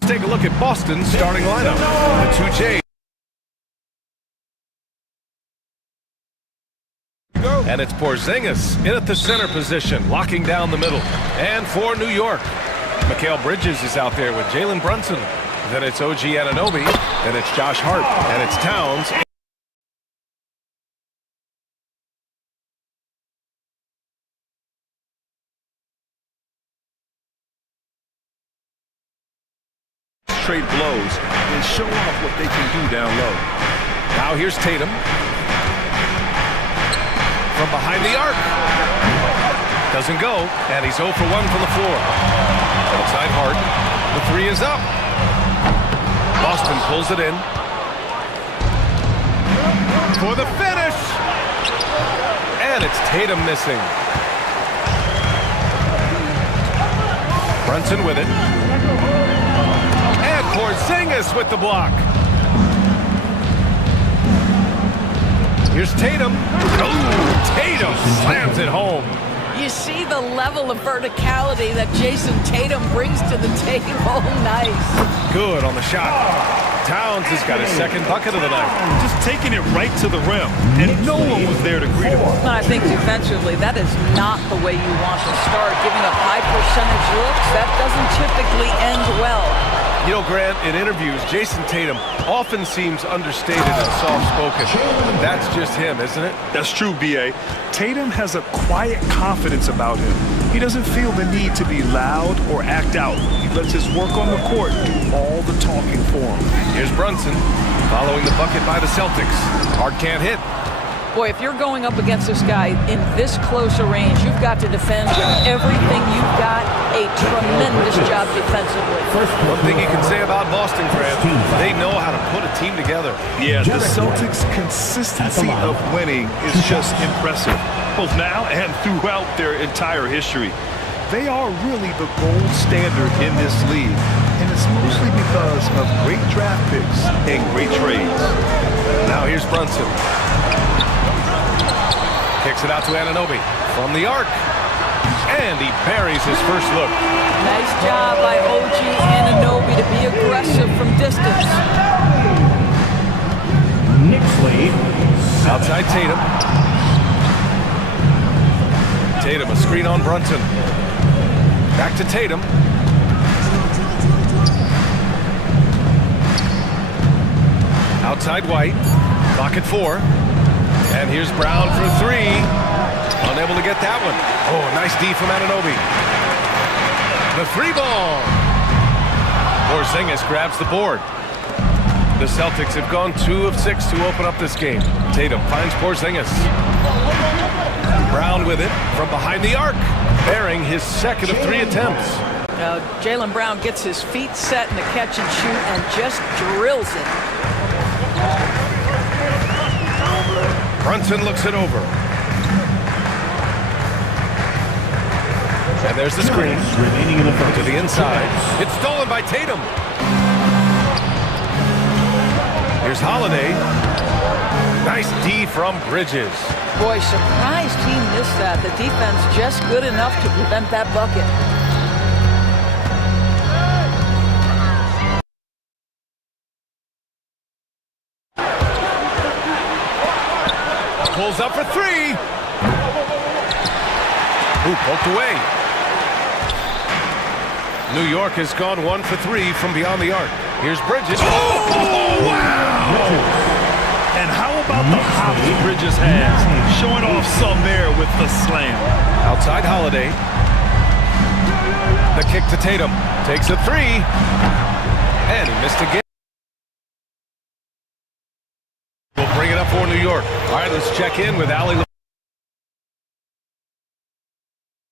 Take a look at Boston's starting lineup. The two J's. And it's Porzingis in at the center position, locking down the middle. And for New York, Mikal Bridges is out there with Jalen Brunson. Then it's OG Anunoby. Then it's Josh Hart. And it's Towns. Trade blows and show off what they can do down low. Now here's Tatum. From behind the arc. Doesn't go, and he's 0 for 1 from the floor. Outside Hart. The three is up. Boston pulls it in. For the finish. And it's Tatum missing. Brunson with it. And Porzingis with the block. Here's Tatum. Oh, Tatum slams it home. You see the level of verticality that Jason Tatum brings to the table. Nice. Good on the shot. Towns has got his second bucket of the night. Just taking it right to the rim, and no one was there to greet him. I think defensively, that is not the way you want to start. Giving up high percentage looks, that doesn't typically end well. You know, Grant, in interviews, Jason Tatum often seems understated and soft-spoken. But that's just him, isn't it? That's true, B.A. Tatum has a quiet confidence about him. He doesn't feel the need to be loud or act out. He lets his work on the court do all the talking for him. Here's Brunson, following the bucket by the Celtics. Hart can't hit. Boy, if you're going up against this guy in this close a range, you've got to defend with everything you've got. A tremendous job defensively. One thing you can say about Boston, Grant, they know how to put a team together. Yeah, the Celtics' consistency of winning is just impressive, both now and throughout their entire history. They are really the gold standard in this league, and it's mostly because of great draft picks and great trades. Now here's Brunson. Kicks it out to Anunoby from the arc. And he buries his first look. Nice job by OG Anunoby to be aggressive from distance. Outside Tatum. Tatum, a screen on Brunson. Back to Tatum. Outside White. Clock at 4. And here's Brown for 3. Unable to get that one. Oh, nice D from Anunoby. The 3 ball. Porzingis grabs the board. The Celtics have gone 2 of 6 to open up this game. Tatum finds Porzingis. Brown with it from behind the arc, bearing his second of 3 attempts. Jaylen Brown gets his feet set in the catch and shoot and just drills it. Brunson looks it over. And there's the screen. To the inside. It's stolen by Tatum. Here's Holiday. Nice D from Bridges. Boy, surprised he missed that. The defense just good enough to prevent that bucket. Pulls up for 3. Ooh, poked away. New York has gone 1 for 3 from beyond the arc. Here's Bridges. Oh, wow! And how about the hops Bridges has? Showing off some there with the slam. Outside Holiday. The kick to Tatum. Takes a 3. And he missed again. We'll bring it up for New York. All right, let's check in with Allie.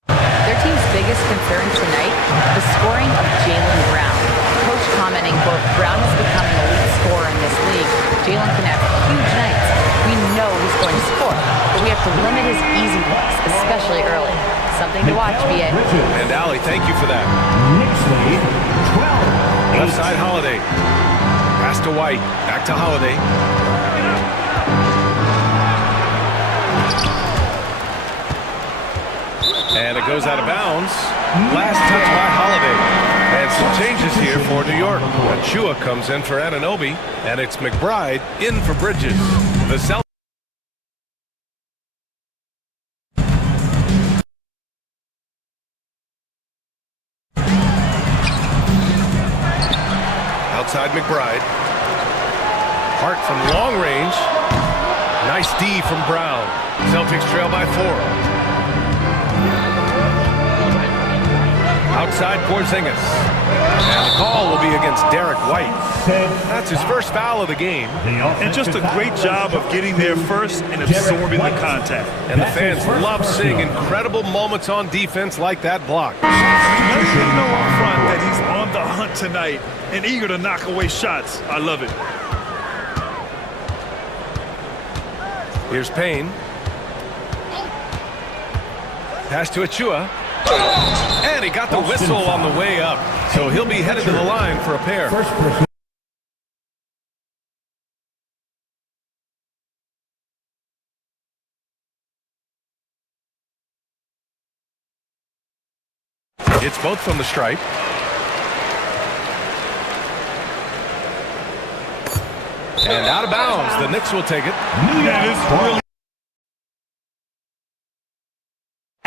Their team's biggest concern tonight, the scoring of Jaylen Brown. Coach commenting, quote, Brown has become an elite scorer in this league. Jaylen can have huge nights. We know he's going to score, but we have to limit his easy looks, especially early. Something to watch, B.A. And Allie, thank you for that. Left side Holiday. Pass to White. Back to Holiday. And it goes out of bounds. Last touch by Holiday. And some changes here for New York. Achua comes in for Anunoby, and it's McBride in for Bridges. The Celtics. Outside McBride. Hart from long range. Nice D from Brown. Celtics trail by 4. Outside Porzingis. And the call will be against Derek White. That's his first foul of the game. And just a great job of getting there first and absorbing the contact. And the fans love seeing incredible moments on defense like that block. Letting him know up front that he's on the hunt tonight and eager to knock away shots. I love it. Here's Payne. Pass to Achua. And he got the whistle on the way up. So he'll be headed to the line for a pair. It's both from the stripe. And out of bounds. The Knicks will take it. That is really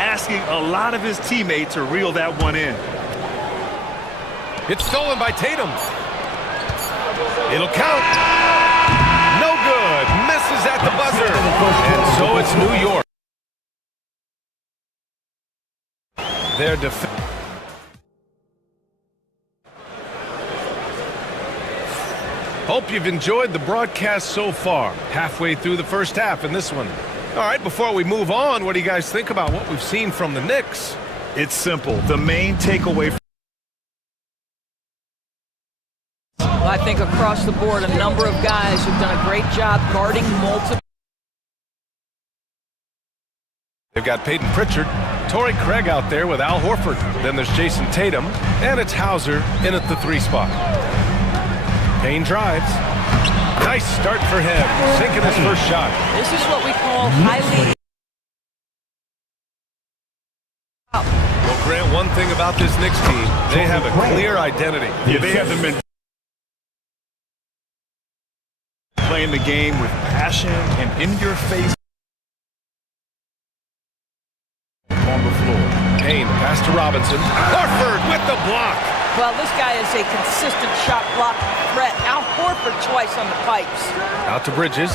asking a lot of his teammates to reel that one in. It's stolen by Tatum. It'll count. No good. Misses at the buzzer. And so it's New York. Their defense. Hope you've enjoyed the broadcast so far. Halfway through the first half in this one. All right, before we move on, what do you guys think about what we've seen from the Knicks? It's simple. The main takeaway. I think across the board, a number of guys who've done a great job guarding multiple. They've got Peyton Pritchard, Torrey Craig out there with Al Horford. Then there's Jason Tatum, and it's Hauser in at the 3 spot. Payne drives. Nice start for him, sinking his first shot. This is what we call highly. Well, Grant, one thing about this Knicks team, they have a clear identity. Yeah, they have the playing the game with passion and in-your-face on the floor. Payne, pass to Robinson. Horford with the block. Well, this guy is a consistent shot block threat. Al Horford twice on the pipes. Out to Bridges.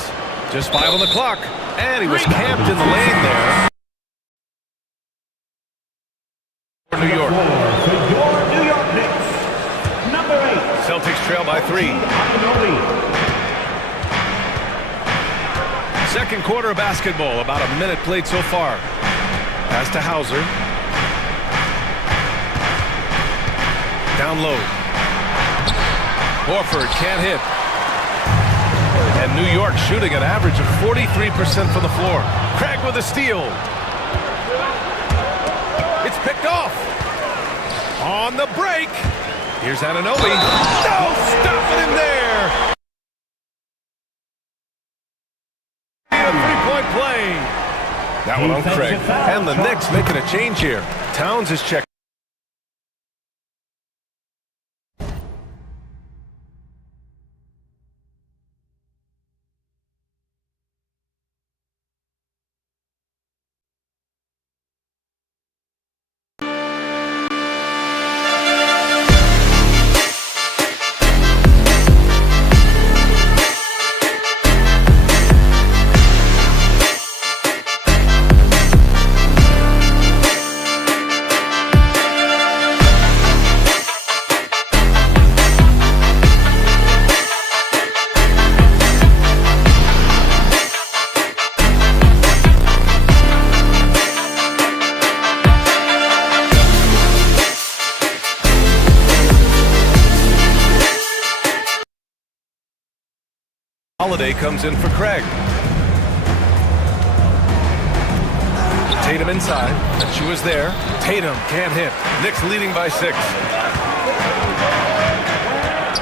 Just 5 on the clock. And he was camped in the lane there. For New York. New York Knicks. Number 8. Celtics trail by 3. Second quarter of basketball. About a minute played so far. Pass to Hauser. Down low. Horford can't hit. And New York shooting an average of 43% from the floor. Craig with a steal. It's picked off. On the break. Here's Anunoby. No, stop it in there. A three-point play. That one on Craig. And the Knicks making a change here. Towns is checked. Holiday comes in for Craig. Tatum inside. Achua's there. Tatum can't hit. Knicks leading by 6.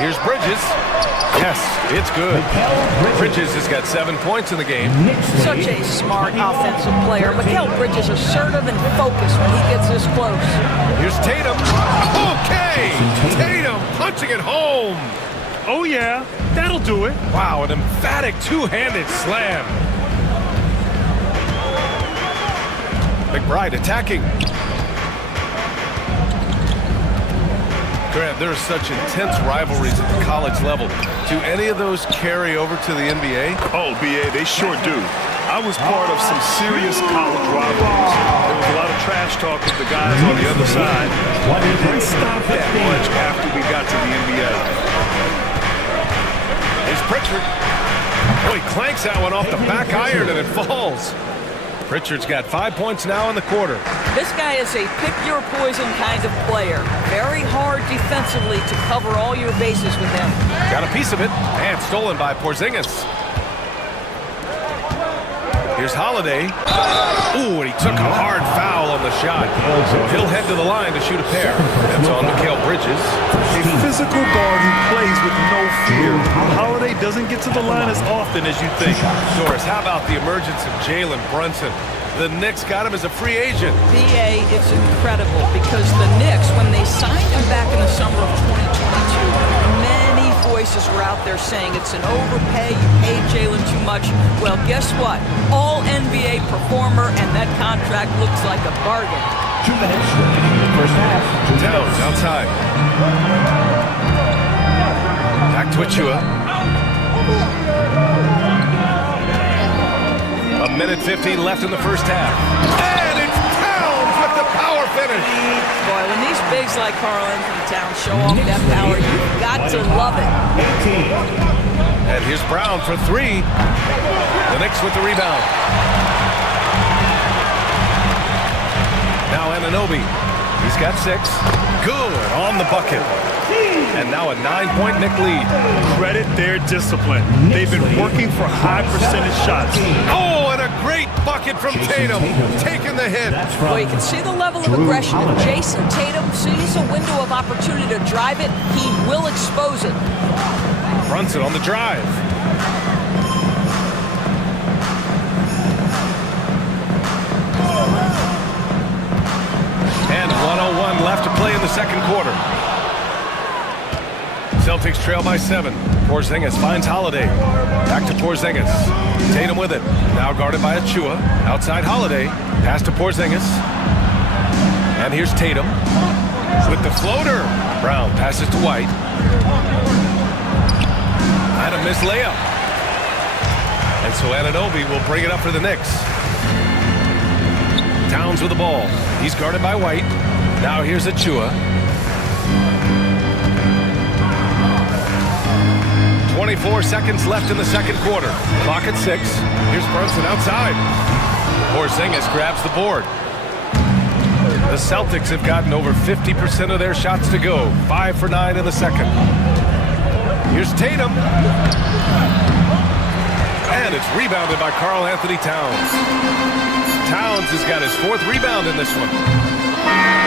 Here's Bridges. Yes, it's good. Bridges has got 7 points in the game. Such a smart offensive player. Mikal Bridges assertive and focused when he gets this close. Here's Tatum. Okay! Tatum punching it home. Oh, yeah, that'll do it. Wow, an emphatic two-handed slam. McBride attacking. Grant, there are such intense rivalries at the college level. Do any of those carry over to the NBA? Oh, BA, they sure do. I was part of some serious college rivalries. There was a lot of trash talk with the guys on the other side. It didn't stop that much after we got to the NBA. Here's Pritchard. Oh, he clanks that one off the back iron and it falls. Pritchard's got 5 points now in the quarter. This guy is a pick-your-poison kind of player. Very hard defensively to cover all your bases with him. Got a piece of it, and stolen by Porzingis. Here's Holiday. Ooh, and he took a hard foul on the shot. So he'll head to the line to shoot a pair. That's on Mikal Bridges. A physical guard who plays with no fear. Holiday doesn't get to the line as often as you think. Doris, how about the emergence of Jalen Brunson? The Knicks got him as a free agent. BA, it's incredible because the Knicks, when they signed him back in the summer of 2022, many voices were out there saying it's an overpay, you paid Jalen too much. Well, guess what? All NBA performer, and that contract looks like a bargain. 2 minutes remaining in the first half. Towns outside. Back to Achua. A minute 15 left in the first half. And it's Towns with the power finish. Boy, when these bigs like Karl Anthony Towns show off that power, you've got to love it. 18. And here's Brown for three. The Knicks with the rebound. Now Anunoby. He's got 6. Good on the bucket. And now a 9-point Knick lead. Credit their discipline. They've been working for high percentage shots. Oh, and a great bucket from Tatum. Taking the hit. Well, you can see the level of aggression. If Jason Tatum sees a window of opportunity to drive it, he will expose it. Brunson on the drive. And 1:01 left to play in the second quarter. Celtics trail by 7. Porzingis finds Holiday. Back to Porzingis. Tatum with it. Now guarded by Achua. Outside Holiday. Pass to Porzingis. And here's Tatum. With the floater. Brown passes to White. And a missed layup. And so Anunoby will bring it up for the Knicks. Towns with the ball. He's guarded by White. Now here's Achua. 24 seconds left in the second quarter. Clock at 6. Here's Brunson outside. Porzingis grabs the board. The Celtics have gotten over 50% of their shots to go. 5 for 9 in the second. Here's Tatum. And it's rebounded by Karl Anthony Towns. Towns has got his 4th rebound in this one.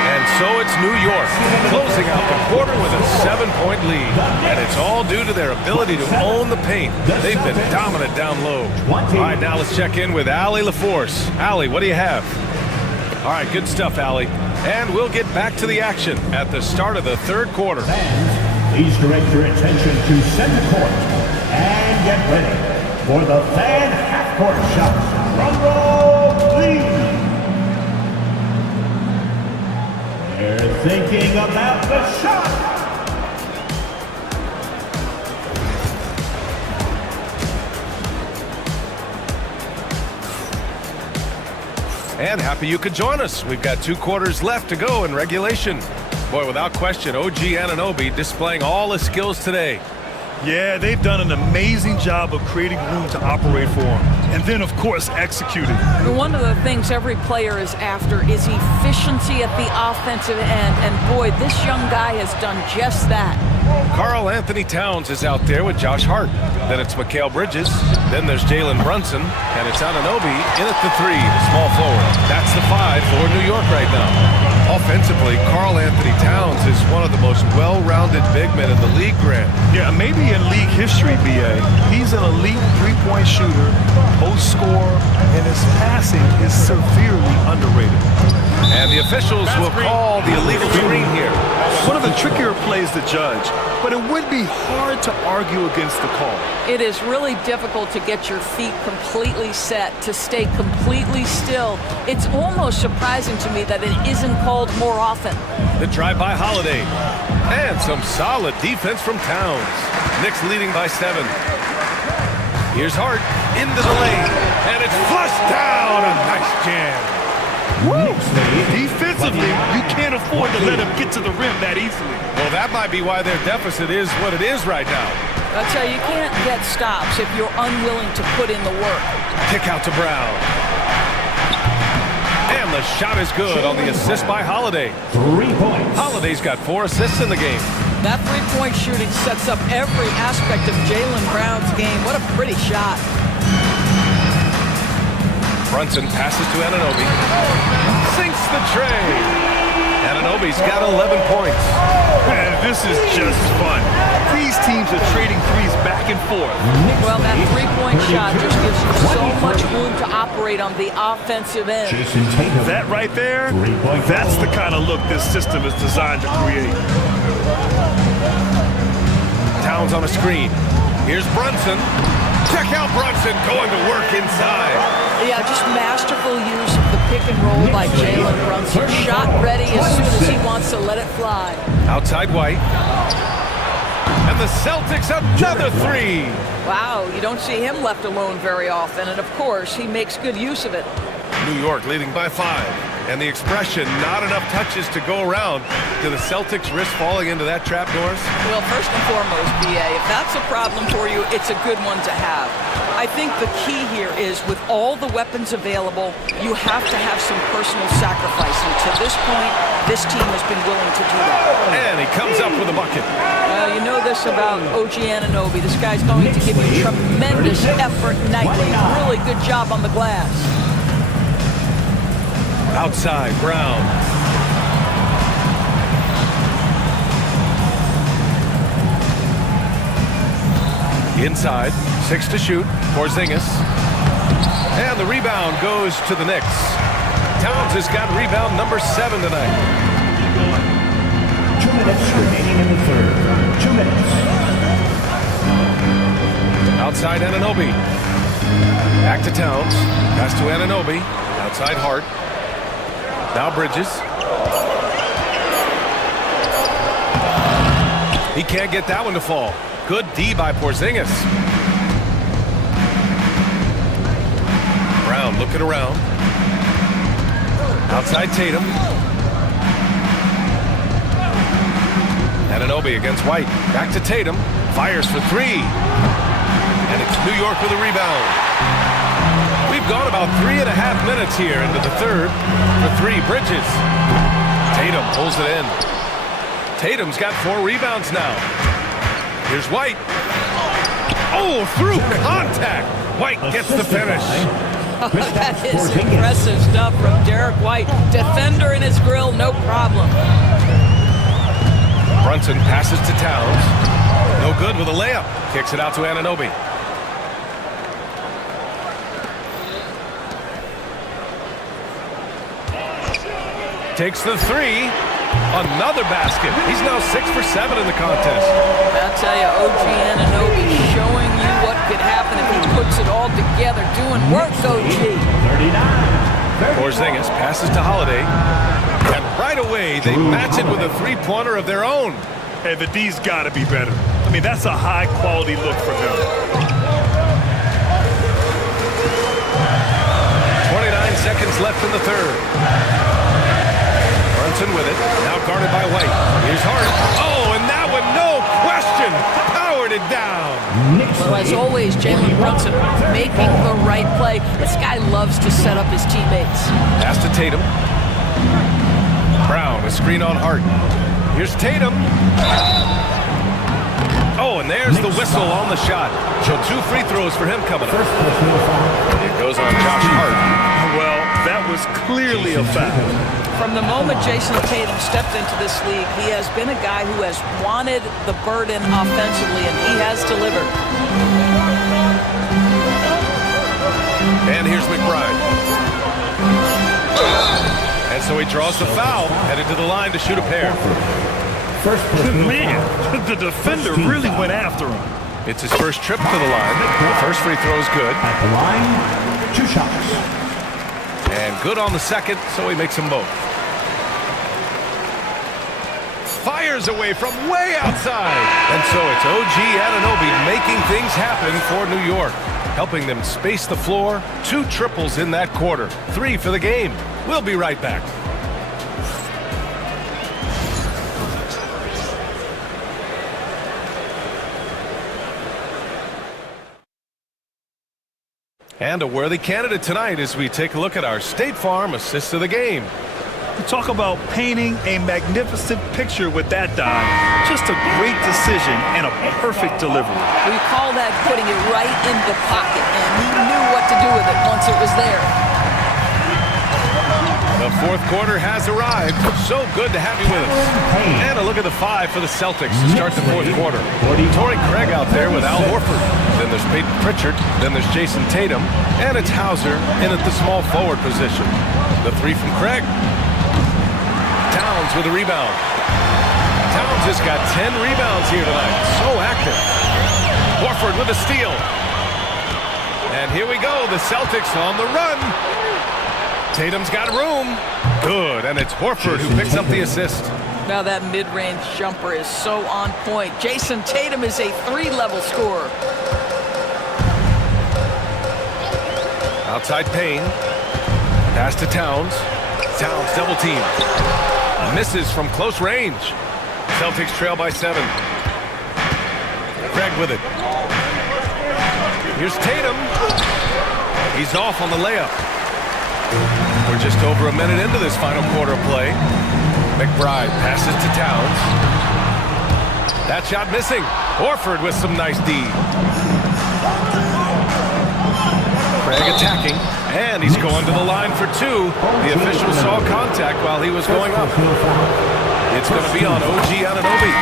And so it's New York closing out the quarter with a 7-point lead. And it's all due to their ability to own the paint. They've been dominant down low. All right, now let's check in with Allie LaForce. Allie, what do you have? All right, good stuff, Allie. And we'll get back to the action at the start of the third quarter. Fans, please direct your attention to center court and get ready for the fan half-court shots. Drum roll, please. They're thinking about the shot. And happy you could join us. We've got 2 quarters left to go in regulation. Boy, without question, OG Anunoby displaying all his skills today. Yeah, they've done an amazing job of creating room to operate for him. And then, of course, executing. One of the things every player is after is efficiency at the offensive end. And boy, this young guy has done just that. Karl Anthony Towns is out there with Josh Hart. Then it's Mikal Bridges. Then there's Jalen Brunson. And it's Anunoby in at the 3, the small forward. That's the 5 for New York right now. Offensively, Karl Anthony Towns is one of the most well-rounded big men in the league, Grant. Yeah, maybe in league history, B.A. He's an elite three-point shooter, post scorer, and his passing is severely underrated. And the officials will call the illegal screen here. One of the trickier plays to judge, but it would be hard to argue against the call. It is really difficult to get your feet completely set, to stay completely still. It's almost surprising to me that it isn't called more often. The drive by Holiday. And some solid defense from Towns. Knicks leading by 7. Here's Hart into the lane. And it's flushed down. A nice jam. Woo! Defensively, you can't afford to let him get to the rim that easily. Well, that might be why their deficit is what it is right now. I'll tell you, you can't get stops if you're unwilling to put in the work. Kick out to Brown. And the shot is good on the assist by Holiday. 3 points. Holiday's got 4 assists in the game. That three-point shooting sets up every aspect of Jaylen Brown's game. What a pretty shot. Brunson passes to Anunoby. Sinks the tray. Anunoby's got 11 points. Man, this is just fun. These teams are trading threes back and forth. Well, that three-point shot just gives you so much room to operate on the offensive end. Jason Tatum. That right there, that's the kind of look this system is designed to create. Towns on a screen. Here's Brunson. Check out Brunson going to work inside. Yeah, just masterful use of the pick and roll by Jalen Brunson. Shot ready as soon as he wants to let it fly. Outside White. And the Celtics another 3. Wow, you don't see him left alone very often, and of course, he makes good use of it. New York leading by 5. And the expression, not enough touches to go around. Do the Celtics risk falling into that trap, Norris? Well, first and foremost, B.A., if that's a problem for you, it's a good one to have. I think the key here is with all the weapons available, you have to have some personal sacrifice. And to this point, this team has been willing to do that. And he comes up with a bucket. Well, you know this about OG Anunoby. This guy's going to give you tremendous effort nightly. Really good job on the glass. Outside, Brown. Inside, 6 to shoot. Porzingis. And the rebound goes to the Knicks. Towns has got rebound number 7 tonight. 2 minutes remaining in the third. 2 minutes. Outside Anunoby. Back to Towns. Pass to Anunoby. Outside Hart. Now Bridges. He can't get that one to fall. Good D by Porzingis. Brown looking around. Outside Tatum. Anunoby against White. Back to Tatum. Fires for 3. And it's New York with a rebound. We've gone about 3.5 minutes here into the third. For 3, Bridges. Tatum pulls it in. Tatum's got 4 rebounds now. Here's White. Oh, through contact. White gets the finish. That is impressive stuff from Derek White. Defender in his grill, no problem. Brunson passes to Towns. No good with a layup. Kicks it out to Anunoby. Takes the 3. Another basket. He's now 6 for 7 in the contest. I'll tell you, OG Anunoby showing you what could happen if he puts it all together. Doing work, OG. 39. Porzingis passes to Holiday. And right away, they match it with a three-pointer of their own. Hey, the D's got to be better. I mean, that's a high-quality look from him. 29 seconds left in the third. Brunson with it. Now guarded by White. Here's Hart. Oh, and that one, no question, powered it down. Well, as always, Jalen Brunson making the right play. This guy loves to set up his teammates. Pass to Tatum. Brown, a screen on Hart. Here's Tatum. Oh, and there's the whistle on the shot. So 2 free throws for him coming up. It goes on Josh Hart. Well, That was clearly a foul. From the moment Jason Tatum stepped into this league, he has been a guy who has wanted the burden offensively, and he has delivered. And here's McBride. And so he draws the foul, headed to the line to shoot a pair. Man, the defender really went after him. It's his first trip to the line. The first free throw is good. At the line, 2 shots. And good on the second, so he makes them both. Fires away from way outside. And so it's OG Anunoby making things happen for New York, helping them space the floor. 2 triples in that quarter. 3 for the game. We'll be right back. And a worthy candidate tonight as we take a look at our State Farm assist of the game. Talk about painting a magnificent picture with that dive. Just a great decision and a perfect delivery. We call that putting it right in the pocket, and he knew what to do with it once it was there. The fourth quarter has arrived. So good to have you with us. And a look at the 5 for the Celtics to start the fourth quarter. Torrey Craig out there with Al Horford. Then there's Peyton Pritchard. Then there's Jason Tatum. And it's Hauser in at the small forward position. The 3 from Craig. Towns with a rebound. Towns has got 10 rebounds here tonight. So active. Horford with a steal. And here we go. The Celtics on the run. Tatum's got room. Good, and it's Horford who picks up the assist. Now that mid-range jumper is so on point. Jason Tatum is a 3-level scorer. Outside Payne. Pass to Towns. Towns double team. Misses from close range. Celtics trail by 7. Craig with it. Here's Tatum. He's off on the layup. We're just over a minute into this final quarter of play. McBride passes to Towns. That shot missing. Horford with some nice D. Craig attacking, and he's going to the line for 2. The official saw contact while he was going up. It's going to be on OG Anunoby.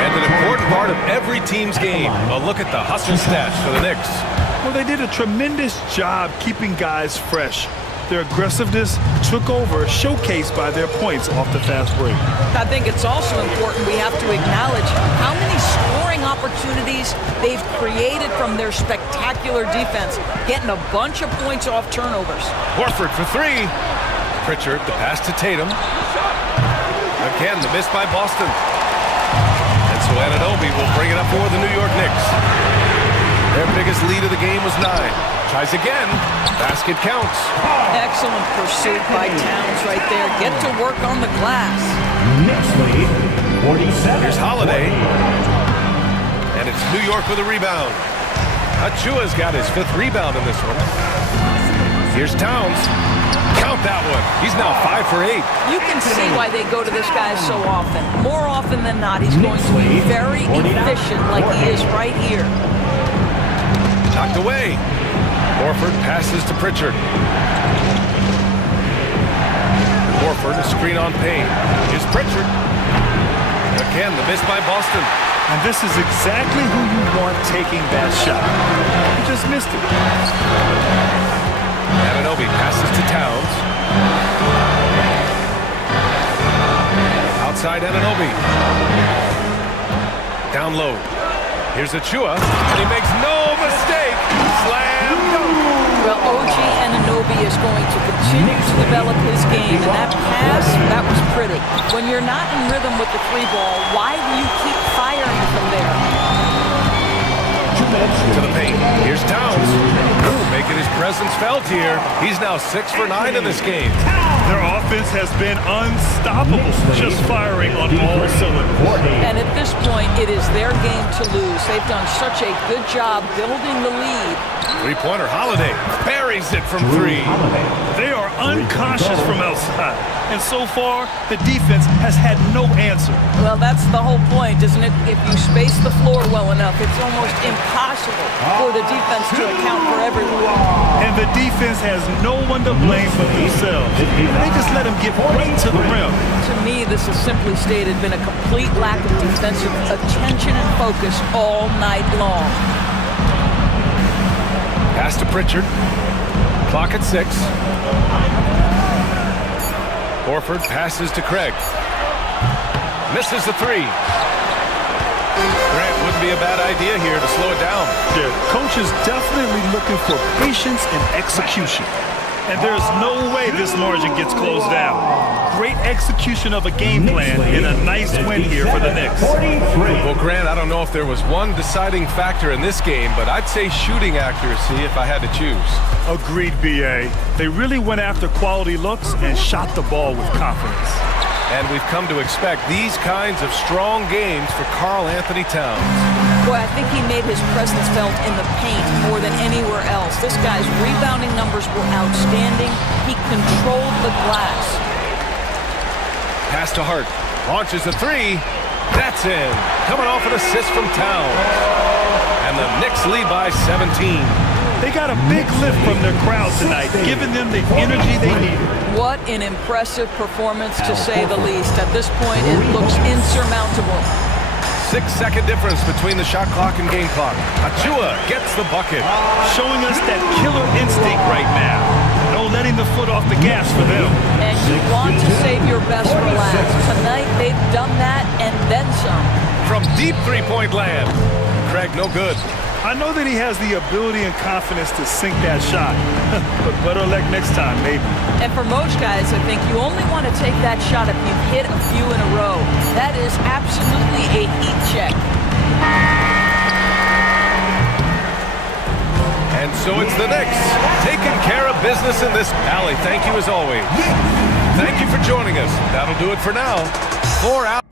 And an important part of every team's game. A look at the hustle stats for the Knicks. Well, they did a tremendous job keeping guys fresh. Their aggressiveness took over, showcased by their points off the fast break. I think it's also important we have to acknowledge how many scoring opportunities they've created from their spectacular defense, getting a bunch of points off turnovers. Horford for 3. Pritchard, the pass to Tatum. Again, the miss by Boston. And so Anunoby will bring it up for the New York Knicks. Their biggest lead of the game was 9. Tries again. Basket counts. Excellent pursuit by Towns right there. Get to work on the glass. Knicks lead, 47. Here's Holiday. And it's New York with a rebound. Achua's got his 5th rebound in this one. Here's Towns. Count that one. He's now 5 for 8. You can see why they go to this guy so often. More often than not, he's going to be very efficient like he is right here. Knocked away. Horford passes to Pritchard. Horford, a screen on Payne. Here's Pritchard. Again, the miss by Boston. And this is exactly who you want taking that shot. He just missed it. Anunoby passes to Towns. Outside Anunoby. Down low. Here's Achua, and he makes no mistake. Slam dunk. Well, OG Anunoby is going to continue to develop his game, and that pass, that was pretty. When you're not in rhythm with the 3 ball, why do you keep firing from there? To the paint. Here's Towns. Ooh, making his presence felt here. He's now 6 for 9 in this game. Their offense has been unstoppable, just firing on all cylinders. And at this point, it is their game to lose. They've done such a good job building the lead. 3-pointer Holiday buries it from 3. They are uncautious from outside. And so far, the defense has had no answer. Well, that's the whole point, isn't it? If you space the floor well enough, it's almost impossible for the defense to account for everyone. And the defense has no one to blame but themselves. They just let him get right to the rim. To me, this has simply stated been a complete lack of defensive attention and focus all night long. Pass to Pritchard. Clock at 6. Horford passes to Craig. Misses the 3. Grant wouldn't be a bad idea here to slow it down. The coach is definitely looking for patience and execution. And there's no way this margin gets closed down. Great execution of a game plan and a nice win here for the Knicks. Well, Grant, I don't know if there was one deciding factor in this game, but I'd say shooting accuracy if I had to choose. Agreed, B.A. They really went after quality looks and shot the ball with confidence. And we've come to expect these kinds of strong games for Karl Anthony Towns. Boy, I think he made his presence felt in the paint more than anywhere else. This guy's rebounding numbers were outstanding. He controlled the glass. Pass to Hart. Launches the 3. That's in. Coming off an assist from Towns. And the Knicks lead by 17. They got a big lift from their crowd tonight, giving them the energy they needed. What an impressive performance, to say the least. At this point, it looks insurmountable. 6-second difference between the shot clock and game clock. Achua gets the bucket. Showing us that killer instinct right now. No letting the foot off the gas for them. And you want to save your best for last. Tonight, they've done that and then some. From deep three-point land. Craig, no good. I know that he has the ability and confidence to sink that shot. But better luck next time, maybe. And for most guys, I think you only want to take that shot if you've hit a few in a row. That is absolutely a heat check. And so it's the Knicks taking care of business in this alley. Thank you as always. Thank you for joining us. That'll do it for now. 4 out.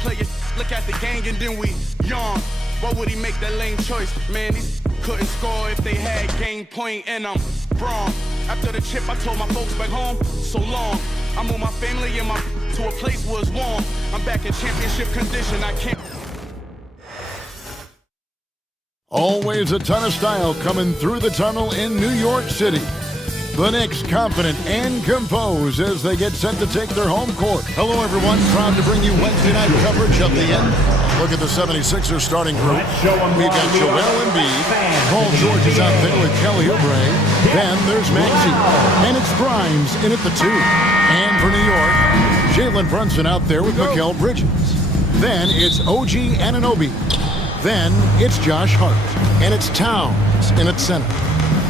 play it, look at the gang and then we yawn. What would he make that lane choice? Man, these couldn't score if they had game point and I'm wrong. After the chip, I told my folks back home, so long. I moved my family and my to a place where it's warm. I'm back in championship condition, I can't. Always a ton of style coming through the tunnel in New York City. The Knicks confident and composed as they get set to take their home court. Hello, everyone. Proud to bring you Wednesday night coverage of the end. Look at the 76ers starting group. We've got Joel Embiid. Paul George is out there with Kelly Oubre. Then there's Maxey. And it's Grimes in at the 2. And for New York, Jalen Brunson out there with Mikal Bridges. Then it's OG Anunoby. Then it's Josh Hart. And it's Towns in at center.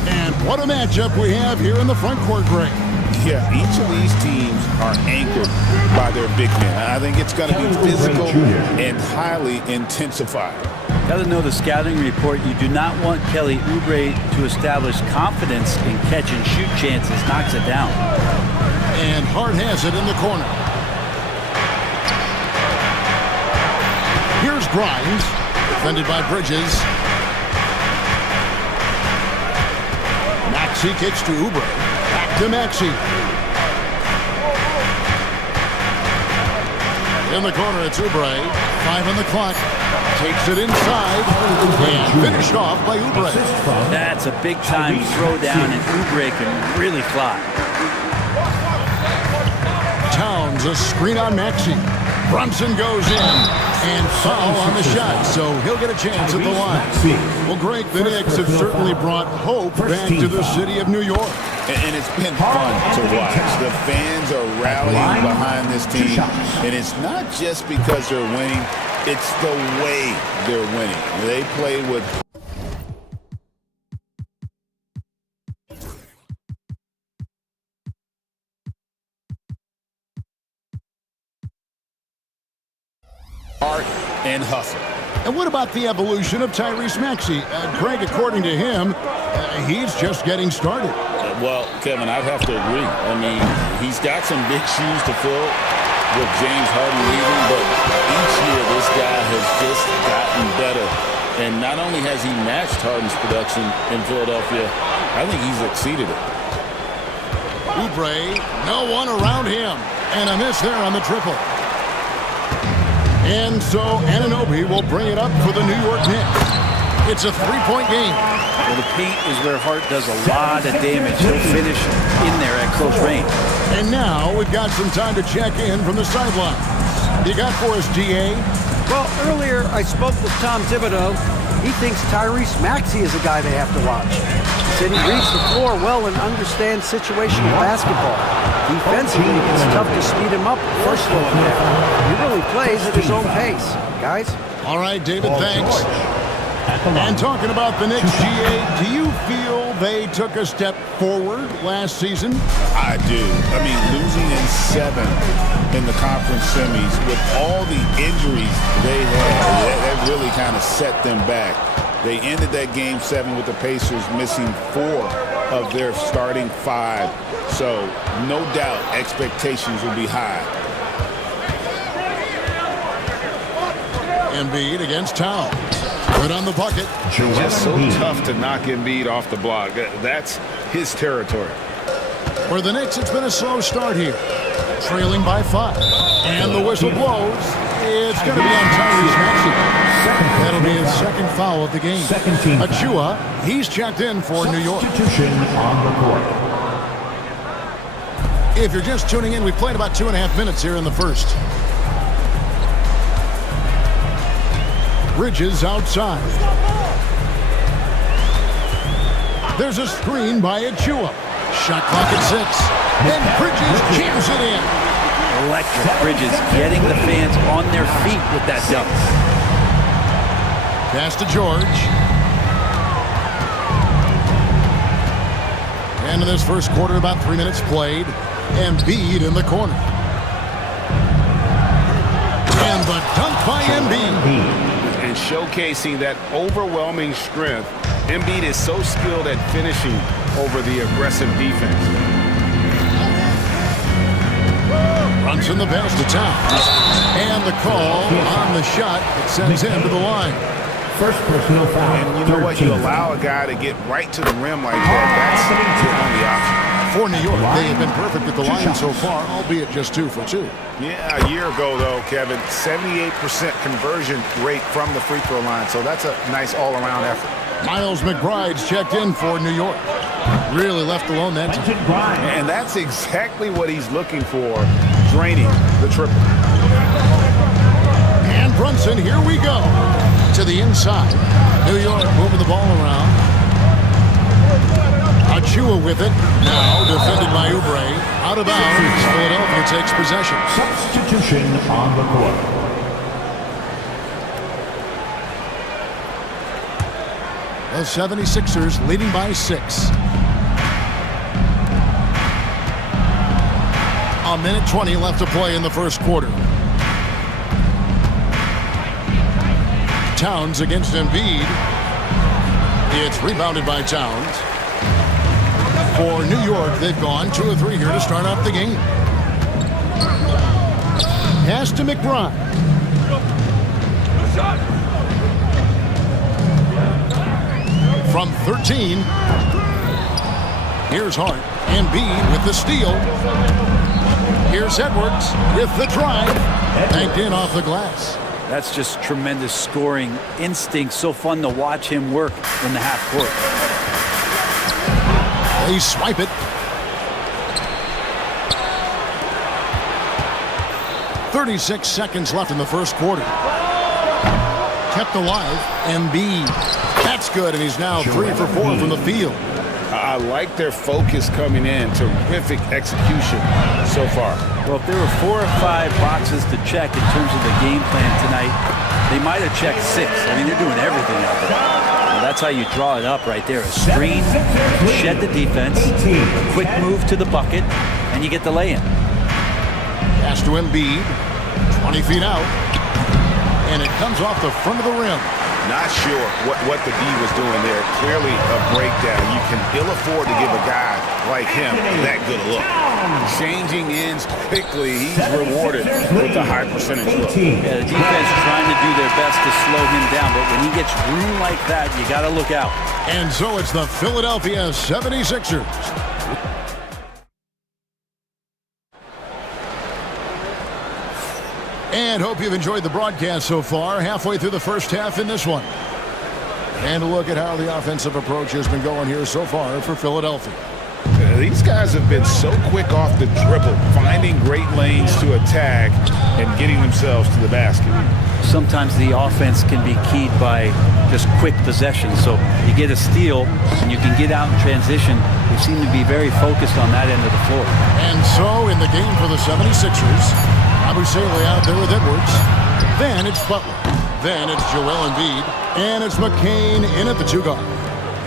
And what a matchup we have here in the front court, Greg. Yeah, each of these teams are anchored by their big men. I think it's going to be physical and highly intensified. Got to know the scouting report. You do not want Kelly Oubre to establish confidence in catch and shoot chances. Knocks it down. And Hart has it in the corner. Here's Grimes, defended by Bridges. Maxey kicks to Oubre. Back to Maxey. In the corner, it's Oubre. 5 on the clock. Takes it inside. And finished off by Oubre. That's a big-time throwdown, and Oubre can really fly. Towns, a screen on Maxey. Brunson goes in. And foul on the shot, so he'll get a chance at the line. Well, Greg, the Knicks have certainly brought hope back to the city of New York. And it's been fun to watch. The fans are rallying behind this team. And it's not just because they're winning, it's the way they're winning. They play with... heart and hustle. And what about the evolution of Tyrese Maxey? Greg, according to him, he's just getting started. Well, Kevin, I'd have to agree. I mean, he's got some big shoes to fill with James Harden leaving, but each year this guy has just gotten better. And not only has he matched Harden's production in Philadelphia, I think he's exceeded it. Oubre, no one around him. And a miss there on the triple. And so Anunoby will bring it up for the New York Knicks. It's a 3-point game. Well, the paint is where Hart does a lot of damage. He'll finish in there at close range. And now we've got some time to check in from the sidelines. You got for us, DA? Well, earlier I spoke with Tom Thibodeau. He thinks Tyrese Maxey is a guy they have to watch. He said he reads the floor well and understands situational basketball. Defensively, it's tough to speed him up or slow him down. He really plays at his own pace. Guys? All right, David, thanks. And talking about the Knicks, GA, do you feel they took a step forward last season? I do. I mean, losing in 7 in the conference semis with all the injuries they had, that really kind of set them back. They ended that game 7 with the Pacers missing 4 of their starting 5. So, no doubt, expectations will be high. Embiid against Towns. Good on the bucket. Just so tough to knock Embiid off the block. That's his territory. For the Knicks, it's been a slow start here. Trailing by 5. And the whistle blows. It's going to be on Tyrese Maxey. That'll be his second foul of the game. Achua, he's checked in for New York. Substitution on the court. If you're just tuning in, we've played about 2.5 minutes here in the first. Bridges outside. There's a screen by Achua. Shot clock at 6. And Bridges jams it in. Electric. Bridges getting the fans on their feet with that dunk. Pass to George. And in this first quarter, about 3 minutes played. Embiid in the corner. And the dunk by Embiid. And showcasing that overwhelming strength, Embiid is so skilled at finishing over the aggressive defense. Runs in the pass to Towns. And the call on the shot, it sends him to the line. First personal foul. And you know what? You allow a guy to get right to the rim like that. That's your only option. For New York, they have been perfect at the line so far, albeit just 2 for 2. Yeah, a year ago, though, Kevin, 78% conversion rate from the free throw line. So that's a nice all-around effort. Miles McBride's checked in for New York. Really left alone that time. And that's exactly what he's looking for, draining the triple. And Brunson, here we go. To the inside. New York moving the ball around. Achua with it. Now defended by Oubre. Out of bounds. Philadelphia takes possession. Substitution on the court. The 76ers leading by 6. A minute 20 left to play in the first quarter. Towns against Embiid. It's rebounded by Towns. For New York, they've gone 2 of 3 here to start off the game. Pass to McBride. From 13. Here's Hart. Embiid with the steal. Here's Edwards with the drive. Banked in off the glass. That's just tremendous scoring instinct. So fun to watch him work in the half court. They swipe it. 36 seconds left in the first quarter. Kept alive. Embiid. That's good, and he's now 3 for 4 from the field. I like their focus coming in. Terrific execution so far. Well, if there were 4 or 5 boxes to check in terms of the game plan tonight, they might have checked 6. I mean, they're doing everything out there. Well, that's how you draw it up right there. A screen, shed the defense, a quick move to the bucket, and you get the lay-in. Pass to Embiid. 20 feet out. And it comes off the front of the rim. Not sure what the D was doing there. Clearly a breakdown. You can ill afford to give a guy like him that good a look. Changing ends quickly. He's rewarded with a high percentage look. Yeah, the defense trying to do their best to slow him down, but when he gets room like that, you got to look out. And so it's the Philadelphia 76ers. And hope you've enjoyed the broadcast so far. Halfway through the first half in this one. And a look at how the offensive approach has been going here so far for Philadelphia. These guys have been so quick off the dribble, finding great lanes to attack and getting themselves to the basket. Sometimes the offense can be keyed by just quick possession. So you get a steal and you can get out in transition. They seem to be very focused on that end of the floor. And so in the game for the 76ers, Abusele out there with Edwards. Then it's Butler. Then it's Joel Embiid. And it's McCain in at the 2 guard.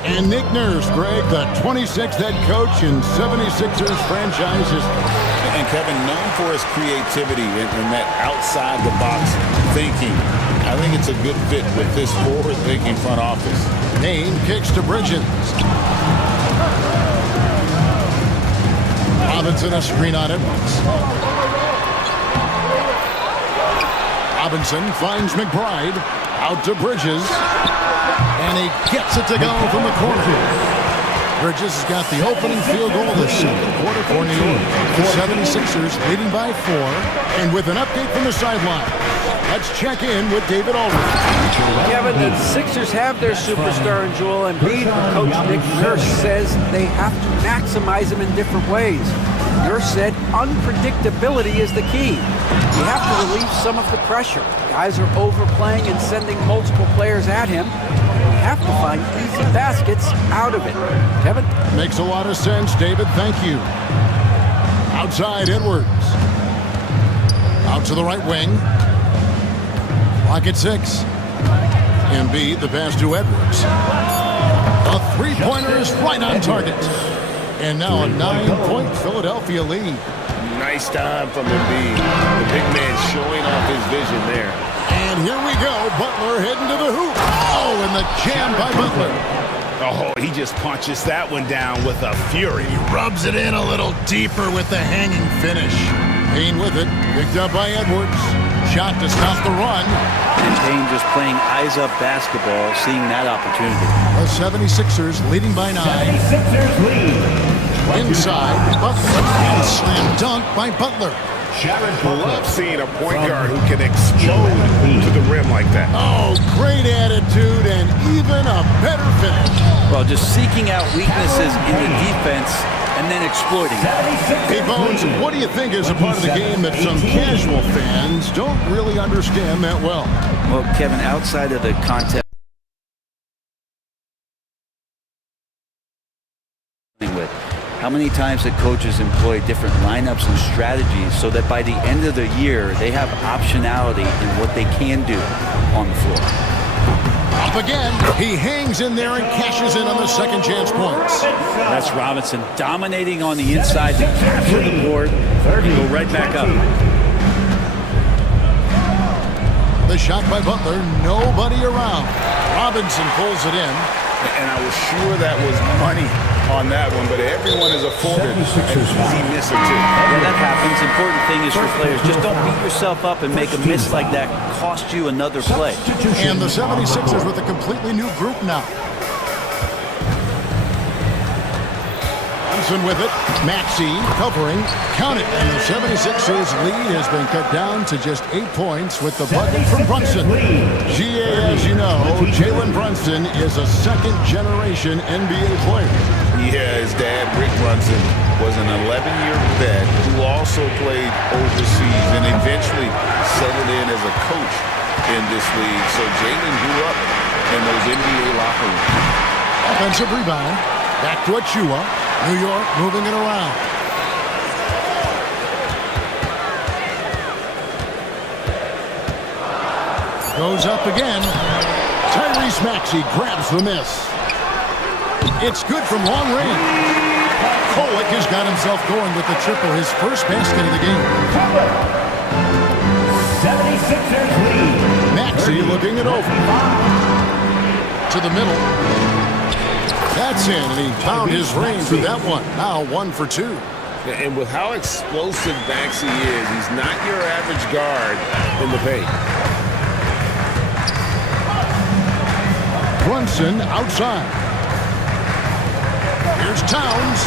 And Nick Nurse, Greg, the 26th head coach in 76ers franchise history. And Kevin, known for his creativity and that outside-the-box thinking, I think it's a good fit with this forward-thinking front office. Payne kicks to Bridges. Robinson a screen on Edwards. Robinson finds McBride. Out to Bridges. And he gets it to go from the corner. Bridges has got the opening field goal of the second quarter for New York. The 76ers leading by 4. And with an update from the sideline, let's check in with David Aldridge. Kevin, the Sixers have their superstar in Joel Embiid. Coach Nick Nurse says they have to maximize him in different ways. Nurse said unpredictability is the key. You have to relieve some of the pressure. Guys are overplaying and sending multiple players at him. You have to find easy baskets out of it. Kevin? Makes a lot of sense, David. Thank you. Outside, Edwards. Out to the right wing. Clock at 6. Embiid, the pass to Edwards. A three-pointer is right on target. And now a 9-point Philadelphia lead. Nice time from Embiid. The big man showing off his vision there. And here we go. Butler heading to the hoop. Oh, and the jam by Butler. Oh, he just punches that one down with a fury. He rubs it in a little deeper with the hanging finish. Payne with it. Picked up by Edwards. Shot to stop the run. And Payne just playing eyes-up basketball, seeing that opportunity. The 76ers leading by 9. 76ers lead. Inside, Butler. And slam dunk by Butler. Love seeing a point guard who can explode to the rim like that. Oh, great attitude and even a better finish. Well, just seeking out weaknesses in the defense and then exploiting it. Hey, Bones, what do you think is a part of the game that some casual fans don't really understand that well? Well, Kevin, outside of the contest with, how many times the coaches employ different lineups and strategies so that by the end of the year, they have optionality in what they can do on the floor. Up again, he hangs in there and cashes in on the second chance points. That's Robinson dominating on the inside to capture the board and go right back up. The shot by Butler, nobody around. Robinson pulls it in. And I was sure that was money on that one, but everyone is afforded an easy miss or two. Yeah, that happens. Important thing is for players, just don't beat yourself up and make a miss like that cost you another play. And the 76ers with a completely new group now. Thompson with it. Maxey covering. Count it. And the 76ers lead has been cut down to just 8 points with the bucket from Brunson. GA, as you know, Jalen Brunson is a second-generation NBA player. Yeah, his dad, Rick Brunson, was an 11-year vet who also played overseas and eventually settled in as a coach in this league. So Jalen grew up in those NBA locker rooms. Offensive rebound. Back to Achua. New York moving it around. Goes up again. Tyrese Maxey grabs the miss. It's good from long range. Kolek has got himself going with the triple, his first basket of the game. 76ers lead. Maxey looking it over. To the middle. That's in, and he found his range with that one. Now 1 for 2. And with how explosive Maxey is, he's not your average guard in the paint. Brunson outside. Here's Towns.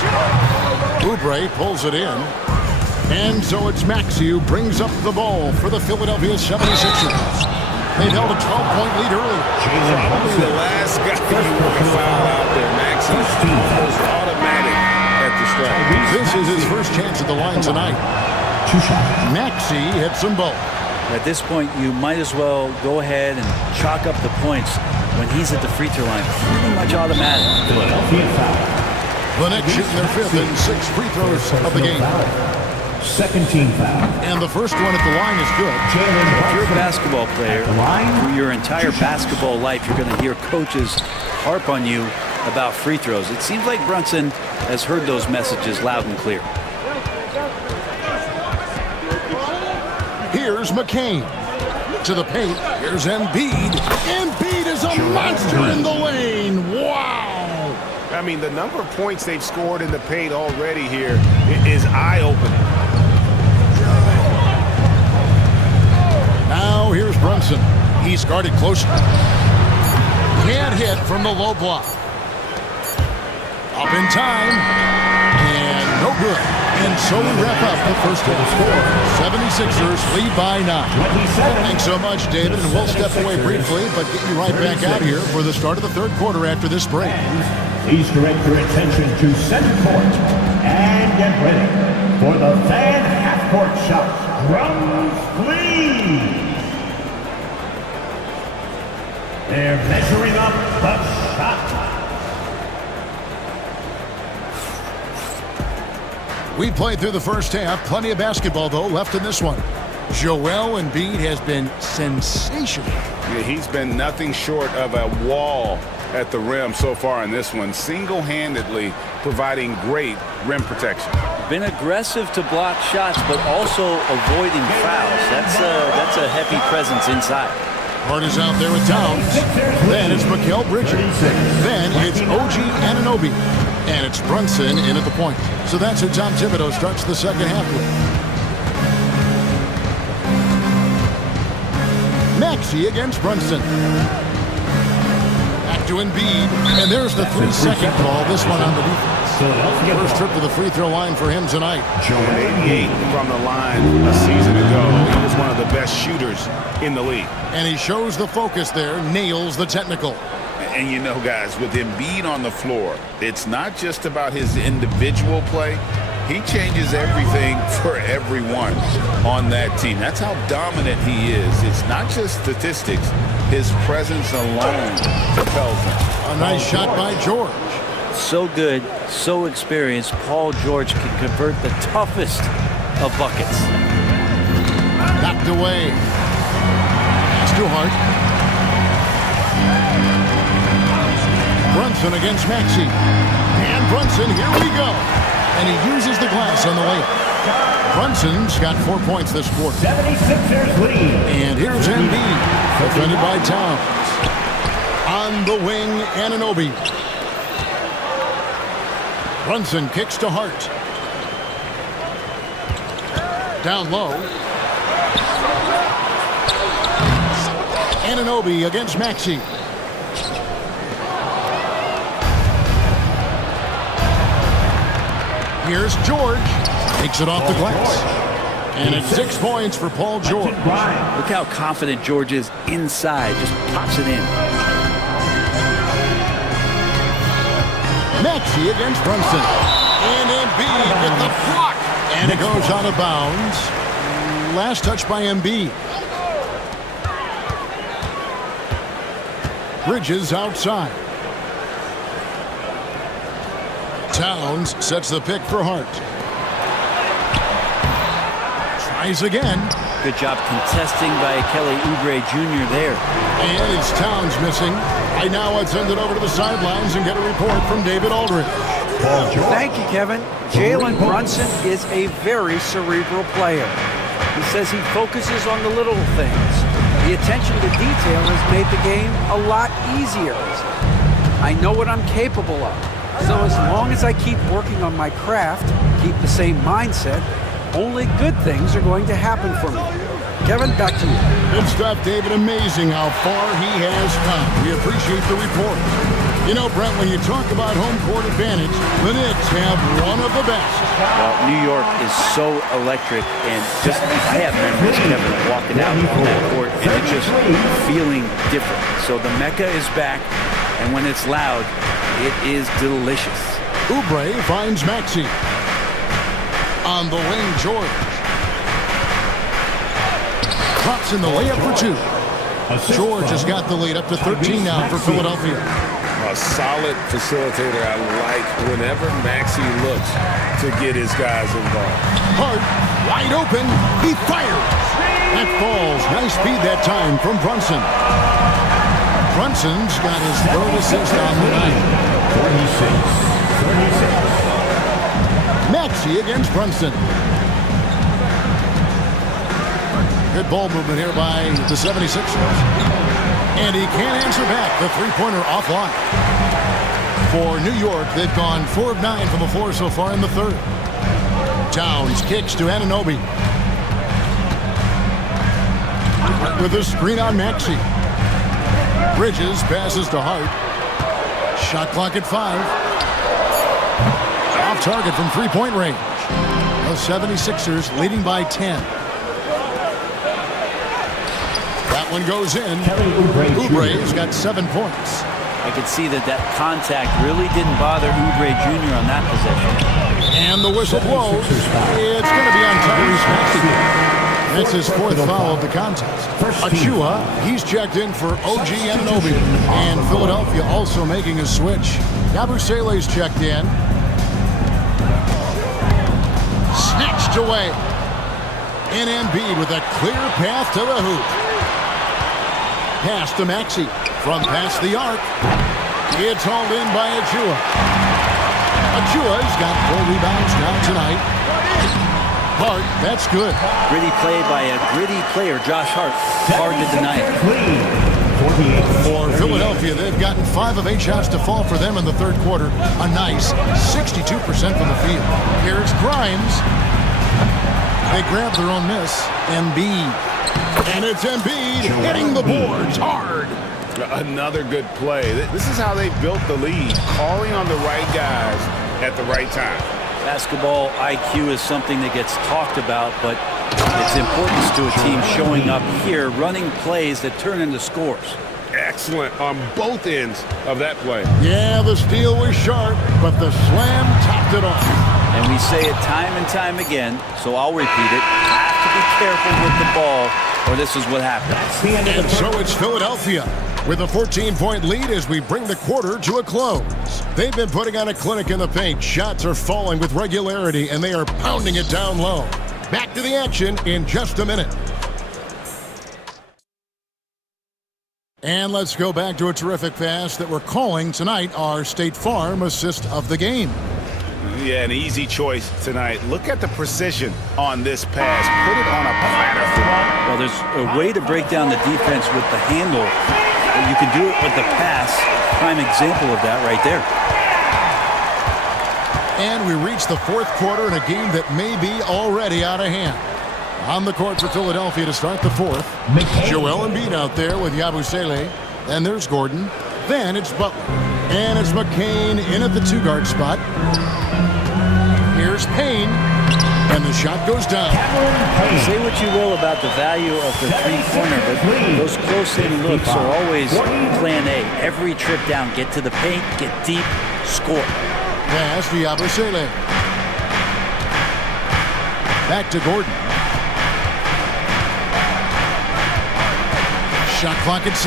Oubre pulls it in. And so it's Maxey who brings up the ball for the Philadelphia 76ers. They've held a 12-point lead earlier. Probably the last guy you want to foul out there. Maxey's almost automatic at the strike. This is his first chance at the line tonight. Maxey hits them both. At this point, you might as well go ahead and chalk up the points when he's at the free throw line. Pretty much automatic. The Knicks shooting their 5th and 6th free throws of the game. Second team foul. And the first one at the line is good. If you're a basketball player, through your entire basketball life, you're going to hear coaches harp on you about free throws. It seems like Brunson has heard those messages loud and clear. Here's McCain. To the paint. Here's Embiid. Embiid is a monster in the lane. Wow. I mean, the number of points they've scored in the paint already here is eye-opening. Now here's Brunson. He's guarded closely. Can't hit from the low block. Up in time. And no good. And so we wrap up the first half score. 76ers lead by 9. Thanks so much, David. And we'll step away briefly, but get you right back out here for the start of the third quarter after this break. Please direct your attention to center court and get ready for the fan half-court shot. Drums, please. They're measuring up the shot. We played through the first half. Plenty of basketball, though, left in this one. Joel Embiid has been sensational. Yeah, he's been nothing short of a wall at the rim so far in this one, single-handedly providing great rim protection. Been aggressive to block shots, but also avoiding fouls. That's a heavy presence inside. Hart is out there with Towns. Then it's Mikal Bridges. Then it's OG Anunoby. And it's Brunson in at the point. So that's who Tom Thibodeau starts the second half with. Maxey against Brunson. Back to Embiid, and there's the 3-second call. This one on the defense. First trip to the free throw line for him tonight. 88 from the line a season ago. He was one of the best shooters in the league. And he shows the focus there, nails the technical. And you know, guys, with Embiid on the floor, it's not just about his individual play. He changes everything for everyone on that team. That's how dominant he is. It's not just statistics. His presence alone propels him. A nice shot by George. So good, so experienced. Paul George can convert the toughest of buckets. Knocked away. Pass to Hart. Brunson against Maxey. And Brunson, here we go. And he uses the glass on the layup. Brunson's got 4 points this quarter. 76ers lead. And here's Embiid, defended by Towns. On the wing, Anunoby. Brunson kicks to Hart. Down low. Anunoby against Maxey. Here's George. Takes it off the glass. And it's 6 points for Paul George. Look how confident George is inside. Just pops it in. Maxey against Brunson. And Embiid with the block. And it goes out of bounds. Last touch by Embiid. Bridges outside. Towns sets the pick for Hart. Tries again. Good job contesting by Kelly Oubre Jr. there. And it's Towns missing. Right now, let's send it over to the sidelines and get a report from David Aldridge. Thank you, Kevin. Jalen Brunson is a very cerebral player. He says he focuses on the little things. The attention to detail has made the game a lot easier. I know what I'm capable of. So as long as I keep working on my craft, keep the same mindset, only good things are going to happen for me. Kevin, back to you. Good stuff, David. Amazing how far he has come. We appreciate the report. You know, Brent, when you talk about home court advantage, the Knicks have one of the best. Well, New York is so electric, and just I have memories, Kevin, walking out on that court, and it's just feeling different. So the Mecca is back, and when it's loud, it is delicious. Oubre finds Maxey. On the wing, George. Drops in the layup for two. George has got the lead up to 13 now for Philadelphia. A solid facilitator. I like whenever Maxey looks to get his guys involved. Hart, wide open. He fires. That falls. Nice speed that time from Brunson. Brunson's got his third assist on the night. 46. Maxey against Brunson. Good ball movement here by the 76ers. And he can't answer back. The three-pointer offline. For New York, they've gone 4 of 9 from the floor so far in the third. Towns kicks to Anunoby. With a screen on Maxey. Bridges passes to Hart. Shot clock at 5. Off target from three-point range. The 76ers leading by 10. That one goes in. Oubre's got 7 points. I could see that contact really didn't bother Oubre Jr. on that possession. And the whistle blows. It's going to be on Tyrese Maxey. That's his 4th foul of the contest. Achua, he's checked in for OG Anunoby. And Philadelphia also making a switch. Yabusele's checked in. Snatched away. And Embiid with a clear path to the hoop. Pass to Maxey. From past the arc. It's hauled in by Achua. Achua's got 4 rebounds now tonight. Hart, that's good. Gritty play by a gritty player, Josh Hart. Hard to deny it. For Philadelphia, they've gotten 5 of 8 shots to fall for them in the third quarter. A nice 62% from the field. Here's Grimes. They grab their own miss. Embiid And it's Embiid hitting the boards hard. Another good play. This is how they built the lead, calling on the right guys at the right time. Basketball IQ is something that gets talked about, but its importance to a team showing up here, running plays that turn into scores. Excellent on both ends of that play. Yeah, the steal was sharp, but the slam topped it off. And we say it time and time again, so I'll repeat it. Have to be careful with the ball, or this is what happens. And so it's Philadelphia with a 14-point lead as we bring the quarter to a close. They've been putting on a clinic in the paint. Shots are falling with regularity, and they are pounding it down low. Back to the action in just a minute. And let's go back to a terrific pass that we're calling tonight our State Farm assist of the game. Yeah, an easy choice tonight. Look at the precision on this pass. Put it on a platter. Well, there's a way to break down the defense with the handle. You can do it with the pass. Prime example of that right there. And we reach the fourth quarter in a game that may be already out of hand. On the court for Philadelphia to start the fourth. Joel Embiid out there with Yabusele. Then there's Gordon. Then it's Butler. And it's McCain in at the two-guard spot. Here's Payne. And the shot goes down. Say what you will about the value of the three-pointer, but those close-in looks are always plan A. Every trip down, get to the paint, get deep, score. Pass to Yabusele. Back to Gordon. Shot clock at 6.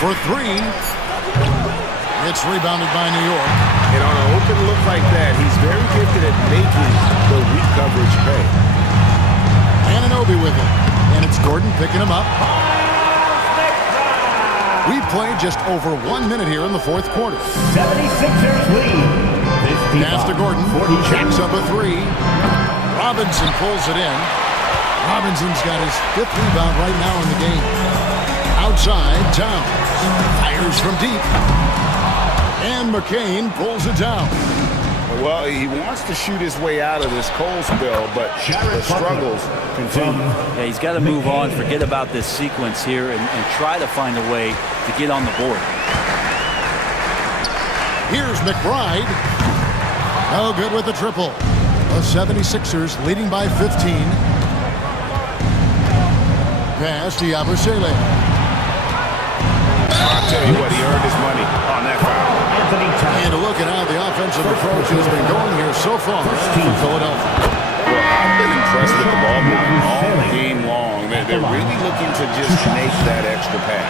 For 3. It's rebounded by New York. And on an open look like that, he's very gifted at making the weak coverage pay. Anunoby with it. And it's Gordon picking him up. We've played just over 1 minute here in the fourth quarter. 76ers lead. Pass to Gordon. Jacks up a 3. Robinson pulls it in. Robinson's got his 5th rebound right now in the game. Outside, Towns. Fires from deep. And McCain pulls it down. Well, he wants to shoot his way out of this cold spell, but the struggles continue. Yeah, he's got to move on, forget about this sequence here, and try to find a way to get on the board. Here's McBride. No good with the triple. The 76ers leading by 15. Pass to Yabusele. I'll tell you what, he earned his money on that foul. And a look at how the offensive approach has been going here so far for Philadelphia. Well, I've been impressed with the ball movement all game long. They're really looking to just make that extra pass.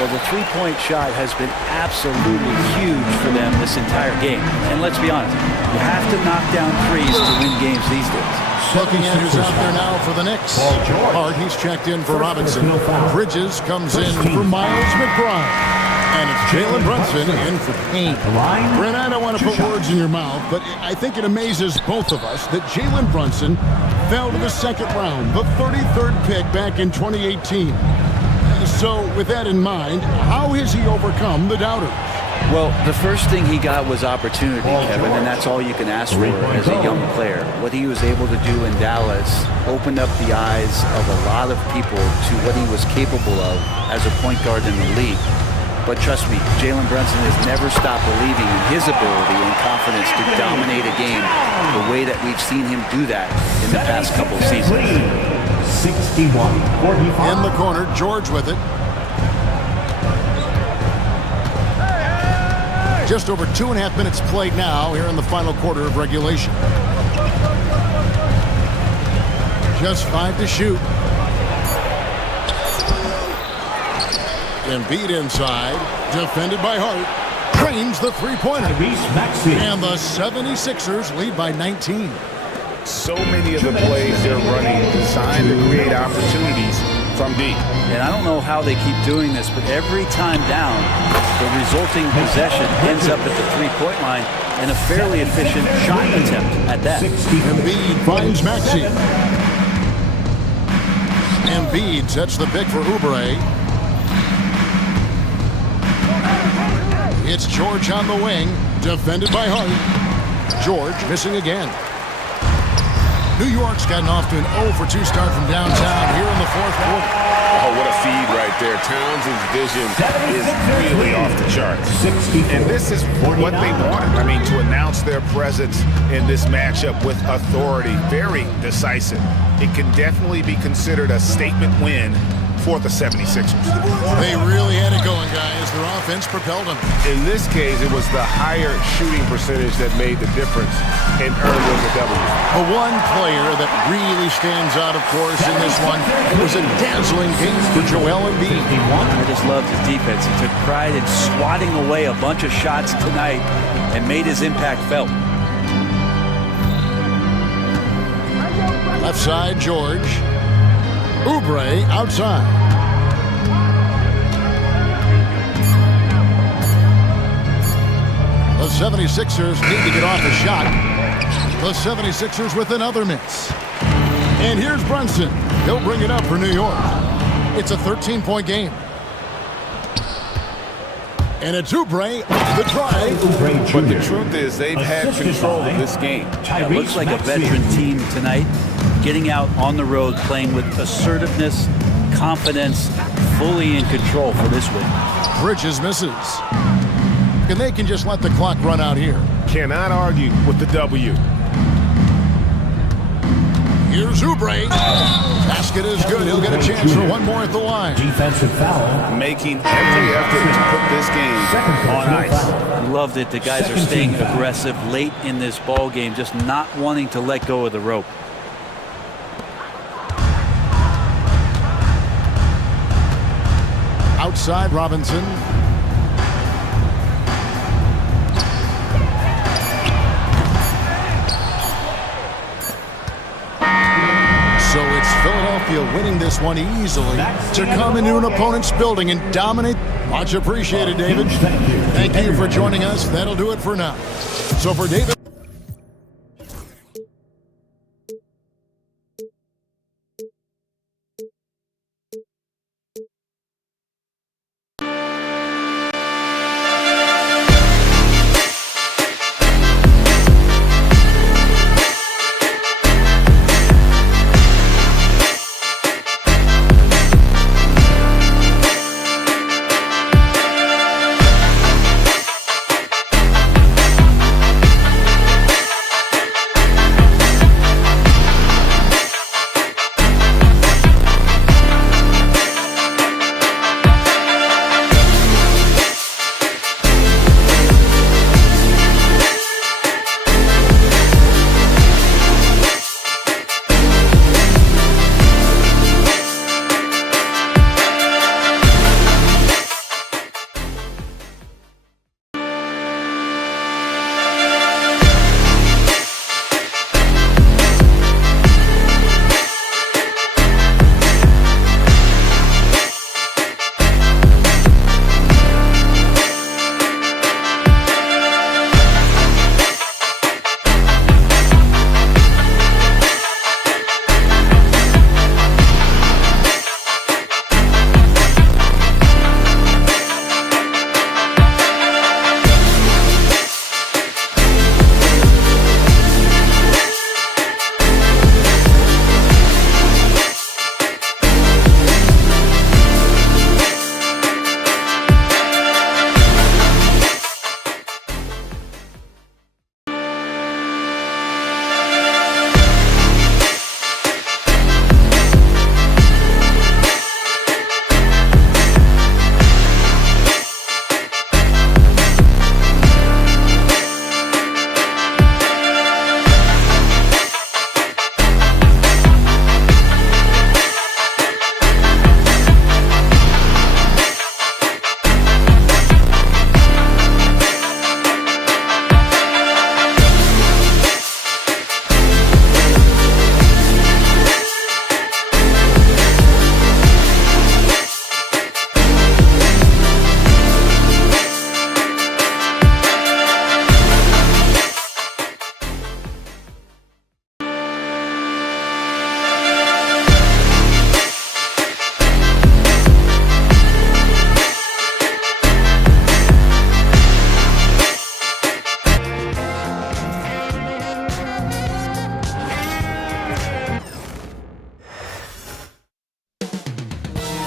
Well, the three-point shot has been absolutely huge for them this entire game. And let's be honest, you have to knock down threes to win games these days. Looking at who's out there now for the Knicks. Hard, he's checked in for Robinson. Bridges comes in for Miles McBride. And it's Jalen Brunson in for Payne. Brent, I don't want to put words in your mouth, but I think it amazes both of us that Jalen Brunson fell to the second round, the 33rd pick back in 2018. So with that in mind, how has he overcome the doubters? Well, the first thing he got was opportunity, Kevin, and that's all you can ask for as a young player. What he was able to do in Dallas opened up the eyes of a lot of people to what he was capable of as a point guard in the league. But trust me, Jalen Brunson has never stopped believing in his ability and confidence to dominate a game the way that we've seen him do that in the past couple seasons. 61-45. In the corner, George with it. Just over 2.5 minutes played now here in the final quarter of regulation. Just 5 to shoot. Embiid inside, defended by Hart. Drains the three-pointer. And the 76ers lead by 19. So many of the plays they're running designed to create opportunities from deep. And I don't know how they keep doing this, but every time down, the resulting possession ends up at the three-point line and a fairly efficient shot attempt at that. Embiid finds Maxey. Embiid sets the pick for Oubre. It's George on the wing, defended by Hart. George missing again. New York's gotten off to an 0-for-2 start from downtown here in the fourth quarter. Oh, what a feed right there. Townsend's vision is really off the charts. And this is what they wanted. I mean, to announce their presence in this matchup with authority. Very decisive. It can definitely be considered a statement win for the 76ers. They really had it going, guys. Their offense propelled them. In this case, it was the higher shooting percentage that made the difference in earning the W. The one player that really stands out, of course, in this one, it was a dazzling game for Joel Embiid. I just loved his defense. He took pride in swatting away a bunch of shots tonight and made his impact felt. Left side, George. Oubre outside. The 76ers need to get off a shot. The 76ers with another miss. And here's Brunson. He'll bring it up for New York. It's a 13-point game. And it's Oubre, the drive. But the truth is they've had control of this game. It looks like a veteran team tonight, getting out on the road, playing with assertiveness, confidence, fully in control for this win. Bridges misses. And they can just let the clock run out here. Cannot argue with the W. Here's Oubre. Basket is good. He'll get a chance for one more at the line. Defensive foul. Making every effort to put this game on ice. Love that the guys are staying aggressive late in this ball game, just not wanting to let go of the rope. Outside, Robinson. So it's Philadelphia winning this one easily to come into an opponent's building and dominate. Much appreciated, David. Thank you for joining us. That'll do it for now. So for David.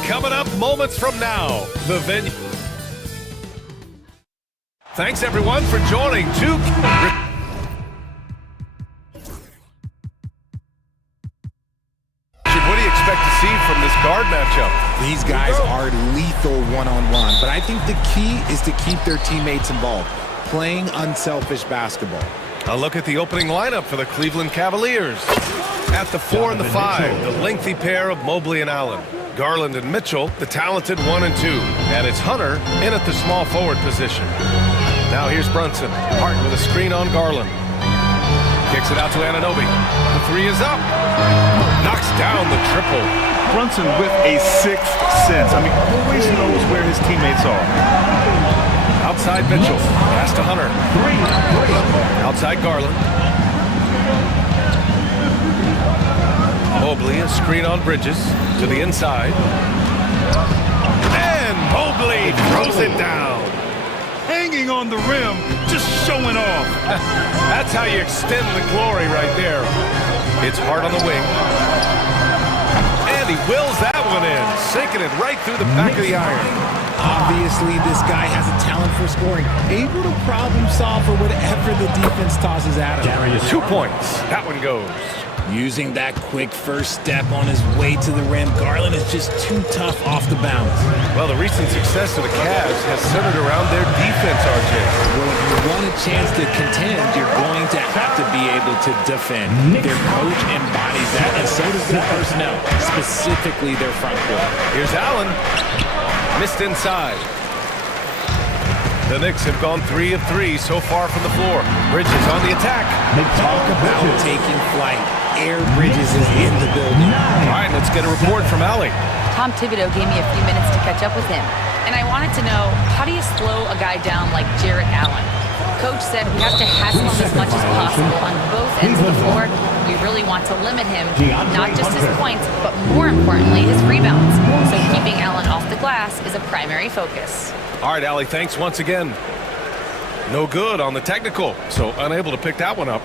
coming up moments from now. The venue. Thanks, everyone, for joining. What do you expect to see from this guard matchup? These guys are lethal one-on-one, but I think the key is to keep their teammates involved, playing unselfish basketball. A look at the opening lineup for the Cleveland Cavaliers. At the 4 and the 5, the lengthy pair of Mobley and Allen. Garland and Mitchell, the talented 1 and 2. And it's Hunter in at the small forward position. Now here's Brunson. Hart with a screen on Garland. Kicks it out to Anunoby. The 3 is up. Knocks down the triple. Brunson with a sixth sense. I mean, always knows where his teammates are. Outside Mitchell. Pass to Hunter. Outside Garland. Mobley, a screen on Bridges to the inside. And Mobley throws it down. Hanging on the rim, just showing off. That's how you extend the glory right there. It's Hart on the wing. And he wills that one in, sinking it right through the back of the iron. Obviously, this guy has a talent for scoring, able to problem solve for whatever the defense tosses at him. 2 points. That one goes. Using that quick first step on his way to the rim, Garland is just too tough off the bounce. Well, the recent success of the Cavs has centered around their defense, RJ. Well, if you want a chance to contend, you're going to have to be able to defend. Their coach embodies that, and so does their personnel, specifically their front court. Here's Allen. Missed inside. The Knicks have gone 3 of 3 so far from the floor. Bridges on the attack. Talk about taking flight. Air Bridges is in the building. All right, let's get a report from Allie. Tom Thibodeau gave me a few minutes to catch up with him, and I wanted to know, how do you slow a guy down like Jarrett Allen? Coach said we have to hassle him as much as possible on both ends of the floor. We really want to limit him, not just his points, but more importantly, his rebounds. So keeping Allen off the glass is a primary focus. All right, Allie, thanks once again. No good on the technical, so unable to pick that one up.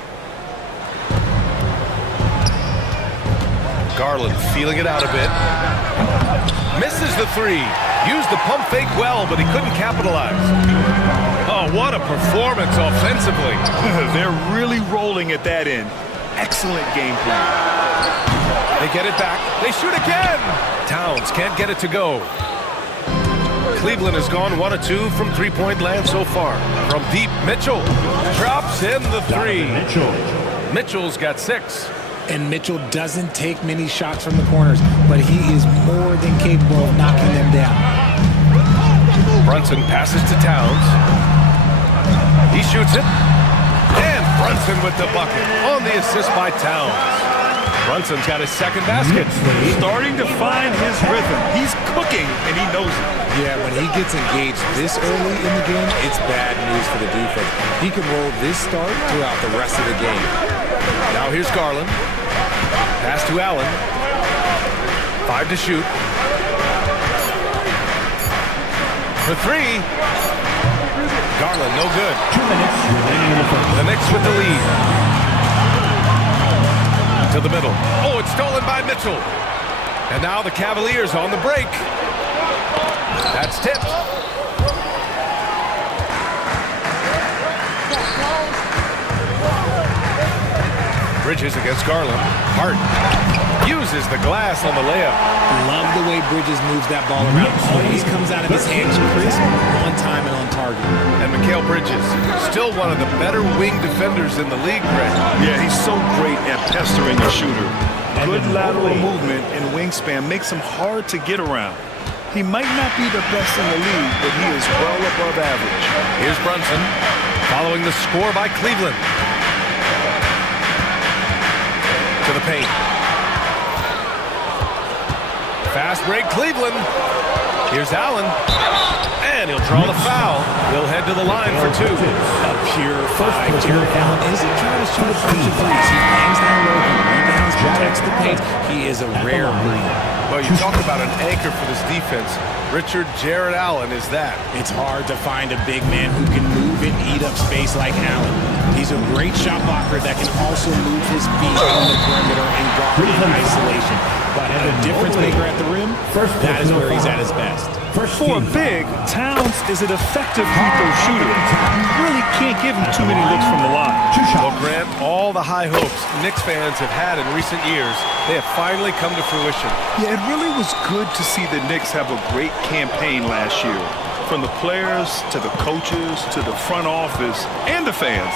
Garland feeling it out a bit. Misses the 3. Used the pump fake well, but he couldn't capitalize. Oh, what a performance offensively. They're really rolling at that end. Excellent game plan. They get it back. They shoot again. Towns can't get it to go. Cleveland has gone 1 of 2 from three-point land so far. From deep, Mitchell drops in the 3. Mitchell's got 6. And Mitchell doesn't take many shots from the corners, but he is more than capable of knocking them down. Brunson passes to Towns. He shoots it. And Brunson with the bucket on the assist by Towns. Brunson's got his second basket. Starting to find his rhythm. He's cooking, and he knows it. Yeah, when he gets engaged this early in the game, it's bad news for the defense. He can roll this start throughout the rest of the game. Now here's Garland. Pass to Allen. 5 to shoot. For 3. Garland, no good. 2 minutes remaining in the first. The Knicks with the lead. To the middle. Oh, it's stolen by Mitchell. And now the Cavaliers on the break. That's tipped. Bridges against Garland. Hart uses the glass on the layup. Love the way Bridges moves that ball around. Always comes out of his hands crisp, on time and on target. And Mikal Bridges, still one of the better wing defenders in the league, Greg. Yeah, he's so great at pestering a shooter. Good lateral movement and wingspan makes him hard to get around. He might not be the best in the league, but he is well above average. Here's Brunson, following the score by Cleveland. To the paint. Fast break, Cleveland. Here's Allen. And he'll draw the foul. He'll head to the line for 2. A pure 5. Jarrett Allen isn't trying to shoot a bunch of threes. He hangs down low, he rebounds, protects the paint. He is a rare breed. Well, you talk about an anchor for this defense. Richard Jarrett Allen is that. It's hard to find a big man who can move and eat up space like Allen. He's a great shot blocker that can also move his feet on the perimeter and guard in isolation. But a difference maker at the rim, that is where he's at his best. For a big, Towns is an effective free throw shooter. You really can't give him too many looks from the line. Well, Grant, all the high hopes Knicks fans have had in recent years, they have finally come to fruition. Yeah, it really was good to see the Knicks have a great campaign last year. From the players to the coaches to the front office and the fans.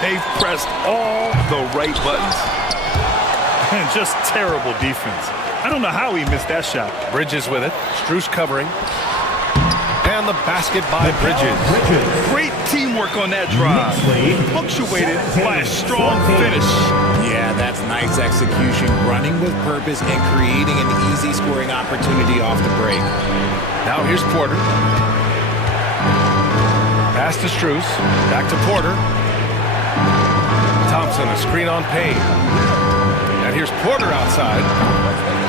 They've pressed all the right buttons. And just terrible defense. I don't know how he missed that shot. Bridges with it. Strus covering. And the basket by Bridges. Great teamwork on that drive. Punctuated by a strong finish. Yeah, that's nice execution. Running with purpose and creating an easy scoring opportunity off the break. Now here's Porter. Pass to Strus. Back to Porter. Thompson, a screen on Payne. And here's Porter outside.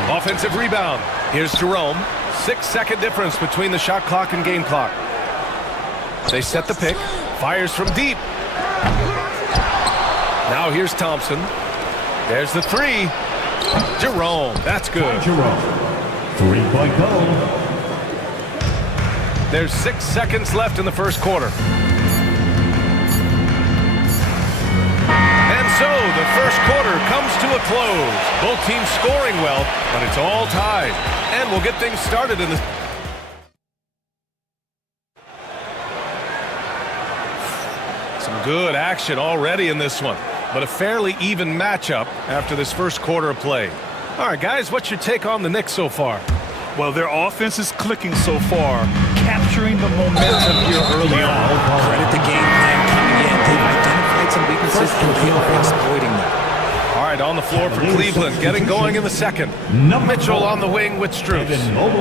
Offensive rebound. Here's Jerome. 6-second difference between the shot clock and game clock. They set the pick. Fires from deep. Now here's Thompson. There's the three. Jerome. That's good. Jerome. 3-point goal. There's 6 seconds left in the first quarter. And so the first quarter comes to a close. Both teams scoring well, but it's all tied. And we'll get things started in the... Some good action already in this one, but a fairly even matchup after this first quarter of play. All right, guys, what's your take on the Knicks so far? Well, their offense is clicking so far, capturing the momentum here early on. Credit the game plan coming in. They've identified some weaknesses and they are exploiting them. All right, on the floor for Cleveland, getting going in the second. Mitchell on the wing with Strus.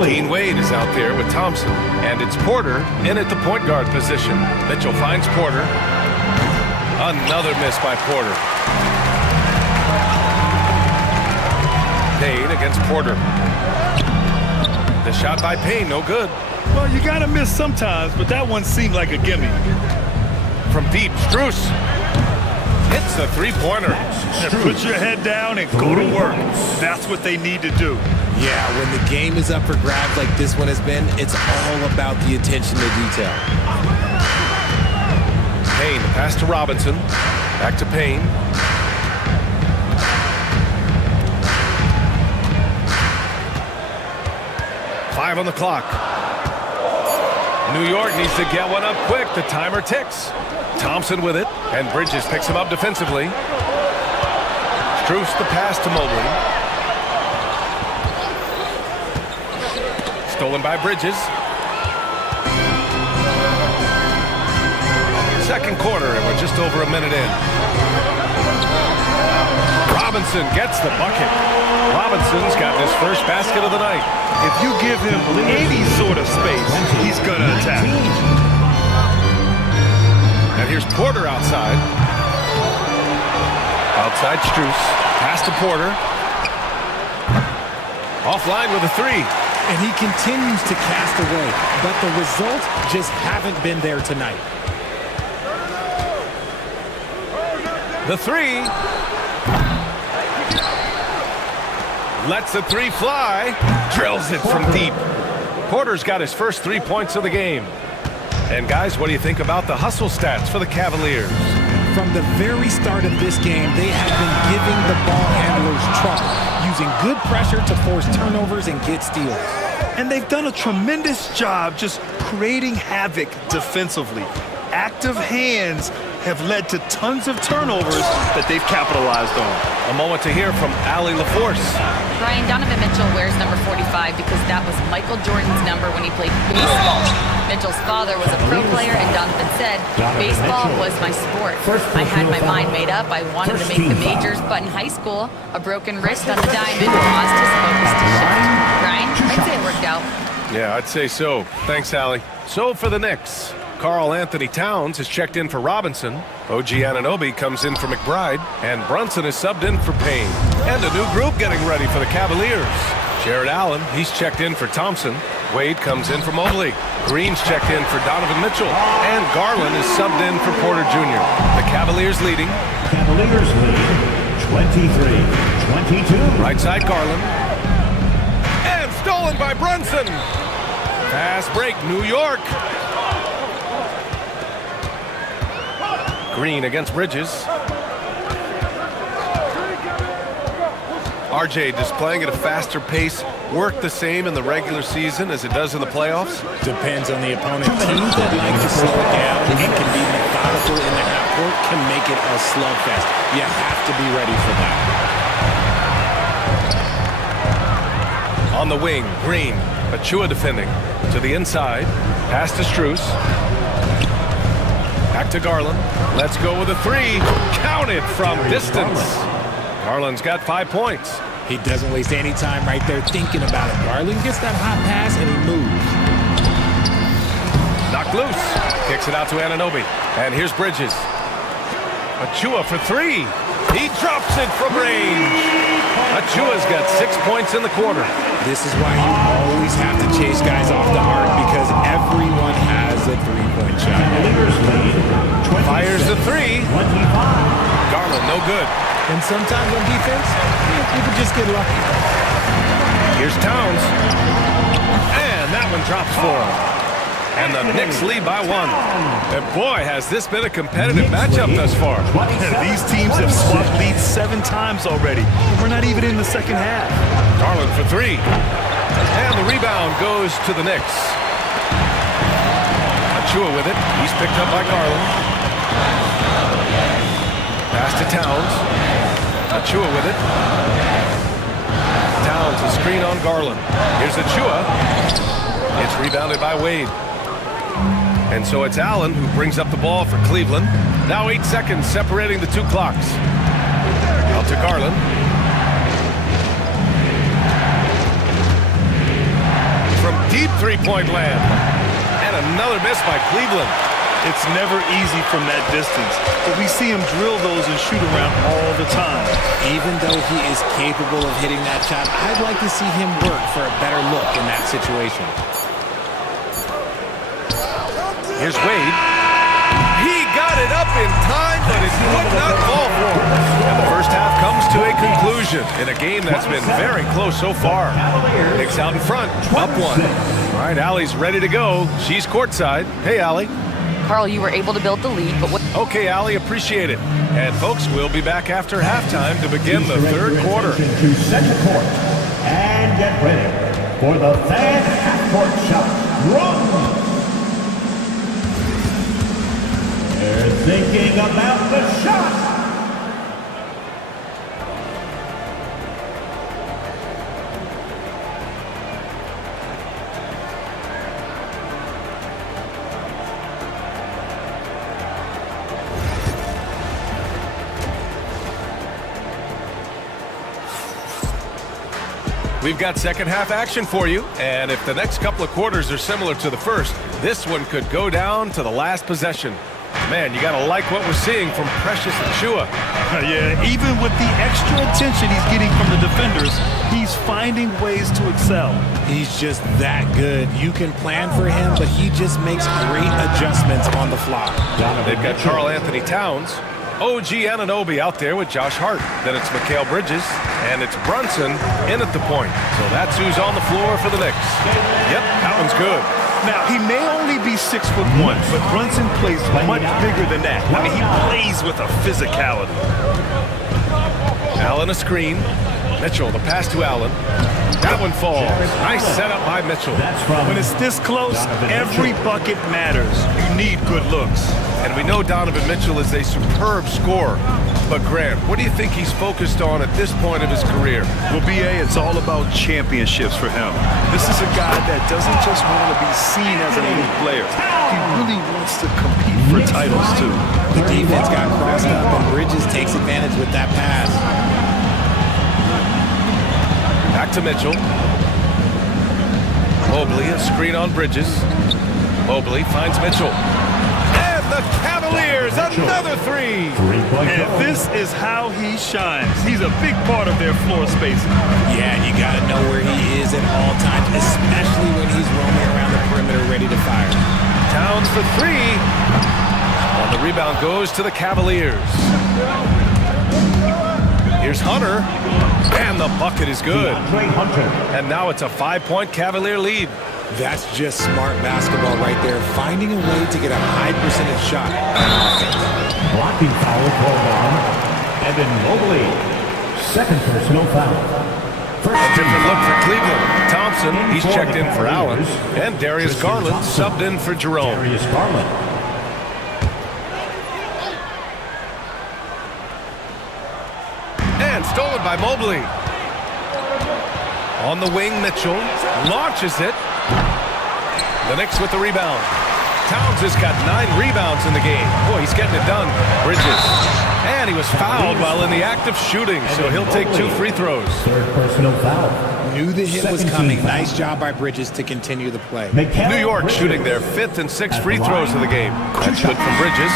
Dean Wade is out there with Thompson. And it's Porter in at the point guard position. Mitchell finds Porter. Another miss by Porter. Payne against Porter. The shot by Payne, no good. Well, you gotta miss sometimes, but that one seemed like a gimme. From deep, Strus hits the three-pointer. Put your head down and go to work. That's what they need to do. Yeah, when the game is up for grabs like this one has been, it's all about the attention to detail. Payne, pass to Robinson. Back to Payne. Five on the clock. New York needs to get one up quick. The timer ticks. Thompson with it, and Bridges picks him up defensively. Strus the pass to Mobley. Stolen by Bridges. Second quarter, and we're just over a minute in. Robinson gets the bucket. Robinson's got his first basket of the night. If you give him any sort of space, he's gonna attack. And here's Porter outside. Outside Strus. Pass to Porter. Offline with a three. And he continues to cast away, but the results just haven't been there tonight. The three. Lets the three fly. Drills it from deep. Porter's got his first 3 points of the game. And guys, what do you think about the hustle stats for the Cavaliers? From the very start of this game, they have been giving the ball handlers trouble, using good pressure to force turnovers and get steals. And they've done a tremendous job just creating havoc defensively. Active hands have led to tons of turnovers that they've capitalized on. A moment to hear from Allie LaForce. Brian, Donovan Mitchell wears number 45 because that was Michael Jordan's number when he played baseball. Mitchell's father was a pro player, and Donovan said, baseball was my sport. I had my mind made up. I wanted to make the majors, but in high school, a broken wrist on a diamond caused his focus to shift. Brian, I'd say it worked out. Yeah, I'd say so. Thanks, Allie. So for the Knicks, Karl Anthony Towns is checked in for Robinson. OG Anunoby comes in for McBride. And Brunson is subbed in for Payne. And a new group getting ready for the Cavaliers. Jared Allen, he's checked in for Thompson. Wade comes in for Mobley. Green's checked in for Donovan Mitchell. And Garland is subbed in for Porter Jr. The Cavaliers leading. Cavaliers lead 23-20. 22. Right side Garland. And stolen by Brunson. Fast break, New York. Green against Bridges. RJ displaying at a faster pace. Work the same in the regular season as it does in the playoffs? Depends on the opponent. Teams that like to slow it down and can be methodical in the half court can make it a slugfest. You have to be ready for that. On the wing, Green. Achua defending. To the inside. Pass to Strus. Back to Garland. Let's go with a three. Counted from distance. Garland's got 5 points. He doesn't waste any time right there thinking about it. Garland gets that hot pass and he moves. Knocked loose. Kicks it out to Anunoby. And here's Bridges. Achua for three. He drops it from range. Achua's got 6 points in the quarter. This is why you always have to chase guys off the arc because everyone has a three-point shot. Fires the three. Garland, no good. And sometimes on defense, you can just get lucky. Here's Towns. And that one drops for him. And the Knicks lead by 1. And boy, has this been a competitive matchup thus far. These teams have swapped leads 7 times already. We're not even in the second half. Garland for three. And the rebound goes to the Knicks. Achua with it. He's picked up by Garland. Pass to Towns. Achua with it. Towns, a screen on Garland. Here's Achua. It's rebounded by Wade. And so it's Allen who brings up the ball for Cleveland. Now 8 seconds separating the 2 clocks. Out to Garland. From deep three-point land. And another miss by Cleveland. It's never easy from that distance, but we see him drill those and shoot around all the time. Even though he is capable of hitting that shot, I'd like to see him work for a better look in that situation. Here's Wade. He got it up in time, but it would not fall for him. And the first half comes to a conclusion in a game that's been very close so far. Knicks out in front, up 1. All right, Allie's ready to go. She's courtside. Hey, Allie. Carl, you were able to build the lead, but what... Okay, Allie, appreciate it. And folks, we'll be back after halftime to begin the third quarter. To center court and get ready for the fan half-court shot. Run! They're thinking about the shot. We've got second half action for you, and if the next couple of quarters are similar to the first, this one could go down to the last possession. Man, you gotta like what we're seeing from Precious Achua. Yeah, even with the extra attention he's getting from the defenders, he's finding ways to excel. He's just that good. You can plan for him, but he just makes great adjustments on the fly. They've got Karl Anthony Towns. OG Anunoby out there with Josh Hart. Then it's Mikal Bridges, and it's Brunson in at the point. So that's who's on the floor for the Knicks. Yep, that one's good. Now, he may only be 6'1", but Brunson plays much bigger than that. I mean, he plays with a physicality. Allen a screen. Mitchell, the pass to Allen. That one falls. Nice setup by Mitchell. When it's this close, every bucket matters. You need good looks. And we know Donovan Mitchell is a superb scorer. But Grant, what do you think he's focused on at this point of his career? Well, B.A., it's all about championships for him. This is a guy that doesn't just want to be seen as an elite player. He really wants to compete for titles, too. The defense got crossed up, and Bridges takes advantage with that pass. Back to Mitchell. Mobley, a screen on Bridges. Mobley finds Mitchell. And the Cavaliers, another three. And this is how he shines. He's a big part of their floor spacing. Yeah, you got to know where he is at all times, especially when he's roaming around the perimeter ready to fire. Towns for three. And the rebound goes to the Cavaliers. Here's Hunter, and the bucket is good. Hunter. And now it's a 5-point Cavalier lead. That's just smart basketball right there, finding a way to get a high percentage shot on offense. Blocking foul called on Evan Mobley. Second personal foul. A different look for Cleveland. Thompson, he's checked in for Allen. And Darius Garland subbed in for Jerome. Darius Garland. And stolen by Mobley. On the wing, Mitchell launches it. The Knicks with the rebound. Towns has got 9 rebounds in the game. Boy, he's getting it done. Bridges. And he was fouled while in the act of shooting, so he'll take 2 free throws. Third personal foul. Knew the hit was coming. Nice job by Bridges to continue the play. New York shooting their 5th and 6th free throws of the game. That's good from Bridges.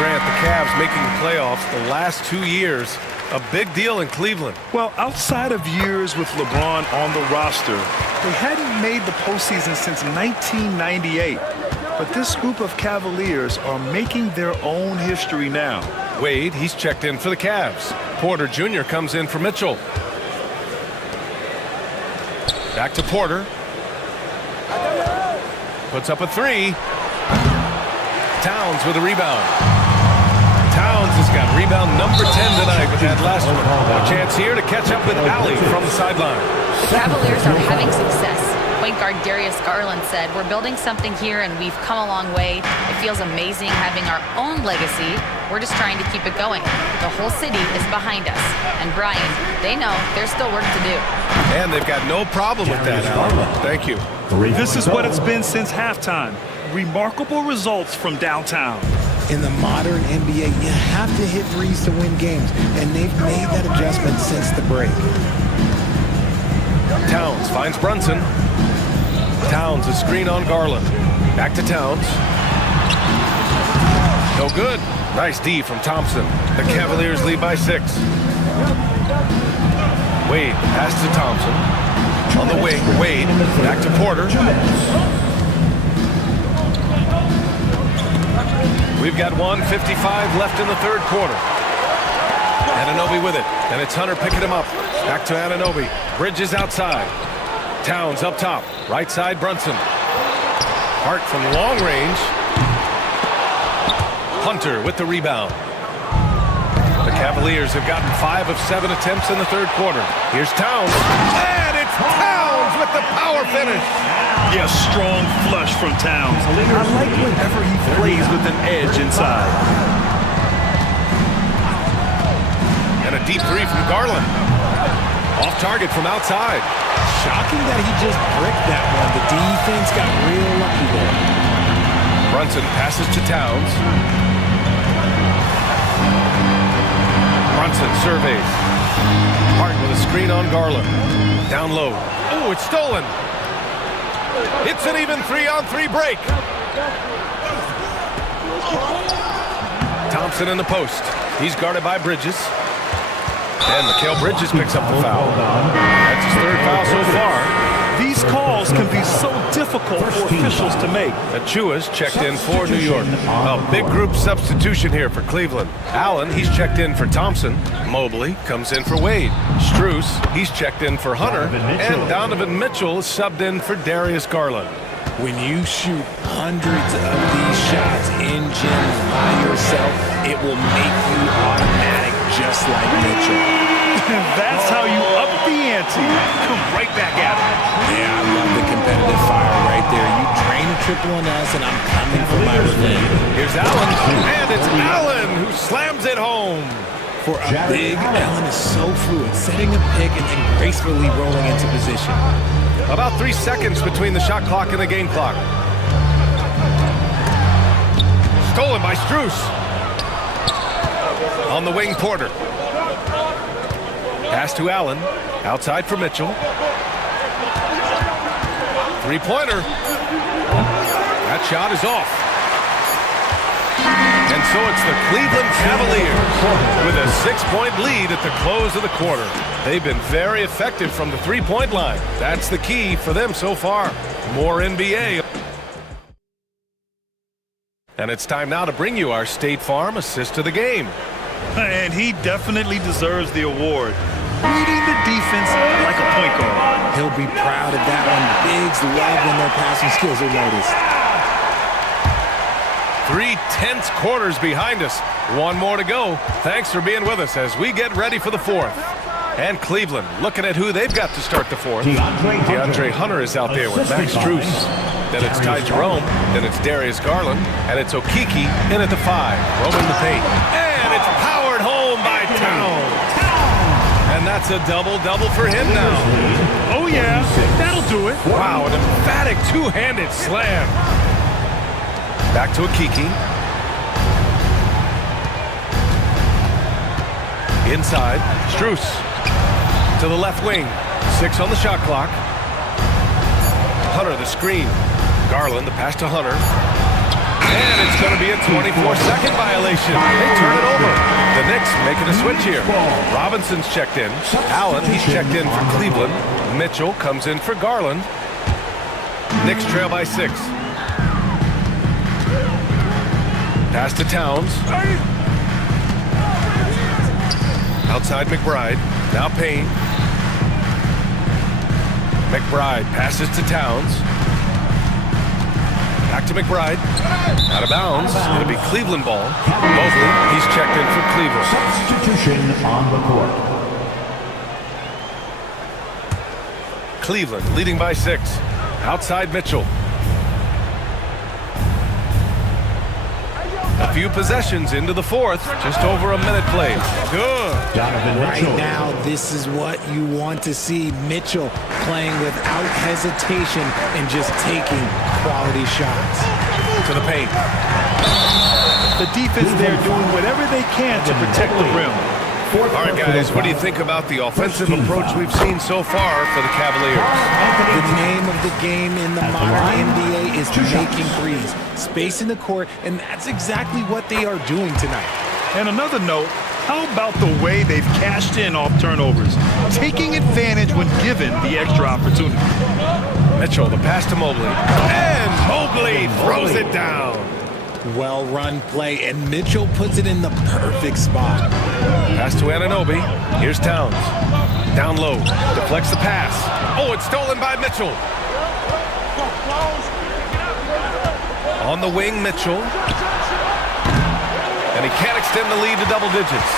Grant, the Cavs making the playoffs the last 2 years. A big deal in Cleveland. Well, outside of years with LeBron on the roster, they hadn't made the postseason since 1998. But this group of Cavaliers are making their own history now. Wade, he's checked in for the Cavs. Porter Jr. comes in for Mitchell. Back to Porter. Puts up a 3. Towns with a rebound. Towns has got rebound number 10 tonight with that last one. A chance here to catch up with Allie from the sideline. The Cavaliers are having success. Point guard Darius Garland said, "We're building something here and we've come a long way. It feels amazing having our own legacy. We're just trying to keep it going. The whole city is behind us." And Brian, they know there's still work to do. And they've got no problem with that, Allie. Thank you. This is what it's been since halftime. Remarkable results from downtown. In the modern NBA, you have to hit threes to win games, and they've made that adjustment since the break. Towns finds Brunson. Towns a screen on Garland. Back to Towns. No good. Nice D from Thompson. The Cavaliers lead by 6. Wade pass to Thompson. On the wing, Wade back to Porter. We've got 1:55 left in the third quarter. Anunoby with it, and it's Hunter picking him up. Back to Anunoby. Bridges outside. Towns up top. Right side, Brunson. Hart from long range. Hunter with the rebound. The Cavaliers have gotten 5 of 7 attempts in the third quarter. Here's Towns. And it's Towns with the power finish. Yeah, strong flush from Towns. I like whenever he plays with an edge inside. And a deep 3 from Garland. Off target from outside. Shocking that he just bricked that one. The defense got real lucky there. Brunson passes to Towns. Brunson surveys. Hart with a screen on Garland. Down low. Oh, it's stolen. It's an even 3-on-3 break. Thompson in the post. He's guarded by Bridges. And Mikal Bridges picks up the foul. That's his 3rd foul so far. These calls can be so difficult for officials to make. Achua's checked in for New York. A big group substitution here for Cleveland. Allen, he's checked in for Thompson. Mobley comes in for Wade. Strus, he's checked in for Hunter. And Donovan Mitchell is subbed in for Darius Garland. When you shoot hundreds of these shots in gyms by yourself, it will make you automatic just like Mitchell. That's how you up the ante. Come right back at it. Yeah, I love the competitive fire right there. You drain a triple on us, and I'm coming for my revenge. Here's Allen, and it's Allen who slams it home. For a big, Allen is so fluid, setting a pick and then gracefully rolling into position. About 3 seconds between the shot clock and the game clock. Stolen by Strus. On the wing, Porter. Pass to Allen. Outside for Mitchell. 3-pointer. That shot is off. And so it's the Cleveland Cavaliers with a 6-point lead at the close of the quarter. They've been very effective from the 3-point line. That's the key for them so far. More NBA. And it's time now to bring you our State Farm assist of the game. And he definitely deserves the award. Reading the defense like a point guard. He'll be proud of that one. Bigs love when their passing skills are noticed. 3 tense quarters behind us. One more to go. Thanks for being with us as we get ready for the fourth. And Cleveland looking at who they've got to start the fourth. DeAndre Hunter is out there with Max Strus. Then it's Ty Jerome. Then it's Darius Garland. And it's Okeke in at the 5. Roaming the paint. And it's powered home by Towns. And that's a double-double for him now. Oh, yeah. That'll do it. Wow, an emphatic two-handed slam. Back to Okeke. Inside, Strus to the left wing. 6 on the shot clock. Hunter the screen. Garland the pass to Hunter. And it's going to be a 24-second violation. They turn it over. The Knicks making a switch here. Robinson's checked in. Allen, he's checked in for Cleveland. Mitchell comes in for Garland. Knicks trail by 6. Pass to Towns. Outside McBride. Now Payne. McBride passes to Towns. Back to McBride. Out of bounds. It'll be Cleveland ball. Mosley, he's checked in for Cleveland. Substitution on the court. Cleveland leading by 6. Outside Mitchell. A few possessions into the fourth. Just over a minute played. Good. Right now, this is what you want to see. Mitchell playing without hesitation and just taking quality shots. To the paint. The defense there doing whatever they can to protect the rim. All right, guys, what do you think about the offensive approach we've seen so far for the Cavaliers? The name of the game in the modern NBA is making threes, spacing the court, and that's exactly what they are doing tonight. And another note, how about the way they've cashed in off turnovers, taking advantage when given the extra opportunity. Mitchell, the pass to Mobley. And Mobley throws it down. Well-run play, and Mitchell puts it in the perfect spot. Pass to Anunoby. Here's Towns. Down low. Deflects the pass. Oh, it's stolen by Mitchell. On the wing, Mitchell. And he can't extend the lead to double digits.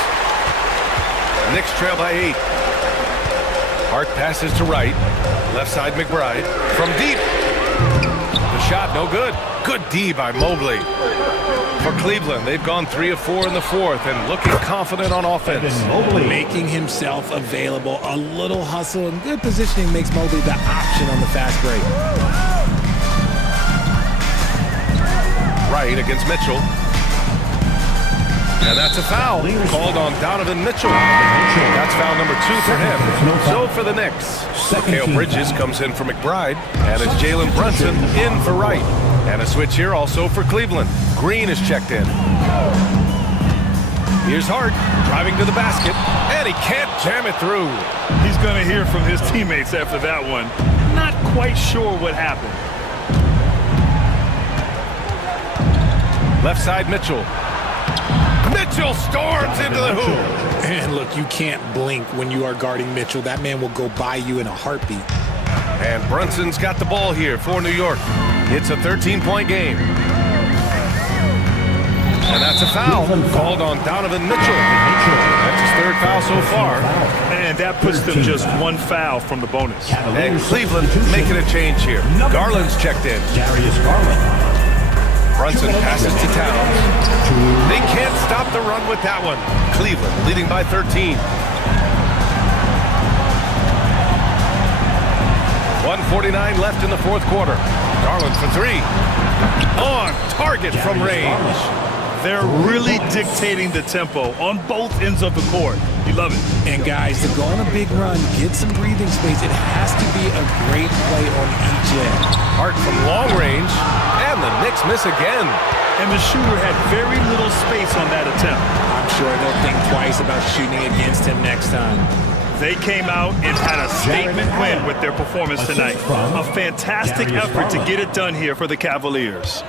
Knicks trail by 8. Hart passes to right. Left side, McBride. From deep. The shot, no good. Good D by Mobley. For Cleveland, they've gone 3 of 4 in the fourth and looking confident on offense. Making himself available. A little hustle and good positioning makes Mobley the option on the fast break. Right against Mitchell. And that's a foul called on Donovan Mitchell. That's foul number 2 for him. So for the Knicks, Mikal Bridges comes in for McBride, and it's Jalen Brunson in for Wright. And a switch here also for Cleveland. Green is checked in. Here's Hart driving to the basket, and he can't jam it through. He's going to hear from his teammates after that one. Not quite sure what happened. Left side, Mitchell. Mitchell storms into the hoop. And look, you can't blink when you are guarding Mitchell. That man will go by you in a heartbeat. And Brunson's got the ball here for New York. It's a 13-point game. And that's a foul called on Donovan Mitchell. That's his 3rd foul so far. And that puts them just 1 foul from the bonus. And Cleveland making a change here. Garland's checked in. Darius Garland. Brunson passes to Towns. They can't stop the run with that one. Cleveland leading by 13. 1:49 left in the fourth quarter. Garland for 3. On target from range. They're really dictating the tempo on both ends of the court. You love it. And guys, to go on a big run, get some breathing space, it has to be a great play on each end. Hart from long range, and the Knicks miss again. And the shooter had very little space on that attempt. I'm sure they'll think twice about shooting against him next time. They came out and had a statement win with their performance tonight. A fantastic effort to get it done here for the Cavaliers.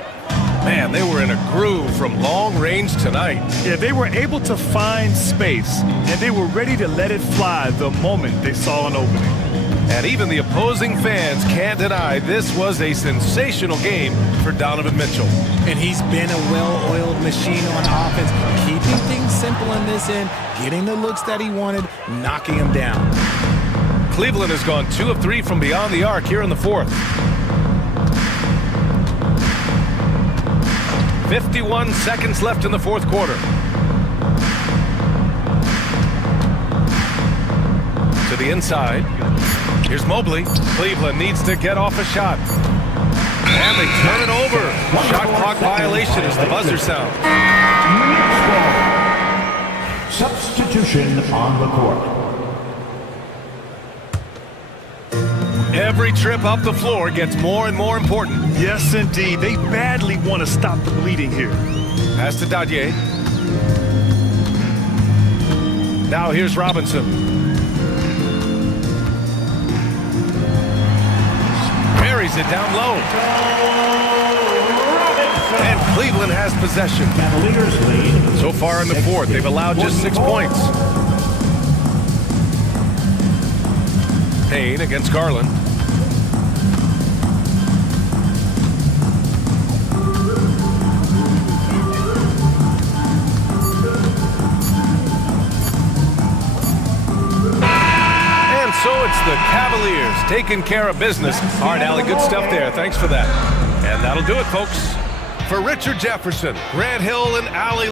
Man, they were in a groove from long range tonight. Yeah, they were able to find space, and they were ready to let it fly the moment they saw an opening. And even the opposing fans can't deny this was a sensational game for Donovan Mitchell. And he's been a well-oiled machine on offense, keeping things simple in this end, getting the looks that he wanted, knocking them down. Cleveland has gone 2 of 3 from beyond the arc here in the fourth. 51 seconds left in the fourth quarter. To the inside. Here's Mobley. Cleveland needs to get off a shot. And they turn it over. Shot clock violation as the buzzer sounds. Substitution on the court. Every trip up the floor gets more and more important. Yes, indeed. They badly want to stop the bleeding here. Pass to Dadier. Now here's Robinson. Buries it down low. And Cleveland has possession. Cavaliers lead. So far in the fourth, they've allowed just 6 points. Payne against Garland. So it's the Cavaliers taking care of business. All right, Allie, good stuff there. Thanks for that. And that'll do it, folks. For Richard Jefferson, Grant Hill, and Allie.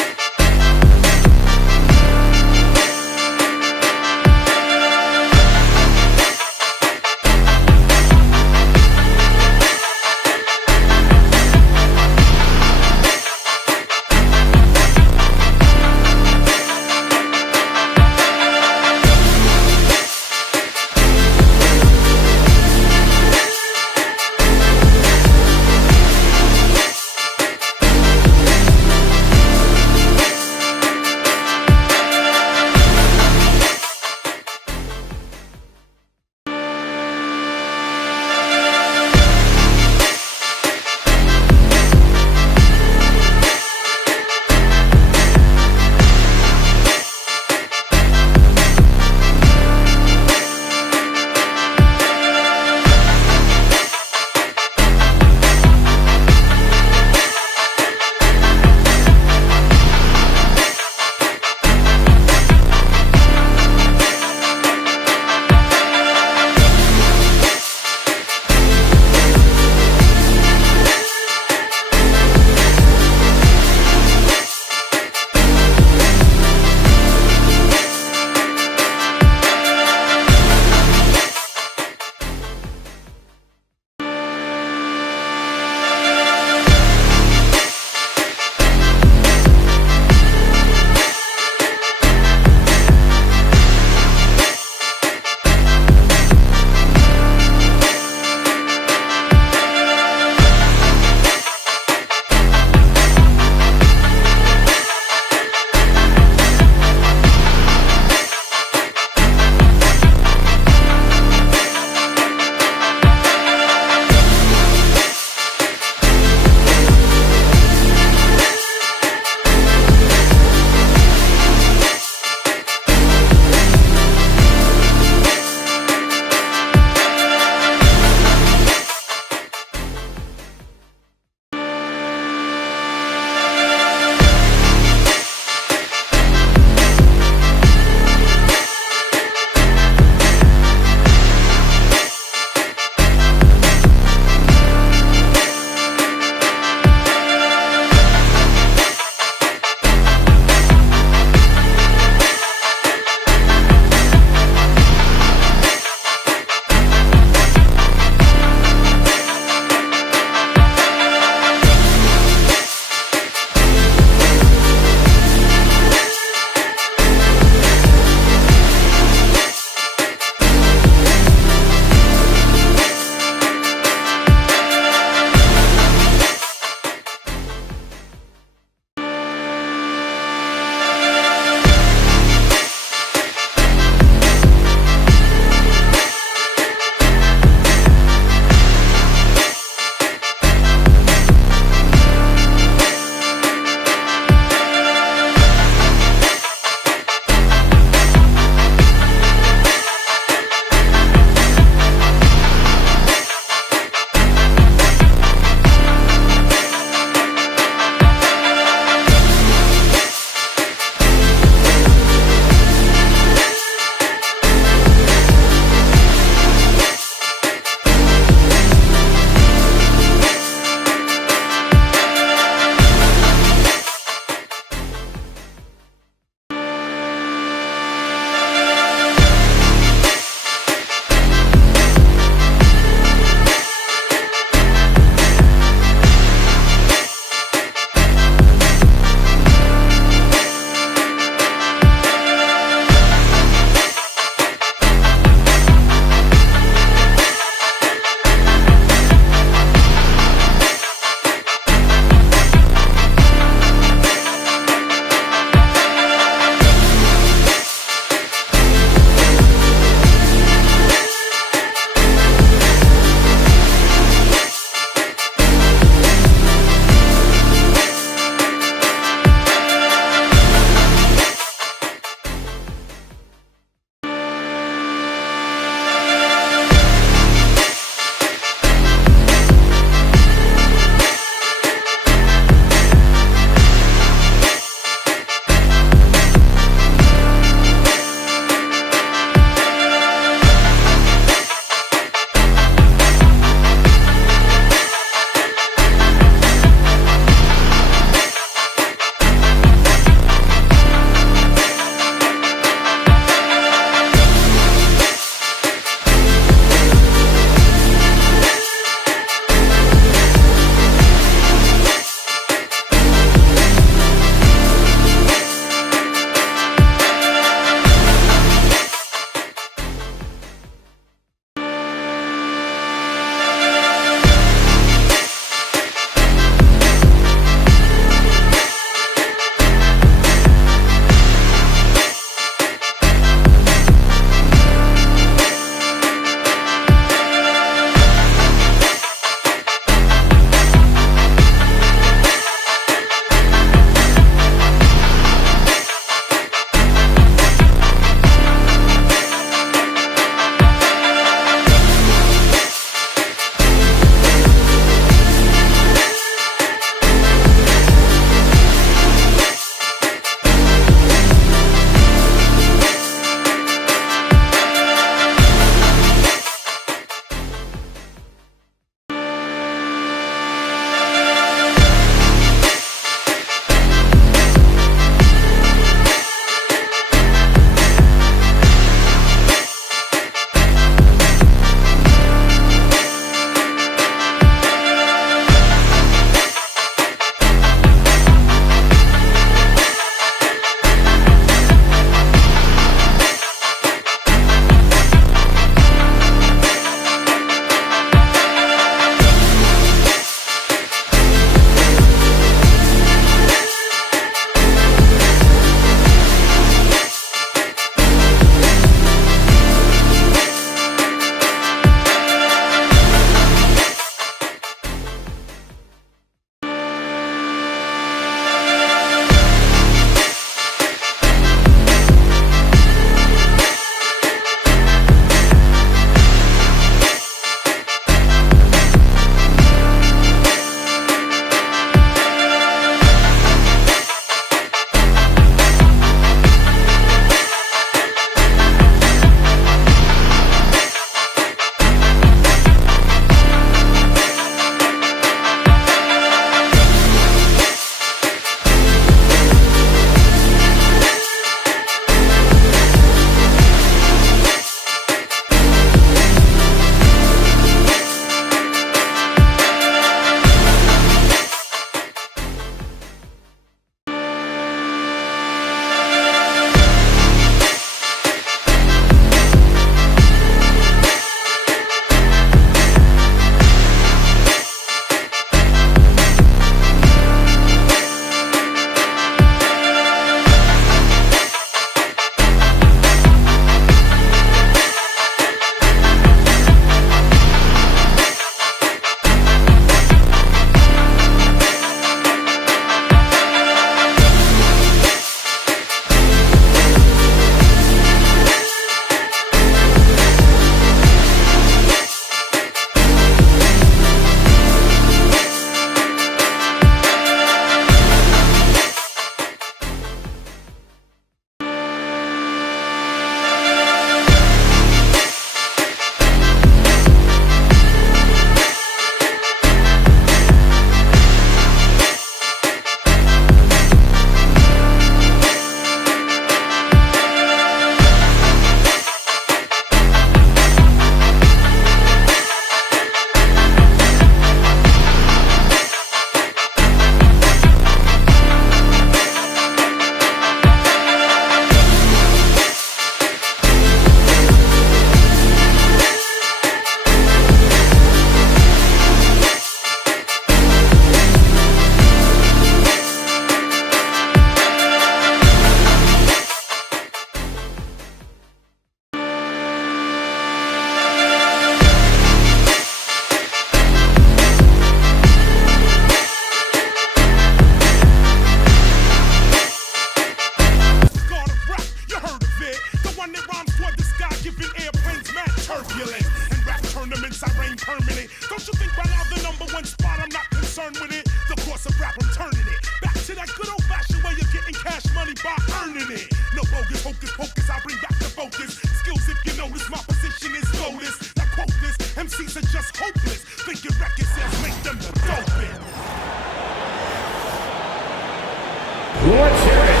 let's hear it.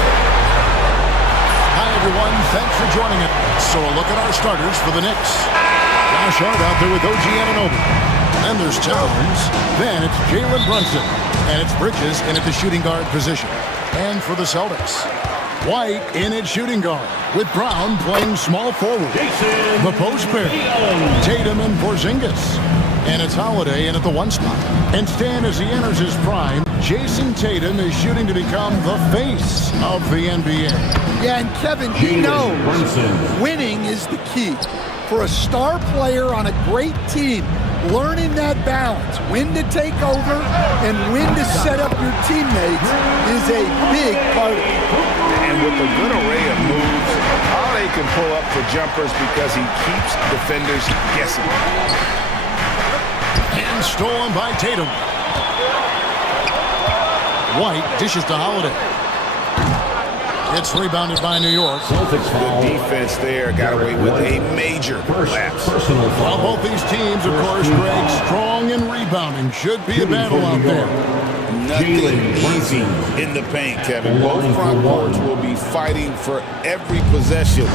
Hi, everyone. Thanks for joining us. So a look at our starters for the Knicks. Josh Hart out there with OG Anunoby. Then there's Towns. Then it's Jalen Brunson. And it's Bridges in at the shooting guard position. And for the Celtics, White in at shooting guard, with Brown playing small forward. The post pair, Tatum and Porzingis. And it's Holiday in at the 1 spot. And Stan, as he enters his prime, Jason Tatum is shooting to become the face of the NBA. Yeah, and Kevin, he knows winning is the key. For a star player on a great team, learning that balance, when to take over and when to set up your teammates, is a big part of it. And with a good array of moves, Holiday can pull up for jumpers because he keeps defenders guessing. And stolen by Tatum. White dishes to Holiday. It's rebounded by New York. Good defense there. Got away with a major lapse. Well, both these teams, of course, Greg, strong in rebounding. Should be a battle out there. Nothing easy in the paint, Kevin. Both front courts will be fighting for every possession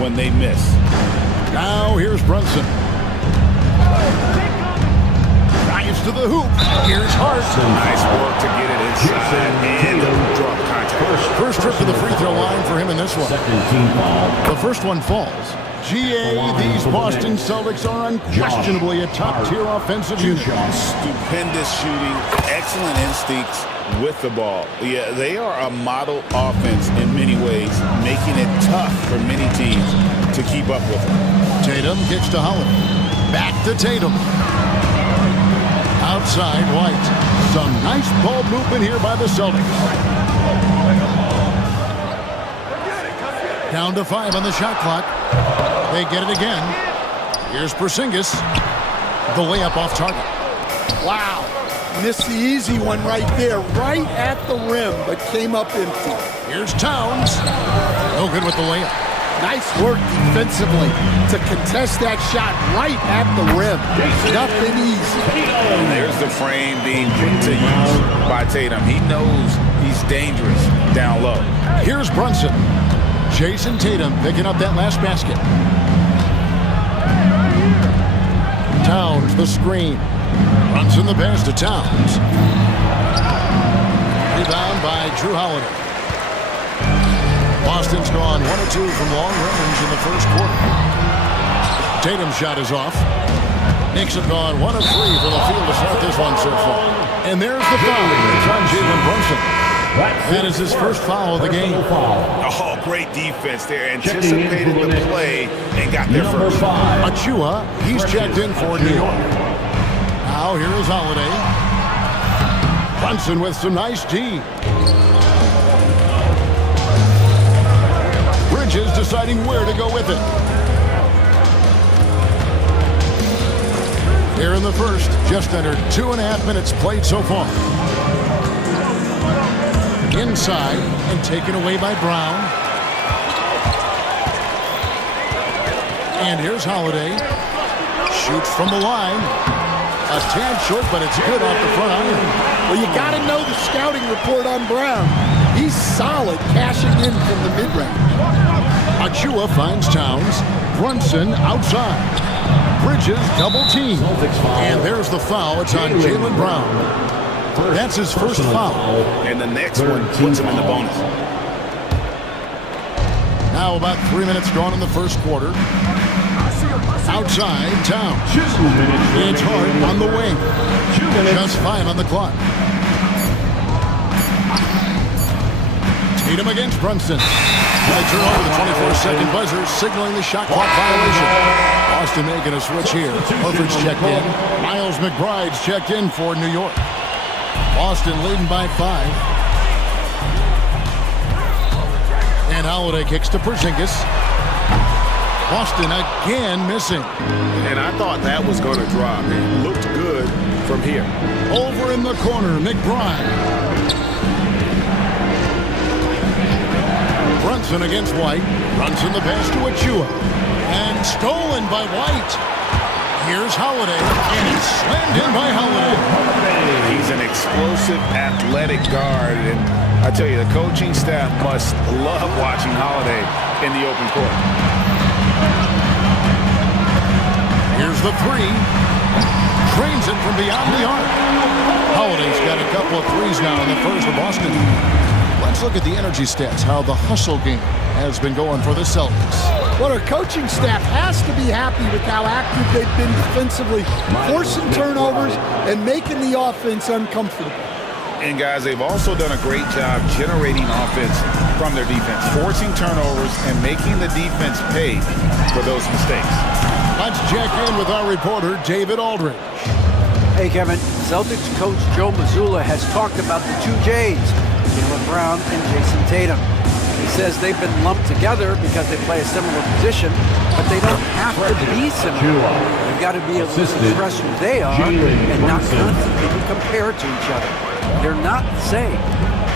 when they miss. Now here's Brunson. Drives to the hoop. Here's Hart. Nice work to get it inside and draw contact. First trip to the free throw line for him in this one. The first one falls. These Boston Celtics are unquestionably a top-tier offensive unit. Stupendous shooting, excellent instincts with the ball. Yeah, they are a model offense in many ways, making it tough for many teams to keep up with them. Tatum kicks to Holiday. Back to Tatum. Outside White. Some nice ball movement here by the Celtics. Down to 5 on the shot clock. They get it again. Here's Porzingis. The layup off target. Wow. Missed the easy one right there, right at the rim, but came up empty. Here's Towns. No good with the layup. Nice work defensively to contest that shot right at the rim. Nothing easy. And there's the frame being put to use by Tatum. He knows he's dangerous down low. Here's Brunson. Jason Tatum picking up that last basket. Towns the screen. Runs in the pass to Towns. Rebound by Drew Holiday. Boston's gone 1 of 2 from long range in the first quarter. Tatum's shot is off. Knicks have gone 1 of 3 from the field to start this one so far. And there's the foul. It's on Jalen Brunson. That is his first foul of the game. Oh, great defense there. Anticipated the play and got there first. Achua, he's checked in for New York. Now here is Holiday. Brunson with some nice D. Bridges deciding where to go with it. Here in the first, just under 2.5 minutes played so far. Inside and taken away by Brown. And here's Holiday. Shoots from the line. A tad short, but it's good off the front iron. Well, you got to know the scouting report on Brown. He's solid cashing in from the mid-range. Achua finds Towns. Brunson outside. Bridges double team. And there's the foul. It's on Jalen Brown. That's his first foul. And the next one puts him in the bonus. Now about 3 minutes gone in the first quarter. Outside, Towns. It's Hart on the wing. Just 5 on the clock. Tatum against Brunson. They turn over the 24-second buzzer, signaling the shot clock violation. Boston making a switch here. Horford's checked in. Miles McBride's checked in for New York. Boston leading by 5. And Holiday kicks to Porzingis. Boston again missing. And I thought that was going to drop. It looked good from here. Over in the corner, McBride. Brunson against White. Runs in the pass to Achua. And stolen by White. Here's Holiday. And it's slammed in by Holiday. He's an explosive, athletic guard. And I tell you, the coaching staff must love watching Holiday in the open court. Here's the three. Trains it from beyond the arc. Holiday's got a couple of threes now in the first for Boston. Let's look at the energy stats, how the hustle game has been going for the Celtics. Well, our coaching staff has to be happy with how active they've been defensively, forcing turnovers and making the offense uncomfortable. And guys, they've also done a great job generating offense from their defense, forcing turnovers and making the defense pay for those mistakes. Let's check in with our reporter, David Aldridge. Hey, Kevin. Celtics coach Joe Mazzulla has talked about the two J's, Jaylen Brown and Jason Tatum. He says they've been lumped together because they play a similar position, but they don't have to be similar. They've got to be able to express who they are and not constantly be compared to each other. They're not the same.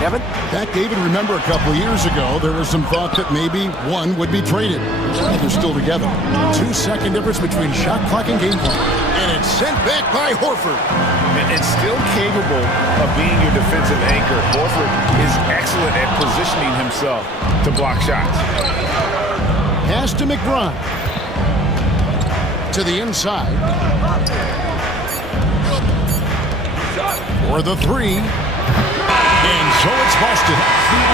Kevin? Back, David, remember a couple of years ago, there was some thought that maybe one would be traded. They're still together. 2-second difference between shot clock and game clock. And it's sent back by Horford. And still capable of being your defensive anchor. Horford is excellent at positioning himself to block shots. Pass to McBride. To the inside. For the three. And so it's Boston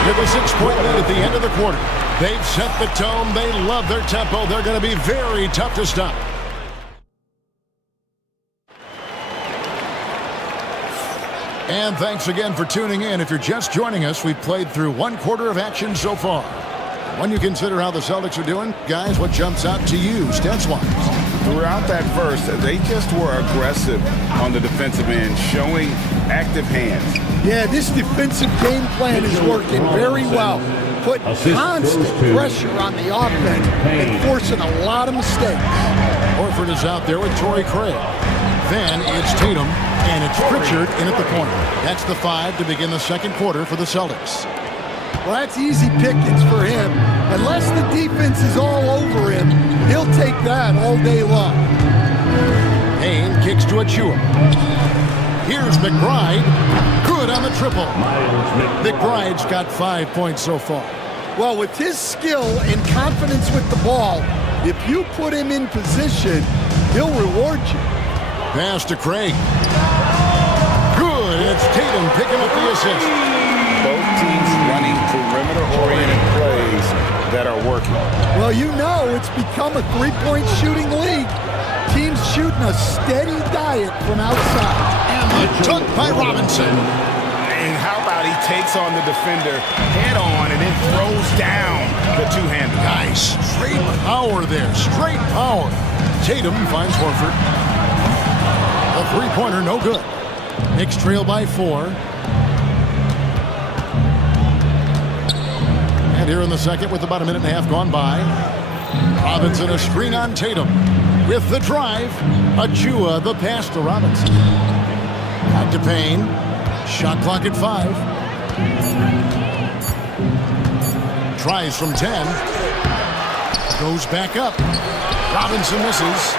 with a 6-point lead at the end of the quarter. They've set the tone. They love their tempo. They're going to be very tough to stop. And thanks again for tuning in. If you're just joining us, we've played through one quarter of action so far. When you consider how the Celtics are doing, guys, what jumps out to you, stats-wise? Throughout that first, they just were aggressive on the defensive end, showing active hands. Yeah, this defensive game plan is working very well. Put constant pressure on the offense and forcing a lot of mistakes. Horford is out there with Torrey Craig. Then it's Tatum, and it's Pritchard in at the point. That's the 5 to begin the second quarter for the Celtics. Well, that's easy pickings for him. Unless the defense is all over him, he'll take that all day long. Payne kicks to Achua. Here's McBride. Good on the triple. McBride's got 5 points so far. Well, with his skill and confidence with the ball, if you put him in position, he'll reward you. Pass to Craig. Good. It's Tatum picking up the assist. Both teams running perimeter-oriented plays that are working. Well, you know it's become a three-point shooting league. Teams shooting a steady diet from outside. And the dunk by Robinson. And how about he takes on the defender head-on and then throws down the two-hander. Nice. Straight power there. Straight power. Tatum finds Horford. A three-pointer, no good. Knicks trail by 4. And here in the second with about a minute and a half gone by. Robinson a screen on Tatum. With the drive, Achua the pass to Robinson. Out to Payne. Shot clock at 5. Tries from 10. Goes back up. Robinson misses.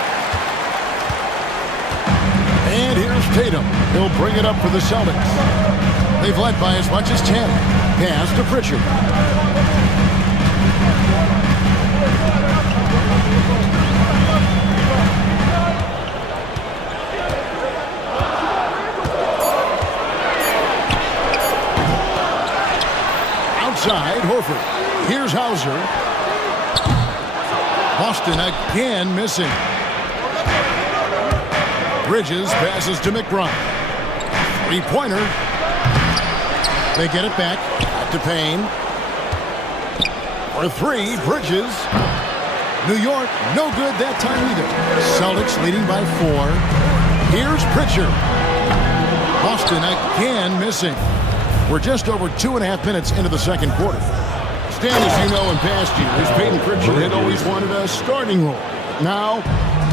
And here's Tatum. He'll bring it up for the Celtics. They've led by as much as 10. Pass to Pritchard. Outside, Horford. Here's Hauser. Boston again missing. Bridges passes to McBride. Three-pointer. They get it back. Out to Payne. For 3, Bridges. New York, no good that time either. Celtics leading by 4. Here's Pritchard. Boston again missing. We're just over 2.5 minutes into the second quarter. Stan, as you know, in past years, Peyton Pritchard had always wanted a starting role. Now,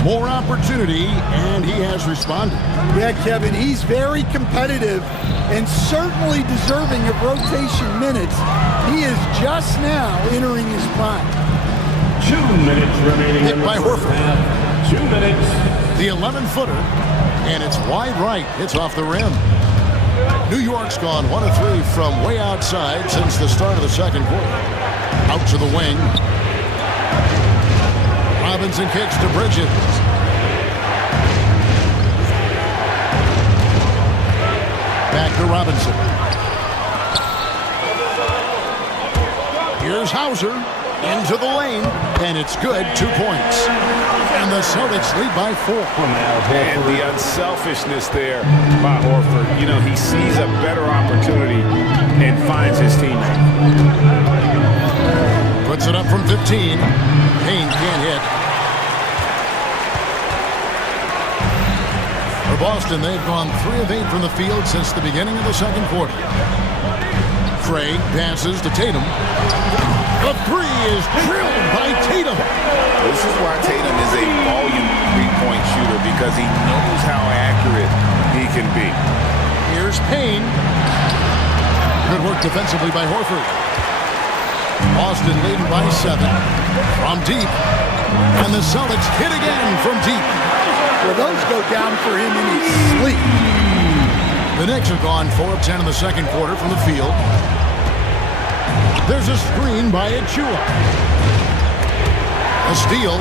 more opportunity, and he has responded. Yeah, Kevin, he's very competitive and certainly deserving of rotation minutes. He is just now entering his prime. 2 minutes remaining in the by first Horford. half. 2 minutes. The 11-footer, and it's wide right. It's off the rim. New York's gone 1 of 3 from way outside since the start of the second quarter. Out to the wing. Robinson kicks to Bridges. Back to Robinson. Here's Hauser into the lane, and it's good. 2 points. And the Celtics lead by 4. And the unselfishness there by Horford. You know, he sees a better opportunity and finds his teammate. Puts it up from 15. Payne can't hit. For Boston, they've gone 3 of 8 from the field since the beginning of the second quarter. Craig passes to Tatum. The 3 is drilled by Tatum. This is why Tatum is a volume three-point shooter, because he knows how accurate he can be. Here's Payne. Good work defensively by Horford. Boston leading by 7 from deep. And the Celtics hit again from deep. Well, those go down for him in his sleep. The Knicks have gone 4 of 10 in the second quarter from the field. There's a screen by Achua. A steal.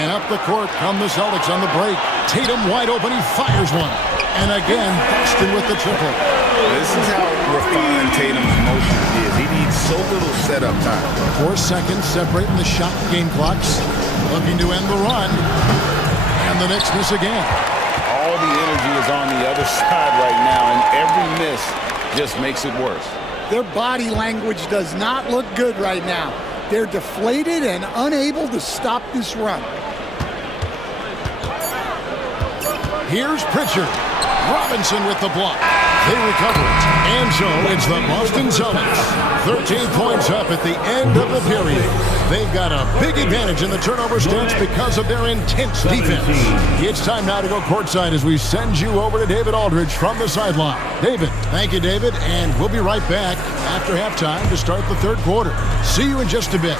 And up the court come the Celtics on the break. Tatum wide open. He fires one. And again, Boston with the triple. This is how refined Tatum's motion is. He needs so little setup time. 4 seconds separating the shot game clocks. Looking to end the run. And the Knicks miss again. All the energy is on the other side right now, and every miss just makes it worse. Their body language does not look good right now. They're deflated and unable to stop this run. Here's Pritchard. Robinson with the block. They recover it. And so it's the Boston Celtics. 13 points up at the end of the period. They've got a big advantage in the turnover stats because of their intense defense. It's time now to go courtside as we send you over to David Aldridge from the sideline. David. Thank you, David. And we'll be right back after halftime to start the third quarter. See you in just a bit.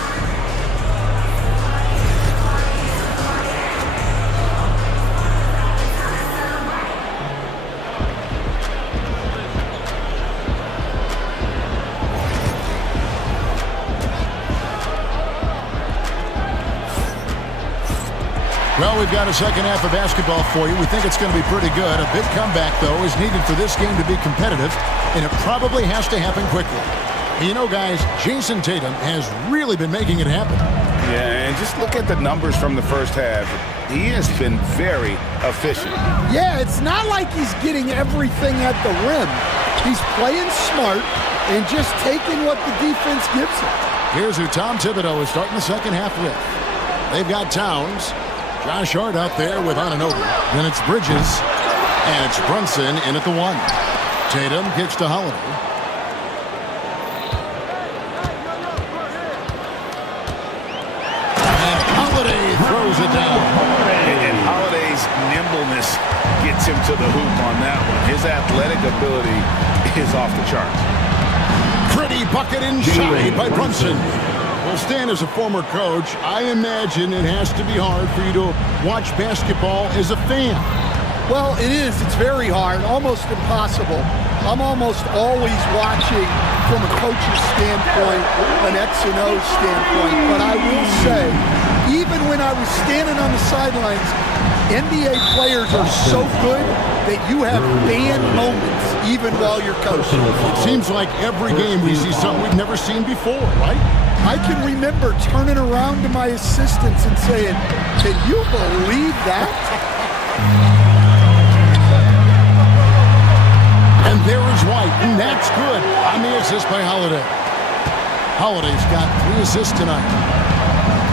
Well, we've got a second half of basketball for you. We think it's going to be pretty good. A big comeback, though, is needed for this game to be competitive, and it probably has to happen quickly. You know, guys, Jason Tatum has really been making it happen. Yeah, and just look at the numbers from the first half. He has been very efficient. Yeah, it's not like he's getting everything at the rim. He's playing smart and just taking what the defense gives him. Here's who Tom Thibodeau is starting the second half with. They've got Towns. Josh Hart out there with Anunoby. Then it's Bridges. And it's Brunson in at the 1. Tatum kicks to Holiday. And Holiday throws it down. And Holiday's nimbleness gets him to the hoop on that one. His athletic ability is off the charts. Pretty bucket inside by Brunson. Well, Stan, as a former coach, I imagine it has to be hard for you to watch basketball as a fan. Well, it is. It's very hard, almost impossible. I'm almost always watching from a coach's standpoint, an X and O standpoint. But I will say, even when I was standing on the sidelines, NBA players are so good that you have fan moments even while you're coaching. It seems like every game we see something we've never seen before, right? I can remember turning around to my assistants and saying, "Can you believe that?" And there is White, and that's good on the assist by Holiday. Holiday's got 3 assists tonight.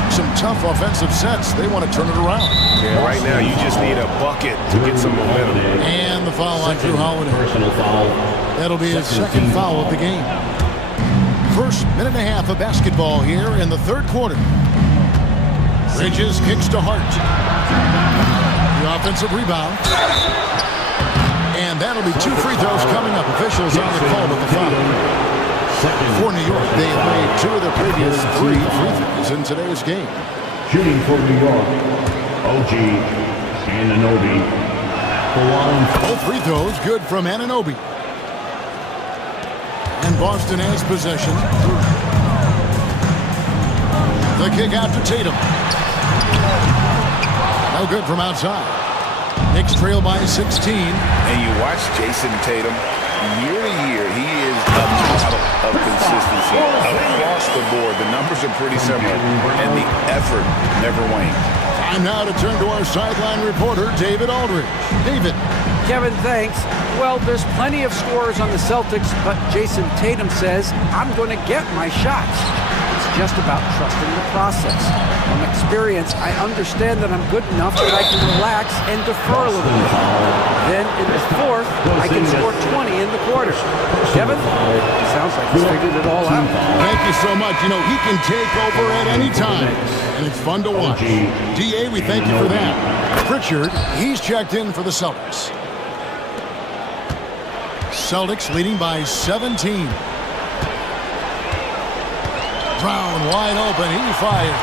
Some tough offensive sets. They want to turn it around. Yeah, right now you just need a bucket to get some momentum. And the foul on Drew Holiday. Personal foul. That'll be his second foul of the game. First minute and a half of basketball here in the third quarter. Bridges kicks to Hart. The offensive rebound. And that'll be 2 free throws coming up. Officials on the call with the foul. For New York, they have made 2 of their previous 3 free throws in today's game. Shooting for New York, OG Anunoby. Both free throws good from Anunoby. And Boston has possession. The kick out to Tatum. No good from outside. Knicks trail by 16. And you watch Jason Tatum, year to year, he is a model of consistency. Across the board, the numbers are pretty similar, and the effort never wanes. Time now to turn to our sideline reporter, David Aldridge. David. Kevin, thanks. Well, there's plenty of scorers on the Celtics, but Jason Tatum says, I'm going to get my shots. It's just about trusting the process. From experience, I understand that I'm good enough that I can relax and defer a little bit. Then in the fourth, I can score 20 in the quarter. Kevin, sounds like he's figured it all out. Thank you so much. You know, he can take over at any time, and it's fun to watch. DA, we thank you for that. Pritchard, he's checked in for the Celtics. Celtics leading by 17. Brown wide open. He fires.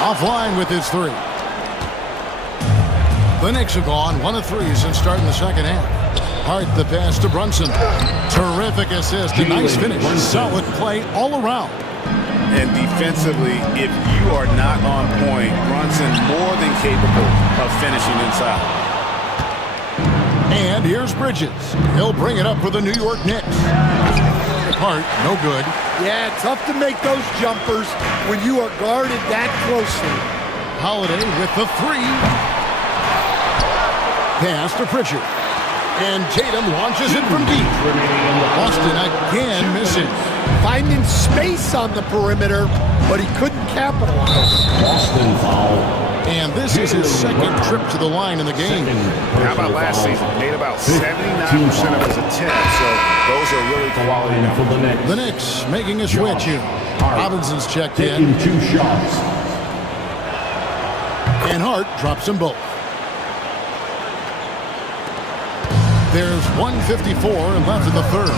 Offline with his three. The Knicks have gone 1 of 3 since starting the second half. Hart the pass to Brunson. Terrific assist. A nice finish. Solid play all around. And defensively, if you are not on point, Brunson more than capable of finishing inside. And here's Bridges. He'll bring it up for the New York Knicks. Hart, no good. Yeah, tough to make those jumpers when you are guarded that closely. Holiday with the three. Pass to Pritchard. And Tatum launches it from deep. Boston again misses. Finding space on the perimeter, but he couldn't capitalize. Boston foul. And this is his second trip to the line in the game. How about last season? Made about 79% of his attempts, so those are really quality numbers. The Knicks making a switch here. Robinson's checked in. Taking 2 shots. And Hart drops them both. There's 1:54 left in the third.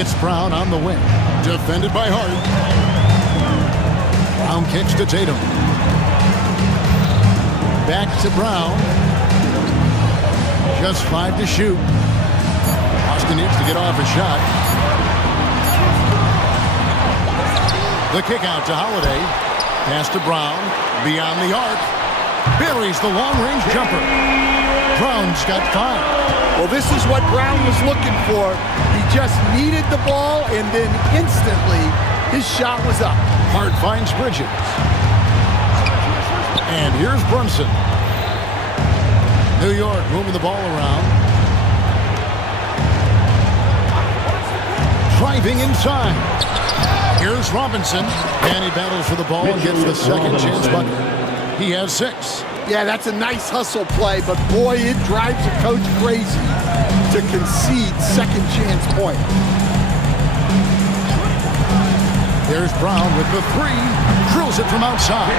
It's Brown on the wing. Defended by Hart. Brown kicks to Tatum. Back to Brown. Just 5 to shoot. Boston needs to get off a shot. The kick out to Holiday. Pass to Brown. Beyond the arc. Buries the long-range jumper. Brown's got 5. Well, this is what Brown was looking for. He just needed the ball, and then instantly his shot was up. Hart finds Bridges. And here's Brunson. New York moving the ball around. Driving inside. Here's Robinson. And he battles for the ball and gets the second chance bucket. He has 6. Yeah, that's a nice hustle play, but boy, it drives a coach crazy to concede second chance point. There's Brown with the 3. Drills it from outside.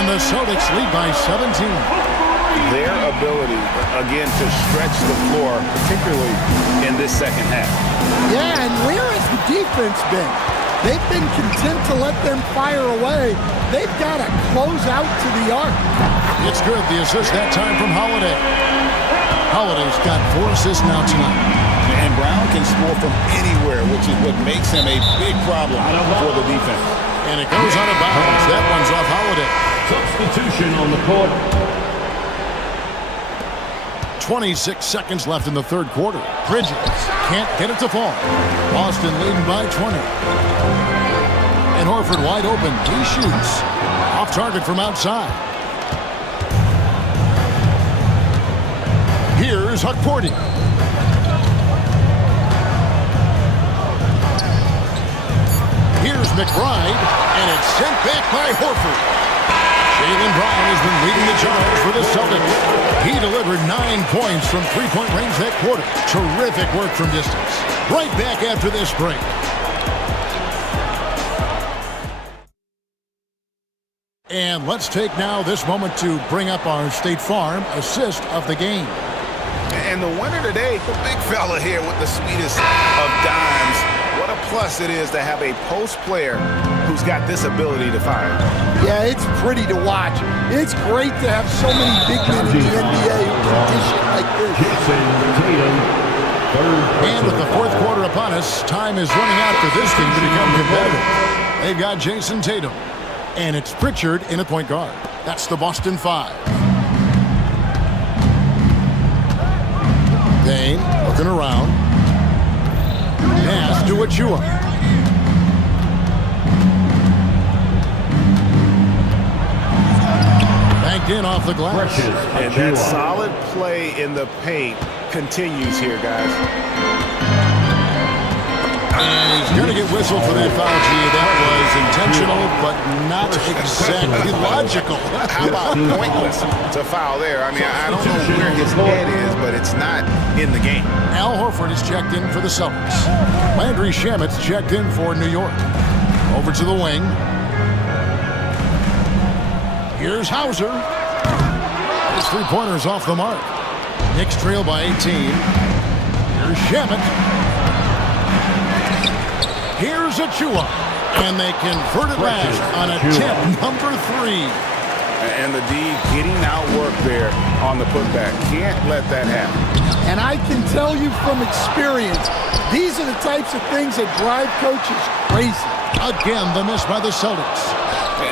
And the Celtics lead by 17. Their ability, again, to stretch the floor, particularly in this second half. Yeah, and where has the defense been? They've been content to let them fire away. They've got to close out to the arc. It's good. The assist that time from Holiday. Holiday's got 4 assists now tonight. And Brown can score from anywhere, which is what makes him a big problem for the defense. And it goes out of bounds. That one's off Holiday. Substitution on the court. 26 seconds left in the third quarter. Bridges can't get it to fall. Boston leading by 20. And Horford wide open. He shoots. Off target from outside. Here's Hukporti. Here's McBride. And it's sent back by Horford. Jaylen Brown has been leading the charge for the Celtics. He delivered 9 points from three-point range that quarter. Terrific work from distance. Right back after this break. And let's take now this moment to bring up our State Farm assist of the game. And the winner today, the big fella here with the sweetest of dimes, What a plus it is to have a post player who's got this ability to fire. Yeah, it's pretty to watch. It's great to have so many big men in the NBA who can dish it like this. And with the fourth quarter upon us, time is running out for this team to become competitive. They've got Jason Tatum, and it's Pritchard in at point guard. That's the Boston Five. Payne looking around. Pass to Achua. Banked in off the glass. And that solid play in the paint continues here, guys. And he's going to get whistled for that foul, G. That was intentional, but not exactly logical. How about pointless to foul there? I mean, I don't know where his head is, but it's not in the game. Al Horford is checked in for the Celtics. Landry Shamet's checked in for New York. Over to the wing. Here's Hauser. His three-pointer's off the mark. Knicks trail by 18. Here's Shamet. Here's Achua. And they convert it last on attempt number 3. And the D getting outwork there on the putback. Can't let that happen. And I can tell you from experience, these are the types of things that drive coaches crazy. Again, the miss by the Celtics.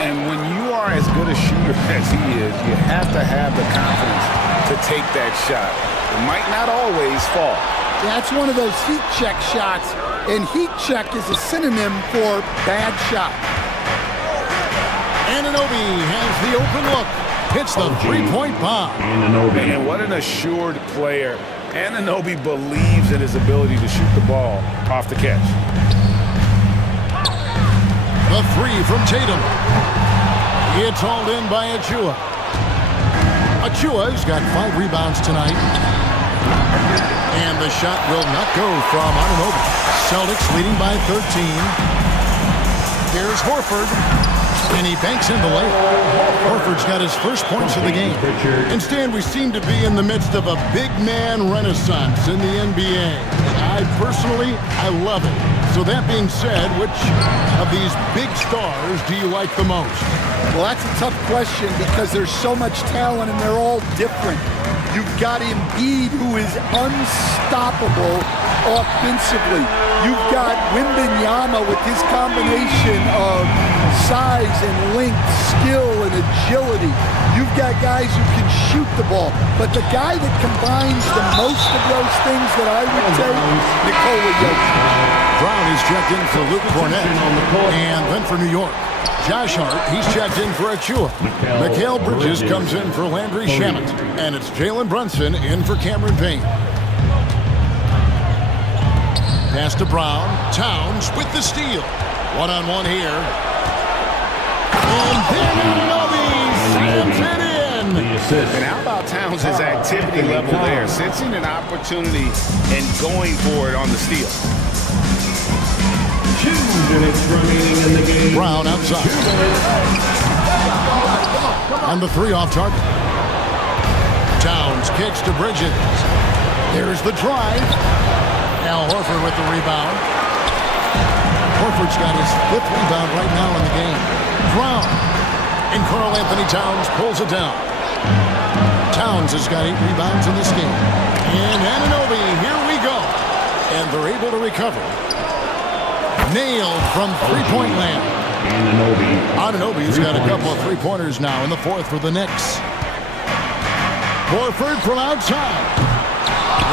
And when you are as good a shooter as he is, you have to have the confidence to take that shot. It might not always fall. That's one of those heat check shots, and heat check is a synonym for bad shot. Anunoby has the open look. Hits the three-point bomb. And what an assured player. Anunoby believes in his ability to shoot the ball off the catch. The three from Tatum. It's hauled in by Achua. Achua's got 5 rebounds tonight. And the shot will not go from Anunoby. Celtics leading by 13. Here's Horford. And he banks in the layup. Horford's got his first points of the game. And Stan, we seem to be in the midst of a big man renaissance in the NBA. I love it. So that being said, which of these big stars do you like the most? Well, that's a tough question because there's so much talent and they're all different. You've got Embiid, who is unstoppable offensively. You've got Wembanyama with his combination of size and length, skill and agility. You've got guys who can shoot the ball. But the guy that combines the most of those things that I would take, Nikola Jokic. Brown is checked in for Luke Cornett. And then for New York, Josh Hart, he's checked in for Achua. Mikal Bridges comes in for Landry Shamet. And it's Jalen Brunson in for Cameron Payne. Pass to Brown. Towns with the steal. One-on-one here. And then Anunoby slams it in. And how about Towns' activity level there? Sensing an opportunity and going for it on the steal. 2 minutes remaining in the game. Brown outside. And the 3 off target. Towns kicks to Bridges. There's the drive. Al Horford with the rebound. Horford's got his 5th rebound right now in the game. Brown. And Karl Anthony Towns pulls it down. Towns has got 8 rebounds in this game. And Anunoby, here we go. And they're able to recover. Nailed from three-point land. Anunoby's got a couple of three-pointers now in the 4th for the Knicks. Horford from outside.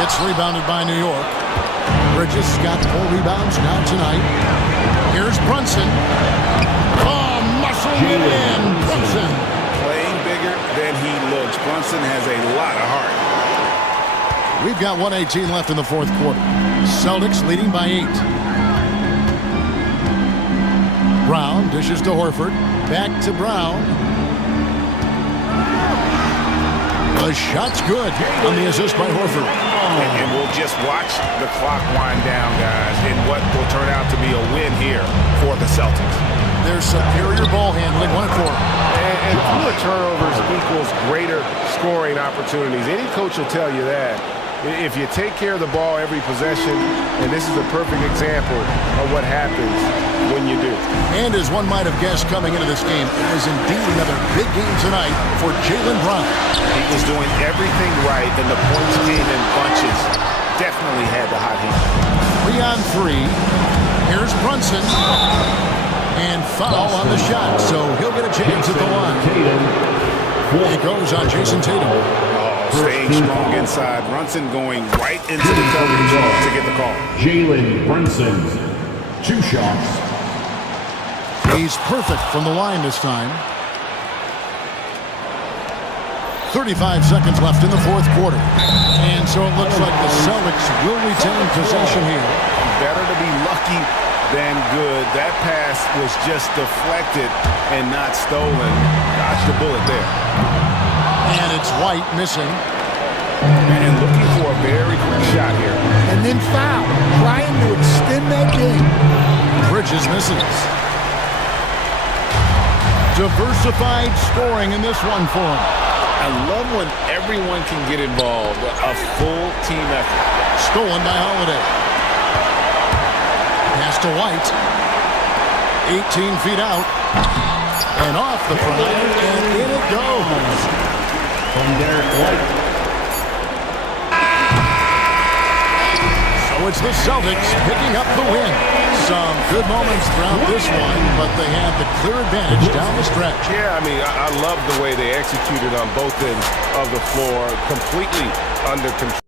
It's rebounded by New York. Bridges got 4 rebounds now tonight. Here's Brunson. Oh, muscle it in. Brunson. Playing bigger than he looks. Brunson has a lot of heart. We've got 1:18 left in the 4th quarter. Celtics leading by 8. Brown dishes to Horford. Back to Brown. The shot's good on the assist by Horford. And we'll just watch the clock wind down, guys, in what will turn out to be a win here for the Celtics. Their superior ball handling, 1 and 4. And fewer turnovers equals greater scoring opportunities. Any coach will tell you that. If you take care of the ball every possession, and this is a perfect example of what happens when you do. And as one might have guessed coming into this game, it was indeed another big game tonight for Jaylen Brown. He was doing everything right, and the points came in bunches. Definitely had the hot hand. 3 on 3. Here's Brunson. And foul on the shot, so he'll get a chance at the line. It goes on Jason Tatum. Staying strong inside. Brunson going right into the coverage to get the call. Jalen Brunson, 2 shots. He's perfect from the line this time. 35 seconds left in the fourth quarter. And so it looks like the Celtics will retain possession here. Better to be lucky than good. That pass was just deflected and not stolen. Dodged the bullet there. And it's White missing. And looking for a very quick shot here. And then foul, trying to extend that game. Bridges misses. Diversified scoring in this one for him. I love when everyone can get involved. A full team effort. Stolen by Holiday. Pass to White. 18 feet out. And off the front. And in it goes. From Derek White. So it's the Celtics picking up the win. Some good moments throughout this one, but they have the clear advantage down the stretch. Yeah, I mean, I love the way they executed on both ends of the floor, completely under control.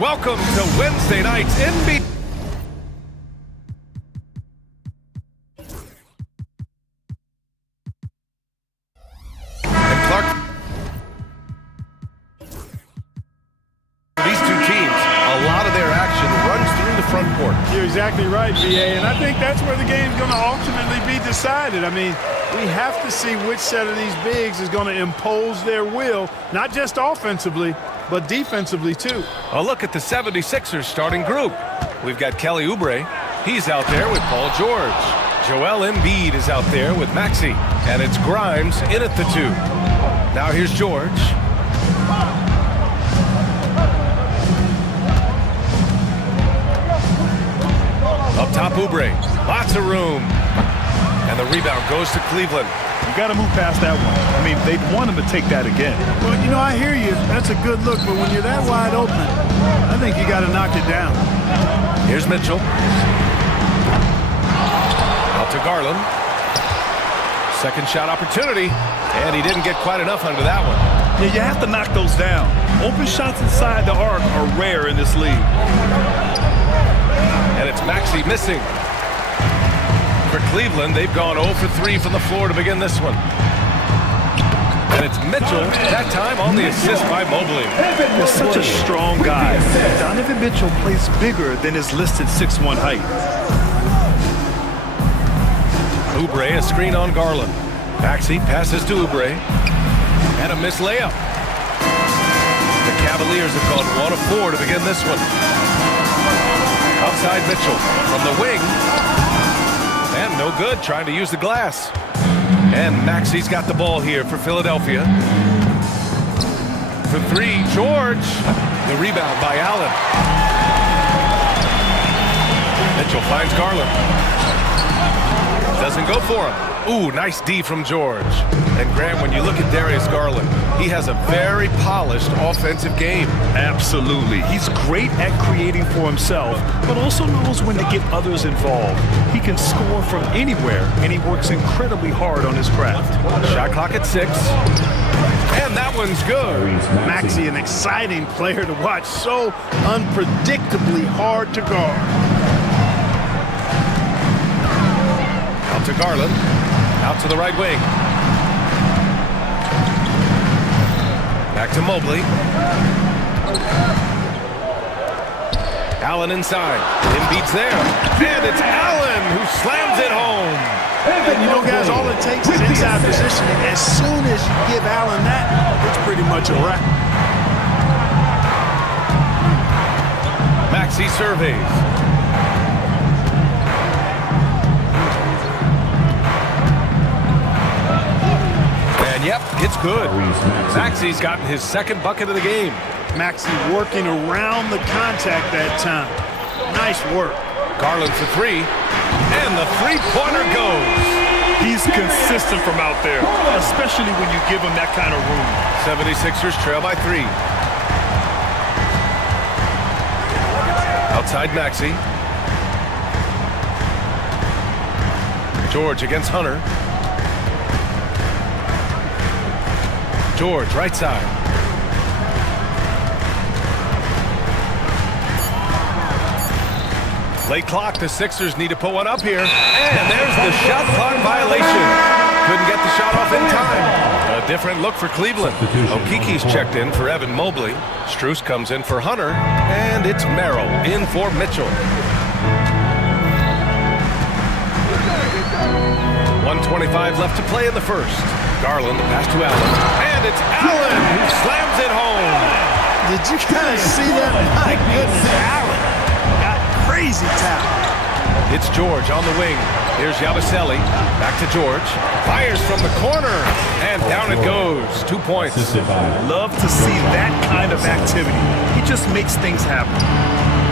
Welcome to Wednesday Wednesday nights NBA. And Clark. These two teams, a lot of their action runs through the front court. You're exactly right, VA, and I think that's where the game's going to ultimately be decided. I mean, we have to see which set of these bigs is going to impose their will, not just offensively, but defensively too. A look at the 76ers starting group. We've got Kelly Oubre. He's out there with Paul George. Joel Embiid is out there with Maxey. And it's Grimes in at the 2. Now here's George. Up top, Oubre. Lots of room. And the rebound goes to Cleveland. You got to move past that one. I mean, they'd want him to take that again. Well, you know, I hear you. That's a good look, but when you're that wide open, I think you got to knock it down. Here's Mitchell. Out to Garland. Second shot opportunity, and he didn't get quite enough under that one. Yeah, you have to knock those down. Open shots inside the arc are rare in this league. And it's Maxey missing. For Cleveland, they've gone 0 for 3 from the floor to begin this one. And it's Mitchell, that time on the assist by Mobley. He's such a strong guy. Donovan Mitchell plays bigger than his listed 6'1" height. Oubre, a screen on Garland. Maxey passes to Oubre. And a missed layup. The Cavaliers have gone 1 of 4 to begin this one. Outside Mitchell from the wing. And no good, trying to use the glass. And Maxey's got the ball here for Philadelphia. For 3, George. The rebound by Allen. Mitchell finds Garland. Doesn't go for him. Ooh, nice D from George. And Graham, when you look at Darius Garland, he has a very polished offensive game. Absolutely. He's great at creating for himself, but also knows when to get others involved. He can score from anywhere, and he works incredibly hard on his craft. Shot clock at 6. And that one's good. Maxey, an exciting player to watch. So unpredictably hard to guard. Out to Garland. Out to the right wing. Back to Mobley. Allen inside. Embiid's there. And it's Allen who slams it home. And you know, guys, all it takes is inside positioning. As soon as you give Allen that, it's pretty much a wrap. Maxey surveys. Yep, it's good. Maxey's gotten his second bucket of the game. Maxey working around the contact that time. Nice work. Garland for 3. And the three-pointer goes. He's consistent from out there, especially when you give him that kind of room. 76ers trail by 3. Outside Maxey. George against Hunter. George, right side. Late clock, the Sixers need to put one up here. And there's the shot clock violation. Couldn't get the shot off in time. A different look for Cleveland. Okiki's checked in for Evan Mobley. Strus comes in for Hunter. And it's Merrill in for Mitchell. 1:25 left to play in the first. Garland, the pass to Allen. And it's Allen who slams it home. Did you guys see that? My goodness, Allen got crazy talent. It's George on the wing. Here's Yabusele. Back to George. Fires from the corner. And down it goes. 2 points. Love to see that kind of activity. He just makes things happen.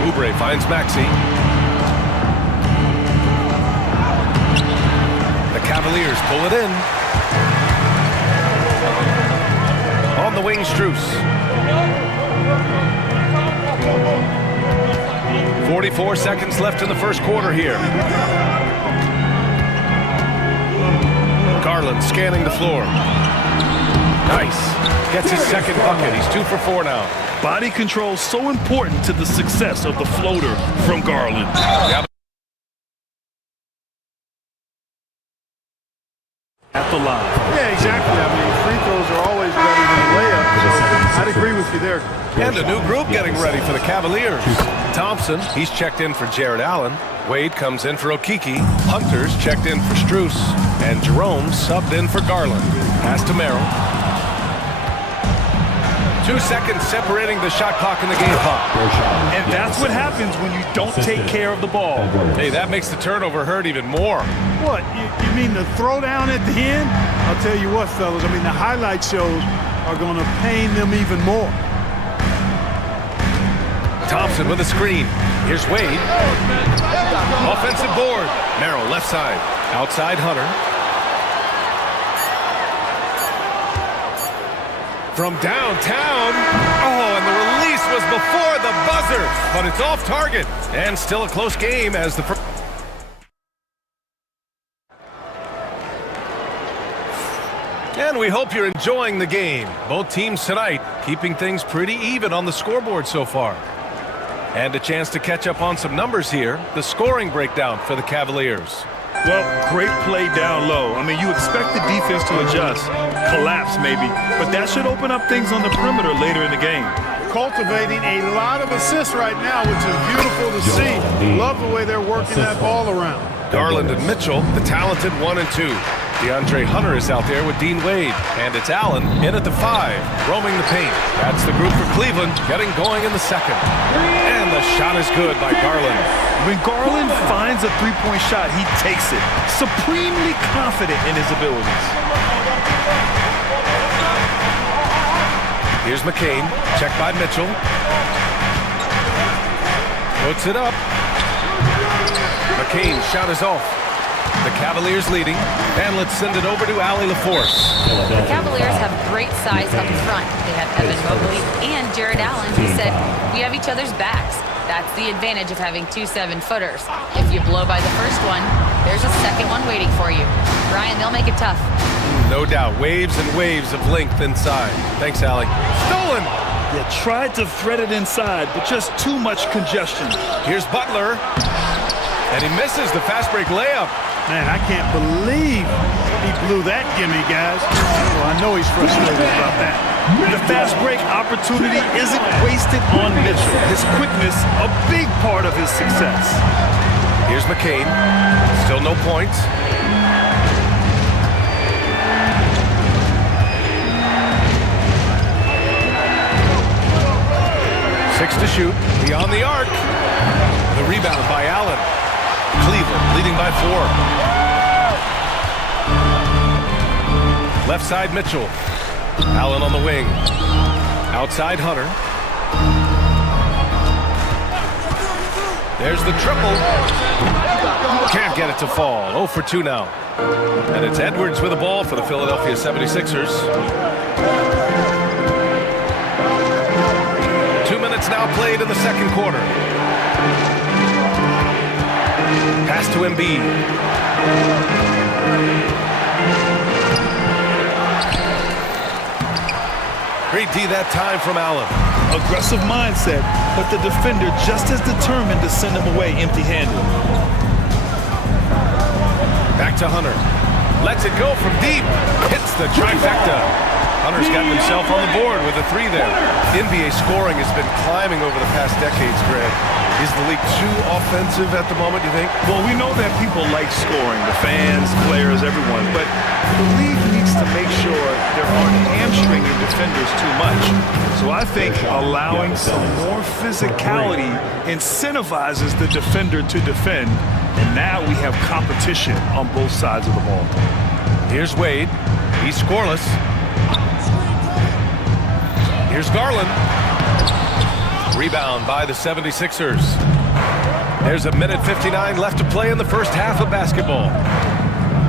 Oubre finds Maxey. The Cavaliers pull it in. On the wing, Strus. 44 seconds left in the first quarter here. Garland scanning the floor. Nice. Gets his second bucket. He's 2 for 4 now. Body control so important to the success of the floater from Garland. Yeah. At the line. Yeah, exactly. I mean, free throws are always better than a layup, so I'd agree with you there. And a new group getting ready for the Cavaliers. Thompson, he's checked in for Jared Allen. Wade comes in for Okiki. Hunter's checked in for Strus. And Jerome subbed in for Garland. Pass to Merrill. 2 seconds separating the shot clock and the game clock. And that's what happens when you don't take care of the ball. Hey, that makes the turnover hurt even more. What, you mean the throwdown at the end? I'll tell you what, fellas, I mean, the highlight shows are going to pain them even more. Thompson with a screen. Here's Wade. Offensive board. Merrill, left side. Outside Hunter. From downtown. Oh, and the release was before the buzzer. But it's off target. And still a close game as the first. And we hope you're enjoying the game. Both teams tonight keeping things pretty even on the scoreboard so far. And a chance to catch up on some numbers here. The scoring breakdown for the Cavaliers. Well, great play down low. I mean, you expect the defense to adjust, collapse maybe, but that should open up things on the perimeter later in the game. Cultivating a lot of assists right now, which is beautiful to see. Love the way they're working that ball around. Garland and Mitchell, the talented 1 and 2. DeAndre Hunter is out there with Dean Wade. And it's Allen in at the 5, roaming the paint. That's the group for Cleveland, getting going in the second. And the shot is good by Garland. When Garland finds a three-point shot, he takes it, supremely confident in his abilities. Here's McCain, checked by Mitchell. Puts it up. McCain's shot is off. The Cavaliers leading, and let's send it over to Allie LaForce. The Cavaliers have great size up front. They have Evan Mobley and Jared Allen, who said, we have each other's backs. That's the advantage of having 2 7-footers. If you blow by the first one, there's a second one waiting for you. Brian, they'll make it tough. No doubt, waves and waves of length inside. Thanks, Allie. Stolen! Yeah, tried to thread it inside, but just too much congestion. Here's Butler, and he misses the fast break layup. Man, I can't believe he blew that gimme, guys. Well, I know he's frustrated about that. The fast break opportunity isn't wasted on Mitchell. His quickness, a big part of his success. Here's McCain. Still no points. Six to shoot. Beyond the arc. The rebound by Allen. Cleveland leading by 4. Left side Mitchell. Allen on the wing. Outside Hunter. There's the triple. Can't get it to fall. 0 for 2 now. And it's Edwards with the ball for the Philadelphia 76ers. 2 minutes now played in the second quarter. Pass to Embiid. Great D that time from Allen. Aggressive mindset, but the defender just as determined to send him away empty-handed. Back to Hunter. Lets it go from deep. Hits the trifecta. Hunter's gotten himself on the board with a 3 there. NBA scoring has been climbing over the past decades, Greg. Is the league too offensive at the moment, you think? Well, we know that people like scoring, the fans, players, everyone, but the league needs to make sure there aren't hamstringing defenders too much. So I think allowing some more physicality incentivizes the defender to defend, and now we have competition on both sides of the ball. Here's Wade. He's scoreless. Here's Garland. Rebound by the 76ers. There's a minute 59 left to play in the first half of basketball.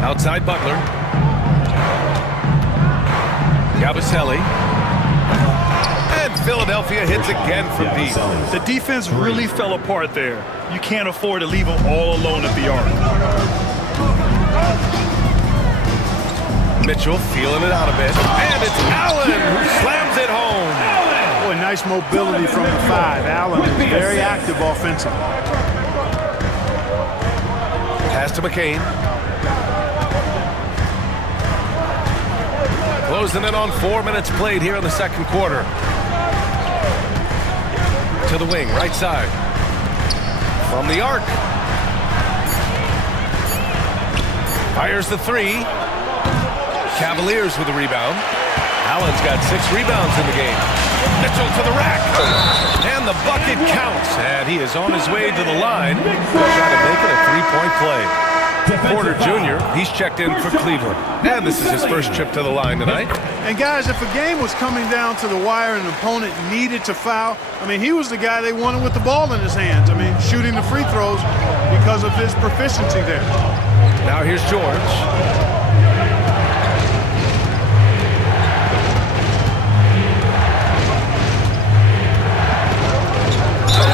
Outside Butler. Yabusele. And Philadelphia hits again from deep. The defense really fell apart there. You can't afford to leave them all alone at the arc. Mitchell feeling it out a bit. And it's Allen who slams it home. Boy, nice mobility from the 5. Allen is very active offensively. Pass to McCain. Closing in on 4 minutes played here in the second quarter. To the wing, right side. From the arc. Fires the 3. Cavaliers with the rebound. Allen's got 6 rebounds in the game. Mitchell to the rack. And the bucket counts. And he is on his way to the line. Trying to make it a 3-point play. Porter Jr., he's checked in for Cleveland. And this is his first trip to the line tonight. And guys, if a game was coming down to the wire and an opponent needed to foul, I mean, he was the guy they wanted with the ball in his hands. I mean, shooting the free throws because of his proficiency there. Now here's George.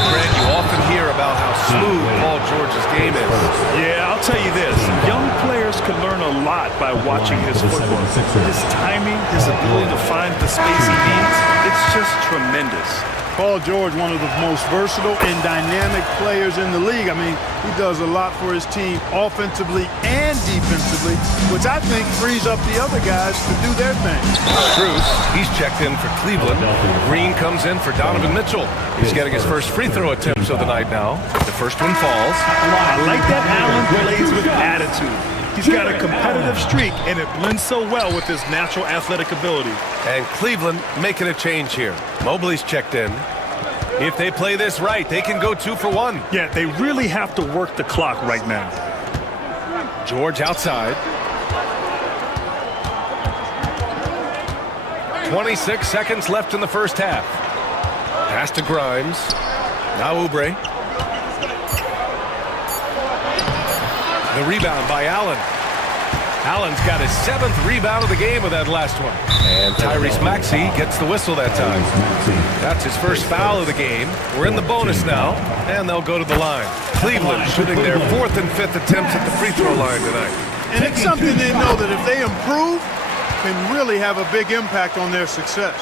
Brad, you often hear about how smooth Paul George's game is. Yeah, I'll tell you this. Young players can learn a lot by watching his footwork. His timing, his ability to find the space he needs, it's just tremendous. Paul George, one of the most versatile and dynamic players in the league. I mean, he does a lot for his team offensively and defensively, which I think frees up the other guys to do their thing. Bruce, he's checked in for Cleveland. Green comes in for Donovan Mitchell. He's getting his first free throw attempts of the night now. The first one falls. I like that Allen plays with attitude. He's got a competitive streak, and it blends so well with his natural athletic ability. And Cleveland making a change here. Mobley's checked in. If they play this right, they can go 2 for 1. Yeah, they really have to work the clock right now. George outside. 26 seconds left in the first half. Pass to Grimes. Now Oubre. The rebound by Allen. Allen's got his 7th rebound of the game with that last one. And Tyrese Maxey gets the whistle that time. That's his first foul of the game. We're in the bonus now, and they'll go to the line. Cleveland shooting their 4th and 5th attempts at the free throw line tonight. And it's something they know that if they improve, can really have a big impact on their success.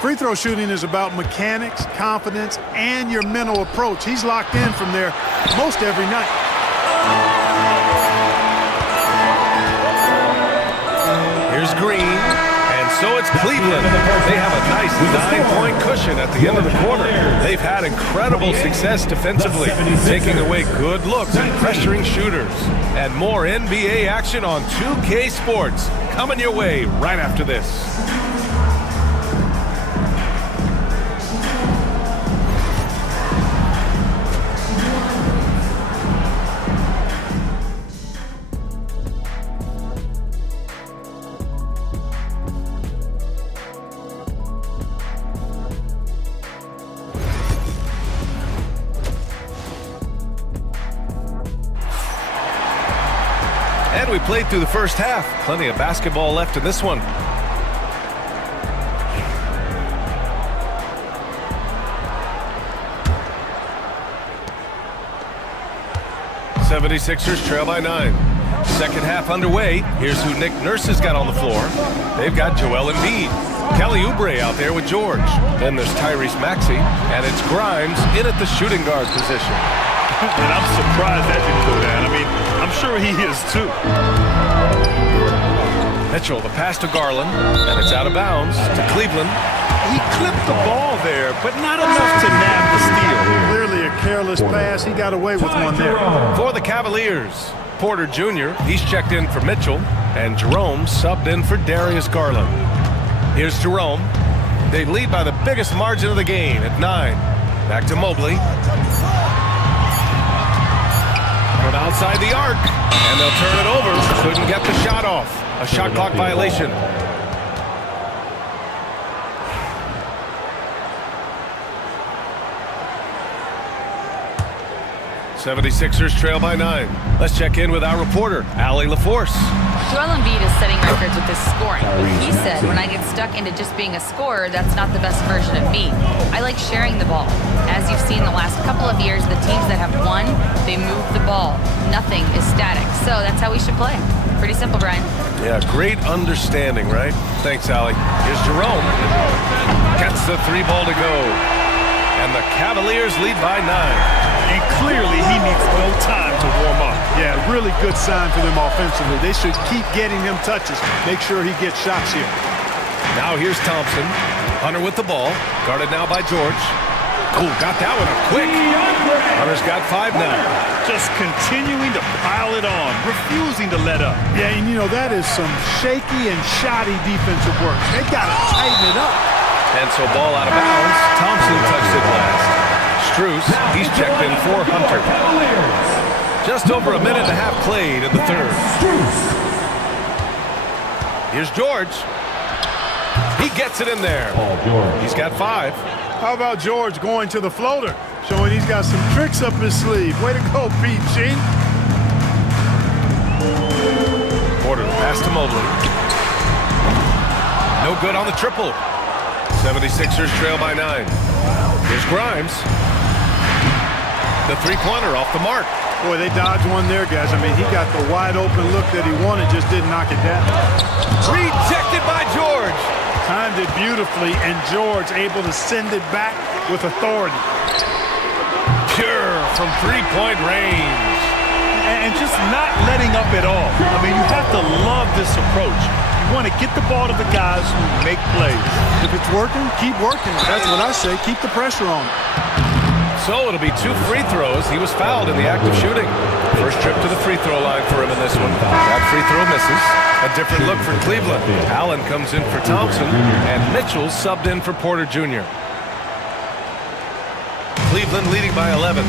Free throw shooting is about mechanics, confidence, and your mental approach. He's locked in from there most every night. Here's Green, and so it's Cleveland. They have a nice 9-point cushion at the end of the quarter. They've had incredible success defensively, taking away good looks and pressuring shooters. And more NBA action on 2K Sports coming your way right after this. And we played through the first half. Plenty of basketball left in this one. '76ers trail by 9. Second half underway. Here's who Nick Nurse has got on the floor. They've got Joel Embiid. Kelly Oubre out there with George. Then there's Tyrese Maxey. And it's Grimes in at the shooting guard position. And I'm surprised that didn't go down. I mean, I'm sure he is too. Mitchell, the pass to Garland, and it's out of bounds to Cleveland. He clipped the ball there, but not enough to nab the steal. Clearly a careless pass. He got away with one there. For the Cavaliers, Porter Jr., he's checked in for Mitchell, and Jerome subbed in for Darius Garland. Here's Jerome. They lead by the biggest margin of the game at 9. Back to Mobley. From outside the arc, and they'll turn it over. Couldn't get the shot off. A shot clock violation. 76ers trail by 9. Let's check in with our reporter, Allie LaForce. Joel Embiid is setting records with his scoring, but he said, when I get stuck into just being a scorer, that's not the best version of me. I like sharing the ball. As you've seen the last couple of years, the teams that have won, they move the ball. Nothing is static. So that's how we should play. Pretty simple, Brian. Yeah, great understanding, right? Thanks, Allie. Here's Jerome. Gets the 3 ball to go. And the Cavaliers lead by 9. And clearly he needs no time to warm up. Yeah, really good sign for them offensively. They should keep getting him touches. Make sure he gets shots here. Now here's Thompson. Hunter with the ball. Guarded now by George. Ooh, got that one up quick. Hunter's got 5 now. Just continuing to pile it on, refusing to let up. Yeah, and you know, that is some shaky and shoddy defensive work. They got to tighten it up. And so ball out of bounds. Thompson touched it last. Strus, he's checked in for Hunter. Just over a minute and a half played in the third. Here's George. He gets it in there. He's got 5. How about George going to the floater? Showing he's got some tricks up his sleeve. Way to go, PG. Porter pass to Mobley. No good on the triple. 76ers trail by 9. Here's Grimes. The 3-pointer off the mark. Boy, they dodged one there, guys. I mean, he got the wide open look that he wanted, just didn't knock it down. Rejected by George. Timed it beautifully, and George able to send it back with authority. Pure from 3-point range. And just not letting up at all. I mean, you have to love this approach. You want to get the ball to the guys who make plays. If it's working, keep working. That's what I say. Keep the pressure on. So it'll be 2 free throws. He was fouled in the act of shooting. First trip to the free throw line for him in this one. That free throw misses. A different look for Cleveland. Allen comes in for Thompson, and Mitchell subbed in for Porter Jr. Cleveland leading by 11.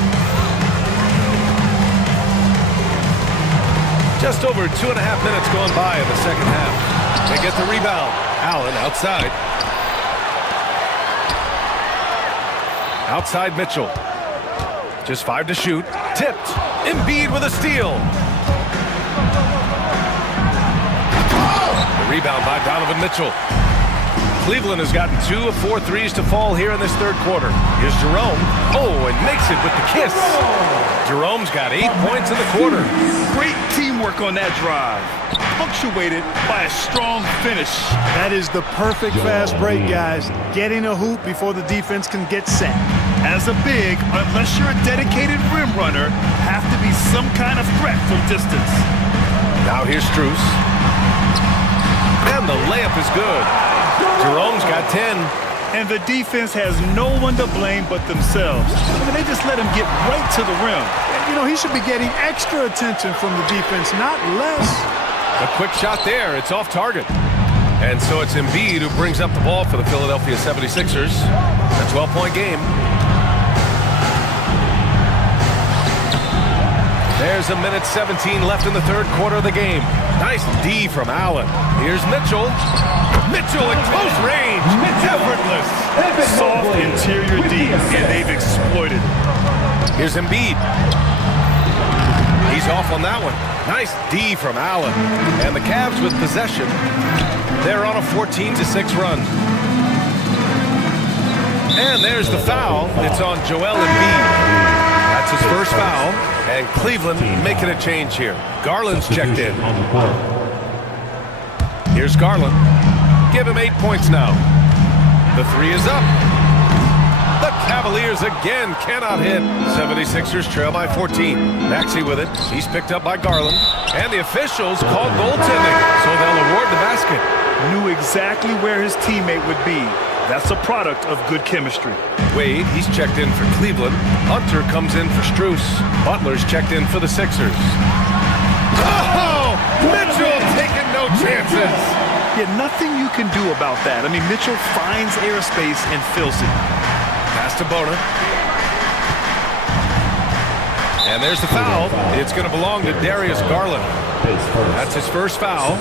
Just over 2.5 minutes going by in the second half. They get the rebound. Allen outside. Outside Mitchell. Just 5 to shoot. Tipped. Embiid with a steal. The rebound by Donovan Mitchell. Cleveland has gotten 2 of 4 threes to fall here in this third quarter. Here's Jerome. Oh, and makes it with the kiss. Jerome's got 8 points in the quarter. Great teamwork on that drive. Punctuated by a strong finish. That is the perfect fast break, guys. Getting a hoop before the defense can get set. As a big, unless you're a dedicated rim runner, have to be some kind of threat from distance. Now here's Strus. And the layup is good. Jerome's got 10. And the defense has no one to blame but themselves. I mean, they just let him get right to the rim. You know, he should be getting extra attention from the defense, not less. A quick shot there. It's off target. And so it's Embiid who brings up the ball for the Philadelphia 76ers. A 12-point game. There's a minute 17 left in the third quarter of the game. Nice D from Allen. Here's Mitchell. Mitchell at close range. Effortless. Soft interior D, and they've exploited it. Here's Embiid. He's off on that one. Nice D from Allen. And the Cavs with possession. They're on a 14-6 run. And there's the foul. It's on Joel Embiid. That's his first foul. And Cleveland making a change here. Garland's checked in. Here's Garland. Give him 8 points now. The 3 is up. The Cavaliers again cannot hit. 76ers trail by 14. Maxey with it. He's picked up by Garland. And the officials called goaltending, so they'll award the basket. Knew exactly where his teammate would be. That's a product of good chemistry. Wade, he's checked in for Cleveland. Hunter comes in for Strus. Butler's checked in for the Sixers. Oh! Mitchell taking no chances. Yeah, nothing you can do about that. I mean, Mitchell finds airspace and fills it. Pass to Bona. And there's the foul. It's going to belong to Darius Garland. That's his first foul.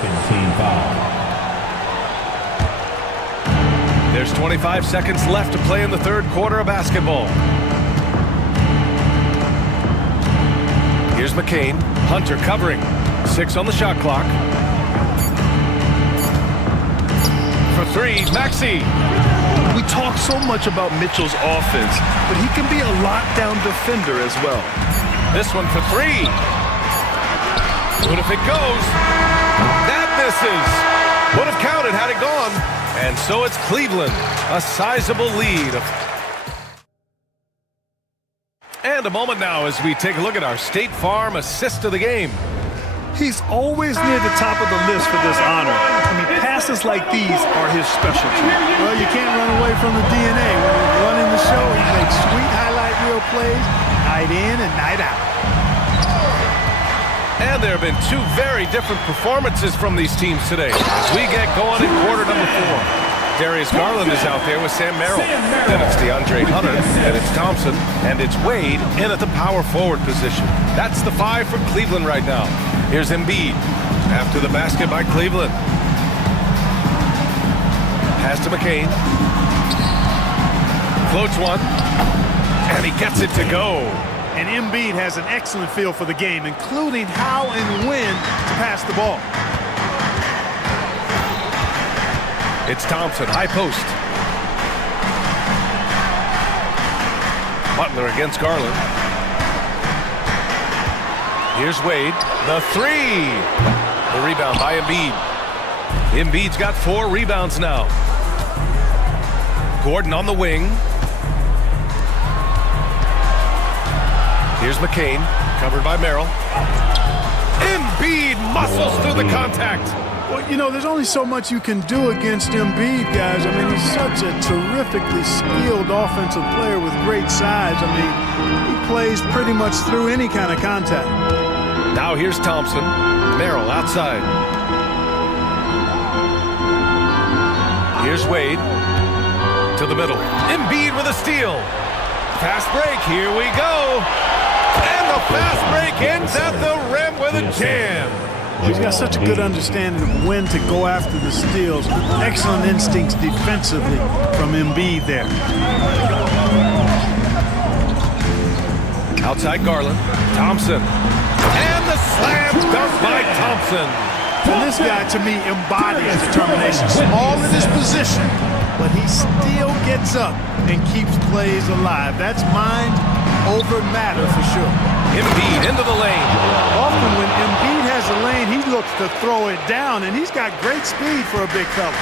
There's 25 seconds left to play in the third quarter of basketball. Here's McCain. Hunter covering. 6 on the shot clock. For 3, Maxey. We talk so much about Mitchell's offense, but he can be a lockdown defender as well. This one for 3. What if it goes? That misses. Would have counted had it gone. And so it's Cleveland, a sizable lead. And a moment now as we take a look at our State Farm assist of the game. He's always near the top of the list for this honor. I mean, passes like these are his specialty. Well, you can't run away from the DNA. When he's running the show, he makes sweet highlight reel plays night in and night out. And there have been 2 very different performances from these teams today as we get going in quarter number 4. Darius Garland is out there with Sam Merrill. Then it's DeAndre Hunter, and it's Thompson, and it's Wade in at the power forward position. That's the 5 for Cleveland right now. Here's Embiid after the basket by Cleveland. Pass to McCain. Floats one, and he gets it to go. And Embiid has an excellent feel for the game, including how and when to pass the ball. It's Thompson, high post. Butler against Garland. Here's Wade, the 3. The rebound by Embiid. Embiid's got 4 rebounds now. Gordon on the wing. Here's McCain, covered by Merrill. Embiid muscles through the contact. Well, you know, there's only so much you can do against Embiid, guys. I mean, he's such a terrifically skilled offensive player with great size. I mean, he plays pretty much through any kind of contact. Now here's Thompson. Merrill outside. Here's Wade. To the middle. Embiid with a steal. Fast break. Here we go. And the fast break ends at the rim with a jam. He's got such a good understanding of when to go after the steals. Excellent instincts defensively from Embiid there. Outside Garland. Thompson. And the slam dunk by Thompson. And this guy, to me, embodies determination. Small in his position, but he still gets up and keeps plays alive. That's mind over matter for sure. Embiid into the lane. Often when Embiid has a lane, he looks to throw it down, and he's got great speed for a big fella.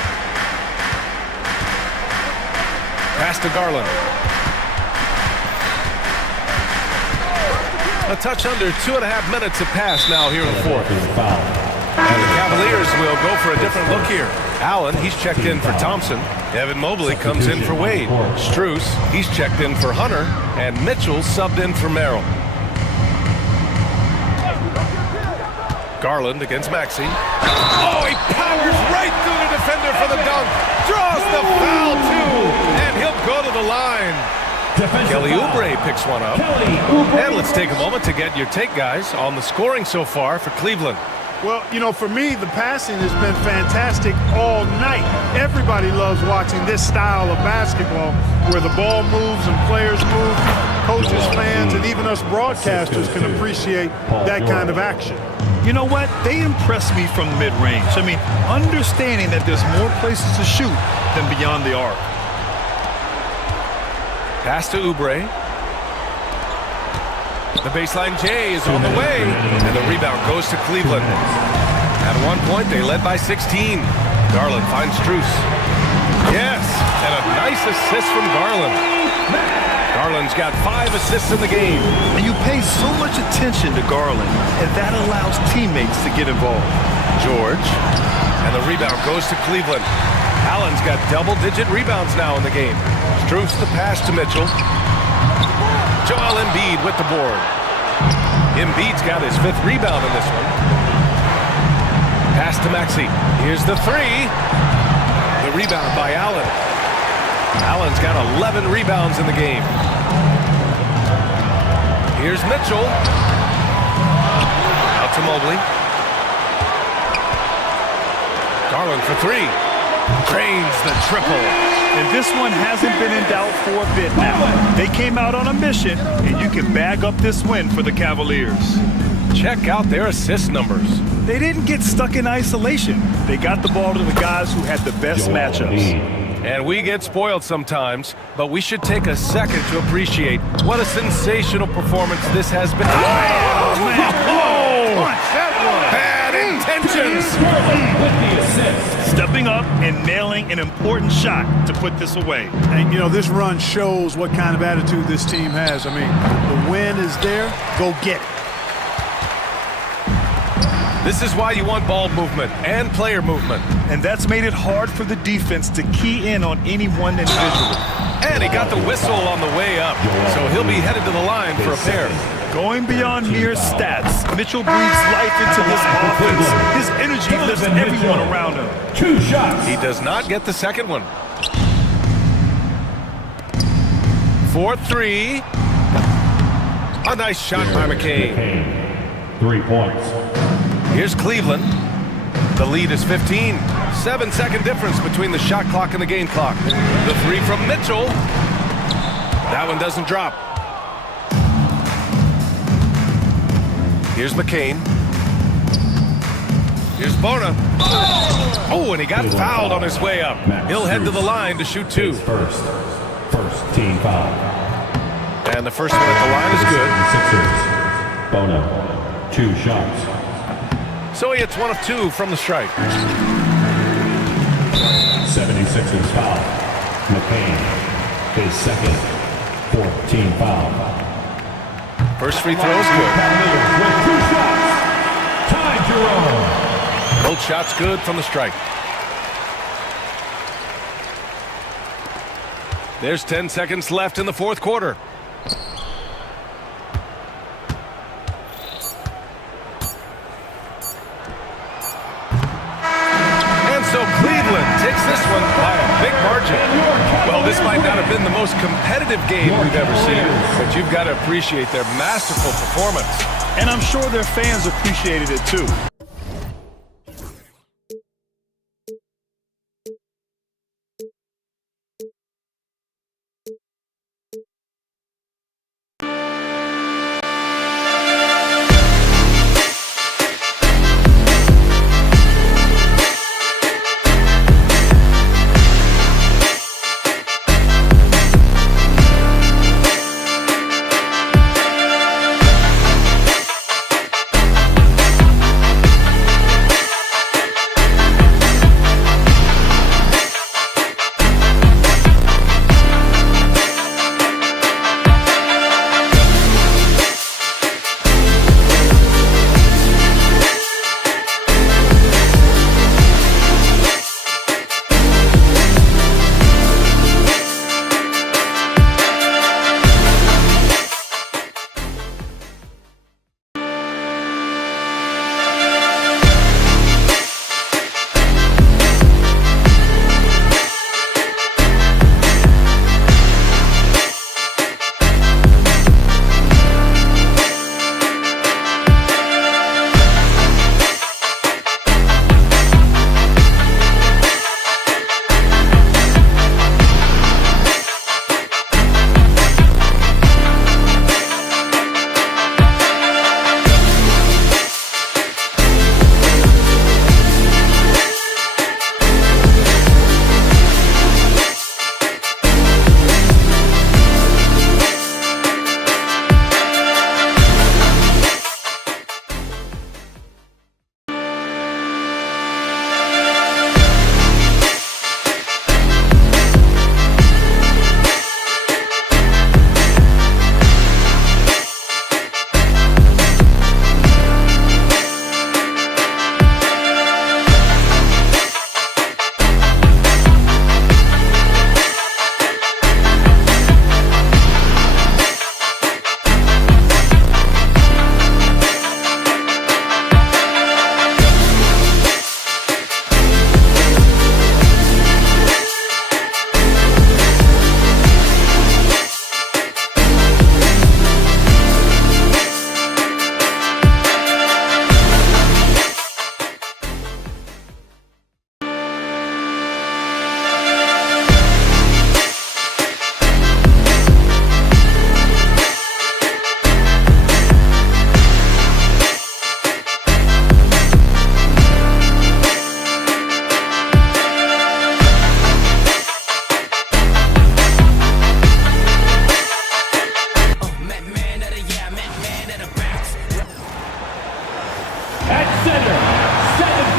Pass to Garland. A touch under 2.5 minutes have passed now here in the 4th. And the Cavaliers will go for a different look here. Allen, he's checked in for Thompson. Evan Mobley comes in for Wade. Strus, he's checked in for Hunter. And Mitchell subbed in for Merrill. Garland against Maxey. Oh, he powers right through the defender for the dunk. Draws the foul, too. And he'll go to the line. Kelly Oubre picks one up. And let's take a moment to get your take, guys, on the scoring so far for Cleveland. Well, you know, for me, the passing has been fantastic all night. Everybody loves watching this style of basketball where the ball moves and players move. Coaches, fans, and even us broadcasters can appreciate that kind of action. You know what? They impress me from mid-range. I mean, understanding that there's more places to shoot than beyond the arc. Pass to Oubre. The baseline J is on the way, and the rebound goes to Cleveland. At one point, they led by 16. Garland finds Strus. Yes, and a nice assist from Garland. Garland's got 5 assists in the game. And you pay so much attention to Garland, and that allows teammates to get involved. George, and the rebound goes to Cleveland. Allen's got double-digit rebounds now in the game. Strus the pass to Mitchell. Joel Embiid with the board. Embiid's got his 5th rebound in this one. Pass to Maxey. Here's the 3. The rebound by Allen. Allen's got 11 rebounds in the game. Here's Mitchell. Out to Mobley. Garland for 3. Drains the triple. And this one hasn't been in doubt for a bit now. They came out on a mission, and you can bag up this win for the Cavaliers. Check out their assist numbers. They didn't get stuck in isolation. They got the ball to the guys who had the best matchups. And we get spoiled sometimes, but we should take a second to appreciate what a sensational performance this has been. Oh, man. Oh, Bad intentions. Stepping up and nailing an important shot to put this away. And, you know, this run shows what kind of attitude this team has. I mean, the win is there. Go get it. This is why you want ball movement and player movement. And that's made it hard for the defense to key in on any one individual. And he got the whistle on the way up, so he'll be headed to the line for a pair. Going beyond mere stats, Mitchell breathes life into this offense. His energy lifts everyone around him. 2 shots. He does not get the second one. 4-3. A nice shot by McCain. 3 points. Here's Cleveland. The lead is 15. 7-second difference between the shot clock and the game clock. The three from Mitchell. That one doesn't drop. Here's McCain. Here's Bona. Oh, and he got fouled on his way up. He'll head to the line to shoot 2. First team foul. And the first one at the line is good. Sixers. Bono, 2 shots. So he hits 1 of 2 from the strike. 76ers foul. McCain, his second 4th team foul. First free throw is good. With 2 shots. Ty Jerome. Both shots good from the strike. There's 10 seconds left in the 4th quarter. So Cleveland takes this one by a big margin. Well, this might not have been the most competitive game we've ever seen, but you've got to appreciate their masterful performance. And I'm sure their fans appreciated it too.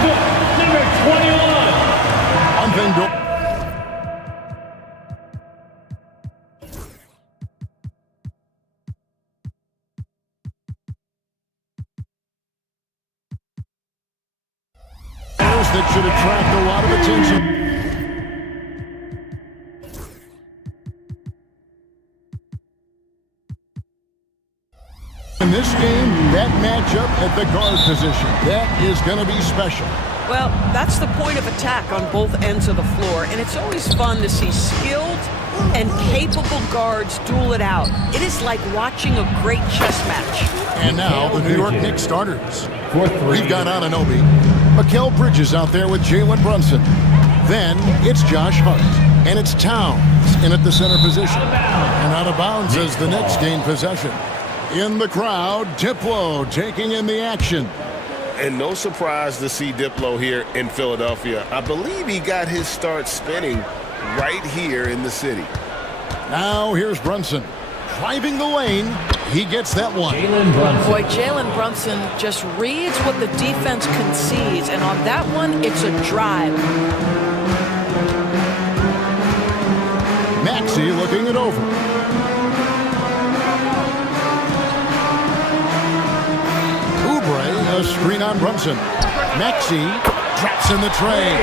number 21. That should attract a lot of attention. In this game, that matchup at the guard position, that is going to be special. Well, that's the point of attack on both ends of the floor, and it's always fun to see skilled and capable guards duel it out. It is like watching a great chess match. And now, the New York Knicks starters. We've got Anunoby. Mikal Bridges out there with Jalen Brunson. Then it's Josh Hart. And it's Towns in at the center position. And out of bounds as the Knicks gain possession. In the crowd, Diplo taking in the action. And no surprise to see Diplo here in Philadelphia. I believe he got his start spinning right here in the city. Now here's Brunson. Driving the lane, he gets that one. Boy, Jalen Brunson just reads what the defense concedes, and on that one, it's a drive. Maxey looking it over. Oubre, a screen on Brunson. Maxey traps in the tray.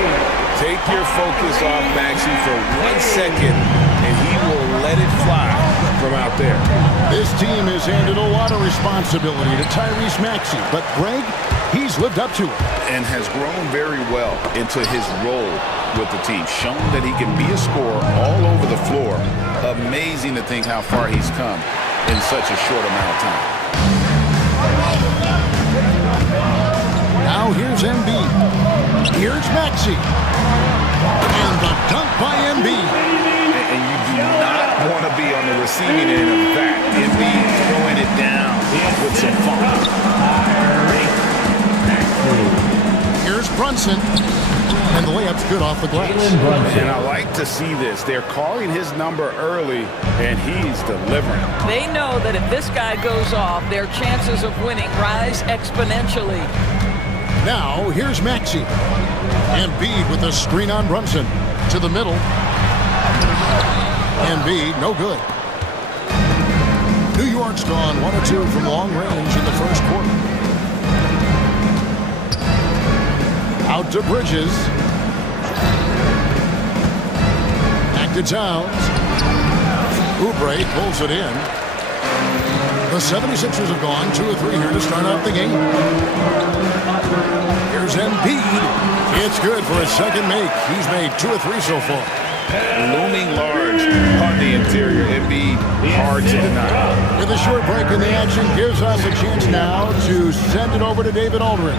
Take your focus off Maxey for 1 second, and he will let it fly from out there. This team has handed a lot of responsibility to Tyrese Maxey, but Greg, he's lived up to it. And has grown very well into his role with the team. Shown that he can be a scorer all over the floor. Amazing to think how far he's come in such a short amount of time. Now here's Embiid. Here's Maxey. And the dunk by Embiid. And you do not want to be on the receiving end of that. Embiid throwing it down with some fun. Here's Brunson. And the layup's good off the glass. And I like to see this. They're calling his number early, and he's delivering. They know that if this guy goes off, their chances of winning rise exponentially. Now, here's Maxey. Embiid with a screen on Brunson. To the middle. Embiid, no good. New York's gone 1 of 2 from long range in the first quarter. Out to Bridges. Back to Towns. Oubre pulls it in. The 76ers have gone 2 of 3 here to start out the game. Here's Embiid. It's good for a second make. He's made 2 of 3 so far. Looming large on the interior. Embiid, hard to deny. With a short break in the action, gives us a chance now to send it over to David Aldridge.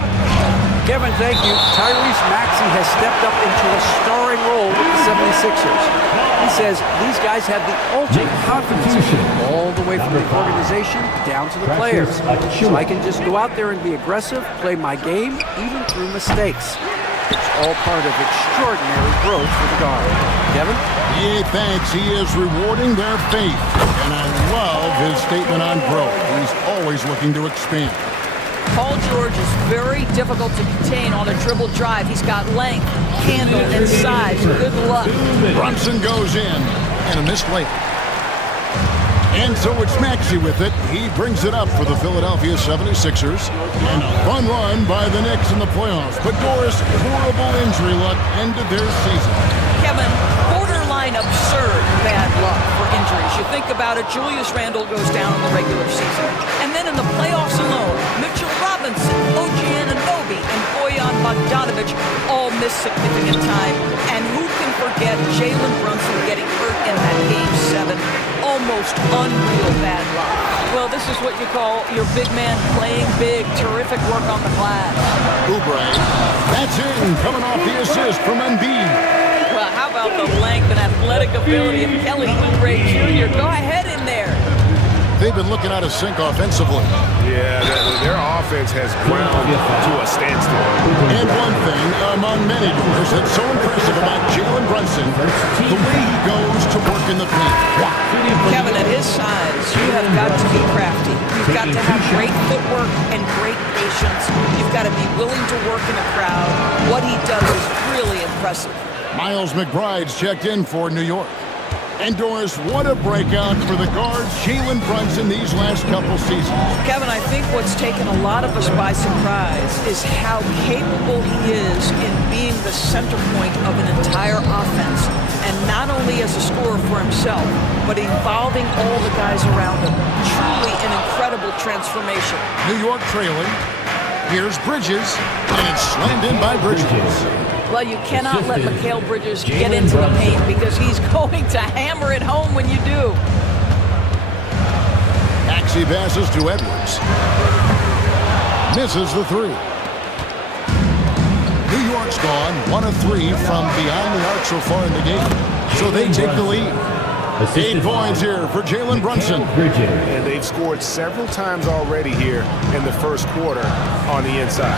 Kevin, thank you. Tyrese Maxey has stepped up into a starring role with the 76ers. He says these guys have the ultimate confidence all the way from the organization down to the players. So I can just go out there and be aggressive, play my game, even through mistakes. It's all part of extraordinary growth for the guard. Kevin? He thinks he is rewarding their faith. And I love his statement on growth. He's always looking to expand. Paul George is very difficult to contain on a dribble drive. He's got length, handle, and size. Good luck. Brunson goes in, and a missed layup. And so it's Maxey with it. He brings it up for the Philadelphia 76ers. And a fun run by the Knicks in the playoffs. But Doris, horrible injury luck ended their season. Kevin, borderline absurd bad luck for injuries. You think about it, Julius Randle goes down in the regular season. And then in the playoffs alone, Mitchell Robinson, OG Anunoby, and Bojan Bogdanovic all miss significant time. And who can forget Jalen Brunson getting hurt in that Game 7? Almost unreal bad luck. Well, this is what you call your big man playing big. Terrific work on the glass. Oubre, that's in, coming off the assist from Embiid. Well, how about the length and athletic ability of Kelly Oubre Jr.? Go ahead in there. They've been looking out of sync offensively. Yeah, their offense has ground to a standstill. And one thing among many doors that's so impressive about Jalen Brunson, the way he goes to work in the paint. Kevin, at his size, you have got to be crafty. You've got to have great footwork and great patience. You've got to be willing to work in a crowd. What he does is really impressive. Miles McBride's checked in for New York. And Doris, what a breakout for the guard Jalen Brunson these last couple seasons. Kevin, I think what's taken a lot of us by surprise is how capable he is in being the center point of an entire offense. And not only as a scorer for himself, but involving all the guys around him. Truly an incredible transformation. New York trailing. Here's Bridges, and it's slammed in by Bridges. Well, you cannot let Mikal Bridges get into the paint because he's going to hammer it home when you do. Maxey passes to Edwards. Misses the three. New York's gone 1 of 3 from beyond the arc so far in the game. So they take the lead. 8 points here for Jalen Brunson. And they've scored several times already here in the first quarter on the inside.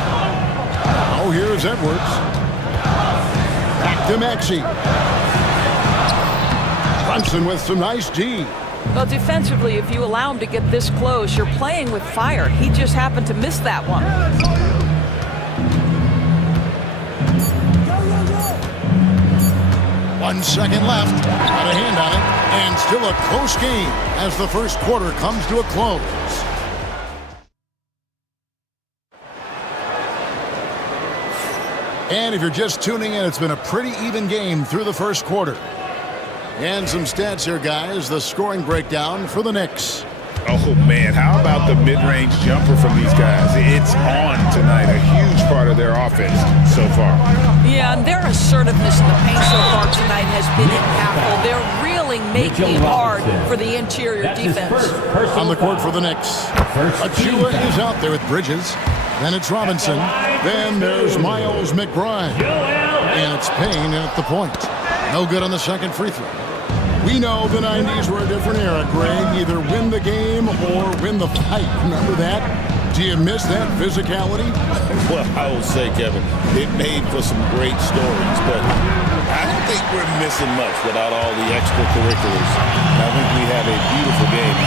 Oh, here's Edwards. Back to Maxey. Brunson with some nice D. Well, defensively, if you allow him to get this close, you're playing with fire. He just happened to miss that one. 1 second left. Got a hand on it. And still a close game as the first quarter comes to a close. And if you're just tuning in, it's been a pretty even game through the first quarter. And some stats here, guys. The scoring breakdown for the Knicks. Oh, man, how about the mid-range jumper from these guys? It's on tonight, a huge part of their offense so far. Yeah, and their assertiveness in the paint so far tonight has been impactful. They're really making it hard for the interior defense. On the court for the Knicks, Achua is out there with Bridges. Then it's Robinson. Then there's Miles McBride. And it's Payne at the point. No good on the second free throw. We know the 90s were a different era, Greg. Either win the game or win the fight. Remember that? Do you miss that physicality? Well, I will say, Kevin, it made for some great stories, but I don't think we're missing much without all the extracurriculars. I think we have a beautiful game.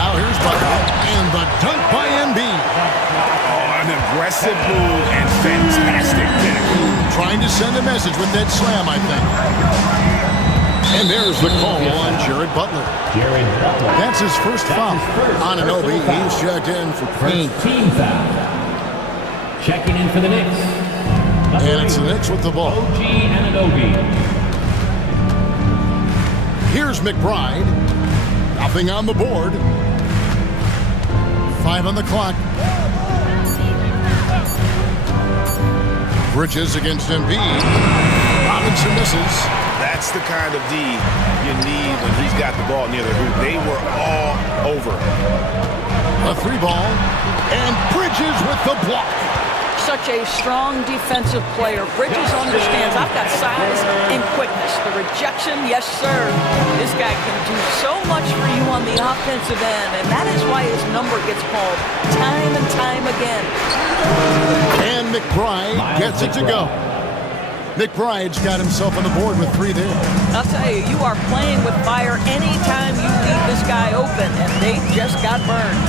Now here's Butler, and the dunk by Embiid. Oh, an aggressive move and fantastic finish. Trying to send a message with that slam, I think. And there's the call on Jared Butler. That's his first foul. Anunoby, he's checked in for Payne. Team foul. Checking in for the Knicks. And it's the Knicks with the ball. OG Anunoby. Here's McBride. Nothing on the board. 5 on the clock. Bridges against Embiid. Robinson misses. That's the kind of D you need when he's got the ball near the hoop. They were all over. A 3 ball. And Bridges with the block. Such a strong defensive player. Bridges understands I've got size and quickness. The rejection, yes, sir. This guy can do so much for you on the offensive end, and that is why his number gets called time and time again. And McBride gets it to go. McBride's got himself on the board with 3 there. I'll tell you, you are playing with fire anytime you leave this guy open, and they just got burned.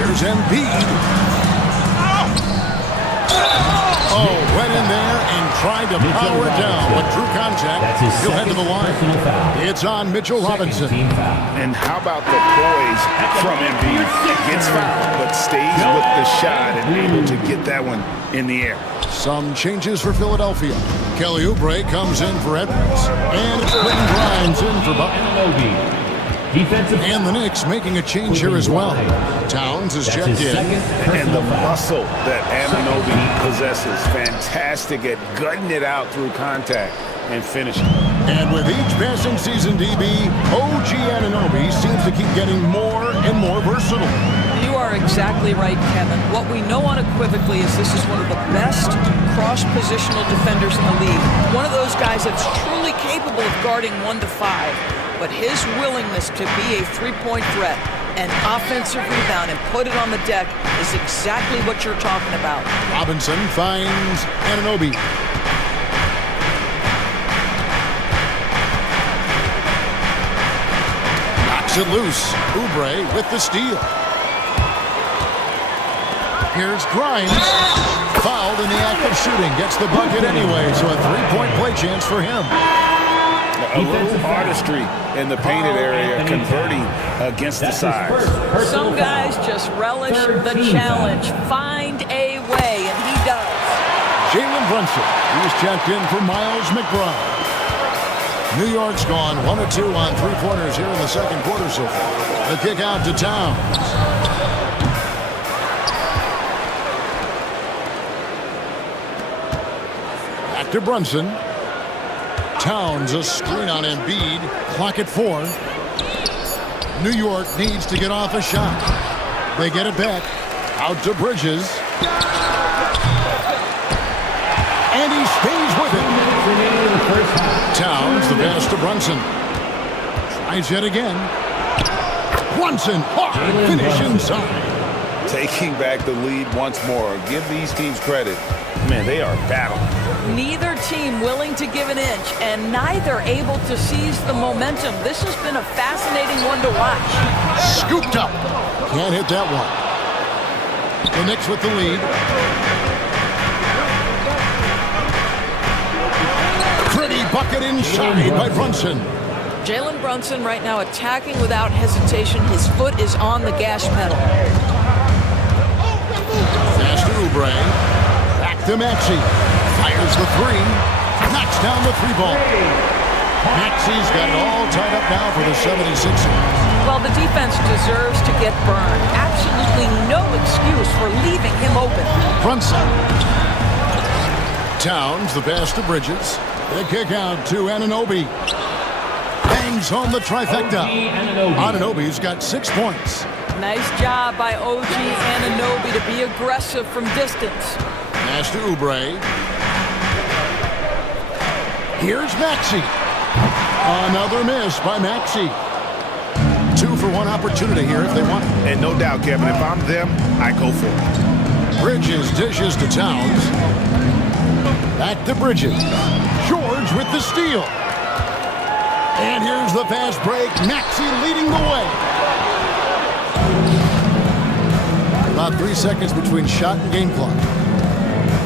Here's Embiid. Oh, went in there and tried to power it down, but drew contact. He'll head to the line. It's on Mitchell Robinson. And how about the poise from Embiid? Gets fouled, but stays with the shot and able to get that one in the air. Some changes for Philadelphia. Kelly Oubre comes in for Edwards. And it's Quentin Grimes in for Butler. And the Knicks making a change here as well. Towns is checked in. And the muscle that Anunoby possesses. Fantastic at gutting it out through contact and finishing. And with each passing season, DB, OG Anunoby seems to keep getting more and more versatile. You are exactly right, Kevin. What we know unequivocally is this is one of the best cross-positional defenders in the league. One of those guys that's truly capable of guarding 1 to 5. But his willingness to be a three-point threat, an offensive rebound, and put it on the deck is exactly what you're talking about. Robinson finds Anunoby. Knocks it loose. Oubre with the steal. Here's Grimes. Fouled in the act of shooting. Gets the bucket anyway, so a three-point play chance for him. A little artistry in the painted area, converting against the size. Some guys just relish the challenge. Find a way, and he does. Jalen Brunson. He's checked in for Miles McBride. New York's gone 1 of 2 on three-pointers here in the second quarter so far. The kick out to Towns. Back to Brunson. Towns, a screen on Embiid. Clock at 4. New York needs to get off a shot. They get it back. Out to Bridges. And he stays with it. Towns, the pass to Brunson. Tries yet again. Brunson, hard finish inside. Taking back the lead once more. Give these teams credit. Man, they are battling. Neither team willing to give an inch, and neither able to seize the momentum. This has been a fascinating one to watch. Scooped up. Can't hit that one. The Knicks with the lead. Pretty bucket inside by Brunson. Jalen Brunson right now attacking without hesitation. His foot is on the gas pedal. Pass to Oubre. Back to Maxey. Fires the three. Knocks down the three ball. Maxey's got it all tied up now for the 76ers. Well, the defense deserves to get burned. Absolutely no excuse for leaving him open. Brunson. Towns, the pass to Bridges. The kick out to Anunoby. Bangs home the trifecta. Anunoby's got 6 points. Nice job by OG Anunoby to be aggressive from distance. Pass to Oubre. Here's Maxey. Another miss by Maxey. 2 for 1 opportunity here if they want it. And no doubt, Kevin, if I'm them, I go for it. Bridges dishes to Towns. Back to Bridges. George with the steal. And here's the fast break. Maxey leading the way. About 3 seconds between shot and game clock.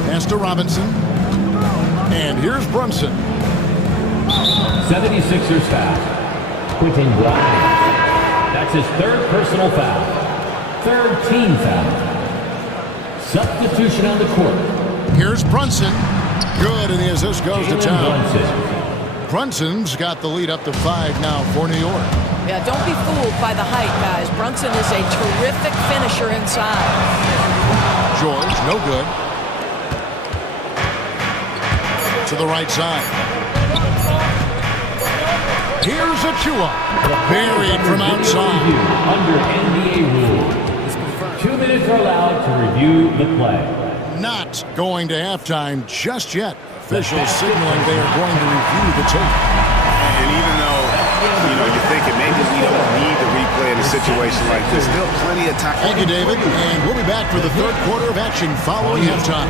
Pass to Robinson. And here's Brunson. 76ers foul. Quentin Grimes. That's his 3rd personal foul. 3rd team foul. Substitution on the court. Here's Brunson. Good, and the assist goes to Towns. Brunson's got the lead up to 5 now for New York. Yeah, don't be fooled by the height, guys. Brunson is a terrific finisher inside. George, no good. To the right side. Here's Achua. Buried from outside. Under NBA rules, 2 minutes are allowed to review the play. Not going to halftime just yet. Officials signaling they are going to review the tape. And even though, you're thinking maybe we don't need the replay in a situation like this, still plenty of time. Thank you, David. And we'll be back for the 3rd quarter of action following halftime.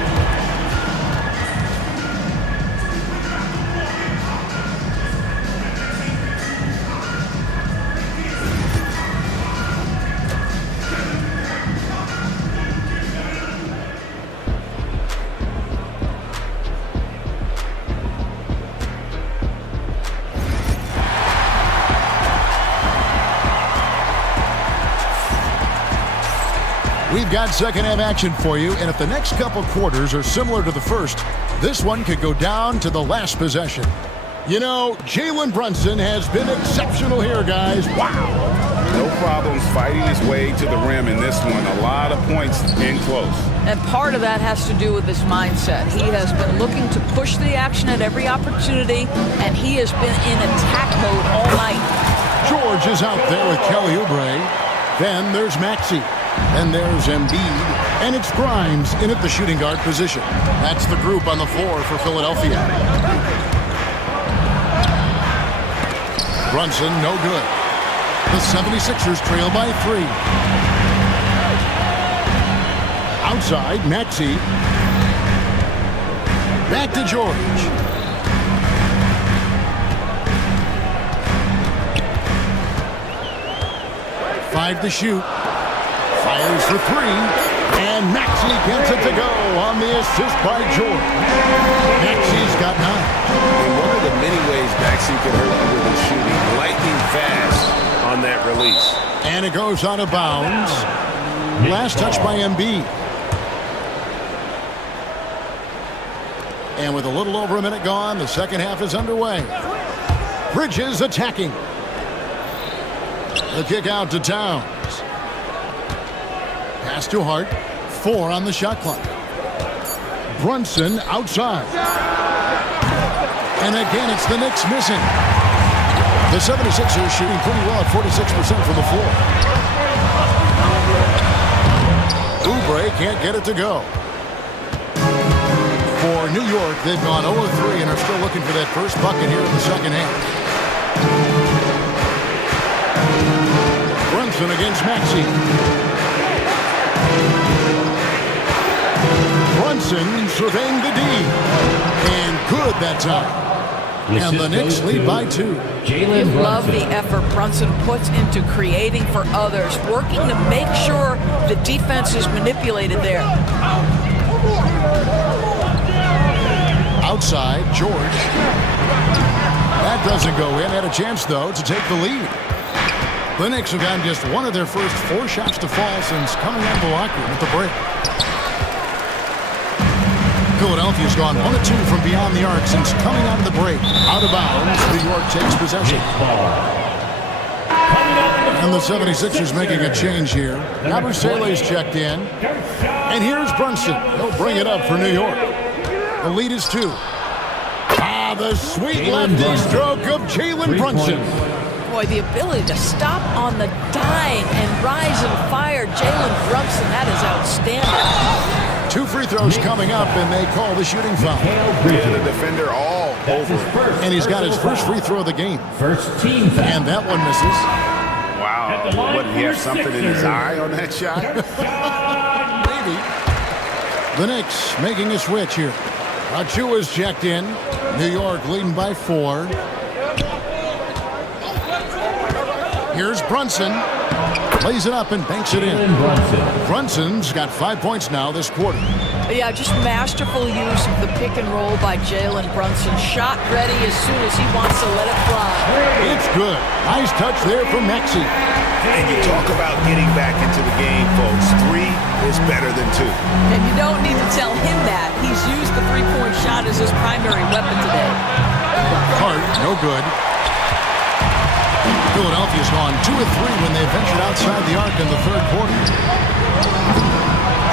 We've got second half action for you, and if the next couple quarters are similar to the first, this one could go down to the last possession. Jalen Brunson has been exceptional here, guys. Wow. No problems fighting his way to the rim in this one. A lot of points in close. And part of that has to do with his mindset. He has been looking to push the action at every opportunity, and he has been in attack mode all night. George is out there with Kelly Oubre. Then there's Maxey. And there's Embiid, and it's Grimes in at the shooting guard position. That's the group on the floor for Philadelphia. Brunson, no good. The 76ers trail by 3. Outside, Maxey. Back to George. Five to shoot. Fires for 3. And Maxey gets it to go on the assist by George. Maxey's got 9. And one of the many ways Maxey can hurt you with his shooting, lightning fast on that release. And it goes out of bounds. Last touch by Embiid. And with a little over a minute gone, the second half is underway. Bridges attacking. The kick out to Towns. Pass to Hart. 4 on the shot clock. Brunson outside. And again, it's the Knicks missing. The 76ers shooting pretty well at 46% from the floor. Oubre can't get it to go. For New York, they've gone 0-3 and are still looking for that first bucket here in the second half. Brunson against Maxey. Brunson surveying the D. And good that time. And the Knicks lead by 2. You love the effort Brunson puts into creating for others, working to make sure the defense is manipulated there. Outside, George. That doesn't go in. Had a chance, though, to take the lead. The Knicks have gotten just one of their first 4 shots to fall since coming out of the locker room at the break. Philadelphia's gone 1-2 from beyond the arc since coming out of the break. Out of bounds, New York takes possession. And the 76ers making a change here. Yabusele's checked in. And here's Brunson. He'll bring it up for New York. The lead is 2. The sweet lefty stroke of Jalen Brunson. Boy, the ability to stop on the dime and rise and fire Jalen Brunson, that is outstanding. 2 free throws coming up, and they call the shooting foul. And the defender all over. And he's got his first free throw of the game. And that one misses. Wow. What, did he have something in his eye on that shot? Maybe. The Knicks making a switch here. Achua's checked in. New York leading by 4. Here's Brunson. Lays it up and banks it in. Brunson's got 5 points now this quarter. Yeah, just masterful use of the pick and roll by Jalen Brunson. Shot ready as soon as he wants to let it fly. It's good. Nice touch there from Maxey. And you talk about getting back into the game, folks. 3 is better than 2. And you don't need to tell him that. He's used the three-point shot as his primary weapon today. Hart, no good. Philadelphia's gone 2 of 3 when they ventured outside the arc in the third quarter.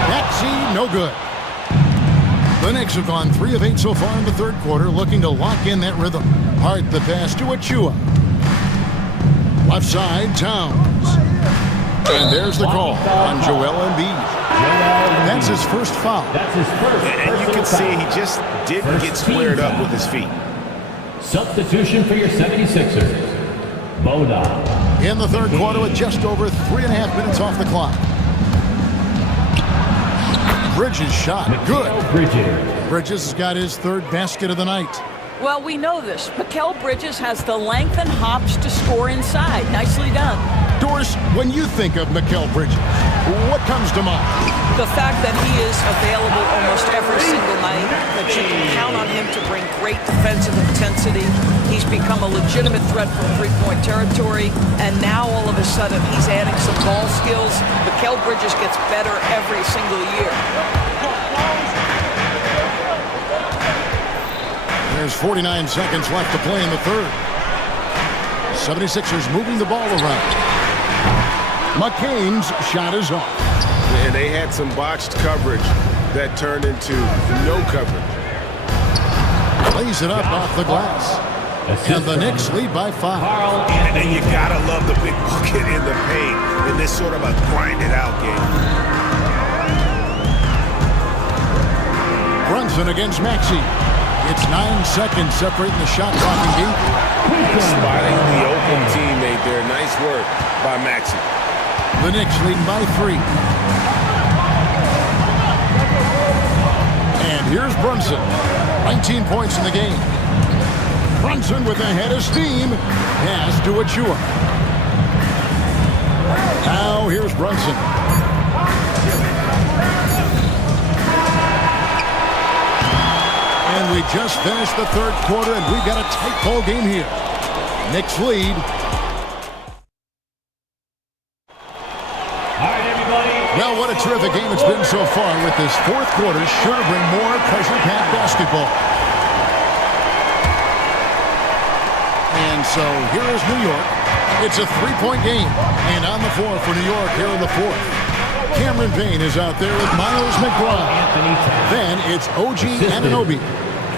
Maxey, no good. The Knicks have gone 3 of 8 so far in the third quarter, looking to lock in that rhythm. Hart the pass to Achua. Left side, Towns. And there's the call on Joel Embiid. That's his first foul. And you can see he just didn't get squared up with his feet. Substitution for your 76ers. Boda. In the third quarter with just over 3.5 minutes off the clock. Bridges shot. Good. Bridges has got his third basket of the night. Well, we know this. Mikal Bridges has the length and hops to score inside. Nicely done. Doris, when you think of Mikal Bridges, what comes to mind? The fact that he is available almost every single night, that you can count on him to bring great defensive intensity. He's become a legitimate threat from three-point territory, and now all of a sudden he's adding some ball skills. Mikal Bridges gets better every single year. There's 49 seconds left to play in the third. 76ers moving the ball around. McCain's shot is off. And they had some botched coverage that turned into no coverage. Lays it up off the glass. And the Knicks lead by 5. And you gotta love the big bucket in the paint in this sort of a grind-it-out game. Brunson against Maxey. It's 9 seconds separating the shot clock and game. Spotting the open teammate there. Nice work by Maxey. The Knicks leading by 3. And here's Brunson. 19 points in the game. Brunson with a head of steam. Pass to Achua. Now here's Brunson. And we just finished the third quarter, and we've got a tight ball game here. Knicks lead. Well, what a terrific game it's been so far, with this fourth quarter sure to bring more pressure-packed basketball. And so here is New York. It's a three-point game, and on the floor for New York here in the fourth. Cameron Payne is out there with Miles McBride. Then it's OG Anunoby.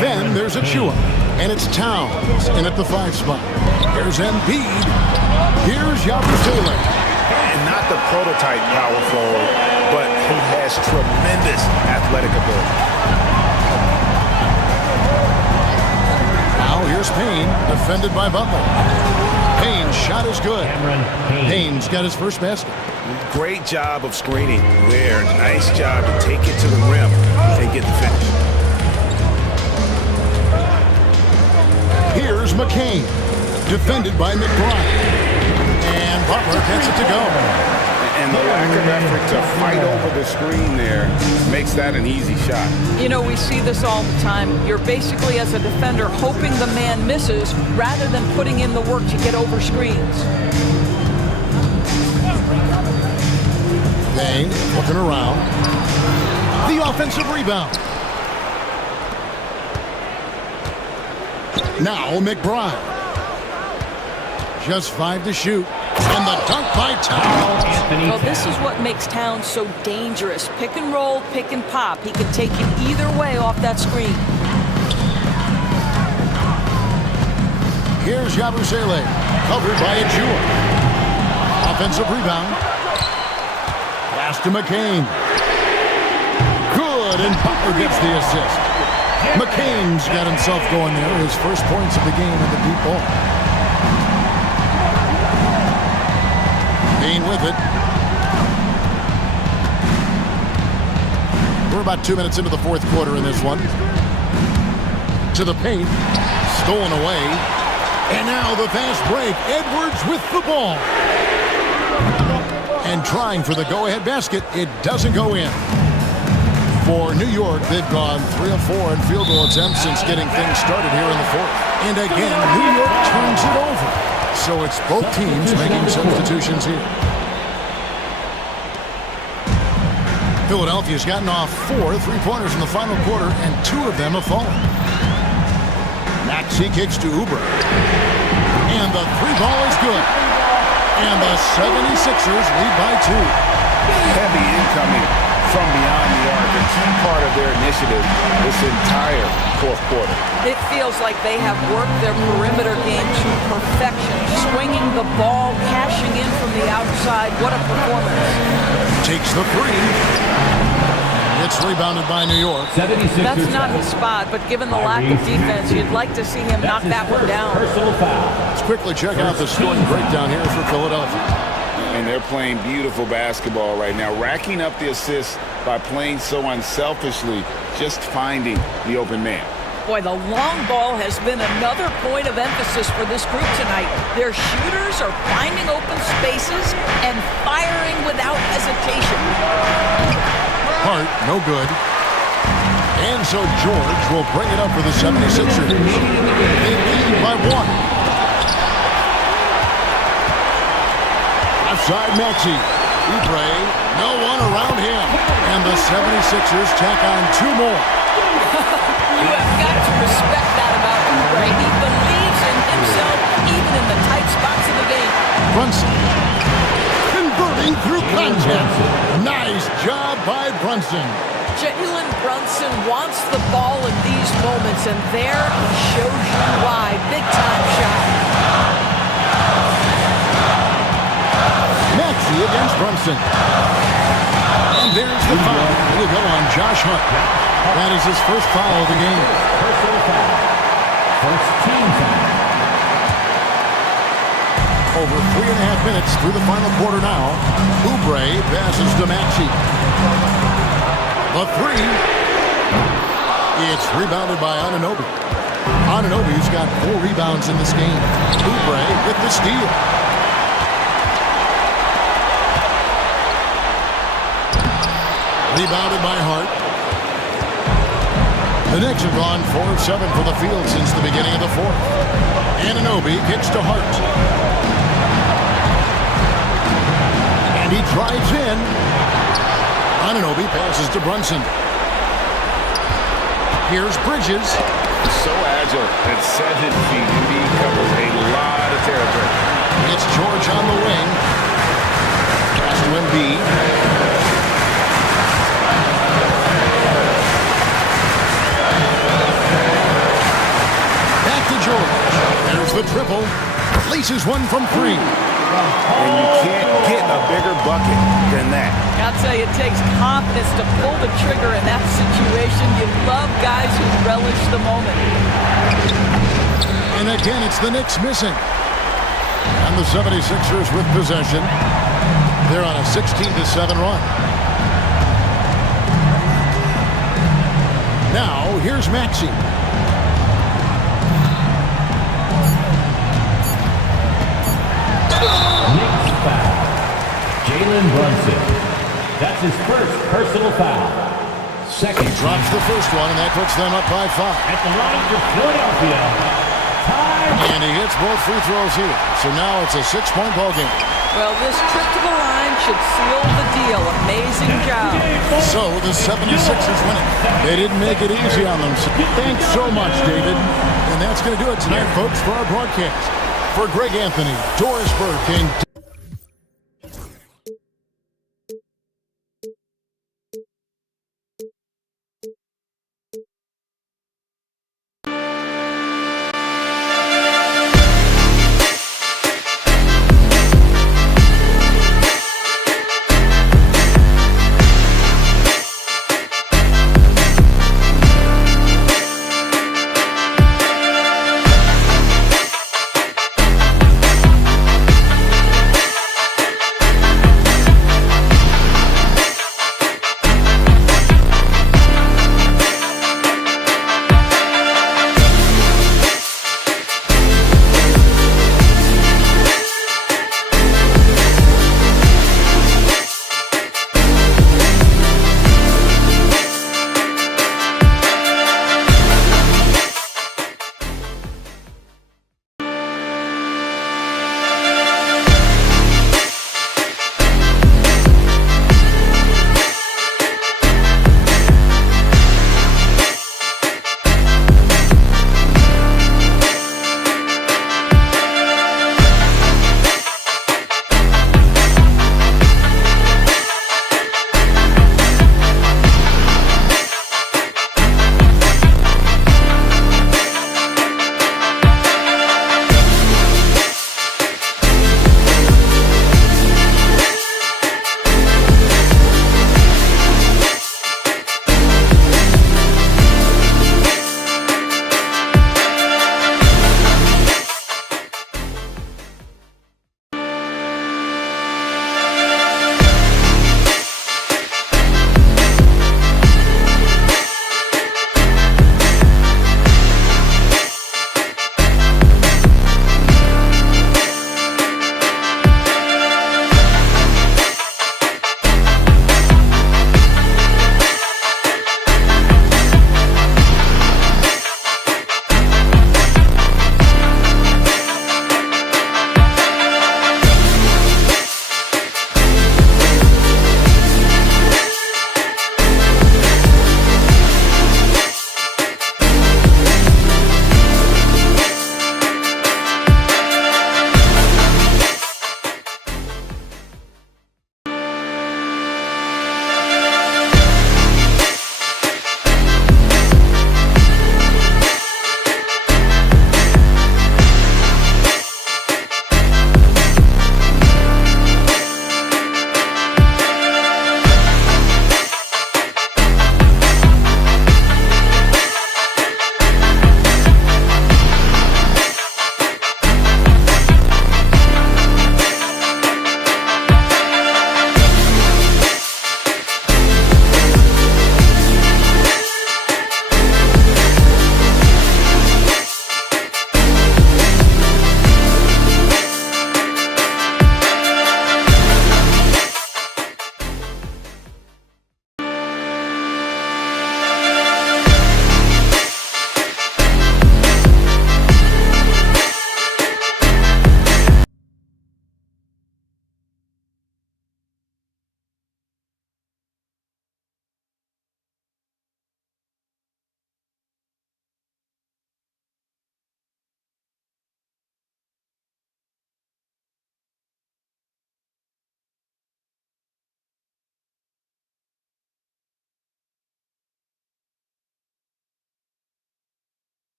Then there's Achua, and it's Towns in at the 5 spot. Here's Embiid. Here's Yabusele. And not the prototype power forward, but he has tremendous athletic ability. Now here's Payne, defended by Butler. Payne's shot is good. Payne's got his first basket. Great job of screening there. Nice job to take it to the rim and get the finish. Here's McCain, defended by McBride. And Butler gets it to go. And the lack of effort to fight over the screen there makes that an easy shot. You know, we see this all the time. You're basically, as a defender, hoping the man misses rather than putting in the work to get over screens. Payne looking around. The offensive rebound. Now McBride. Just 5 to shoot. And the dunk by Towns. Well, this is what makes Towns so dangerous. Pick and roll, pick and pop. He can take you either way off that screen. Here's Yabusele, covered by Achua. Offensive rebound. Pass to McCain. Good, and Butler gets the assist. McCain's got himself going there. His first points of the game in the deep ball. Payne with it. We're about 2 minutes into the fourth quarter in this one. To the paint. Stolen away. And now the fast break. Edwards with the ball. And trying for the go-ahead basket. It doesn't go in. For New York, they've gone 3 of 4 in field goal attempts since getting things started here in the fourth. And again, New York turns it over. So it's both teams making substitutions here. Philadelphia's gotten off 4 3-pointers in the final quarter, and 2 of them have fallen. Maxey kicks to Oubre. And the 3-ball is good. And the 76ers lead by 2. Heavy incoming from beyond the arc, a key part of their initiative this entire fourth quarter. It feels like they have worked their perimeter game to perfection, swinging the ball, cashing in from the outside. What a performance. Takes the 3. It's rebounded by New York. That's not his spot, but given the lack of defense, you'd like to see him knock that one down. Let's quickly check out the scoring breakdown here for Philadelphia. And they're playing beautiful basketball right now, racking up the assists by playing so unselfishly, just finding the open man. Boy, the long ball has been another point of emphasis for this group tonight. Their shooters are finding open spaces and firing without hesitation. Hart, no good. And so George will bring it up for the 76ers. They lead by 1. Outside Maxey. Oubre, no one around him. And the 76ers tack on 2 more. You have got to respect that about Oubre. He believes in himself, even in the tight spots of the game. Brunson converting through contact. Nice job by Brunson. Jalen Brunson wants the ball in these moments, and there he shows you why. Big-time shot. Maxey against Brunson. And there's the foul. It'll go on Josh Hart. That is his first foul of the game. First team foul. Over 3.5 minutes through the final quarter now. Oubre passes to Maxey. The 3. It's rebounded by Anunoby. Anunoby's got 4 rebounds in this game. Oubre with the steal. Rebounded by Hart. The Knicks have gone 4 of 7 for the field since the beginning of the fourth. Anunoby kicks to Hart. And he drives in. Anunoby passes to Brunson. Here's Bridges. So agile at 7 feet. He covers a lot of territory. It's George on the wing. Pass to Embiid. Back to George. There's the triple. Laces one from 3. And you can't get a bigger bucket than that. I'll tell you, it takes confidence to pull the trigger in that situation. You love guys who relish the moment. And again, it's the Knicks missing. And the 76ers with possession. They're on a 16-7 run. Now, here's Maxey. Knicks foul. Jalen Brunson. That's his first personal foul. Second. He drops the first one, and that puts them up by 5. At the line for Philadelphia. And he hits both free throws here. So now it's a 6-point ball game. Well, this trip to the line should seal the deal. Amazing job. So the 76ers win it. They didn't make it easy on them. Thanks so much, David. And that's going to do it tonight, folks, for our broadcast. For Greg Anthony, Doris Burke, and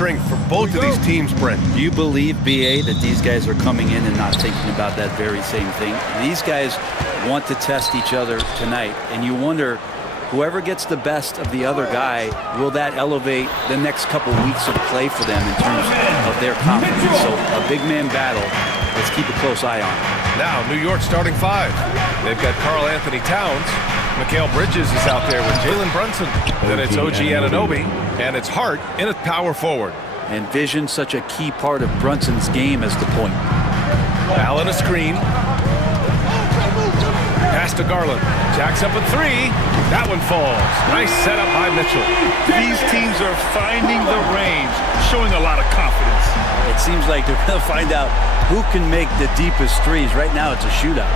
strength for both of these teams, Brent. Do you believe, BA, that these guys are coming in and not thinking about that very same thing? These guys want to test each other tonight, and you wonder, whoever gets the best of the other guy, will that elevate the next couple weeks of play for them in terms of their confidence? So a big man battle. Let's keep a close eye on it. Now, New York starting 5. They've got Karl Anthony Towns. Mikal Bridges is out there with Jalen Brunson. Then it's OG Anunoby, and it's Hart in at power forward. And vision, such a key part of Brunson's game as the point. Allen a screen. Pass to Garland. Jacks up a 3. That one falls. Nice setup by Mitchell. These teams are finding the range, showing a lot of confidence. It seems like they're going to find out who can make the deepest threes. Right now, it's a shootout.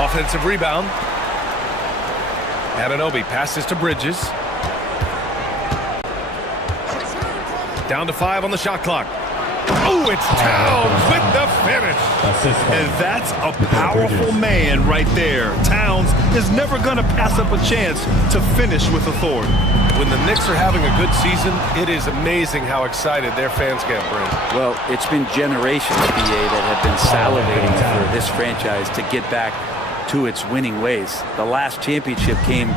Offensive rebound. Anunoby passes to Bridges. Down to 5 on the shot clock. Oh, it's Towns with the finish. And that's a powerful man right there. Towns is never going to pass up a chance to finish with authority. When the Knicks are having a good season, it is amazing how excited their fans get, Brent. Well, it's been generations, BA, that have been salivating for this franchise to get back to its winning ways. The last championship came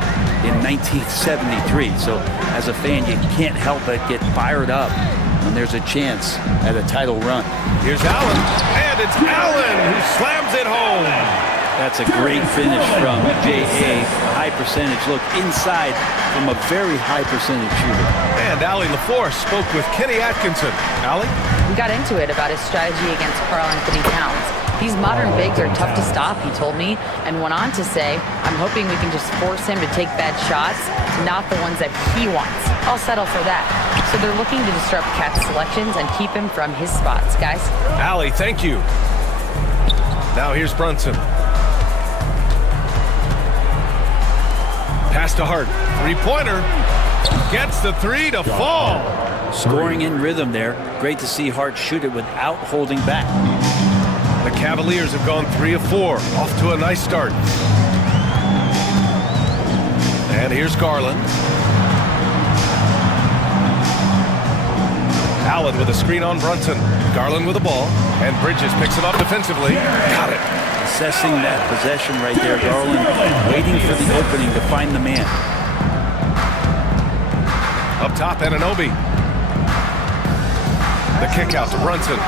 in 1973, so as a fan, you can't help but get fired up when there's a chance at a title run. Here's Allen, and it's Allen who slams it home. That's a great finish from J.A. High percentage look inside from a very high percentage shooter. And Allie LaForce spoke with Kenny Atkinson. Allie? We got into it about his strategy against Karl Anthony Towns. These modern bigs are tough to stop, he told me, and went on to say, I'm hoping we can just force him to take bad shots, not the ones that he wants. I'll settle for that. So they're looking to disrupt Cat's selections and keep him from his spots, guys. Allie, thank you. Now here's Brunson. Pass to Hart. Three-pointer. Gets the 3 to fall. Scoring in rhythm there. Great to see Hart shoot it without holding back. The Cavaliers have gone 3 of 4. Off to a nice start. And here's Garland. Allen with a screen on Brunson. Garland with the ball. And Bridges picks it up defensively. Got it. Assessing that possession right there. Garland waiting for the opening to find the man. Up top, Anunoby. The kick out to Brunson.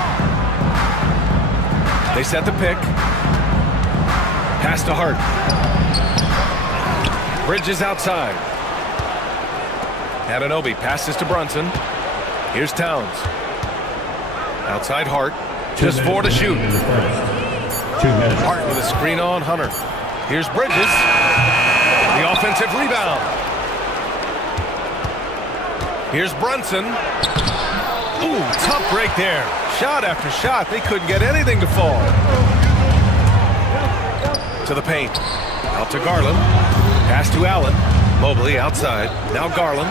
They set the pick. Pass to Hart. Bridges outside. Anunoby passes to Brunson. Here's Towns. Outside Hart. Just 4 to shoot. Hart with a screen on Hunter. Here's Bridges. The offensive rebound. Here's Brunson. Ooh, tough break there. Shot after shot. They couldn't get anything to fall. To the paint. Out to Garland. Pass to Allen. Mobley outside. Now Garland.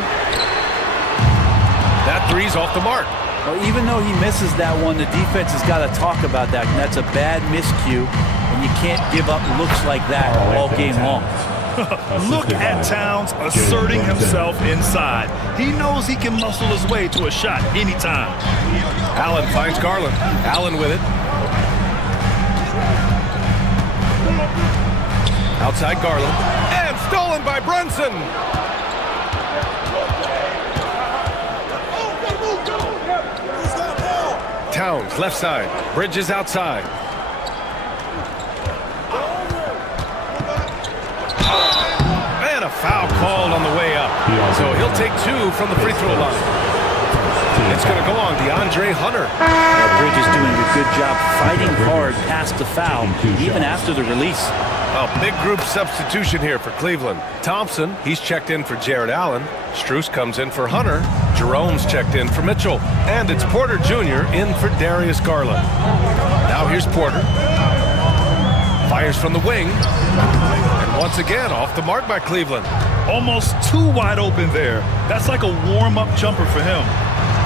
That 3's off the mark. Well, even though he misses that one, the defense has got to talk about that. And that's a bad miscue, and you can't give up looks like that all game long. Look at Towns asserting himself inside. He knows he can muscle his way to a shot anytime. Allen finds Garland. Allen with it. Outside Garland. And stolen by Brunson. Towns, left side. Bridges outside. And a foul called on the way up. So he'll take 2 from the free throw line. It's going to go on DeAndre Hunter. Bridges doing a good job fighting hard past the foul, even after the release. A big group substitution here for Cleveland. Thompson, he's checked in for Jared Allen. Strus comes in for Hunter. Jerome's checked in for Mitchell. And it's Porter Jr. in for Darius Garland. Now here's Porter. Fires from the wing. And once again, off the mark by Cleveland. Almost too wide open there. That's like a warm-up jumper for him.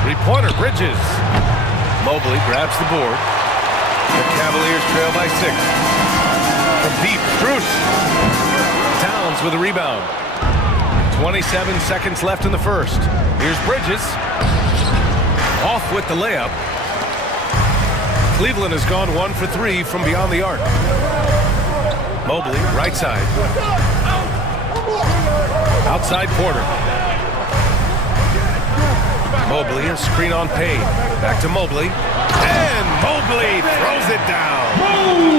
Three-pointer, Bridges. Mobley grabs the board. The Cavaliers trail by 6. From deep, Strus. Towns with a rebound. 27 seconds left in the first. Here's Bridges. Off with the layup. Cleveland has gone 1 for 3 from beyond the arc. Mobley, right side. Outside Porter. Mobley, a screen on Payne. Back to Mobley. And Mobley throws it down.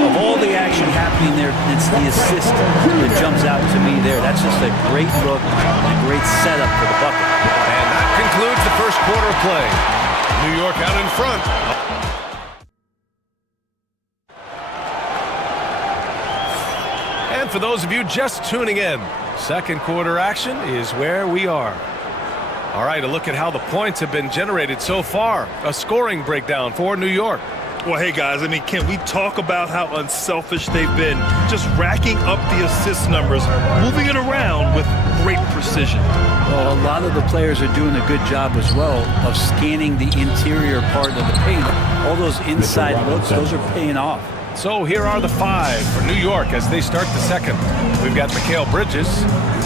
Of all the action happening there, it's the assist that jumps out to me there. That's just a great look, a great setup for the bucket. And that concludes the first quarter of play. New York out in front. And for those of you just tuning in, second quarter action is where we are. All right, a look at how the points have been generated so far. A scoring breakdown for New York. Well, hey, guys, I mean, can we talk about how unselfish they've been? Just racking up the assist numbers, moving it around with great precision. Well, a lot of the players are doing a good job as well of scanning the interior part of the paint. All those inside looks, those are paying off. So here are the 5 for New York as they start the second. We've got Mikal Bridges.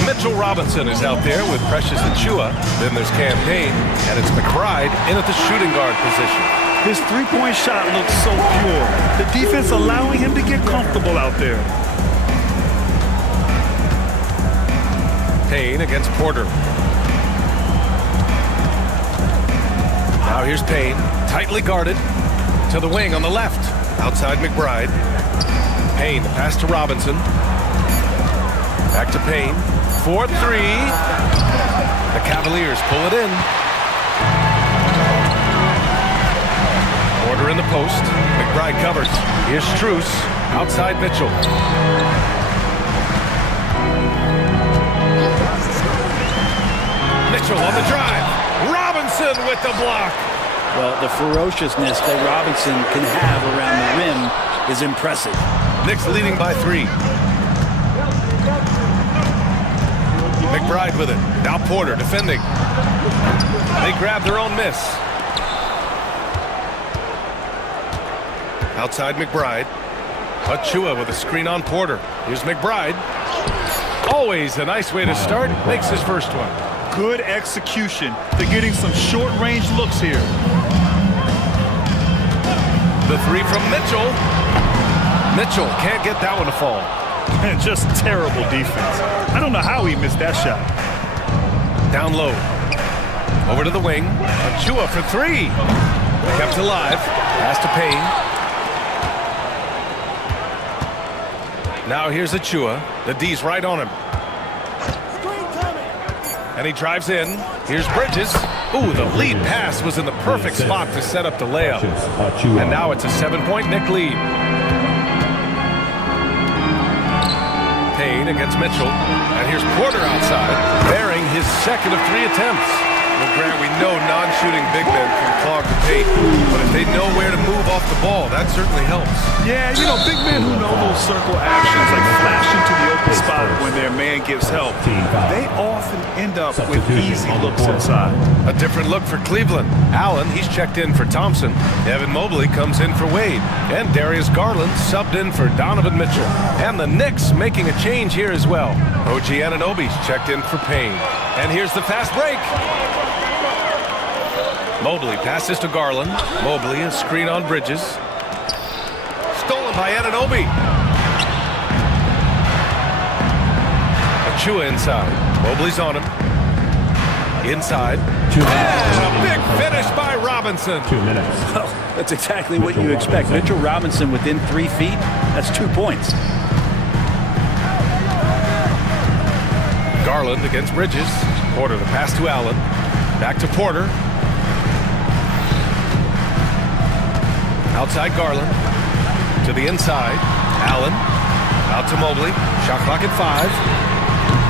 Mitchell Robinson is out there with Precious Achiuwa. Then there's Cam Payne, and it's McBride in at the shooting guard position. His three-point shot looks so pure. The defense allowing him to get comfortable out there. Payne against Porter. Now here's Payne, tightly guarded. To the wing on the left. Outside McBride. Payne, the pass to Robinson. Back to Payne. 4-3. The Cavaliers pull it in. Porter in the post. McBride covers. Here's Strus. Outside Mitchell. Mitchell on the drive. Robinson with the block. Well, the ferociousness that Robinson can have around the rim is impressive. Knicks leading by 3. McBride with it. Now Porter defending. They grab their own miss. Outside McBride. Achiuwa with a screen on Porter. Here's McBride. Always a nice way to start. Makes his first one. Good execution. They're getting some short-range looks here. The 3 from Mitchell. Mitchell can't get that one to fall. And just terrible defense. I don't know how he missed that shot. Down low. Over to the wing. Achiuwa for 3. Kept alive. Pass to Payne. Now here's Achiuwa. The D's right on him. And he drives in. Here's Bridges. Ooh, the lead pass was in the perfect spot to set up the layup. And now it's a 7-point Knick lead. Payne against Mitchell. And here's Porter outside, bearing his second of 3 attempts. Well, Grant, we know non-shooting big men can clog the paint, but if they know where to move off the ball, that certainly helps. Yeah, you know, big men who know those circle actions, like flash into the open spot when their man gives help, they often end up with easy looks inside. A different look for Cleveland. Allen, he's checked in for Thompson. Evan Mobley comes in for Wade. And Darius Garland subbed in for Donovan Mitchell. And the Knicks making a change here as well. OG Anunoby's checked in for Payne. And here's the fast break. Mobley passes to Garland. Mobley, a screen on Bridges. Stolen by Anunoby. Achiuwa inside. Mobley's on him. Inside. And a big finish by Robinson. 2 minutes. Well, that's exactly what you expect. Mitchell Robinson within 3 feet. That's 2 points. Garland against Bridges. Porter, the pass to Allen. Back to Porter. Outside Garland. To the inside. Allen. Out to Mobley. Shot clock at 5.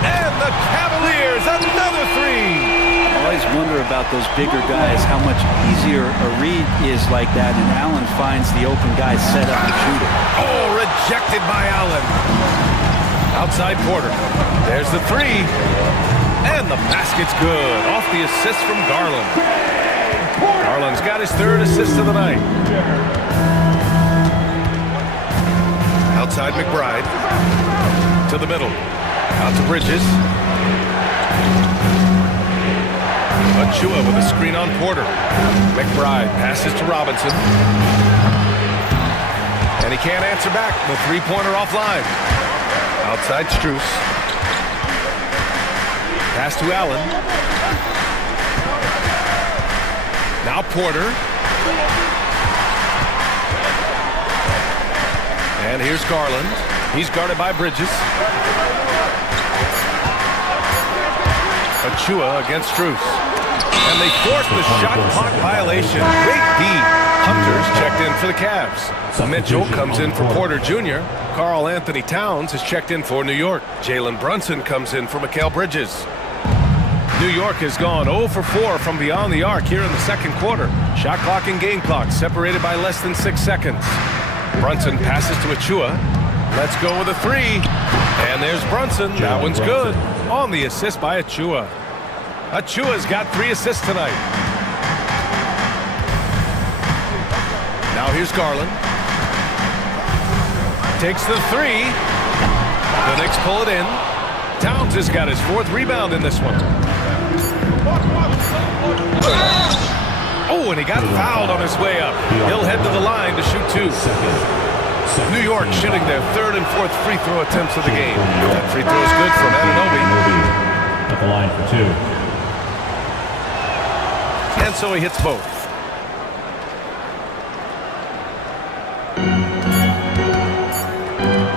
And the Cavaliers, another 3. I always wonder about those bigger guys, how much easier a read is like that, and Allen finds the open guy set up to shoot it. Oh, rejected by Allen. Outside Porter. There's the 3. And the basket's good. Off the assist from Garland. Garland's got his 3rd assist of the night. Outside McBride. To the middle. Out to Bridges. Achua with a screen on Porter. McBride passes to Robinson. And he can't answer back. The three-pointer offline. Outside Strus. Pass to Allen. Now Porter. And here's Garland. He's guarded by Bridges. Achua against Strus. And they force the shot clock violation. Great D. Hunter's checked in for the Cavs. Mitchell comes in for Porter Jr. Karl Anthony Towns is checked in for New York. Jalen Brunson comes in for Mikal Bridges. New York has gone 0 for 4 from beyond the arc here in the second quarter. Shot clock and game clock separated by less than 6 seconds. Brunson passes to Achua. Let's go with a three. And there's Brunson. That one's good. On the assist by Achua. Achua's got 3 assists tonight. Now here's Garland. Takes the three. The Knicks pull it in. Towns has got his 4th rebound in this one. Oh, and he got fouled on his way up. He'll head to the line to shoot 2. New York shooting their 3rd and 4th free throw attempts of the game. That free throw is good from Anunoby. At the line for 2. And so he hits both.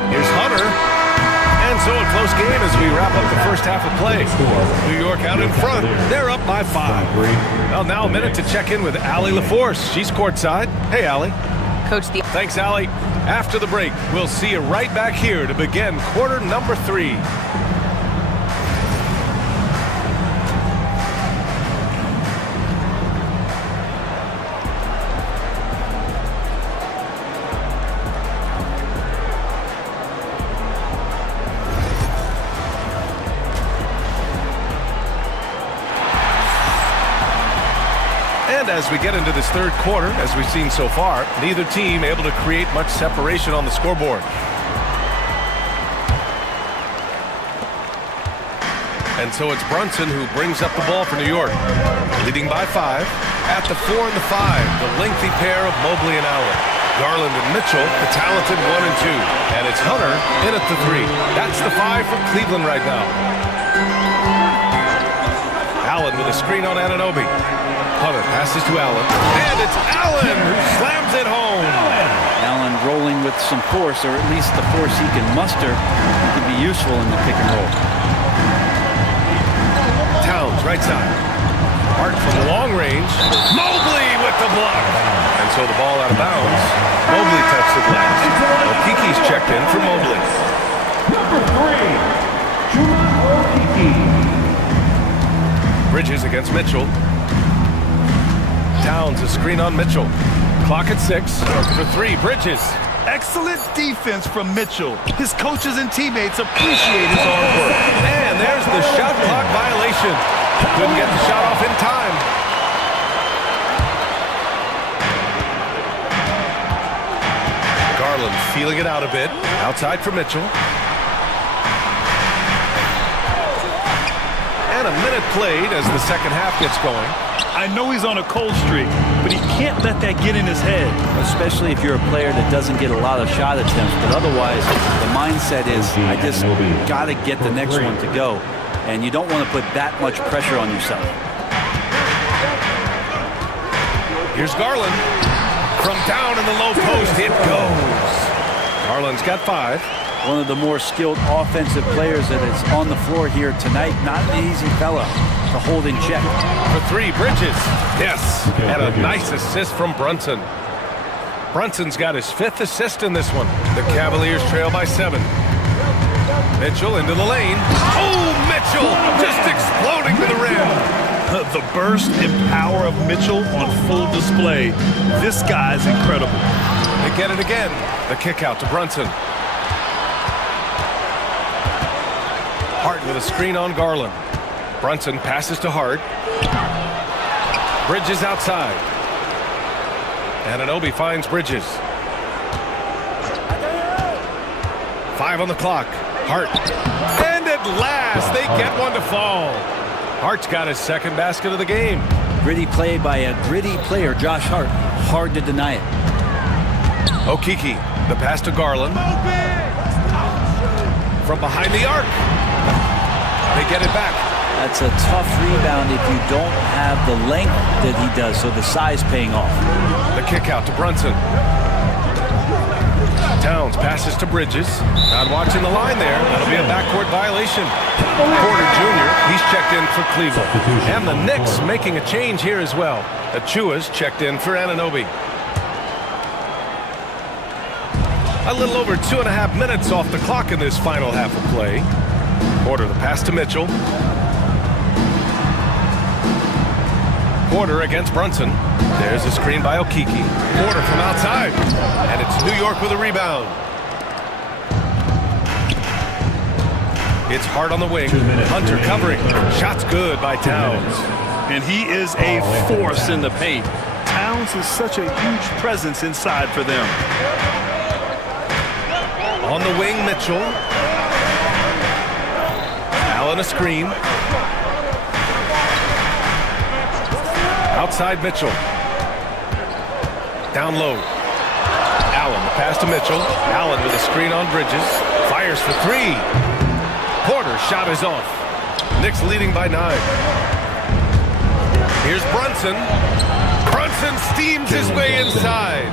Here's Hunter. And so a close game as we wrap up the first half of play. New York out in front. They're up by 5. Well, now a minute to check in with Allie LaForce. She's courtside. Hey, Allie. Coach, Thanks, Allie. After the break, we'll see you right back here to begin quarter number 3. And as we get into this third quarter, as we've seen so far, neither team able to create much separation on the scoreboard. And so it's Brunson who brings up the ball for New York, leading by 5. At the 4 and the 5, the lengthy pair of Mobley and Allen. Garland and Mitchell, the talented 1 and 2. And it's Hunter in at the 3. That's the 5 from Cleveland right now. Allen with a screen on Anunoby. Hunter passes to Allen. And it's Allen who slams it home. Allen rolling with some force, or at least the force he can muster, can be useful in the pick and roll. Towns, right side. Hart from long range. Mobley with the block. And so the ball out of bounds. Mobley touched the glass. Okiki's checked in for Mobley. Number 3, Juma Okiki. Bridges against Mitchell. Towns a screen on Mitchell. Clock at 6. For 3, Bridges. Excellent defense from Mitchell. His coaches and teammates appreciate his hard work. And there's the shot clock violation. Couldn't get the shot off in time. Garland feeling it out a bit. Outside for Mitchell. And a minute played as the second half gets going. I know he's on a cold streak, but he can't let that get in his head. Especially if you're a player that doesn't get a lot of shot attempts. But otherwise, the mindset is, I just got to get the next one to go. And you don't want to put that much pressure on yourself. Here's Garland. From down in the low post, it goes. Garland's got 5. One of the more skilled offensive players that is on the floor here tonight. Not an easy fella to hold in check. For 3, Bridges. Yes, and a nice assist from Brunson. Brunson's got his 5th assist in this one. The Cavaliers trail by 7. Mitchell into the lane. Oh, Mitchell just exploding to the rim. The burst and power of Mitchell on full display. This guy's incredible. They get it again. The kick out to Brunson. Hart with a screen on Garland. Brunson passes to Hart. Bridges outside. Anunoby finds Bridges. 5 on the clock. Hart. And at last, they get one to fall. Hart's got his second basket of the game. Gritty play by a gritty player, Josh Hart. Hard to deny it. Okeke, the pass to Garland. From behind the arc. They get it back. That's a tough rebound if you don't have the length that he does, so the size paying off. The kick out to Brunson. Towns passes to Bridges. Not watching the line there. That'll be a backcourt violation. Porter Jr., he's checked in for Cleveland. And the Knicks making a change here as well. Achua's checked in for Anunoby. A little over 2.5 minutes off the clock in this final half of play. Porter the pass to Mitchell. Porter against Brunson. There's a screen by Okeke. Porter from outside. And it's New York with a rebound. It's Hart on the wing. Hunter covering. Shot's good by Towns. And he is a force in the paint. Towns is such a huge presence inside for them. On the wing, Mitchell. Allen a screen. Outside Mitchell. Down low. Allen, the pass to Mitchell. Allen with a screen on Bridges. Fires for three. Porter's shot is off. Knicks leading by 9. Here's Brunson. Brunson steams his way inside.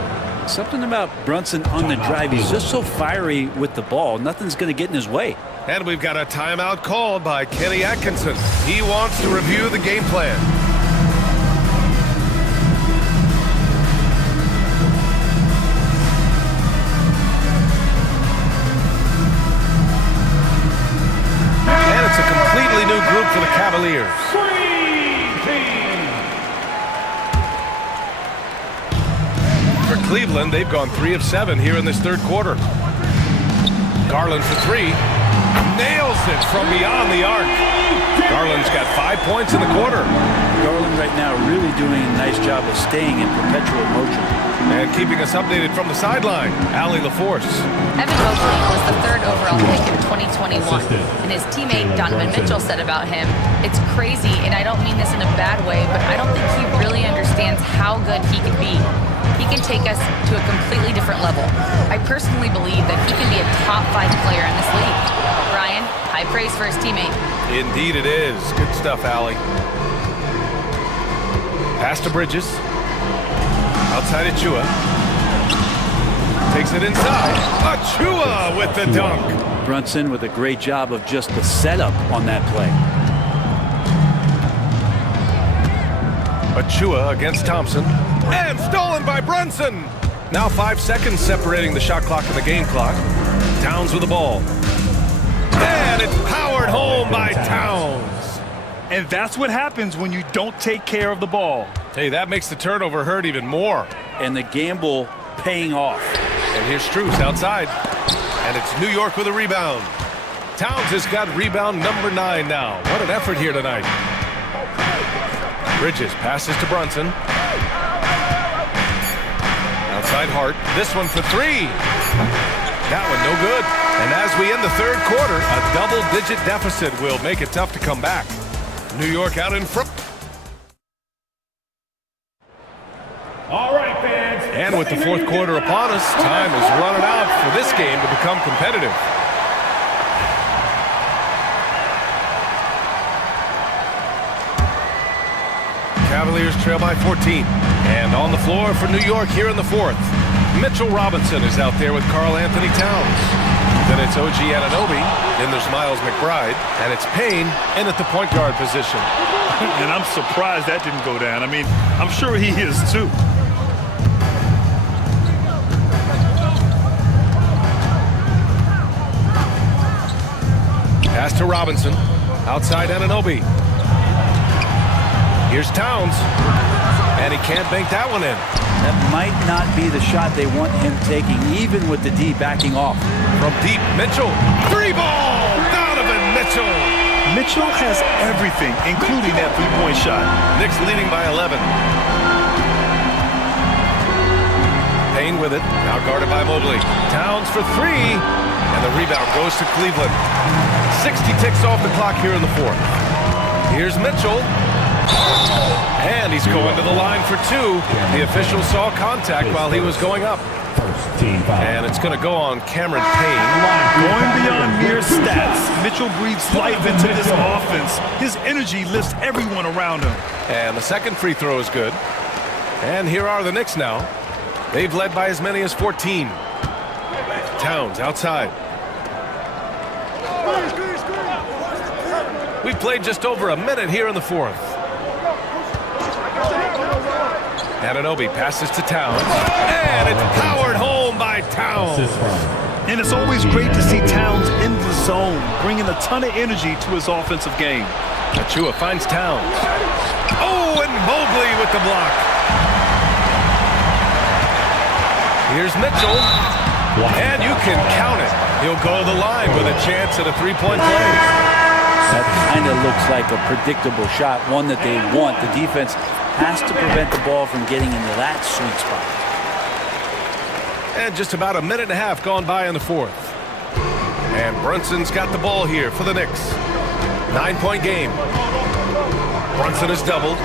Something about Brunson on the drive. He's just so fiery with the ball. Nothing's going to get in his way. And we've got a timeout called by Kenny Atkinson. He wants to review the game plan. And it's a completely new group for the Cavaliers. For Cleveland, they've gone 3 of 7 here in this third quarter. Garland for 3. Nails it from beyond the arc. Garland's got 5 points in the quarter. Garland right now really doing a nice job of staying in perpetual motion. And keeping us updated from the sideline, Allie LaForce. Evan Mobley was the 3rd overall pick in 2021, and his teammate Donovan Mitchell said about him, "It's crazy, and I don't mean this in a bad way, but I don't think he really understands how good he can be. He can take us to a completely different level. I personally believe that he can be a top 5 player in this league." Ryan, high praise for his teammate. Indeed it is. Good stuff, Allie. Pass to Bridges. Outside Achua. Takes it inside. Achua with the dunk. Brunson with a great job of just the setup on that play. Achua against Thompson. And stolen by Brunson. Now 5 seconds separating the shot clock and the game clock. Towns with the ball. And it's powered home by Towns. And that's what happens when you don't take care of the ball. Hey, that makes the turnover hurt even more. And the gamble paying off. And here's Strus outside. And it's New York with a rebound. Towns has got rebound number 9 now. What an effort here tonight. Bridges passes to Brunson. Outside Hart. This one for 3. That one no good. And as we end the third quarter, a double-digit deficit will make it tough to come back. New York out in front. All right, fans. And with the fourth quarter upon us, time is running out for this game to become competitive. Cavaliers trail by 14. And on the floor for New York here in the fourth. Mitchell Robinson is out there with Karl Anthony Towns. Then it's OG Anunoby. Then there's Miles McBride. And it's Payne in at the point guard position. And I'm surprised that didn't go down. I mean, I'm sure he is too. Pass to Robinson. Outside Anunoby. Here's Towns. And he can't bank that one in. That might not be the shot they want him taking, even with the D backing off. From deep, Mitchell. 3-ball! Donovan Mitchell! Mitchell has everything, including that three-point shot. Knicks leading by 11. Payne with it. Now guarded by Mobley. Towns for 3. And the rebound goes to Cleveland. 60 ticks off the clock here in the fourth. Here's Mitchell. And he's going to the line for two. The official saw contact while he was going up. And it's going to go on Cameron Payne. Going beyond mere stats, Mitchell breathes life into this offense. His energy lifts everyone around him. And the second free throw is good. And here are the Knicks now. They've led by as many as 14. Towns outside. We've played just over a minute here in the fourth. Anunoby passes to Towns, and it's powered home by Towns. And it's always great to see Towns in the zone, bringing a ton of energy to his offensive game. Achua finds Towns. Oh, and Mobley with the block. Here's Mitchell, and you can count it. He'll go to the line with a chance at a three-point play. That kind of looks like a predictable shot, one that they want. The defense has to prevent the ball from getting into that sweet spot. And just about a minute and a half gone by in the fourth. And Brunson's got the ball here for the Knicks. 9-point game. Brunson is doubled.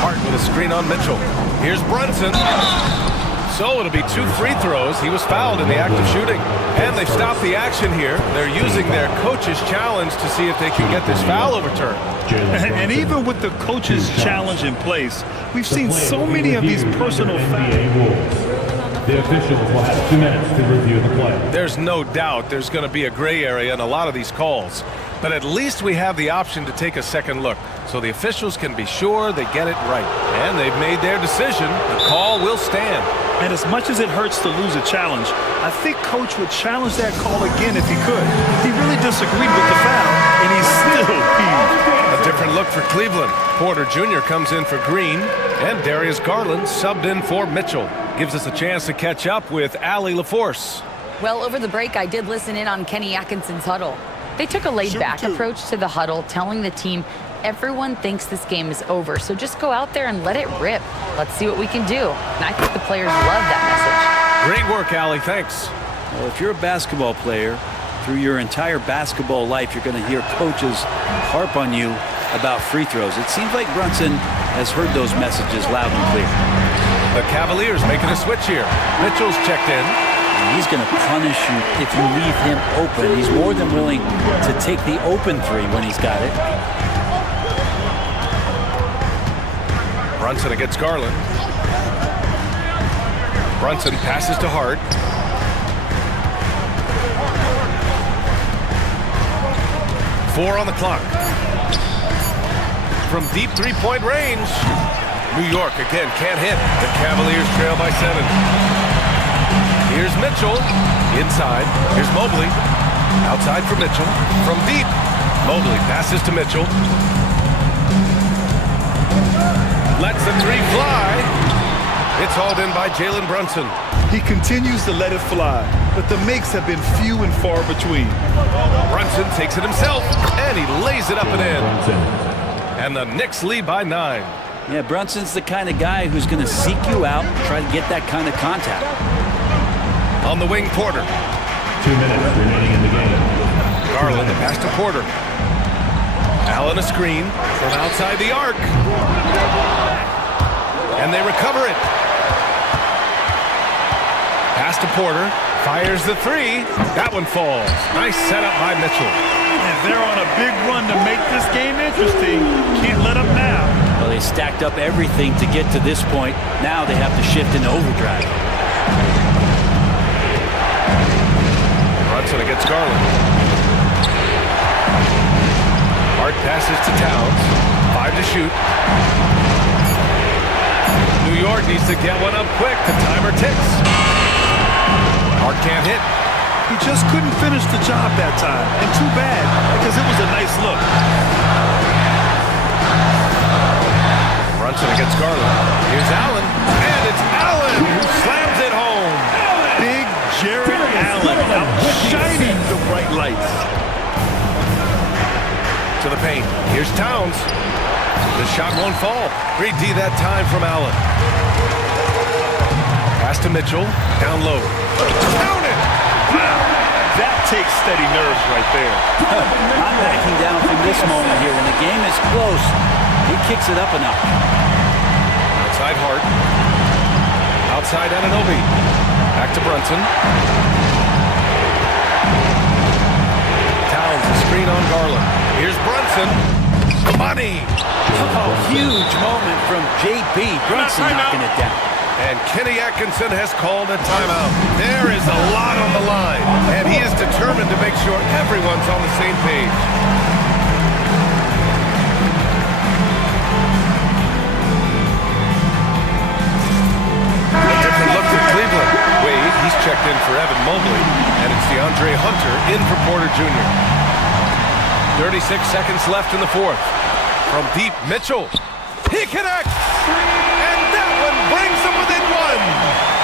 Hart with a screen on Mitchell. Here's Brunson. So it'll be two free throws. He was fouled in the act of shooting. And they've stopped the action here. They're using their coach's challenge to see if they can get this foul overturned. And even with the coach's challenge in place, we've seen so many of these personal fouls. The officials will have 2 minutes to review the play. There's no doubt there's going to be a gray area in a lot of these calls. But at least we have the option to take a second look, so the officials can be sure they get it right. And they've made their decision. The call will stand. And as much as it hurts to lose a challenge, I think Coach would challenge that call again if he could. He really disagreed with the foul, and he's still peeved. A different look for Cleveland. Porter Jr. comes in for Green, and Darius Garland subbed in for Mitchell. Gives us a chance to catch up with Allie LaForce. Well, over the break, I did listen in on Kenny Atkinson's huddle. They took a laid-back approach to the huddle, telling the team everyone thinks this game is over, so just go out there and let it rip. Let's see what we can do. And I think the players love that message. Great work, Allie. Thanks. Well, if you're a basketball player, through your entire basketball life, you're going to hear coaches harp on you about free throws. It seems like Brunson has heard those messages loud and clear. The Cavaliers making a switch here. Mitchell's checked in. And he's going to punish you if you leave him open. He's more than willing to take the open three when he's got it. Brunson against Garland. Brunson passes to Hart. Four on the clock. From deep three-point range. New York again can't hit. The Cavaliers trail by 7. Here's Mitchell. Inside. Here's Mobley. Outside for Mitchell. From deep. Mobley passes to Mitchell. Lets the three fly. It's hauled in by Jalen Brunson. He continues to let it fly, but the makes have been few and far between. Brunson takes it himself, and he lays it up and in. And the Knicks lead by 9. Yeah, Brunson's the kind of guy who's going to seek you out and try to get that kind of contact. On the wing, Porter. 2 minutes remaining in the game. Garland, pass to Porter. Allen a screen from outside the arc. And they recover it. Pass to Porter. Fires the three. That one falls. Nice setup by Mitchell. And they're on a big run to make this game interesting. Can't let up now. Well, they stacked up everything to get to this point. Now they have to shift into overdrive. Brunson against Garland. Hart passes to Towns. 5 to shoot. New York needs to get one up quick. The timer ticks. Hart can't hit. He just couldn't finish the job that time. And too bad, because it was a nice look. Brunson against Garland. Here's Allen. And it's Allen who slams it home. Big Jared Allen outshining the bright lights. To the paint. Here's Towns. The shot won't fall. Great D that time from Allen. Pass to Mitchell. Down low. Count it! Wow. That takes steady nerves right there. Not backing down from this moment here. When the game is close, he kicks it up a notch. Outside Hart. Outside Anunoby. Back to Brunson. Towns, a screen on Garland. Here's Brunson. Money! Oh, huge moment from JB. Brunson knocking it down. And Kenny Atkinson has called a timeout. There is a lot on the line, and he is determined to make sure everyone's on the same page. A different look for Cleveland. Wade, he's checked in for Evan Mobley, and it's DeAndre Hunter in for Porter Jr. 36 seconds left in the fourth. From deep, Mitchell. He connects! And that one brings him within one!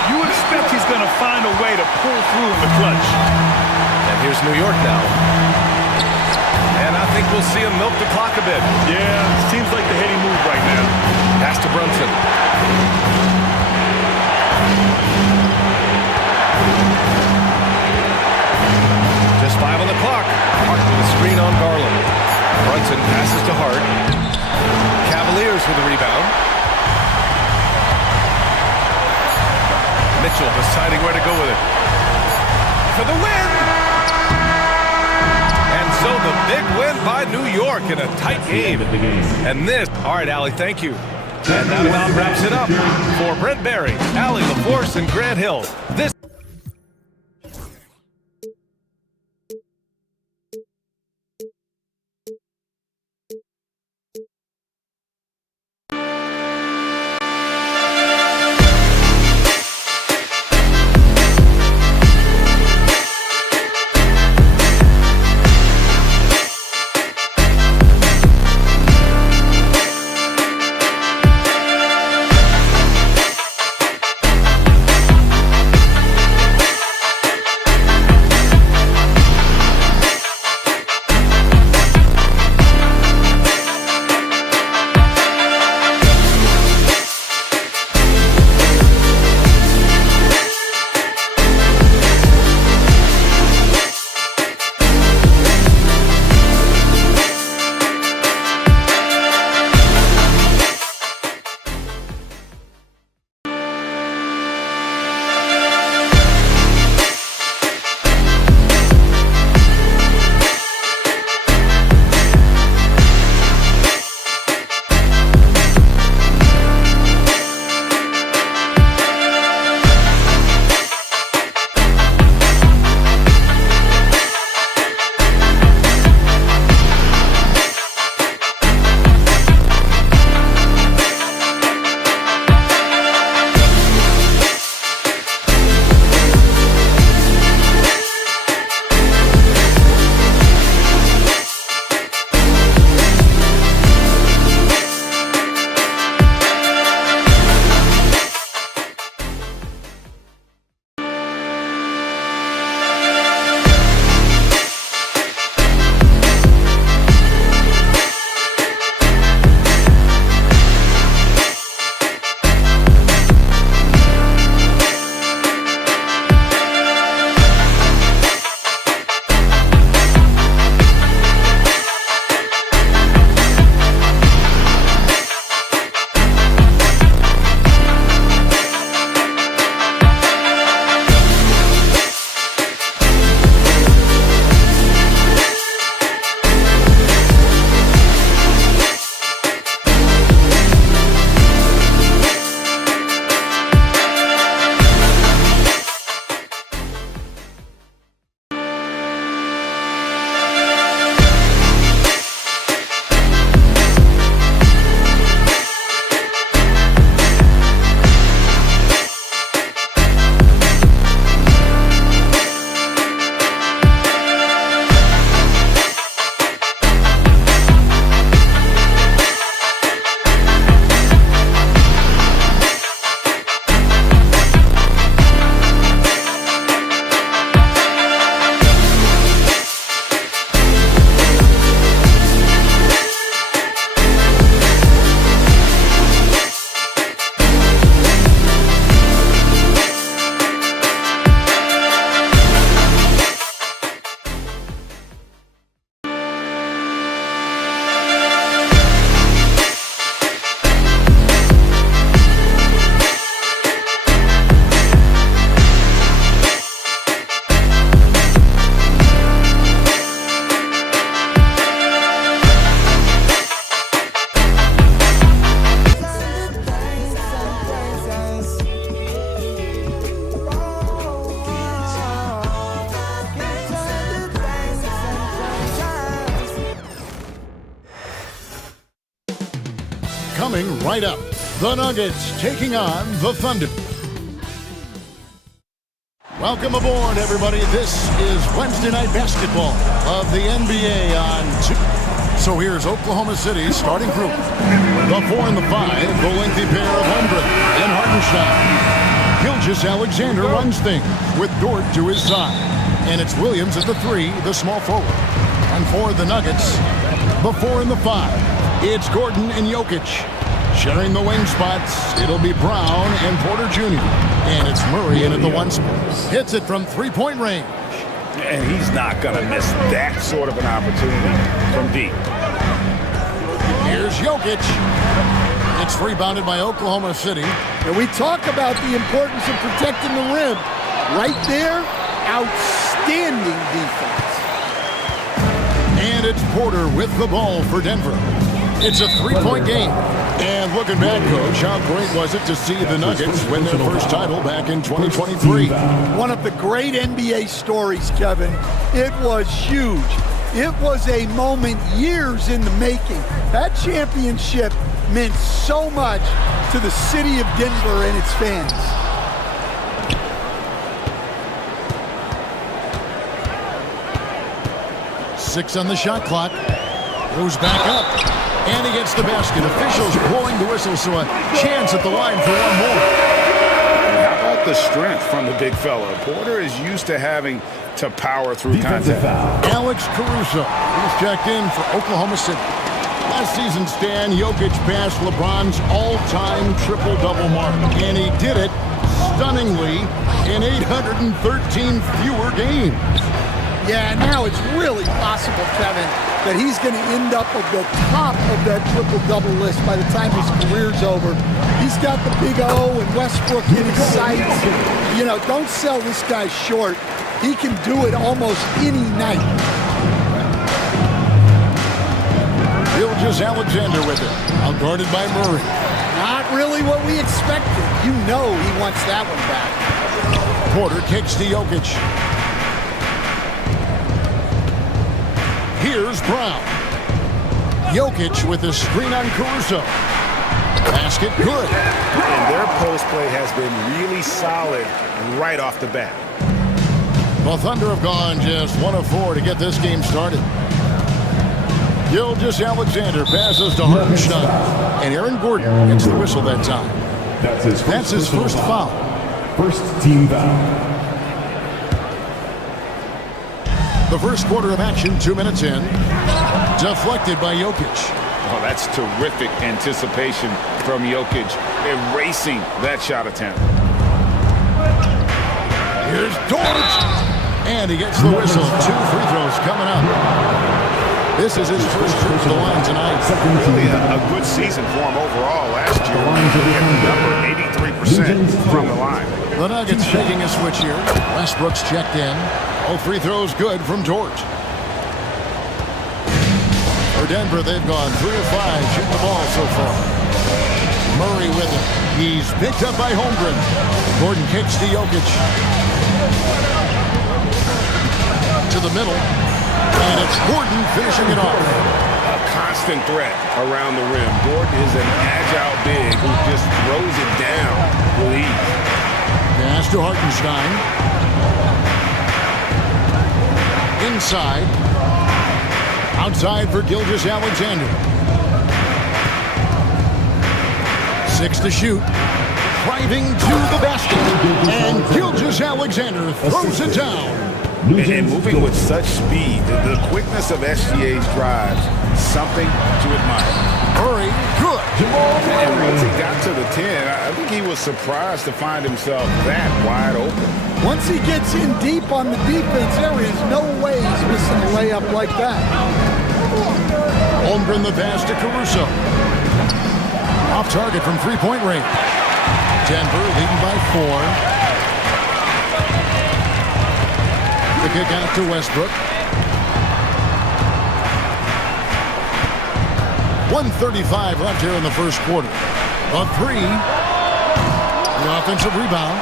You expect he's going to find a way to pull through in the clutch. And here's New York now. And I think we'll see him milk the clock a bit. Yeah, seems like the heady move right now. Pass to Brunson. Just 5 on the clock. Hart with a screen on Garland. Brunson passes to Hart. Cavaliers with a rebound. Mitchell deciding where to go with it. For the win! And so the big win by New York in a tight game. And this, all right, Allie, thank you. And that about wraps it up. For Brent Barry, Allie LaForce, and Grant Hill, this Coming right up, the Nuggets taking on the Thunder. Welcome aboard, everybody. This is Wednesday Night Basketball of the NBA on 2. So here's Oklahoma City's starting group. The 4 and the 5, the lengthy pair of Holmgren and Hartenstein. Gilgeous-Alexander runs things with Dort to his side. And it's Williams at the 3, the small forward. And for the Nuggets, the 4 and the 5, it's Gordon and Jokic. Sharing the wing spots, it'll be Brown and Porter Jr. And it's Murray in at the 1 spot. Hits it from three-point range. And he's not going to miss that sort of an opportunity from deep. Here's Jokic. It's rebounded by Oklahoma City. And we talk about the importance of protecting the rim. Right there, outstanding defense. And it's Porter with the ball for Denver. It's a 3-point game. And looking back, Coach, how great was it to see the Nuggets win their first title back in 2023? One of the great NBA stories, Kevin. It was huge. It was a moment years in the making. That championship meant so much to the city of Denver and its fans. Six on the shot clock. Goes back up. And he gets the basket. Officials blowing the whistle, so a chance at the line for one more. And how about the strength from the big fella? Porter is used to having to power through contact. Alex Caruso is checked in for Oklahoma City. Last season, Stan, Jokic passed LeBron's all-time triple-double mark. And he did it stunningly in 813 fewer games. Yeah, now it's really possible, Kevin, that he's going to end up at the top of that triple-double list by the time his career's over. He's got the big O and Westbrook in his sights. You know, don't sell this guy short. He can do it almost any night. Gilgeous-Alexander with it, outguarded by Murray. Not really what we expected. You know he wants that one back. Porter kicks to Jokic. Here's Brown. Jokic with a screen on Caruso. Basket good. And their post play has been really solid right off the bat. The Thunder have gone just 1 of 4 to get this game started. Gilgeous-Alexander passes to Hartenstein. And Aaron Gordon gets the whistle that time. That's his first foul. First team foul. The first quarter of action, 2 minutes in. Deflected by Jokic. Oh, that's terrific anticipation from Jokic, erasing that shot attempt. Here's Dort. And he gets the whistle. 2 free throws coming up. This is his first trip to the line tonight. Really a good season for him overall. Last year, he had number 83% from the line. The Nuggets making a switch here. Westbrook's checked in. All free throws good from Dort. For Denver, they've gone 3 of 5 shooting the ball so far. Murray with it. He's picked up by Holmgren. Gordon kicks to Jokic. To the middle. And it's Gordon finishing it off. A constant threat around the rim. Gordon is an agile big who just throws it down with ease. Pass to Hartenstein. Inside. Outside for Gilgeous-Alexander. 6 to shoot. Driving to the basket. And Gilgeous-Alexander throws it down. And moving with such speed, the quickness of SGA's drives, something to admire. Murray, good. And once he got to the 10, I think he was surprised to find himself that wide open. Once he gets in deep on the defense, there is no way he's missing a layup like that. Holmgren the pass to Caruso. Off target from three-point range. Denver leading by 4. The kick out to Westbrook. 1:35 left here in the first quarter. A 3. The offensive rebound.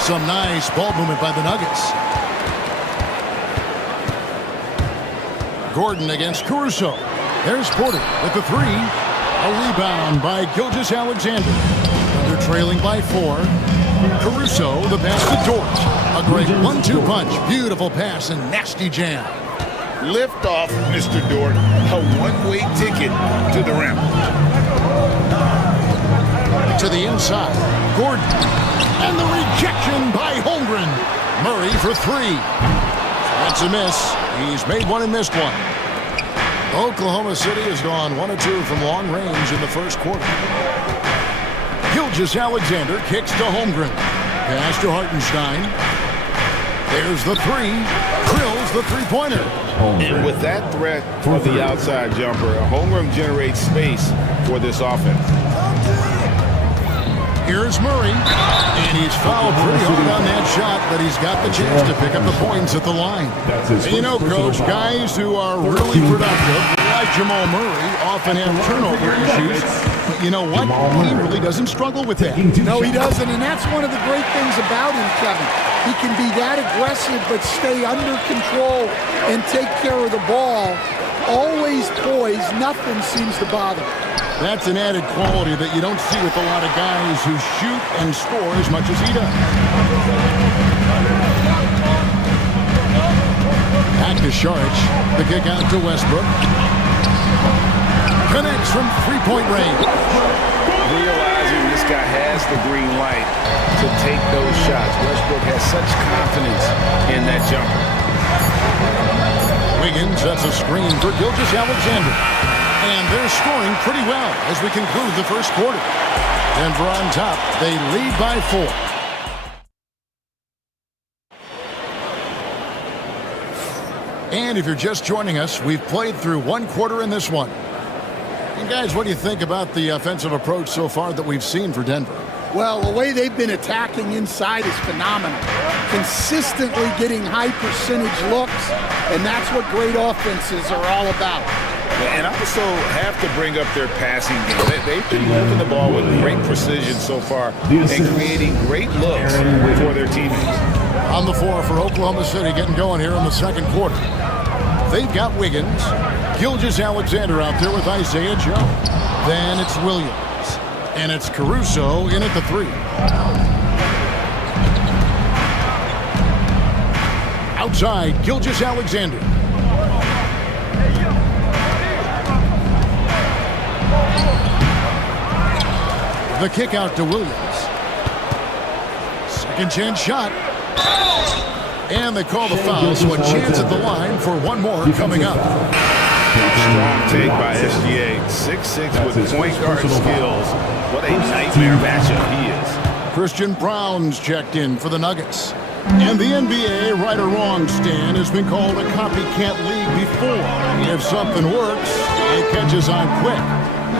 Some nice ball movement by the Nuggets. Gordon against Caruso. There's Porter with the 3. A rebound by Gilgeous Alexander. They're trailing by 4. Caruso, the pass to Dort. A great 1-2 punch. Beautiful pass and nasty jam. Lift off, Mr. Dort. A one-way ticket to the rim. To the inside. Gordon. And the rejection by Holmgren. Murray for 3. That's a miss. He's made one and missed one. Oklahoma City has gone 1 of 2 from long range in the first quarter. Gilgeous Alexander kicks to Holmgren. Pass to Hartenstein. There's the 3. Drills the three-pointer. And with that threat of the outside jumper, Holmgren generates space for this offense. Here's Murray. And he's fouled pretty hard on that shot, but he's got the chance to pick up the points at the line. And you know, Coach, guys who are really productive, like Jamal Murray, often have turnover issues. But you know what? He really doesn't struggle with that. No, he doesn't, and that's one of the great things about him, Kevin. He can be that aggressive but stay under control and take care of the ball. Always poised, nothing seems to bother him. That's an added quality that you don't see with a lot of guys who shoot and score as much as he does. Back to Saric. The kick out to Westbrook. Connects from three-point range. Realizing this guy has the green light to take those shots. Westbrook has such confidence in that jumper. Wiggins sets a screen for Gilgeous Alexander. And they're scoring pretty well as we conclude the first quarter. Denver on top. They lead by 4. And if you're just joining us, we've played through 1 quarter in this one. And guys, what do you think about the offensive approach so far that we've seen for Denver? Well, the way they've been attacking inside is phenomenal. Consistently getting high percentage looks, and that's what great offenses are all about. And I also have to bring up their passing game. They've been moving the ball with great precision so far and creating great looks for their teammates. On the floor for Oklahoma City, getting going here in the second quarter. They've got Wiggins, Gilgeous Alexander out there with Isaiah Joe. Then it's Williams, and it's Caruso in at the 3. Outside, Gilgeous Alexander. The kick out to Williams. Second chance shot. And they call the foul, so a chance at the line for one more coming up. Strong take by SGA. 6'6" with point guard skills. What a nightmare matchup he is. Christian Brown's checked in for the Nuggets. And the NBA, right or wrong, Stan, has been called a copycat league before. If something works, it catches on quick.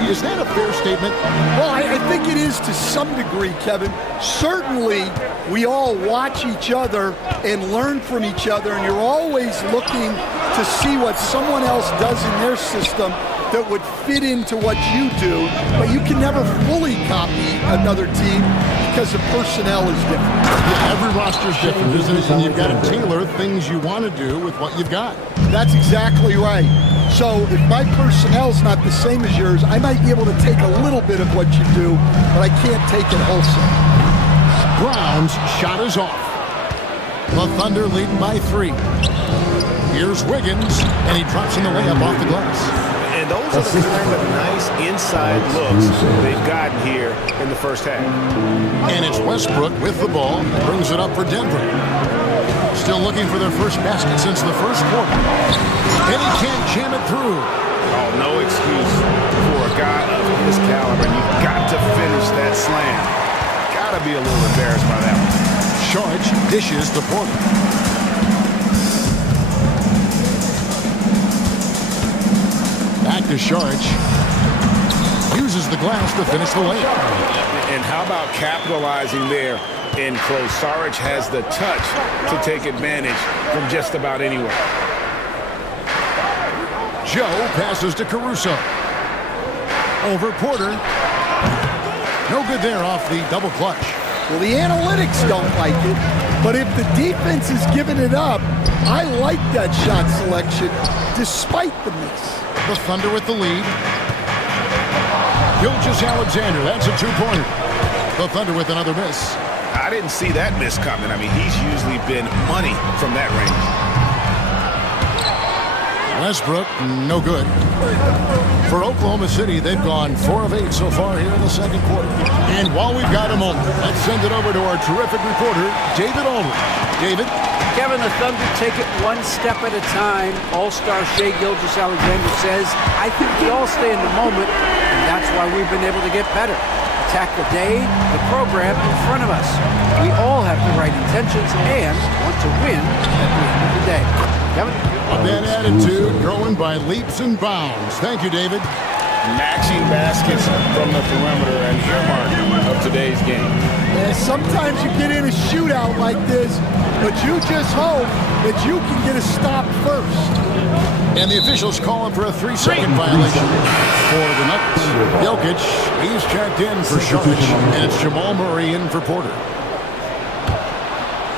Is that a fair statement? Well, I think it is to some degree, Kevin. Certainly, we all watch each other and learn from each other, and you're always looking to see what someone else does in their system that would fit into what you do, but you can never fully copy another team because the personnel is different. Yeah, every roster is different, isn't it? And you've got to tailor things you want to do with what you've got. That's exactly right. So if my personnel's not the same as yours, I might be able to take a little bit of what you do, but I can't take it wholesale. Brown's shot is off. The Thunder leading by 3. Here's Wiggins, and he drops in the layup off the glass. And those are the kind of nice inside looks they've gotten here in the first half. And it's Westbrook with the ball. Brings it up for Denver. Still looking for their first basket since the first quarter. And he can't jam it through. Oh, no excuse for a guy of his caliber. You've got to finish that slam. Got to be a little embarrassed by that one. Saric dishes to Porter. Back to Saric. Uses the glass to finish the layup. And how about capitalizing there in close? Saric has the touch to take advantage from just about anywhere. Joe passes to Caruso. Over Porter. No good there off the double clutch. Well, the analytics don't like it, but if the defense is giving it up, I like that shot selection despite the miss. The Thunder with the lead. Gilgeous-Alexander, that's a two-pointer. The Thunder with another miss. I didn't see that miss coming. I mean, he's usually been money from that range. Westbrook, no good. For Oklahoma City, they've gone 4 of 8 so far here in the second quarter. And while we've got a moment, let's send it over to our terrific reporter, David Aldridge. David? Kevin, the Thunder take it one step at a time. All-star Shai Gilgeous-Alexander says, I think we all stay in the moment, and that's why we've been able to get better. Attack the day, the program in front of us. We all have the right intentions and want to win at the end of the day. Kevin? That attitude growing by leaps and bounds. Thank you, David. Matching baskets from the perimeter and earmark of today's game. And sometimes you get in a shootout like this, but you just hope that you can get a stop first. And the officials calling for a 3-second violation for the Nuggets. Jokic, he's checked in for Sharpic, and it's Jamal Murray in for Porter.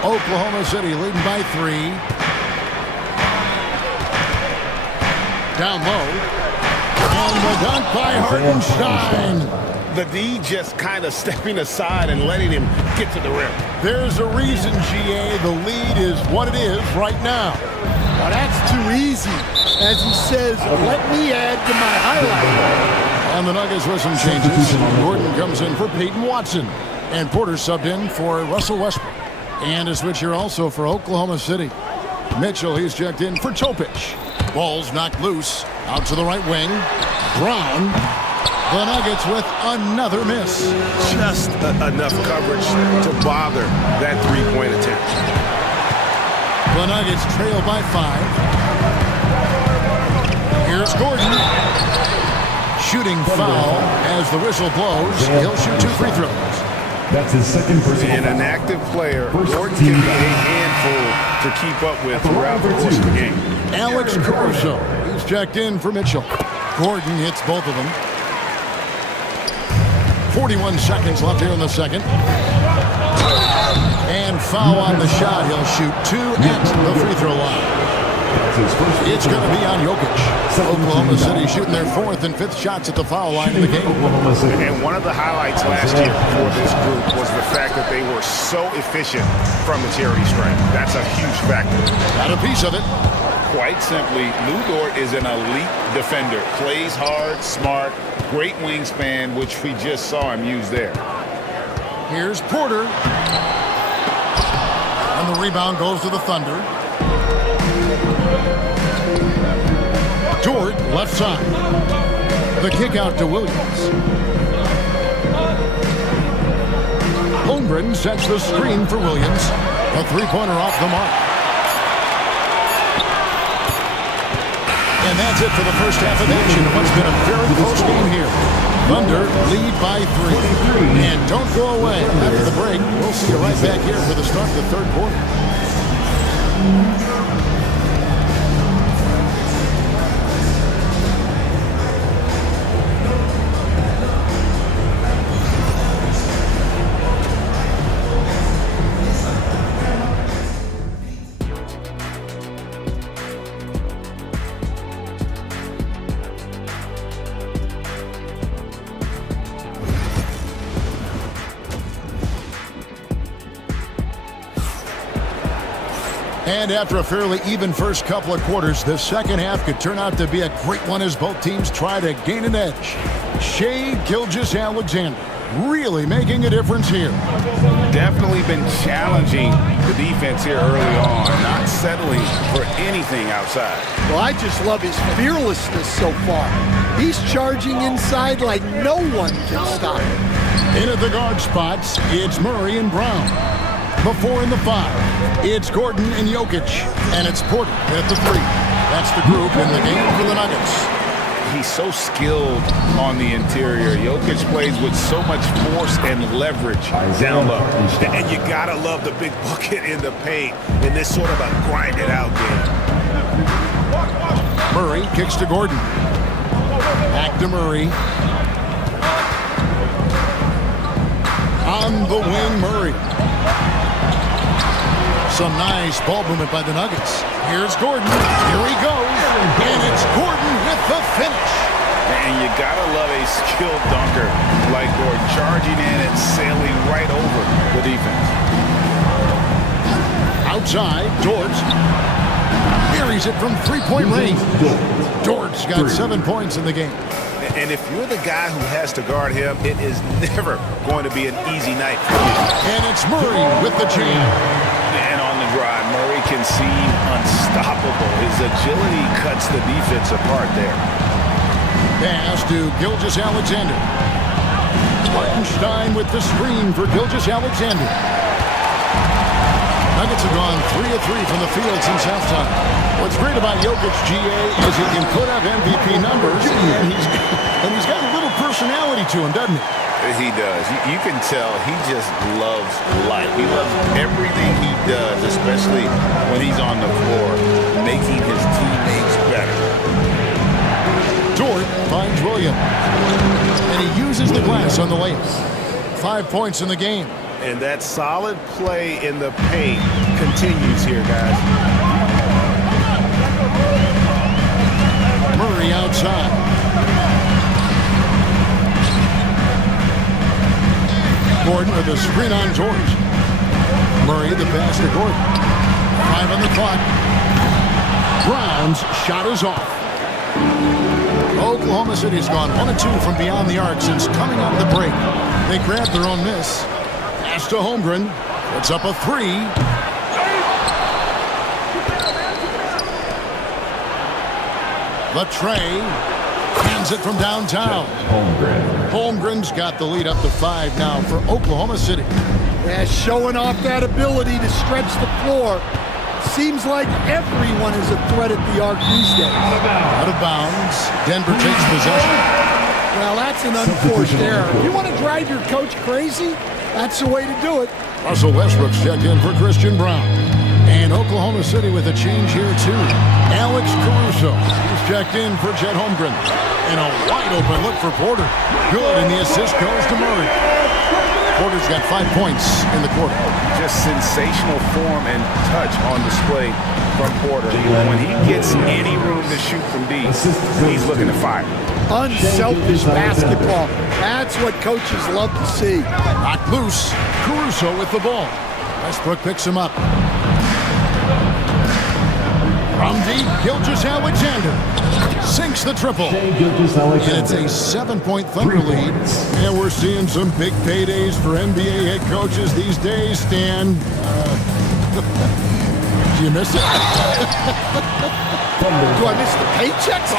Oklahoma City leading by 3. Down low. And the dunk by Hartenstein. The D just kind of stepping aside and letting him get to the rim. There's a reason, GA, the lead is what it is right now. Well, that's too easy. As he says, let me add to my highlight. On the Nuggets with some changes. Gordon comes in for Peyton Watson. And Porter subbed in for Russell Westbrook. And a switch here also for Oklahoma City. Mitchell, he's checked in for Topic. Ball's knocked loose. Out to the right wing. Brown. The Nuggets with another miss. Just enough coverage to bother that three-point attempt. The Nuggets trail by 5. Here's Gordon. Shooting foul as the whistle blows. He'll shoot 2 free throws. That's his second personal And an active player, Gordon can be a handful to keep up with throughout the course of the game. Alex Caruso. He's checked in for Mitchell. Gordon hits both of them. 41 seconds left here in the second. And foul on the shot. He'll shoot 2 at the free throw line. It's going to be on Jokic. Oklahoma City shooting their 4th and 5th shots at the foul line in the game. And one of the highlights last year for this group was the fact that they were so efficient from the charity stripe. That's a huge factor. Got a piece of it. Quite simply, Lou Dort is an elite defender. Plays hard, smart, great wingspan, which we just saw him use there. Here's Porter. And the rebound goes to the Thunder. Dort, left side. The kick out to Williams. Holmgren sets the screen for Williams. A three-pointer off the mark. And that's it for the first half of action. What's been a very close game here. Thunder lead by 3. And don't go away. After the break, we'll see you right back here for the start of the third quarter. And after a fairly even first couple of quarters, the second half could turn out to be a great one as both teams try to gain an edge. Shai Gilgeous-Alexander really making a difference here. Definitely been challenging the defense here early on, not settling for anything outside. Well, I just love his fearlessness so far. He's charging inside like no one can stop him. In at the guard spots, it's Murray and Brown. The 4 and the 5. It's Gordon and Jokic. And it's Porter at the 3. That's the group in the game for the Nuggets. He's so skilled on the interior. Jokic plays with so much force and leverage down low. And you gotta love the big bucket in the paint in this sort of a grind-it-out game. Murray kicks to Gordon. Back to Murray. On the wing, Murray. Some nice ball movement by the Nuggets. Here's Gordon. Here he goes. And it's Gordon with the finish. And you gotta love a skilled dunker like Gordon, charging in and sailing right over the defense. Outside, Dort buries it from three-point range. Dort's got 7 points in the game. And if you're the guy who has to guard him, it is never going to be an easy night for you. And it's Murray with the jam. And on the drive, Murray can seem unstoppable. His agility cuts the defense apart there. Pass to Gilgeous-Alexander. Hartenstein with the screen for Gilgeous-Alexander. Nuggets have gone 3 of 3 from the field since halftime. What's great about Jokic, GA, is he can put up MVP numbers, and he's got a little personality to him, doesn't he? He does. You can tell he just loves life. He loves everything he does, especially when he's on the floor, making his teammates better. Dort finds Williams, and he uses the glass on the layup. 5 points in the game. And that solid play in the paint continues here, guys. Murray outside. Gordon with a screen on George. Murray the pass to Gordon. 5 on the clock. Brown's shot is off. Oklahoma City's gone 1 of 2 from beyond the arc since coming out of the break. They grabbed their own miss. Pass to Holmgren. Puts up a 3. Latrey hands it from downtown. Holmgren's got the lead up to 5 now for Oklahoma City. Yeah, showing off that ability to stretch the floor. Seems like everyone is a threat at the arc these days. Out of bounds. Denver takes possession. Well, that's an unforced error. If you want to drive your coach crazy, that's the way to do it. Russell Westbrook's checked in for Christian Brown. And Oklahoma City with a change here, too. Alex Caruso. He's checked in for Chet Holmgren. And a wide-open look for Porter. Good, and the assist goes to Murray. Porter's got 5 points in the quarter. Just sensational form and touch on display from Porter. When he gets any room to shoot from deep, he's looking to fire. Unselfish basketball. That's what coaches love to see. Knocked loose. Caruso with the ball. Westbrook picks him up. From deep, Gilgeous-Alexander sinks the triple. And it's a 7-point Thunder lead. And we're seeing some big paydays for NBA head coaches these days, Stan. Do you miss it? Do I miss the paychecks?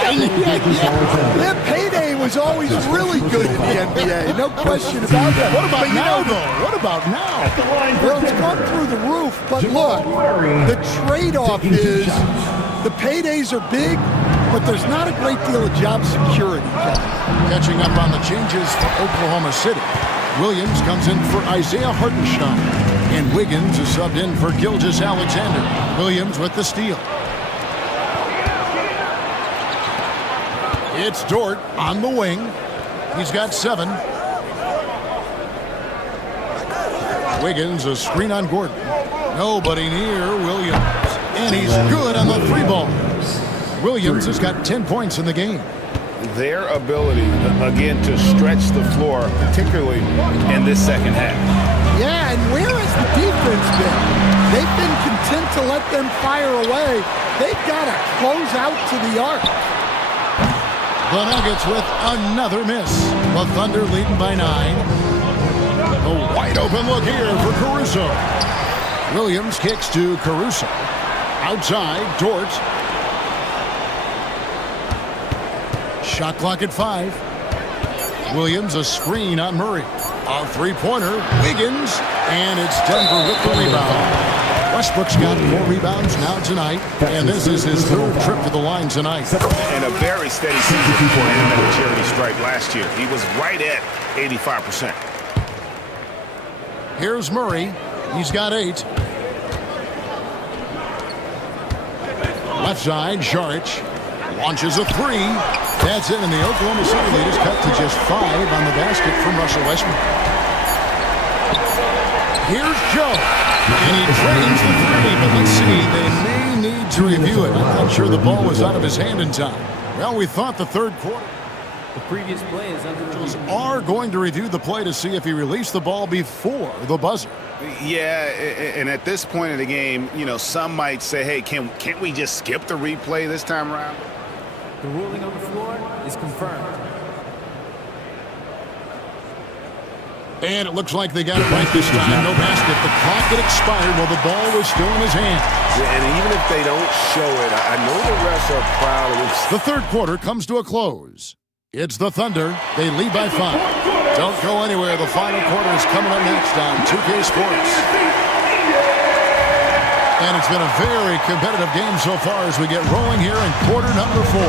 That payday was always really good in the NBA. No question about that. What about now, though? What about now? Well, it's gone through the roof. But look, the trade-off is the paydays are big, but there's not a great deal of job security. Catching up on the changes for Oklahoma City. Williams comes in for Isaiah Hartenstein. And Wiggins is subbed in for Gilgeous-Alexander. Williams with the steal. It's Dort on the wing. He's got 7. Wiggins, a screen on Gordon. Nobody near Williams. And he's good on the 3 ball. Williams has got 10 points in the game. Their ability, again, to stretch the floor, particularly in this second half. Yeah, and where has the defense been? They've been content to let them fire away. They've got to close out to the arc. The Nuggets with another miss. The Thunder leading by 9. A wide open look here for Caruso. Williams kicks to Caruso. Outside, Dort. Shot clock at 5. Williams a screen on Murray. A 3-pointer. Wiggins. And it's Denver with the rebound. Westbrook's got 4 rebounds now tonight. And this is his 3rd trip to the line tonight. And a very steady season for him at the charity stripe last year. He was right at 85%. Here's Murray. He's got 8. Left side, Šarić launches a 3. That's it, and the Oklahoma City lead is cut to just 5 on the basket from Russell Westbrook. Here's Joe, and he drains the 3, but let's see, they may need to review it. I'm not sure the ball was out of his hand in time. Well, we thought the 3rd quarter. The previous play is under review. Are going to review the play to see if he released the ball before the buzzer. Yeah, and at this point of the game, you know, some might say, hey, can't we just skip the replay this time around? The ruling on the floor is confirmed. And it looks like they got it right this time. No basket. The clock had expired while the ball was still in his hands. Yeah, and even if they don't show it, I know the refs are proud of it. The third quarter comes to a close. It's the Thunder. They lead by 5. Don't go anywhere. The final quarter is coming up next on 2K Sports. And it's been a very competitive game so far as we get rolling here in quarter number 4.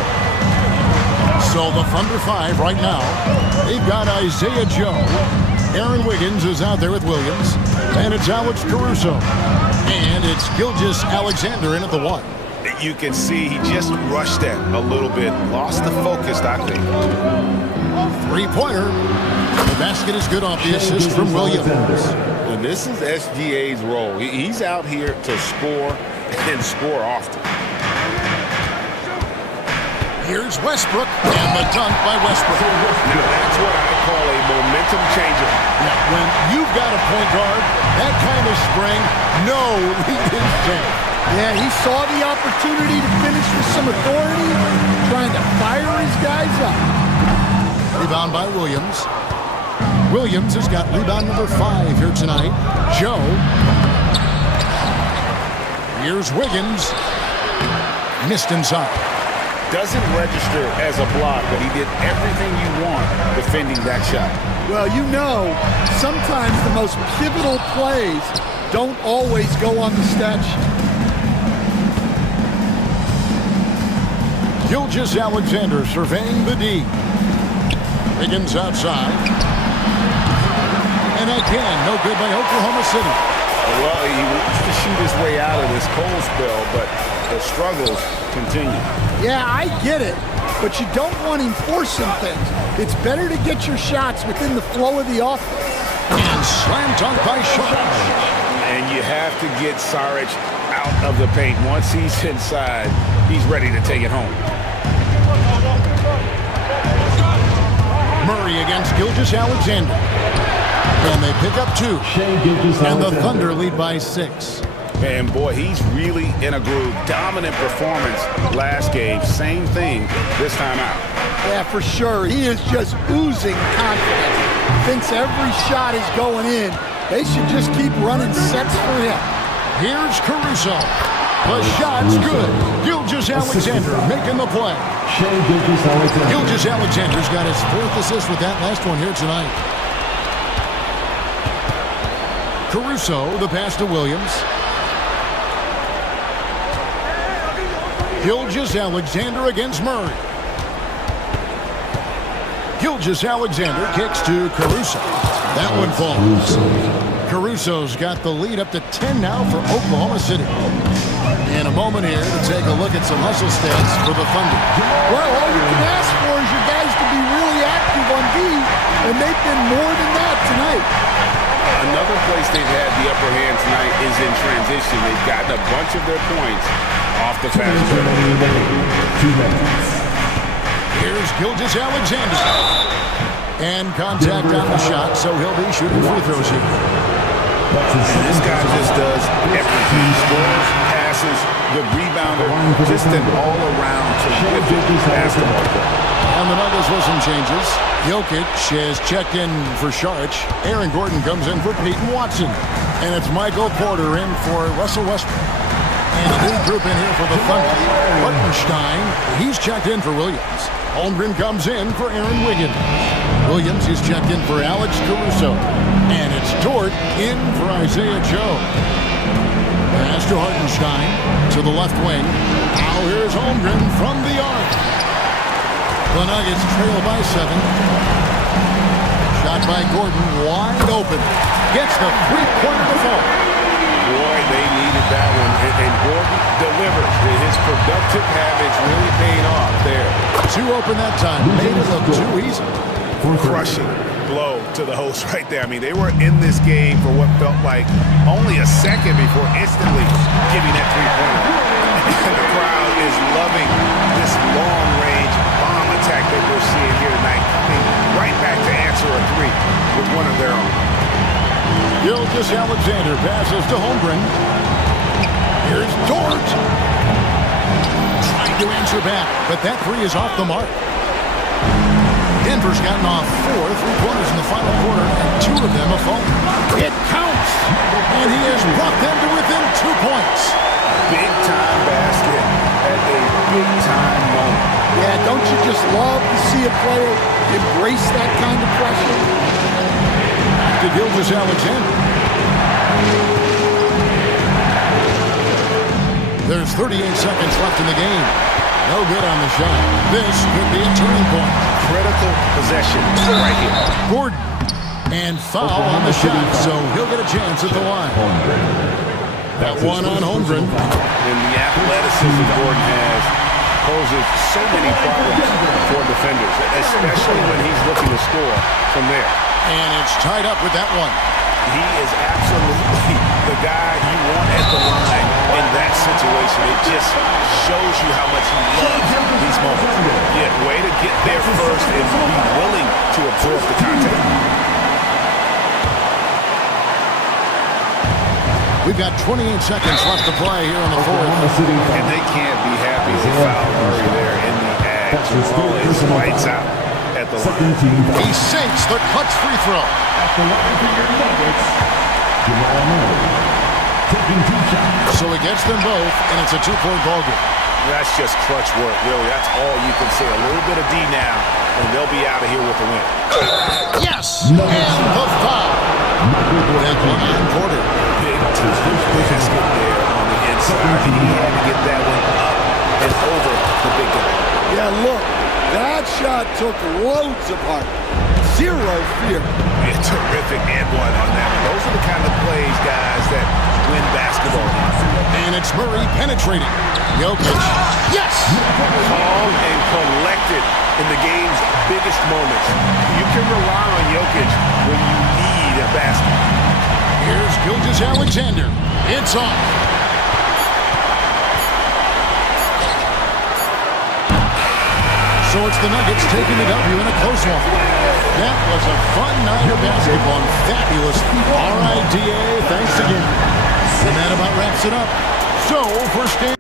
So the Thunder 5 right now. They've got Isaiah Joe. Aaron Wiggins is out there with Williams. And it's Alex Caruso. And it's Gilgeous Alexander in at the 1. You can see he just rushed that a little bit. Lost the focus, I think. Three-pointer. The basket is good off the assist from Williams. And this is SGA's role. He's out here to score and score often. Here's Westbrook, and the dunk by Westbrook. Now that's what I call a momentum changer. Now, when you've got a point guard, that kind of spring, no lead is safe. Yeah, he saw the opportunity to finish with some authority, trying to fire his guys up. Rebound by Williams. Williams has got rebound number 5 here tonight. Joe. Here's Wiggins. Missed inside. Doesn't register as a block, but he did everything you want defending that shot. Well, you know, sometimes the most pivotal plays don't always go on the stat sheet. Gilgeous Alexander surveying the D. Wiggins outside. And again, no good by Oklahoma City. Well, he wants to shoot his way out of this cold spell, but the struggles continue. Yeah, I get it, but you don't want him forcing things. It's better to get your shots within the flow of the offense. And slam dunk by Saric. And you have to get Saric out of the paint. Once he's inside, he's ready to take it home. Murray against Gilgeous Alexander. And they pick up 2. And the Thunder lead by 6. And boy, he's really in a groove. Dominant performance last game. Same thing this time out. Yeah, for sure. He is just oozing confidence. Thinks every shot is going in. They should just keep running sets for him. Here's Caruso. The shot's good. Gilgeous Alexander making the play. Gilgeous Alexander's got his 4th assist with that last one here tonight. Caruso, the pass to Williams. Gilgeous Alexander against Murray. Gilgeous Alexander kicks to Caruso. That one falls. Caruso's got the lead up to 10 now for Oklahoma City. In a moment here to take a look at some hustle stats for the Thunder. Well, all you can ask for is your guys to be really active on D, and they've been more than that tonight. Another place they've had the upper hand tonight is in transition. They've gotten a bunch of their points off the fast break. Here's Gilgeous Alexander. And contact on the shot, so he'll be shooting free throws here. And this guy just does everything. Scores, passes, the rebounder, just an all-around terrific basketball player. And the Nuggets with some changes. Jokic has checked in for Saric. Aaron Gordon comes in for Peyton Watson. And it's Michael Porter in for Russell Westbrook. And a new group in here for the Thunder. Hartenstein, he's checked in for Williams. Holmgren comes in for Aaron Wiggins. Williams is checked in for Alex Caruso. And it's Dort in for Isaiah Joe. Pass to Hartenstein to the left wing. Now here's Holmgren from the arc. The Nuggets trail by 7. Shot by Gordon, wide open. Gets the three-pointer to fall. Boy, they needed that one. And Gordon delivers. His productive habits really paying off there. 2 open that time. Made it look too easy. Crushing blow to the host right there. I mean, they were in this game for what felt like only a second before instantly giving that three-pointer. And the crowd is loving this long-range bomb attack that we're we're seeing here tonight, coming right back to answer a three with one of their own. Gilgeous-Alexander passes to Holmgren. Here's Dort. Trying to answer back, but that three is off the mark. Denver's gotten off 4 3-pointers in the final quarter, and 2 of them have fallen. It counts! And he has brought them to within 2 points. Big-time basket at a big-time moment. Yeah, don't you just love to see a player embrace that kind of pressure? To Gilgeous-Alexander. There's 38 seconds left in the game. No good on the shot. This could be a turning point. Critical possession right here. Gordon. And foul on the shot, so he'll get a chance at the line. That one on Holmgren. And the athleticism Gordon has poses so many problems for defenders, especially when he's looking to score from there. And it's tied up with that one. He is absolutely the guy you want at the line in that situation. It just shows you how much he loves these moments. Yeah, way to get there first and be willing to absorb the contact. We've got 28 seconds left to play here on the fourth. And they can't be happy they fouled Murray there in the act. Jamal is lights out at the line. He sinks the clutch free throw. At the line for your Nuggets, Jamal Murray. Taking 2 shots. So he gets them both, and it's a 2-point ball game. That's just clutch work, really. That's all you can say. A little bit of D now, and they'll be out of here with the win. Yes! And the foul. That one on Porter. Big time basket there on the inside. And he had to get that one up and over the big guy. Yeah, look, that shot took loads of heart. Zero fear. A terrific and one on that one. Those are the kind of plays, guys, that win basketball games. And it's Murray penetrating. Jokic. Yes! Calm and collected in the game's biggest moments. You can rely on Jokic when you need a basket. Here's Gilgeous-Alexander. It's on. So it's the Nuggets taking the W in a close one. That was a fun night of basketball and fabulous. All right, DA, thanks again. And that about wraps it up. So for Stan.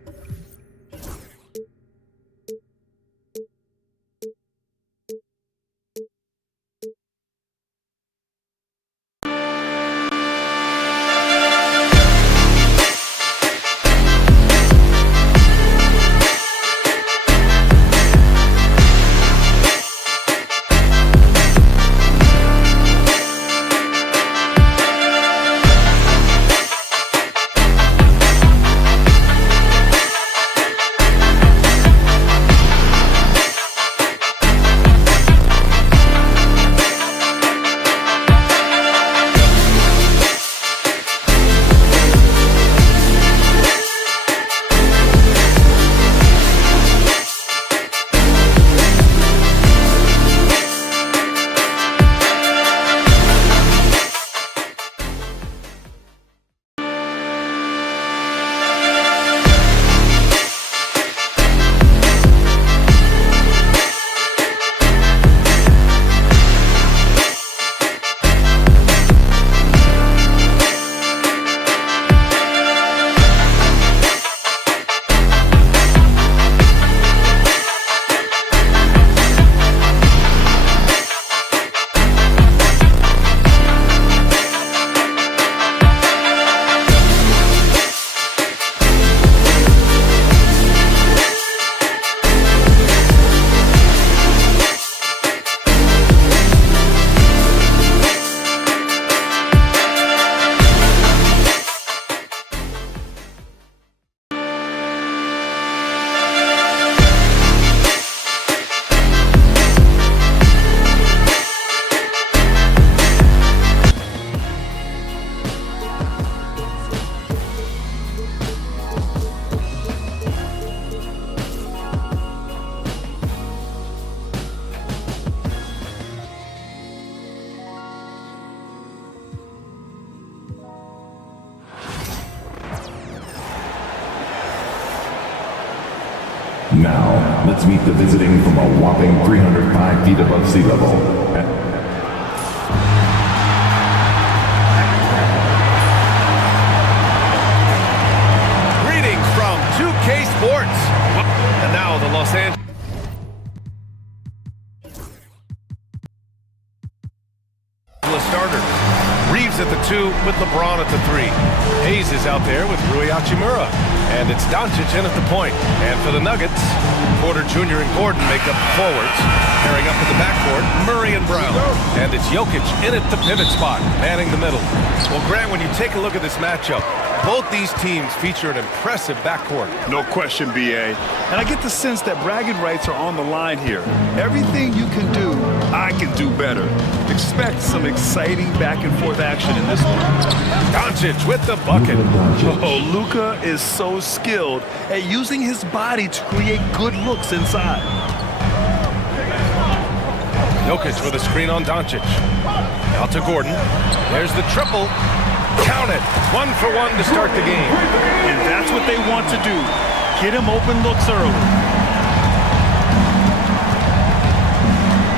Now, let's meet the visiting from a whopping 305 feet above sea level. Greetings from 2K Sports. And now the Los Angeles starters. Reeves at the 2 with LeBron at the 3. Hayes is out there with Rui Hachimura. And it's Doncic in at the point. And for the Nuggets, Porter Jr. and Gordon make up the forwards. Pairing up in the backcourt, Murray and Brown. And it's Jokic in at the pivot spot, manning the middle. Well, Grant, when you take a look at this matchup, both these teams feature an impressive backcourt. No question, B.A. And I get the sense that bragging rights are on the line here. Everything you can do, I can do better. Expect some exciting back-and-forth action in this one. Doncic with the bucket. Oh, Luka is so skilled at using his body to create good looks inside. Jokic with a screen on Doncic. Out to Gordon. There's the triple. Count it. 1 for 1 to start the game. And that's what they want to do. Get him open looks early.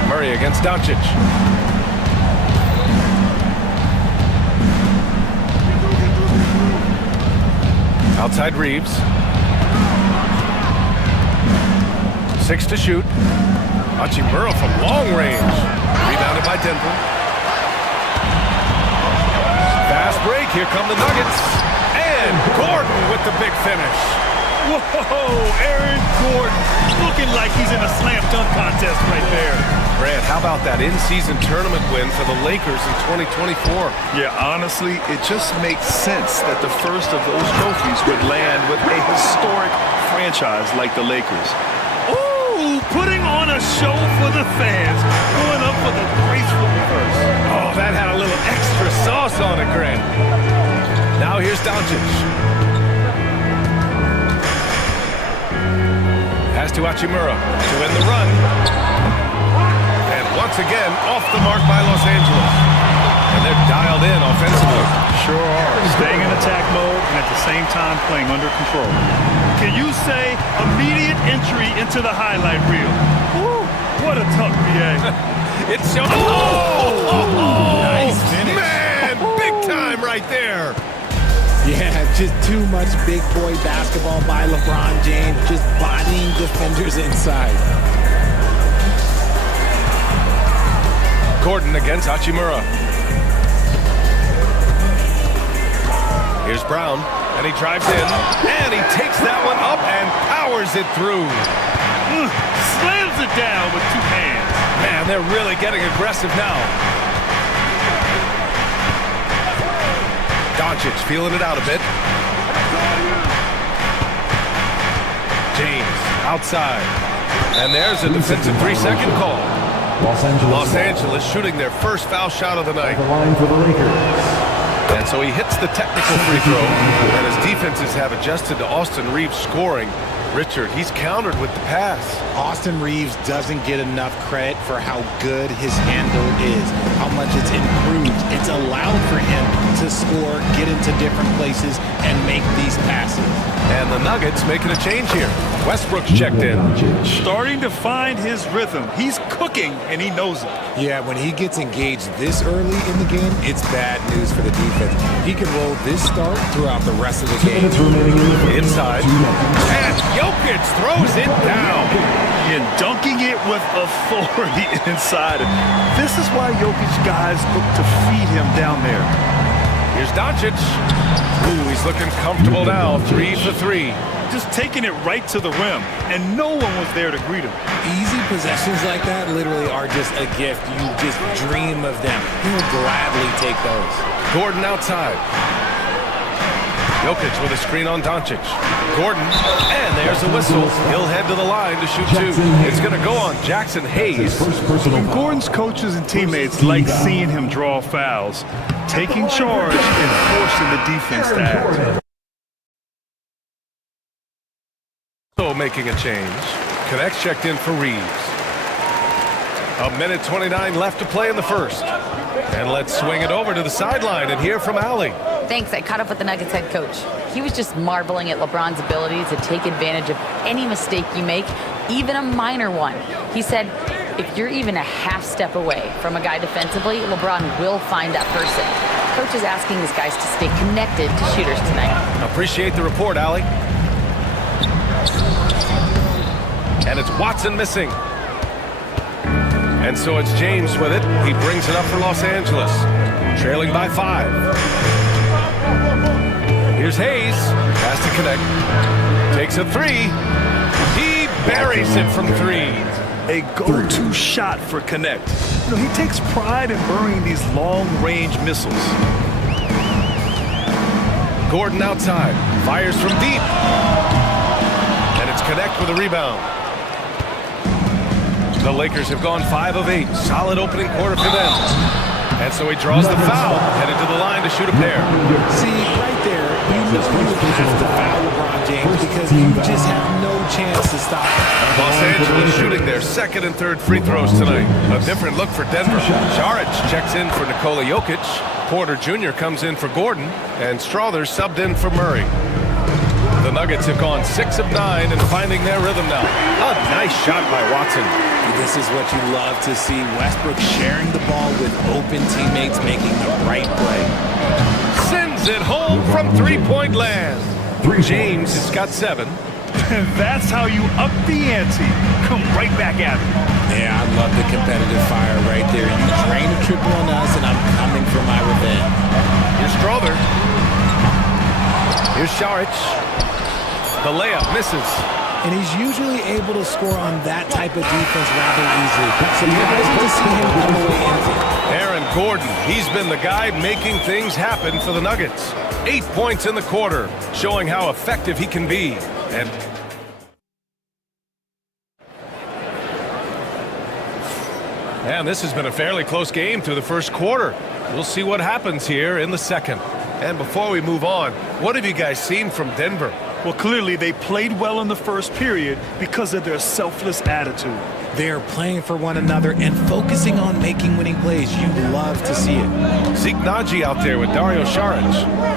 Murray against Doncic. Outside Reeves. 6 to shoot. Hachimura from long range. Rebounded by Denver. Fast break. Here come the Nuggets. And Gordon with the big finish. Whoa, Aaron Gordon looking like he's in a slam dunk contest right there. Brad, how about that in-season tournament win for the Lakers in 2024? Yeah, honestly, it just makes sense that the first of those trophies would land with a historic franchise like the Lakers. Ooh, putting on a show for the fans, going up for the graceful reverse. Oh, that had a little extra sauce on it, Grant. Now here's Doncic. Pass to Hachimura to win the run. And once again, off the mark by Los Angeles. And they're dialed in offensively. Sure are. Staying in attack mode and at the same time playing under control. Can you say immediate entry into the highlight reel? Woo, what a tough BA. It's so... Oh! Nice finish. Man, big time right there. Yeah, just too much big boy basketball by LeBron James, just bodying defenders inside. Gordon against Hachimura. Here's Brown, and he drives in, and he takes that one up and powers it through. Slams it down with 2 hands. Man, they're really getting aggressive now. Doncic feeling it out a bit. James outside. And there's a defensive 3-second call. Los Angeles shooting their first foul shot of the night. The line for the Lakers. And so he hits the technical free throw. And his defenses have adjusted to Austin Reeves scoring. Richard, he's countered with the pass. Austin Reeves doesn't get enough credit for how good his handle is, how much it's improved. It's allowed for him to score, get into different places, and make these passes. And the Nuggets making a change here. Westbrook's checked in. Starting to find his rhythm. He's cooking, and he knows it. Yeah, when he gets engaged this early in the game, it's bad news for the defense. He can roll this start throughout the rest of the game. Inside. And Jokic throws it down. And dunking it with authority inside. This is why Jokic guys look to feed him down there. Here's Doncic. Ooh, he's looking comfortable now. 3 for 3. Just taking it right to the rim, and no one was there to greet him. Easy possessions like that literally are just a gift. You just dream of them. He will gladly take those. Gordon outside. Jokic with a screen on Doncic. Gordon, and there's a whistle. He'll head to the line to shoot 2. It's going to go on Jackson Hayes. Gordon's coaches and teammates like seeing him draw fouls, taking charge and forcing the defense to act. So making a change. Connects checked in for Reeves. 1:29 left to play in the first. And let's swing it over to the sideline and hear from Allie. Thanks, I caught up with the Nuggets head coach. He was just marveling at LeBron's ability to take advantage of any mistake you make, even a minor one. He said, if you're even a half step away from a guy defensively, LeBron will find that person. Coach is asking his guys to stay connected to shooters tonight. Appreciate the report, Allie. And it's Watson missing. And so it's James with it. He brings it up for Los Angeles, trailing by 5. Here's Hayes, has to connect. Takes a 3. He buries it from 3. A go-to shot for Connect. You know, he takes pride in burying these long-range missiles. Gordon outside, fires from deep. And it's Connect with a rebound. The Lakers have gone 5 of 8. Solid opening quarter for them. And so he draws the foul, headed to the line to shoot a pair. See, right there, you have to foul LeBron James because you just have no chance to stop him. Los Angeles shooting their second and third free throws tonight. A different look for Denver. Saric checks in for Nikola Jokic. Porter Jr. comes in for Gordon. And Strother subbed in for Murray. The Nuggets have gone 6 of 9 and finding their rhythm now. A nice shot by Watson. This is what you love to see. Westbrook sharing the ball with open teammates, making the right play. Sends it home from three-point land. James has got 7. And that's how you up the ante. Come right back at it. Yeah, I love the competitive fire right there. You drain a triple on us, and I'm coming for my revenge. Here's Strother. Here's Saric. The layup misses. And he's usually able to score on that type of defense rather easily. Surprising to see him come away empty. Aaron Gordon, he's been the guy making things happen for the Nuggets. 8 points in the quarter, showing how effective he can be. And this has been a fairly close game through the first quarter. We'll see what happens here in the second. And before we move on, what have you guys seen from Denver? Well, clearly they played well in the first period because of their selfless attitude. They're playing for one another and focusing on making winning plays. You love to see it. Zeke Naji out there with Dario Saric.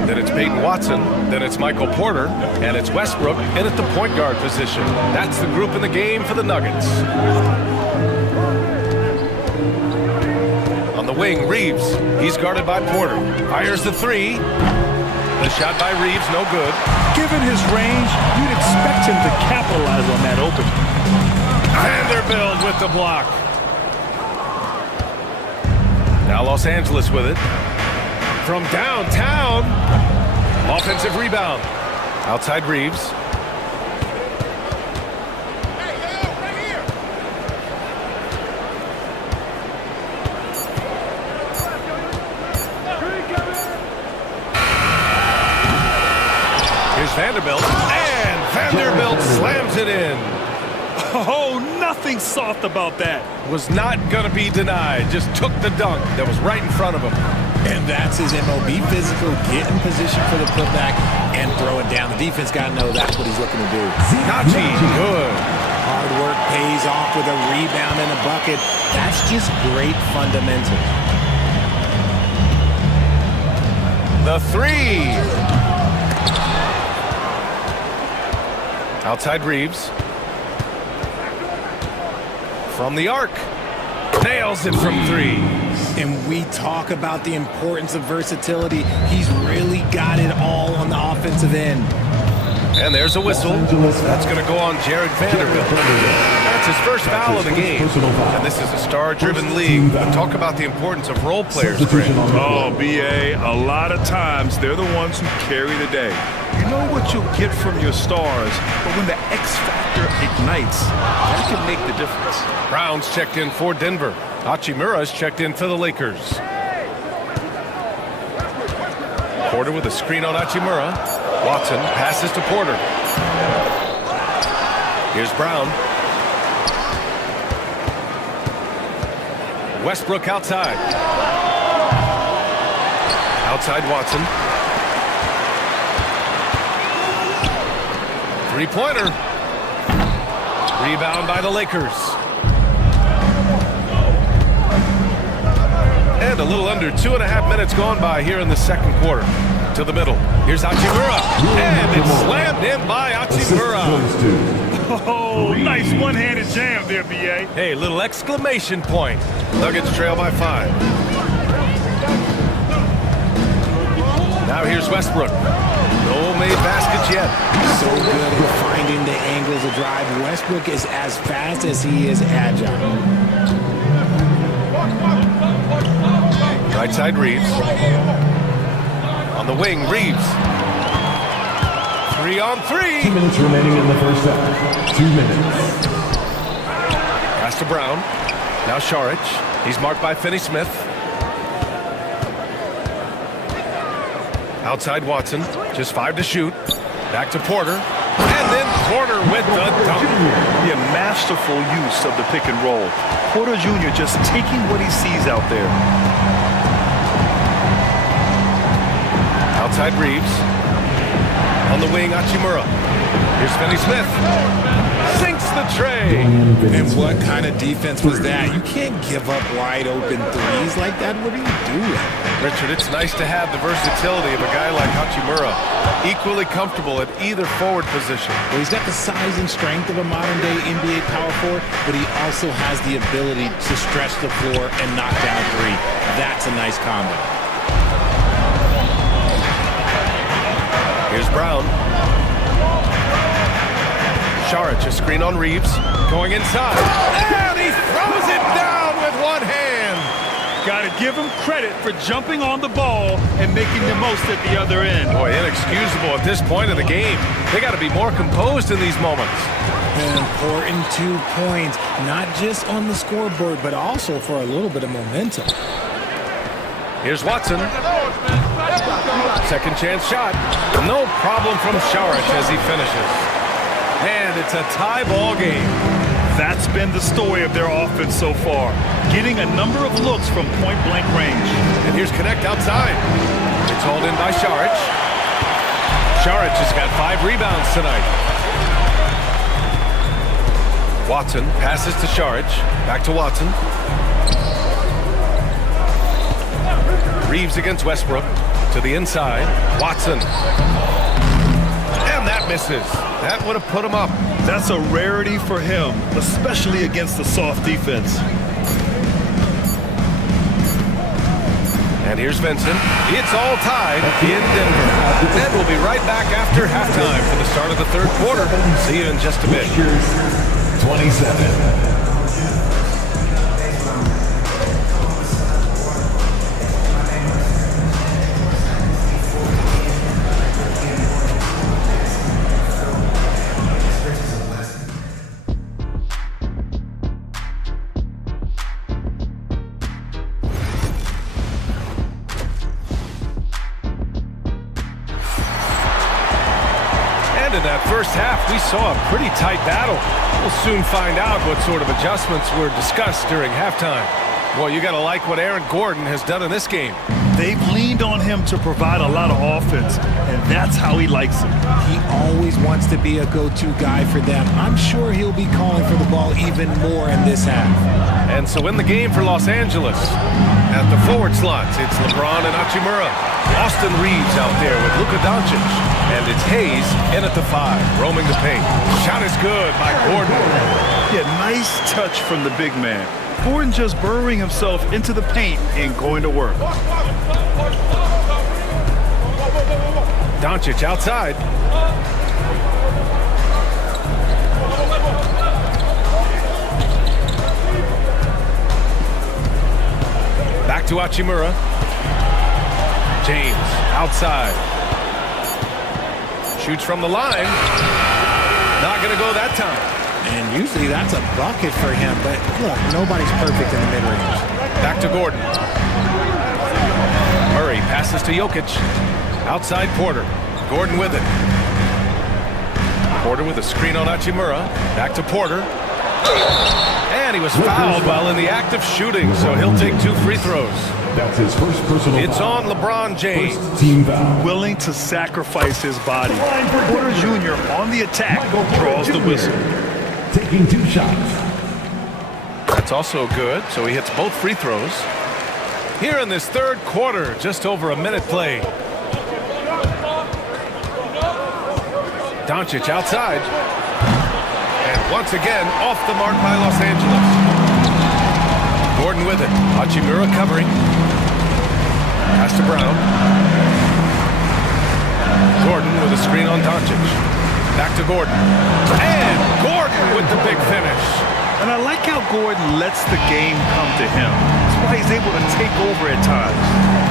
Then it's Peyton Watson. Then it's Michael Porter. And it's Westbrook in at the point guard position. That's the group in the game for the Nuggets. On the wing, Reeves. He's guarded by Porter. Fires the 3. The shot by Reeves, no good. Given his range, you'd expect him to capitalize on that opening. Vanderbilt with the block. Now Los Angeles with it. From downtown. Offensive rebound. Outside Reeves. Here's Vanderbilt. And Vanderbilt slams it in. Oh, nothing soft about that. Was not going to be denied. Just took the dunk that was right in front of him. And that's his MO. Be physical, get in position for the putback, and throw it down. The defense got to know that's what he's looking to do. Naji, good. Hard work pays off with a rebound and a bucket. That's just great fundamentals. The 3. Outside Reeves. From the arc. Nails it from 3. And we talk about the importance of versatility. He's really got it all on the offensive end. And there's a whistle. That's going to go on Jared Vanderbilt. That's his first foul of the game. And this is a star-driven league. Talk about the importance of role players, Greg. Oh, B.A., a lot of times they're the ones who carry the day. You know what you'll get from your stars, but when the X factor ignites, that can make the difference. Brown's checked in for Denver. Hachimura's checked in for the Lakers. Porter with a screen on Hachimura. Watson passes to Porter. Here's Brown. Westbrook outside. Outside Watson. Three-pointer. Rebound by the Lakers. And a little under 2.5 minutes gone by here in the second quarter. To the middle. Here's Hachimura. And it's slammed in by Hachimura. Oh, nice one-handed jam there, B.A. Hey, little exclamation point. Nuggets trail by 5. Now here's Westbrook. No made baskets yet. So good at finding the angles of drive. Westbrook is as fast as he is agile. Right side Reeves. On the wing, Reeves. 3 on 3. 2 minutes remaining in the first half. 2 minutes. Pass to Brown. Now Saric. He's marked by Finney-Smith. Outside Watson. Just 5 to shoot. Back to Porter. And then Porter with the dunk. Yeah, masterful use of the pick and roll. Porter Jr. just taking what he sees out there. Outside Reeves. On the wing, Hachimura. Here's Finney-Smith. Sinks the tray. And what kind of defense was that? You can't give up wide open threes like that. What are you doing? Richard, it's nice to have the versatility of a guy like Hachimura. Equally comfortable at either forward position. Well, he's got the size and strength of a modern-day NBA power forward, but he also has the ability to stretch the floor and knock down a three. That's a nice combo. Here's Brown. Saric, a screen on Reeves. Going inside. And he throws it down with one hand. Got to give him credit for jumping on the ball and making the most at the other end. Boy, inexcusable at this point of the game. They got to be more composed in these moments. An important 2 points, not just on the scoreboard, but also for a little bit of momentum. Here's Watson. Second chance shot. No problem from Saric as he finishes. And it's a tie ball game. That's been the story of their offense so far. Getting a number of looks from point-blank range. And here's Connect outside. It's hauled in by Saric. Saric has got 5 rebounds tonight. Watson passes to Saric. Back to Watson. Reeves against Westbrook. To the inside. Watson. And that misses. That would have put him up. That's a rarity for him, especially against the soft defense. And here's Vincent. It's all tied in Denver. And we'll be right back after halftime for the start of the third quarter. See you in just a bit. 27. In that first half, we saw a pretty tight battle. We'll soon find out what sort of adjustments were discussed during halftime. Well, you got to like what Aaron Gordon has done in this game. They've leaned on him to provide a lot of offense, and that's how he likes it. He always wants to be a go-to guy for them. I'm sure he'll be calling for the ball even more in this half. And so in the game for Los Angeles, at the forward slots, it's LeBron and Hachimura. Austin Reeves out there with Luka Doncic. And it's Hayes in at the 5, roaming the paint. Shot is good by Gordon. Yeah, nice touch from the big man. Gordon just burrowing himself into the paint and going to work. Doncic outside. Back to Hachimura. James outside. Shoots from the line. Not going to go that time. And usually that's a bucket for him, but look, nobody's perfect in the mid-range. Back to Gordon. Murray passes to Jokic. Outside Porter. Gordon with it. Porter with a screen on Hachimura. Back to Porter. And he was fouled while in the act of shooting, so he'll take 2 free throws. That's his first personal It's foul. on LeBron James. First team foul. Willing to sacrifice his body. Porter Jr. on the attack draws the whistle. Taking 2 shots. That's also good, so he hits both free throws. Here in this third quarter, just over a minute played. Doncic outside. And once again, off the mark by Los Angeles. Gordon with it. Hachimura covering. Pass to Brown. Gordon with a screen on Doncic. Back to Gordon. And Gordon with the big finish. And I like how Gordon lets the game come to him. That's why he's able to take over at times.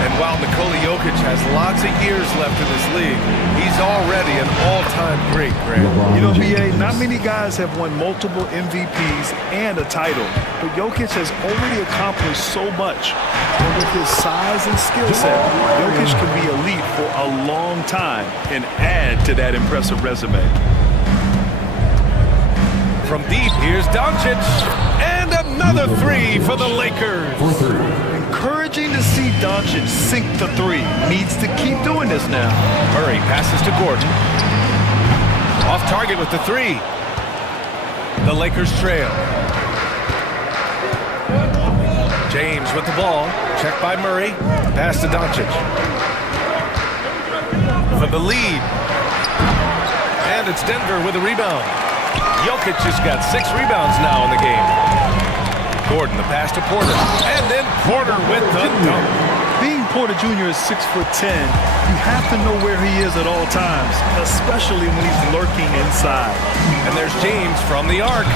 And while Nikola Jokic has lots of years left in this league, he's already an all-time great, Grant. You know, BA, not many guys have won multiple MVPs and a title, but Jokic has already accomplished so much. And with his size and skill set, Jokic can be elite for a long time and add to that impressive resume. From deep, here's Doncic, and another three for the Lakers. Encouraging to see Doncic sink the three. Needs to keep doing this now. Murray passes to Gordon. Off target with the three. The Lakers trail. James with the ball. Checked by Murray. Pass to Doncic. For the lead. And it's Denver with a rebound. Jokic has got 6 rebounds now in the game. Gordon, the pass to Porter. And then Porter with the dunk. Being Porter Jr. is 6'10", you have to know where he is at all times, especially when he's lurking inside. And there's James from the arc.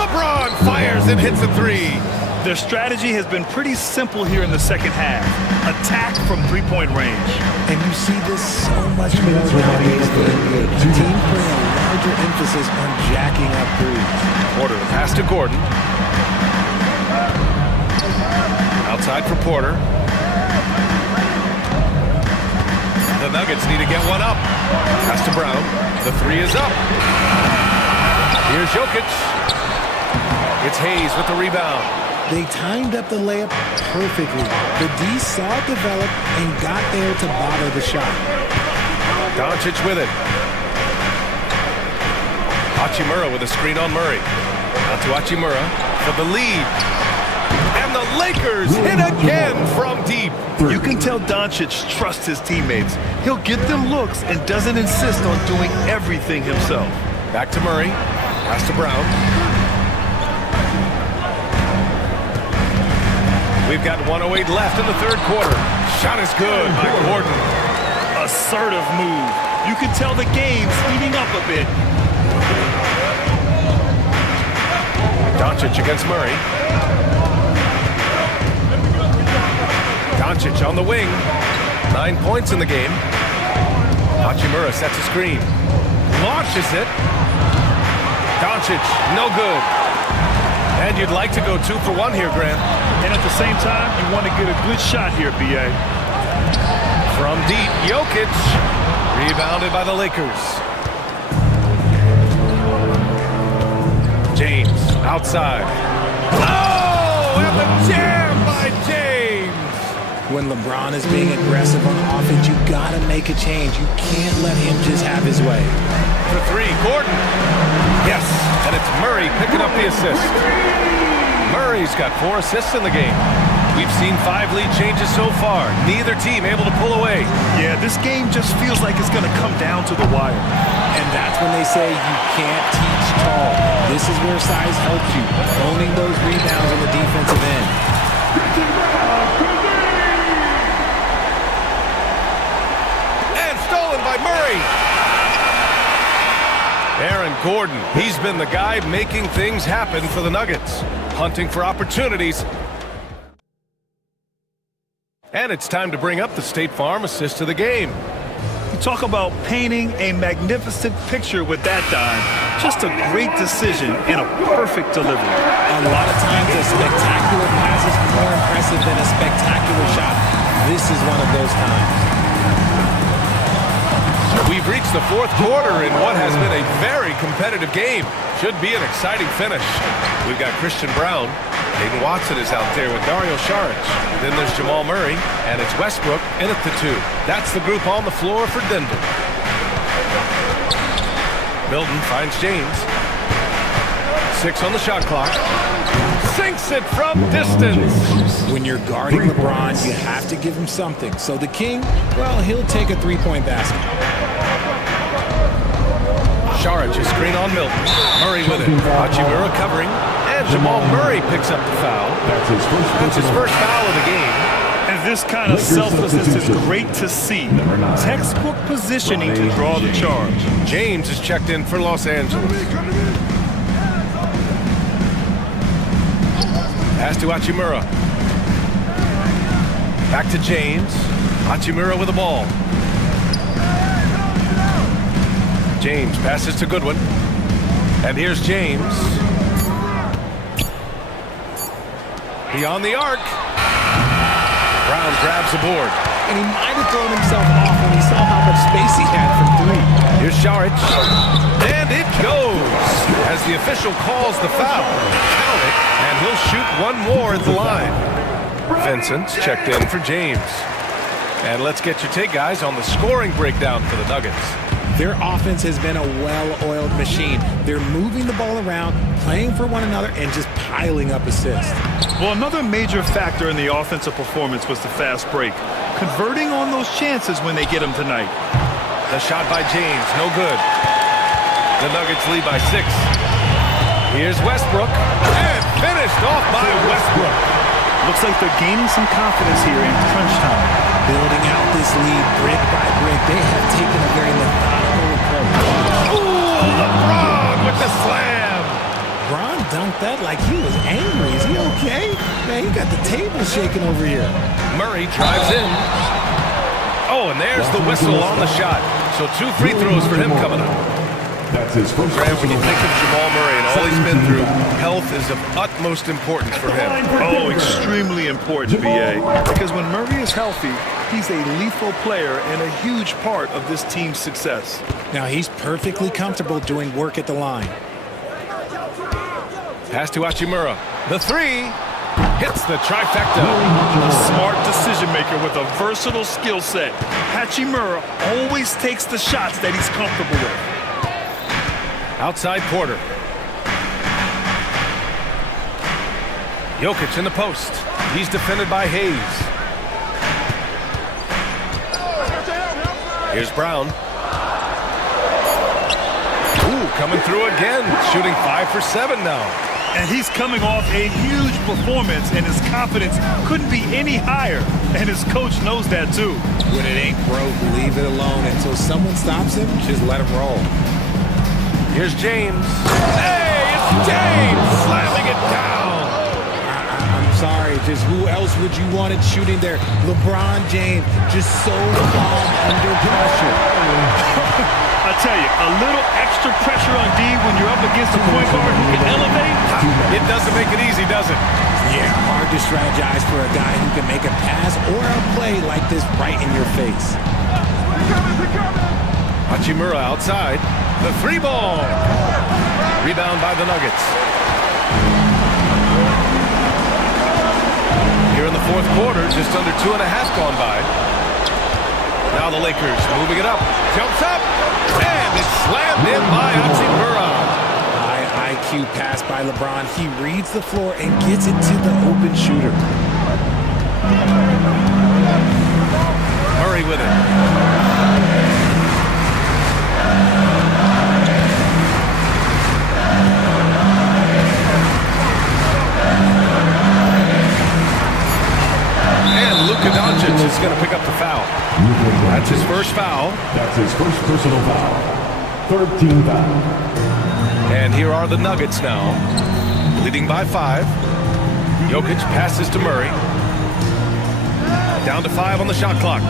LeBron fires and hits a three. Their strategy has been pretty simple here in the second half. Attack from three-point range. And you see this so much more nowadays in the NBA. Teams putting a larger emphasis on jacking up threes. Porter, the pass to Gordon. Outside for Porter. The Nuggets need to get one up. Pass to Brown. The three is up. Here's Jokic. It's Hayes with the rebound. They timed up the layup perfectly. The D saw it develop and got there to bother the shot. Doncic with it. Hachimura with a screen on Murray. Out to Hachimura for the lead. And the Lakers hit again from deep. You can tell Doncic trusts his teammates. He'll get them looks and doesn't insist on doing everything himself. Back to Murray. Pass to Brown. We've got 1:08 left in the third quarter. Shot is good by Gordon. Assertive move. You can tell the game's heating up a bit. Doncic against Murray. Doncic on the wing. 9 points in the game. Hachimura sets a screen. Launches it. Doncic, no good. And you'd like to go 2 for 1 here, Grant. And at the same time, you want to get a good shot here, B.A. From deep, Jokic. Rebounded by the Lakers. James, outside. Oh, and the jam by James. When LeBron is being aggressive on offense, you got to make a change. You can't let him just have his way. For three, Gordon. Yes, and it's Murray picking up the assist. Murray's got 4 assists in the game. We've seen 5 lead changes so far. Neither team able to pull away. Yeah, this game just feels like it's going to come down to the wire. And that's when they say you can't teach tall. This is where size helps you, owning those rebounds on the defensive end. And stolen by Murray. Aaron Gordon, he's been the guy making things happen for the Nuggets. Hunting for opportunities. And it's time to bring up the State Farm assist of the game. You talk about painting a magnificent picture with that dime. Just a great decision and a perfect delivery. A lot of times a spectacular pass is more impressive than a spectacular shot. This is one of those times. We've reached the fourth quarter in what has been a very competitive game. Should be an exciting finish. We've got Christian Brown. Hayden Watson is out there with Dario Saric. Then there's Jamal Murray, and it's Westbrook in at the 2. That's the group on the floor for Denver. Milton finds James. 6 on the shot clock. Sinks it from distance. When you're guarding LeBron, you have to give him something. So the King, well, he'll take a 3-point basket. Saric, a screen on Milton. Murray with it. Hachimura covering. And Jamal Murray picks up the foul. That's his first foul of the game. And this kind of selflessness is great to see. Textbook positioning to draw the charge. James is checked in for Los Angeles. Pass to Hachimura. Back to James. Hachimura with the ball. James passes to Goodwin. And here's James. Beyond the arc. Brown grabs the board. And he might have thrown himself off when he saw how much space he had from three. Here's Saric. And it goes. As the official calls the foul. Count it. And he'll shoot one more at the line. Vincent's checked in for James. And let's get your take, guys, on the scoring breakdown for the Nuggets. Their offense has been a well-oiled machine. They're moving the ball around, playing for one another, and just piling up assists. Well, another major factor in the offensive performance was the fast break. Converting on those chances when they get them tonight. The shot by James, no good. The Nuggets lead by 6. Here's Westbrook. And finished off by Westbrook. Looks like they're gaining some confidence here in crunch time. Building out this lead brick by brick. They have taken a very methodical approach. Ooh, LeBron with the slam. LeBron dunked that like he was angry. Is he okay? Man, he got the table shaking over here. Murray drives in. Oh, and there's the whistle on the shot. So 2 free throws for him coming up. That's his first. Graham, when you think of Jamal Murray and all he's been through, health is of utmost importance for him. Oh, extremely important, BA. Because when Murray is healthy, he's a lethal player and a huge part of this team's success. Now he's perfectly comfortable doing work at the line. Pass to Hachimura. The 3 hits the trifecta. A smart decision maker with a versatile skill set. Hachimura always takes the shots that he's comfortable with. Outside Porter. Jokic in the post. He's defended by Hayes. Here's Brown. Ooh, coming through again. Shooting 5 for 7 now. And he's coming off a huge performance, and his confidence couldn't be any higher. And his coach knows that too. When it ain't broke, leave it alone. Until someone stops him, just let him roll. Here's James. Hey, it's James slamming it down. I'm sorry, just who else would you want it shooting there? LeBron James, just so calm under pressure. I tell you, a little extra pressure on D when you're up against a point guard who can elevate. It doesn't make it easy, does it? Yeah, hard to strategize for a guy who can make a pass or a play like this right in your face. Hachimura outside. The 3 ball. Rebound by the Nuggets. Here in the 4th quarter, just under 2.5 gone by. Now the Lakers moving it up. Jumps up. And it's slammed in by Hachimura. High IQ pass by LeBron. He reads the floor and gets it to the open shooter. Murray with it. Luka Doncic is going to pick up the foul. That's his first foul. That's his first personal foul. 3rd team foul. And here are the Nuggets now, leading by 5. Jokic passes to Murray. Down to 5 on the shot clock.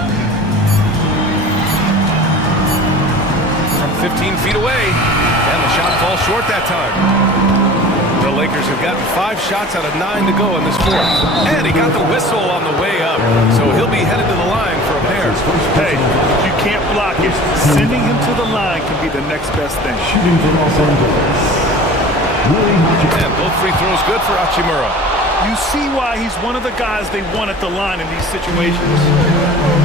From 15 feet away, and the shot falls short that time. The Lakers have gotten 5 shots out of 9 to go in this 4th. And he got the whistle on the way up. So he'll be headed to the line for a pair. Hey, you can't block it. Sending him to the line can be the next best thing. Shooting for Los Angeles. And both free throws good for Hachimura. You see why he's one of the guys they want at the line in these situations.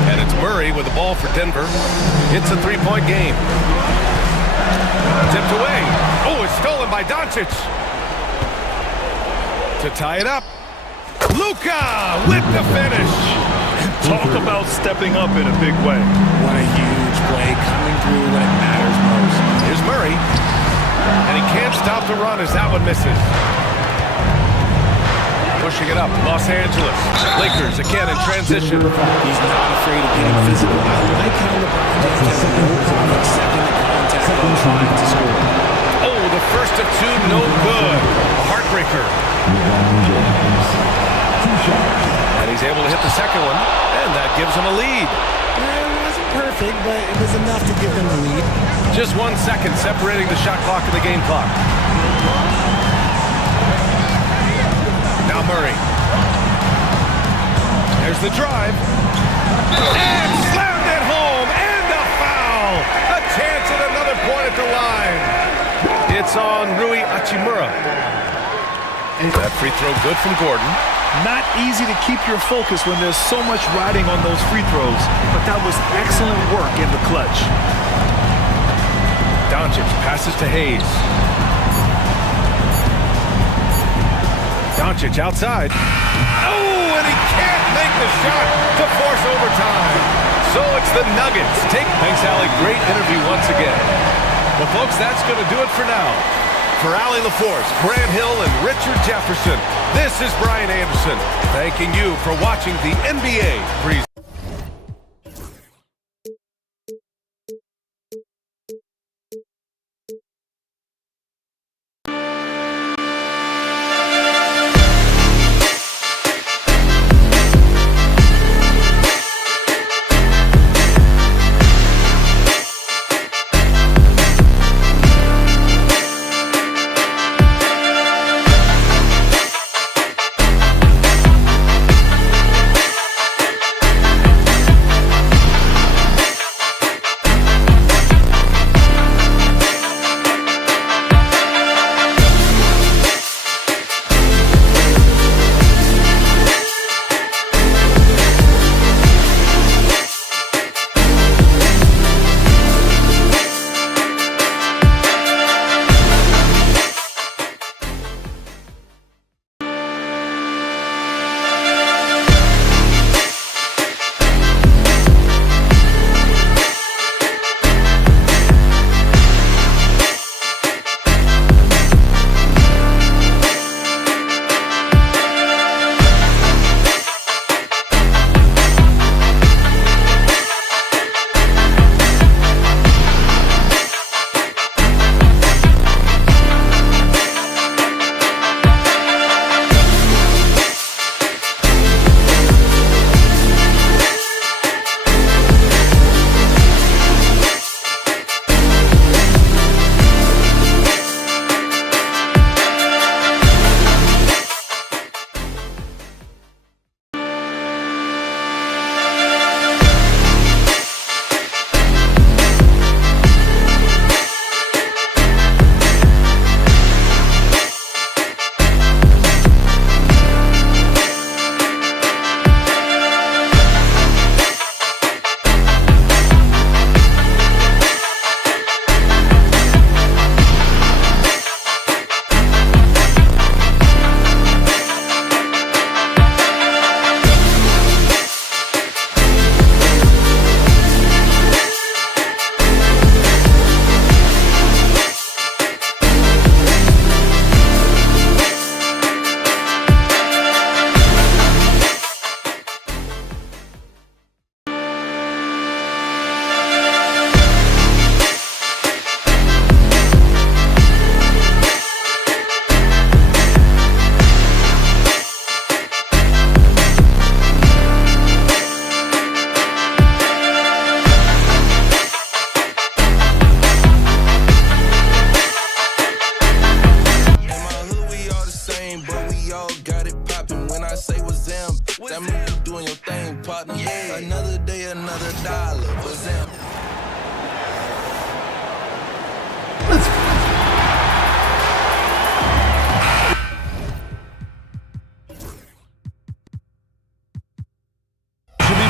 And it's Murray with the ball for Denver. It's a 3-point game. Tipped away. Oh, it's stolen by Doncic. To tie it up, Luka with the finish. Talk about stepping up in a big way. What a huge play coming through when it matters most. Here's Murray. And he can't stop the run as that one misses. Pushing it up, Los Angeles. Lakers again in transition. He's not afraid of getting physical. I like how LeBron James has no problem accepting the contact while trying to score. Oh, the first of two, no good. A heartbreaker. And he's able to hit the second one, and that gives him a lead. It wasn't perfect, but it was enough to give them the lead. Just 1 second separating the shot clock and the game clock. Now Murray. There's the drive. And slammed it home. And a foul. A chance at another point at the line. It's on Rui Hachimura. That free throw good from Gordon. Not easy to keep your focus when there's so much riding on those free throws, but that was excellent work in the clutch. Doncic passes to Hayes. Doncic outside. Oh, and he can't make the shot to force overtime. So it's the Nuggets. Thanks, Allie. Great interview once again. Well, folks, that's going to do it for now. For Allie LaForce, Grant Hill, and Richard Jefferson, this is Brian Anderson, thanking you for watching the NBA presentation.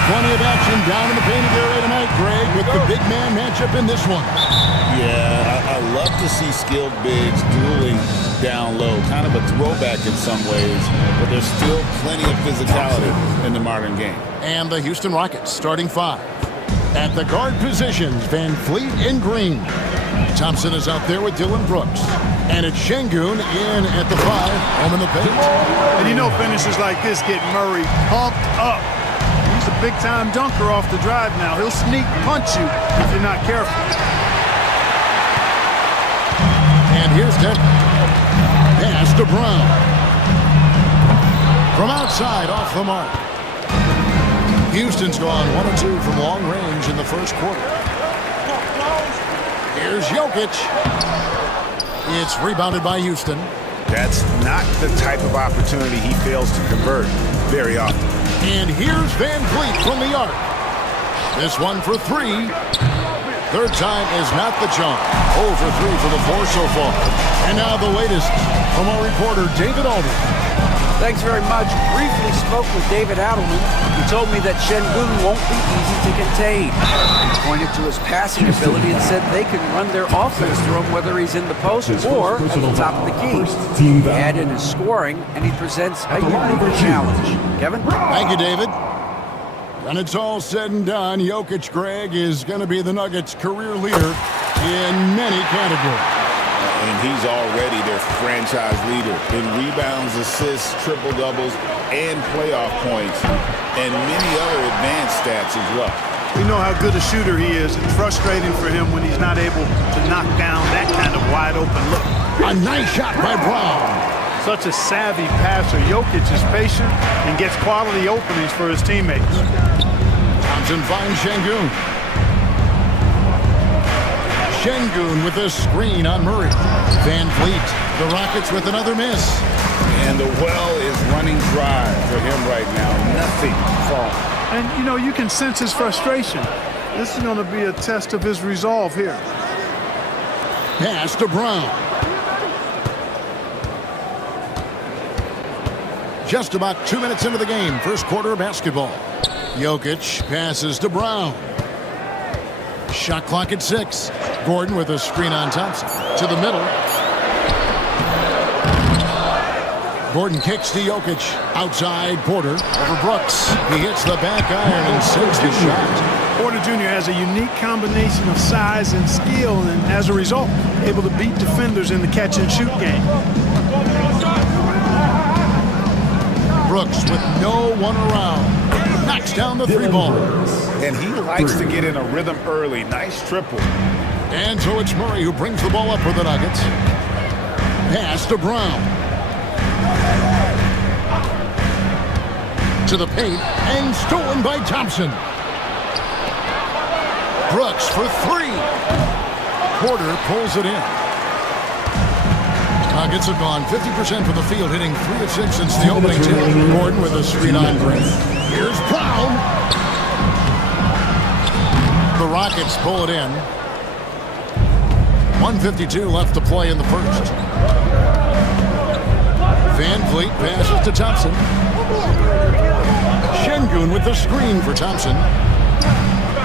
Plenty of action down in the painted area tonight, Greg, with the big man matchup in this one. Yeah, I love to see skilled bigs dueling down low. Kind of a throwback in some ways, but there's still plenty of physicality in the modern game. And the Houston Rockets starting five. At the guard positions, Van Fleet in green. Thompson is out there with Dylan Brooks. And it's Şengün in at the 5, home in the paint. And you know finishes like this get Murray pumped up. He's a big-time dunker off the drive now. He'll sneak punch you if you're not careful. And here's Kemp. Pass to Brown. From outside, off the mark. Houston's gone 1 of 2 from long range in the first quarter. Here's Jokic. It's rebounded by Houston. That's not the type of opportunity he fails to convert very often. And here's Van Fleet from the arc. This one for 3. Third time is not the charm. 0 for 3 for the 4 so far. And now the latest from our reporter, David Aldridge. Thanks very much. Briefly spoke with David Adelman. He told me that Şengün won't be easy to contain. He pointed to his passing ability and said they can run their offense through him whether he's in the post or at the top of the key. He added his scoring, and he presents a unique challenge. Kevin? Thank you, David. When it's all said and done, Jokic, Greg, is going to be the Nuggets' career leader in many categories. And he's already their franchise leader in rebounds, assists, triple-doubles, and playoff points, and many other advanced stats as well. We know how good a shooter he is. It's frustrating for him when he's not able to knock down that kind of wide-open look. A nice shot by Brown. Such a savvy passer. Jokic is patient and gets quality openings for his teammates. Thompson finds Şengün. Şengün with a screen on Murray. Van Fleet, the Rockets with another miss. And the well is running dry for him right now. Nothing falling. And, you know, you can sense his frustration. This is going to be a test of his resolve here. Pass to Brown. Just about 2 minutes into the game, first quarter of basketball. Jokic passes to Brown. Shot clock at 6. Gordon with a screen on Thompson. To the middle. Gordon kicks to Jokic. Outside Porter over Brooks. He hits the back iron and sinks the shot. Porter Jr. has a unique combination of size and skill, and as a result, able to beat defenders in the catch-and-shoot game. Brooks with no one around. Knocks down the 3-ball. And he likes to get in a rhythm early. Nice triple. And so it's Murray who brings the ball up for the Nuggets. Pass to Brown. To the paint and stolen by Thompson. Brooks for 3. Porter pulls it in. Nuggets have gone 50% from the field, hitting 3 of 6 since the opening tip. Gordon with a screen on Green. Here's Brown. The Rockets pull it in. 1:52 left to play in the first. Van Fleet passes to Thompson. Şengün with the screen for Thompson.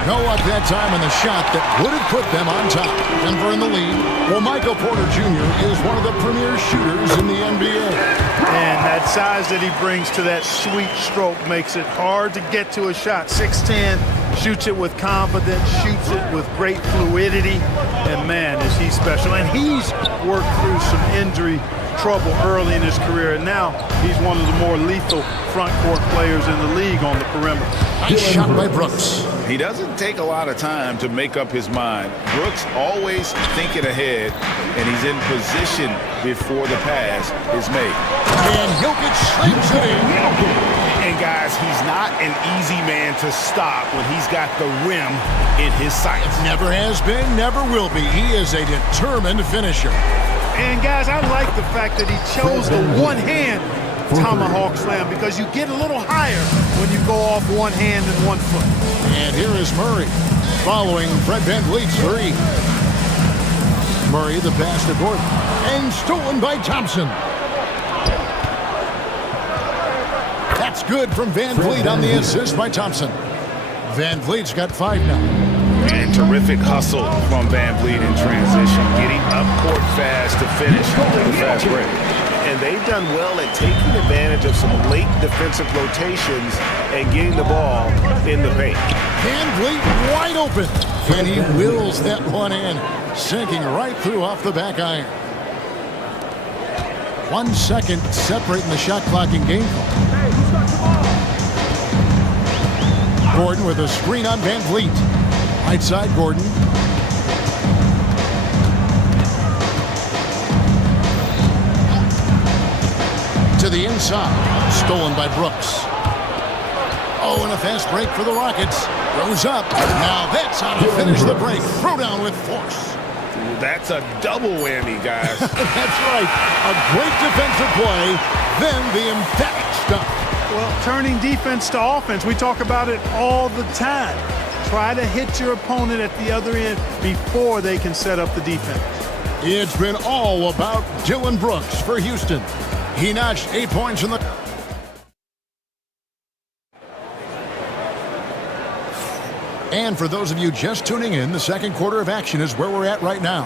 No luck that time on the shot that would have put them on top. Denver in the lead. Well, Michael Porter Jr. is one of the premier shooters in the NBA. And that size that he brings to that sweet stroke makes it hard to get to a shot. 6'10", shoots it with confidence, shoots it with great fluidity. And man, is he special. And he's worked through some injury trouble early in his career, and now he's one of the more lethal front court players in the league on the perimeter. Nice shot by Brooks. He doesn't take a lot of time to make up his mind. Brooks always thinking ahead, and he's in position before the pass is made. And Jokic slams it in. And guys, he's not an easy man to stop when he's got the rim in his sights. Never has been, never will be. He is a determined finisher. And guys, I like the fact that he chose the one-hand tomahawk slam because you get a little higher when you go off one hand and one foot. And here is Murray following Fred VanVleet's 3. Murray the pass to Gordon and stolen by Thompson. That's good from VanVleet on the assist by Thompson. VanVleet's got 5 now. And terrific hustle from VanVleet in transition, getting up court fast to finish the fast break. and they've done well at taking advantage of some late defensive rotations and getting the ball in the paint. Van Vliet wide open, and he wills that one in, sinking right through off the back iron. 1 second separating the shot clock and game clock. Gordon with a screen on Van Vliet. Right side, Gordon. To the inside. Stolen by Brooks. Oh, and a fast break for the Rockets. Goes up. Now that's how to finish the break. Throw down with force. That's a double whammy, guys. That's right. A great defensive play, then the emphatic stuff. Well, turning defense to offense, we talk about it all the time. Try to hit your opponent at the other end before they can set up the defense. It's been all about Dillon Brooks for Houston. He notched 8 points in the... And for those of you just tuning in, the second quarter of action is where we're at right now.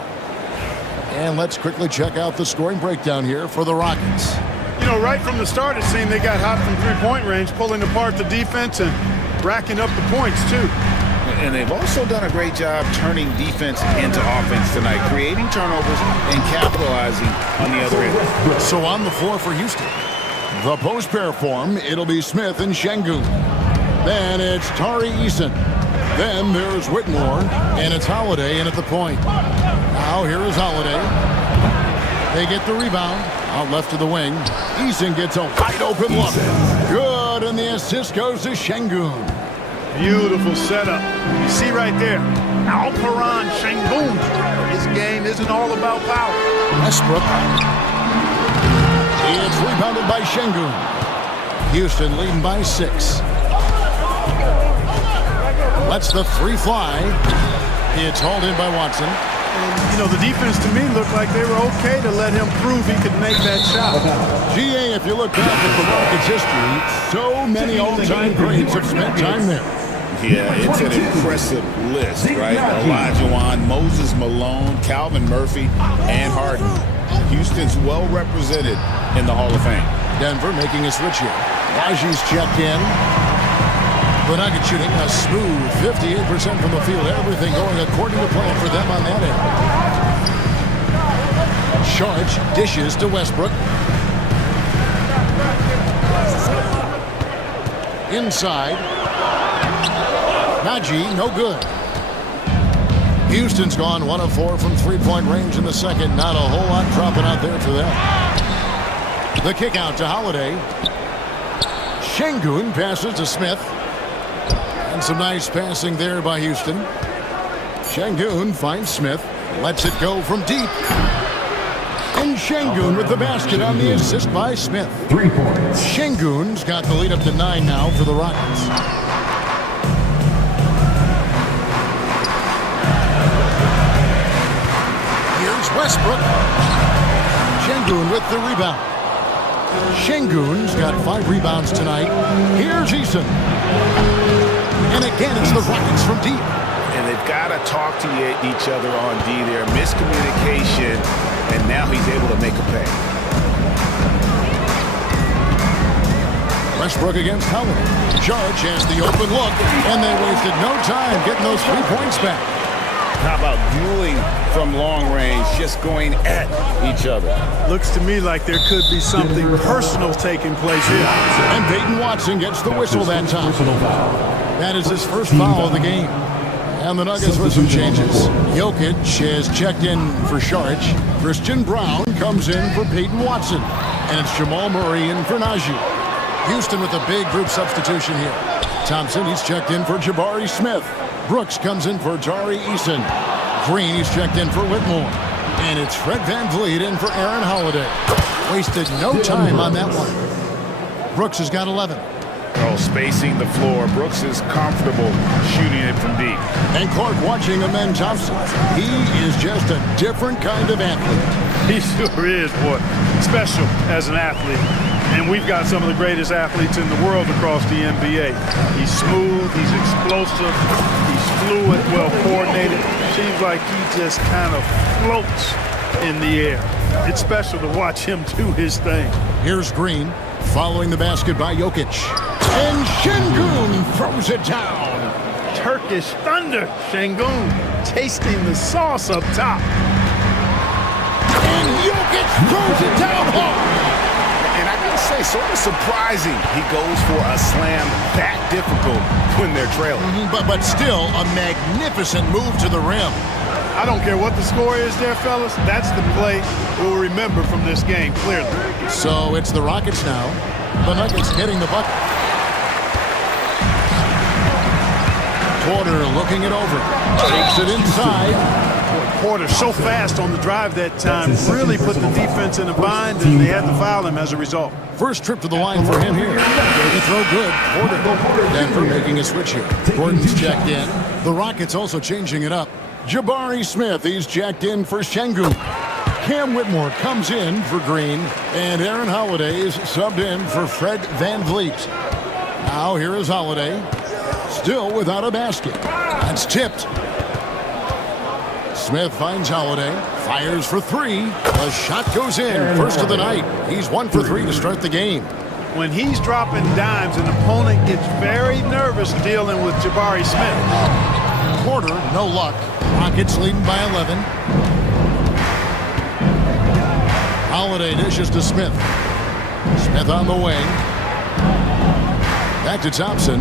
And let's quickly check out the scoring breakdown here for the Rockets. You know, right from the start, it seemed they got hot from three-point range, pulling apart the defense and racking up the points, too. And they've also done a great job turning defense into offense tonight, creating turnovers and capitalizing on the other end. So on the floor for Houston, the post pair form, it'll be Smith and Şengün. Then it's Tari Eason. Then there's Whitmore, and it's Holiday in at the point. Now here is Holiday. They get the rebound. Out left to the wing. Eason gets a wide open look. Good, and the assist goes to Şengün. Beautiful setup. You see right there, Alperen Şengün. His game isn't all about power. Westbrook. It's rebounded by Şengün. Houston leading by 6. Lets the three fly. It's hauled in by Watson. And, you know, the defense to me looked like they were okay to let him prove he could make that shot. GA, if you look back at the Rockets' history, so many all-time greats have spent time there. Yeah, it's an impressive list, right? Olajuwon, Moses Malone, Calvin Murphy, and Harden. Houston's well represented in the Hall of Fame. Denver making a switch here. Raji's checked in. The Nuggets shooting a smooth 58% from the field. Everything going according to plan for them on that end. Sharge dishes to Westbrook. Inside. Nagy, no good. Houston's gone 1 of 4 from three-point range in the second. Not a whole lot dropping out there for them. The kick out to Holiday. Şengün passes to Smith. And some nice passing there by Houston. Şengün finds Smith. Lets it go from deep. And Şengün with the basket on the assist by Smith. 3 points. Şengün's got the lead up to 9 now for the Rockets. Here's Westbrook. Şengün with the rebound. Şengün's got 5 rebounds tonight. Here's Eason. And again, it's the Rockets from deep. And they've got to talk to each other on D there. Miscommunication, and now he's able to make a pay. Westbrook against Howard. Judge has the open look, and they wasted no time getting those 3 points back. How about dueling from long range, just going at each other? Looks to me like there could be something personal taking place here. And Peyton Watson gets the whistle that time. That is his first foul of the game. And the Nuggets with some changes. Jokic has checked in for Saric. Christian Brown comes in for Peyton Watson. And it's Jamal Murray in for Najee. Houston with a big group substitution here. Thompson, he's checked in for Jabari Smith. Brooks comes in for Tari Eason. Green, he's checked in for Whitmore. And it's Fred VanVleet in for Aaron Holiday. Wasted no time on that one. Brooks has got 11. Oh, spacing the floor. Brooks is comfortable shooting it from deep. And Clark watching Amen Thompson. He is just a different kind of athlete. He sure is, boy. Special as an athlete. And we've got some of the greatest athletes in the world across the NBA. He's smooth, he's explosive, he's fluid, well coordinated. Seems like he just kind of floats in the air. It's special to watch him do his thing. Here's Green, following the basket by Jokic. And Şengün throws it down. Turkish thunder. Şengün tasting the sauce up top. And Jokic throws it down hard. And I gotta say, sort of surprising he goes for a slam that difficult when they're trailing. But still a magnificent move to the rim. I don't care what the score is there, fellas. That's the play we'll remember from this game, clearly. So it's the Rockets now. The Nuggets getting the bucket. Porter looking it over. Takes it inside. Porter so fast on the drive that time. Really put the defense in a bind, and they had to foul him as a result. First trip to the line for him here. They throw good. Porter. Denver making a switch here. Gordon's checked in. The Rockets also changing it up. Jabari Smith, he's jacked in for Şengün. Cam Whitmore comes in for Green. And Aaron Holiday is subbed in for Fred VanVleet. Now here is Holiday. Still without a basket. That's tipped. Smith finds Holiday. Fires for three. The shot goes in. First of the night. He's 1 for 3 to start the game. When he's dropping dimes, an opponent gets very nervous dealing with Jabari Smith. Porter, no luck. Rockets leading by 11. Holiday dishes to Smith. Smith on the wing. Back to Thompson.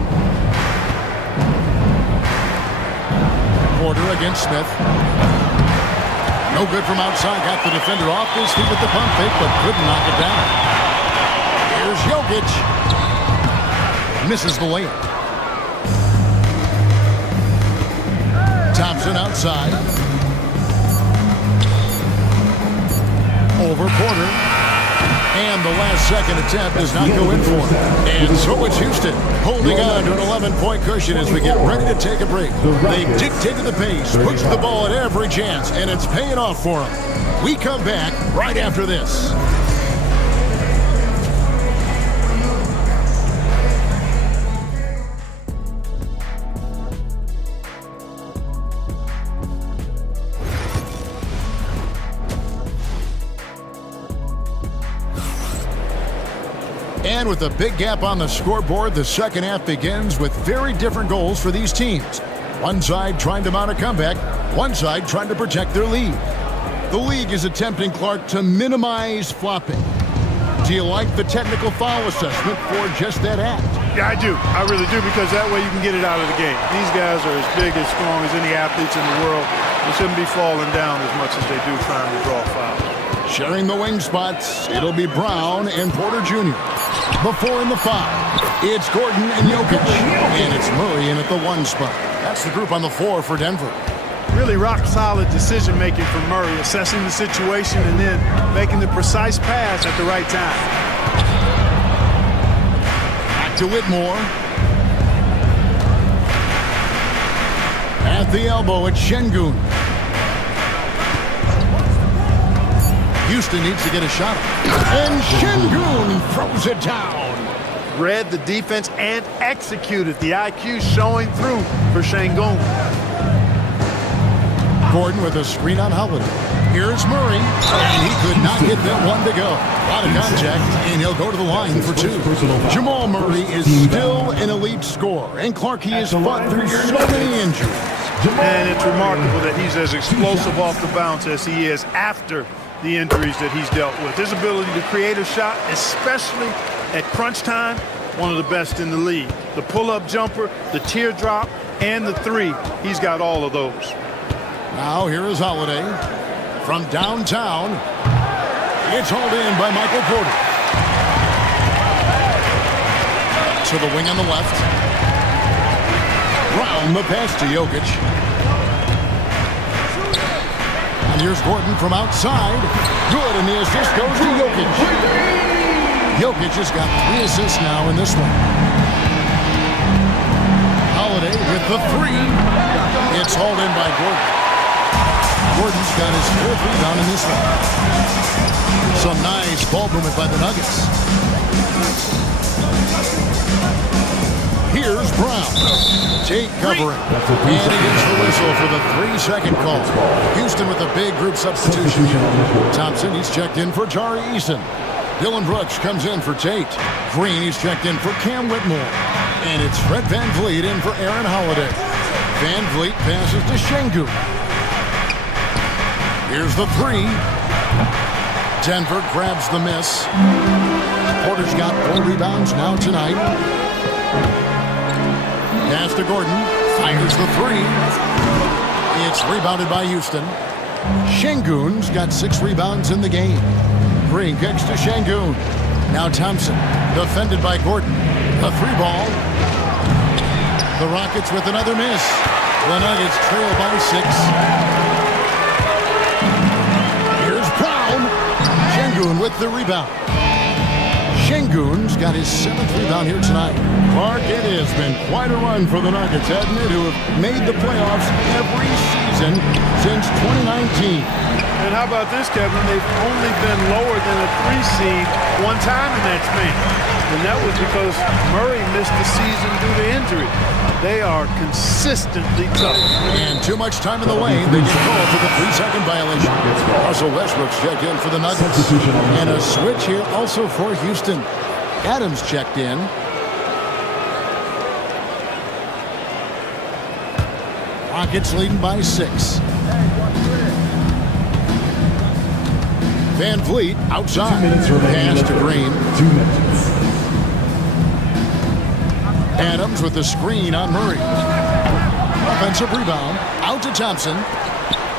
Porter against Smith. No good from outside. Got the defender off his feet with the pump fake, but couldn't knock it down. Here's Jokic. Misses the layup. Thompson outside. Over Porter. And the last second attempt does not go in for him. And so it's Houston holding on to an 11-point cushion as we get ready to take a break. They dictated the pace, pushed the ball at every chance, and it's paying off for them. We come back right after this. And with a big gap on the scoreboard, the second half begins with very different goals for these teams. One side trying to mount a comeback, one side trying to protect their lead. The league is attempting, Clark, to minimize flopping. Do you like the technical foul assessment for just that act? Yeah, I do. I really do, because that way you can get it out of the game. These guys are as big and strong as any athletes in the world. They shouldn't be falling down as much as they do trying to draw fouls. Sharing the wing spots, it'll be Brown and Porter Jr. The 4 and the 5. It's Gordon and Jokic. And it's Murray in at the 1 spot. That's the group on the floor for Denver. Really rock-solid decision-making from Murray, assessing the situation and then making the precise pass at the right time. Back to Whitmore. At the elbow, it's Şengün. Houston needs to get a shot. And Şengün throws it down. Read the defense and executed. The IQ showing through for Şengün. Gordon with a screen on Holiday. Here's Murray, and he could not get that one to go. A lot of contact, and he'll go to the line for 2. Jamal Murray is still an elite scorer, and Clark, he has fought through so many injuries. And it's remarkable that he's as explosive off the bounce as he is after the injuries that he's dealt with. His ability to create a shot, especially at crunch time, one of the best in the league. The pull-up jumper, the teardrop, and the 3, he's got all of those. Now here is Holiday from downtown. It's hauled in by Michael Porter. To the wing on the left. Round the pass to Jokic. And here's Gordon from outside. Good, and the assist goes to Jokic. Jokic has got 3 assists now in this one. Holiday with the 3. It's hauled in by Gordon. Gordon's got his 4th rebound in this one. Some nice ball movement by the Nuggets. Here's Brown. Tate covering. And he gets the whistle for the 3-second call. Houston with a big group substitution. Thompson, he's checked in for Tari Eason. Dylan Brooks comes in for Tate. Green, he's checked in for Cam Whitmore. And it's Fred VanVleet in for Aaron Holiday. VanVleet passes to Şengün. Here's the 3. Denver grabs the miss. Porter's got 4 rebounds now tonight. Pass to Gordon. Fires the 3. It's rebounded by Houston. Şengün's got 6 rebounds in the game. Green kicks to Şengün. Now Thompson, defended by Gordon. A 3-ball. The Rockets with another miss. The Nuggets trail by 6. Here's Brown. Şengün with the rebound. Şengün's got his 7th rebound here tonight. Mark, it has been quite a run for the Nuggets, hasn't it, who have made the playoffs every season since 2019. And how about this, Kevin? They've only been lower than a 3 seed one time in that span. And that was because Murray missed the season due to injury. They are consistently tough. And too much time in the lane. They get called for the 3-second violation. Russell Westbrook's checked in for the Nuggets. And a switch here also for Houston. Adams checked in. Rockets leading by 6. VanVleet outside. Pass to Green. 2 minutes. Adams with the screen on Murray. Offensive rebound. Out to Thompson.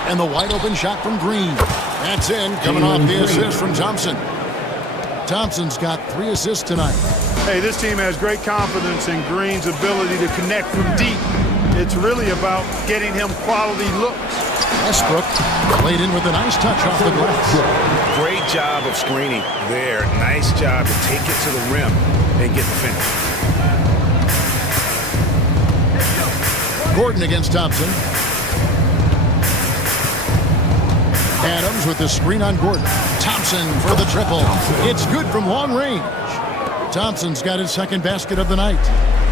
And the wide open shot from Green. That's in. Coming off the assist from Thompson. Thompson's got 3 assists tonight. Hey, this team has great confidence in Green's ability to connect from deep. It's really about getting him quality looks. Westbrook laid in with a nice touch off the glass. Great job of screening there. Nice job to take it to the rim and get the finish. Gordon against Thompson. Adams with the screen on Gordon. Thompson for the triple. It's good from long range. Thompson's got his 2nd basket of the night.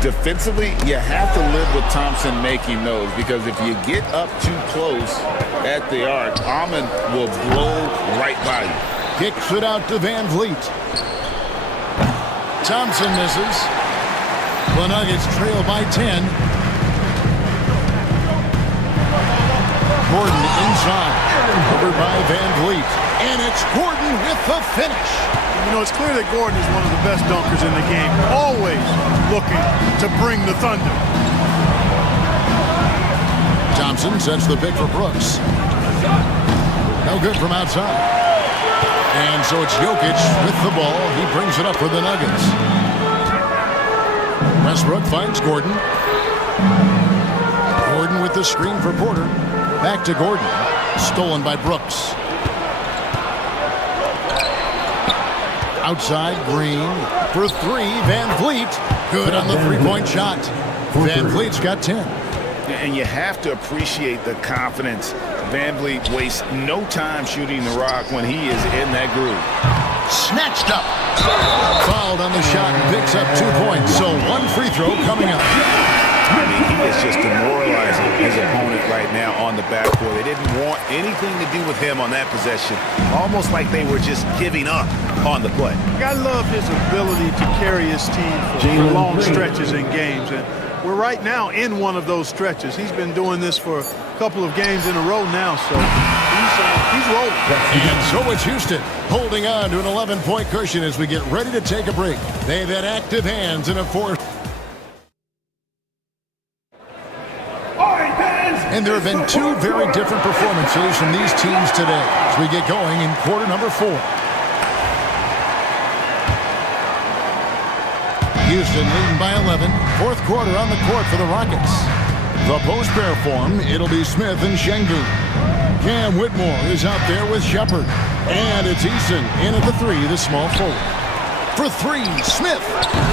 Defensively, you have to live with Thompson making those, because if you get up too close at the arc, Ahmed will blow right by you. Kicks it out to VanVleet. Thompson misses. The Nuggets trail by 10. Gordon inside. Covered by VanVleet. And it's Gordon with the finish. You know, it's clear that Gordon is one of the best dunkers in the game. Always looking to bring the thunder. Thompson sets the pick for Brooks. No good from outside. And so it's Jokic with the ball. He brings it up for the Nuggets. Westbrook finds Gordon. Gordon with the screen for Porter. Back to Gordon. Stolen by Brooks. Outside, Green for 3. VanVleet. Good on the 3-point shot. VanVleet's got 10. And you have to appreciate the confidence. VanVleet wastes no time shooting the rock when he is in that groove. Snatched up. Fouled on the shot and picks up 2 points. So 1 free throw coming up. I mean, he is just demoralizing his opponent right now on the backcourt. They didn't want anything to do with him on that possession. Almost like they were just giving up on the play. I love his ability to carry his team for long stretches in games. And we're right now in one of those stretches. He's been doing this for a couple of games in a row now, so he's rolling. And so it's Houston holding on to an 11-point cushion as we get ready to take a break. They've had active hands in a 4. And there have been 2 very different performances from these teams today as we get going in quarter number 4. Houston leading by 11. 4th quarter on the court for the Rockets. The post-pair form, it'll be Smith and Şengün. Cam Whitmore is out there with Shepard. And it's Eason in at the 3, the small forward. For 3, Smith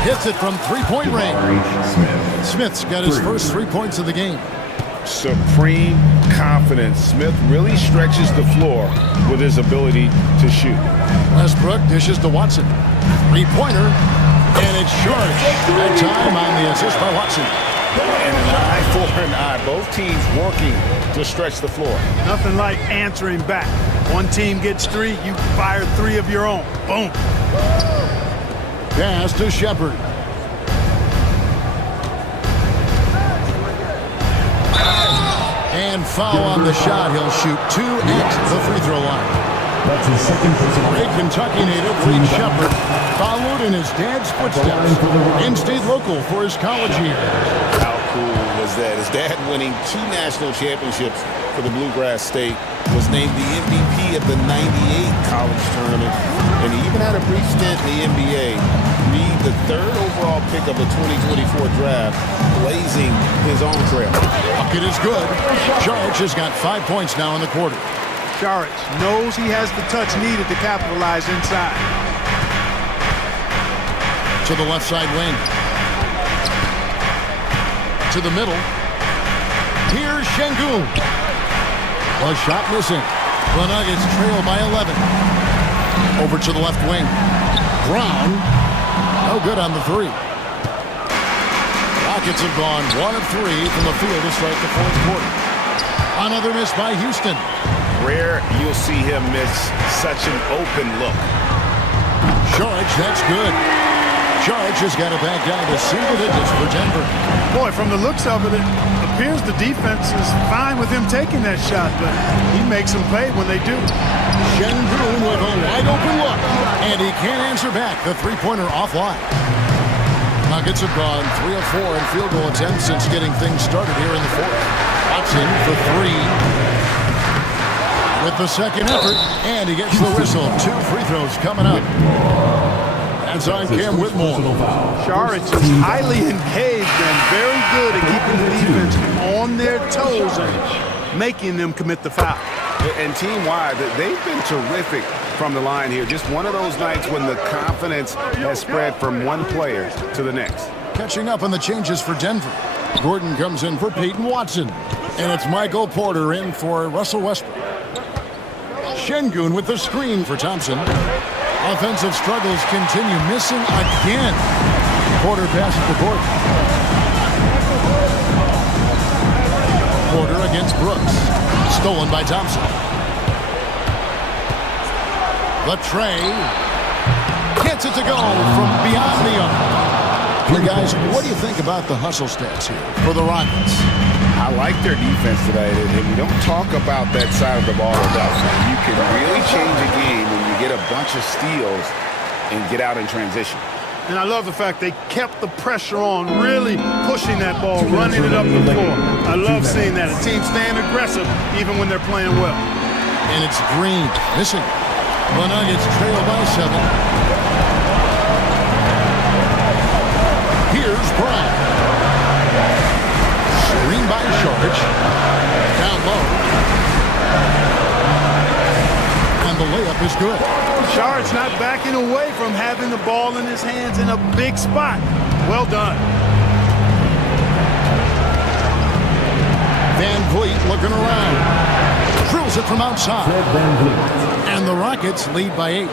hits it from 3-point range. Smith's got his first 3 points of the game. Supreme confidence. Smith really stretches the floor with his ability to shoot. Westbrook dishes to Watson. 3-pointer. And it's short. That time on the assist by Watson. And an eye for an eye. Both teams working to stretch the floor. Nothing like answering back. One team gets 3, you fire 3 of your own. Boom. Pass to Shepard. And foul on the shot. He'll shoot 2 at the free throw line. That's his second personal. Great Kentucky native Reed Shepard followed in his dad's footsteps and stayed local for his college years. How cool was that? His dad winning 2 national championships for the Bluegrass State, was named the MVP of the '98 college tournament, and he even had a brief stint in the NBA. Reed, the 3rd overall pick of the 2024 draft, blazing his own trail. Bucket is good. Saric has got 5 points now in the quarter. Saric knows he has the touch needed to capitalize inside. To the left side wing. To the middle. Here's Şengün. A shot missing. The Nuggets trail by 11. Over to the left wing. Brown. No good on the 3. Rockets have gone 1 of 3 from the field to start the 4th quarter. Another miss by Houston. Rare you'll see him miss such an open look. Saric, that's good. Saric has got it back down to single digits for Denver. Boy, from the looks of it, it appears the defense is fine with him taking that shot, but he makes them pay when they do. Şengün with a wide open look, and he can't answer back the three-pointer offline. Nuggets have gone 3 of 4 in field goal attempts since getting things started here in the 4th. Watson for 3. With the second effort, and he gets the whistle. 2 free throws coming up. That's on Cam Whitmore. Saric is highly engaged and very good at keeping the defense on their toes and making them commit the foul. And team-wide, they've been terrific from the line here. Just one of those nights when the confidence has spread from one player to the next. Catching up on the changes for Denver. Gordon comes in for Peyton Watson. And it's Michael Porter in for Russell Westbrook. Şengün with the screen for Thompson. Offensive struggles continue, missing again. Porter passes to Gordon. Porter against Brooks. Stolen by Thompson. The tray. Gets it to go from beyond the arc. Hey guys, what do you think about the hustle stats here for the Rockets? I like their defense today, and we don't talk about that side of the ball enough. You can really change a game when you get a bunch of steals and get out in transition. And I love the fact they kept the pressure on, really pushing that ball, running it up the floor. I love seeing that. A team staying aggressive even when they're playing well. And it's Green missing. The Nuggets trail by 7. Here's Brown. Screen by Saric. Down low. And the layup is good. Saric's not backing away from having the ball in his hands in a big spot. Well done. Van Vliet looking around. Drills it from outside. And the Rockets lead by 8.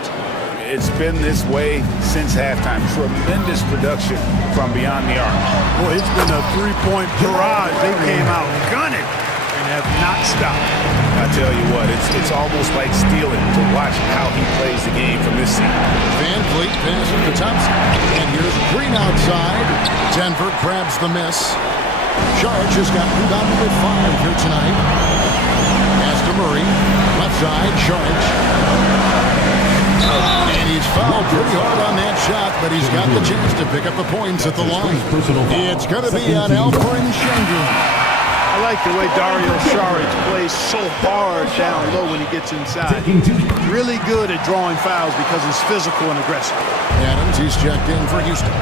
It's been this way since halftime. Tremendous production from beyond the arc. Boy, it's been a 3-point barrage. They came out gunning and have not stopped. I tell you what, it's almost like stealing to watch how he plays the game from this seat. Van Vliet passes to Thompson. And here's Green outside. Denver grabs the miss. Saric has got rebounded with 5 here tonight. Pass to Murray. Left side, Saric. And he's fouled pretty hard on that shot, but he's got the chance to pick up the points at the line. It's going to be on Alperen Şengün. I like the way Dario Saric plays so hard down low when he gets inside. Really good at drawing fouls because he's physical and aggressive. Adams, he's checked in for Houston.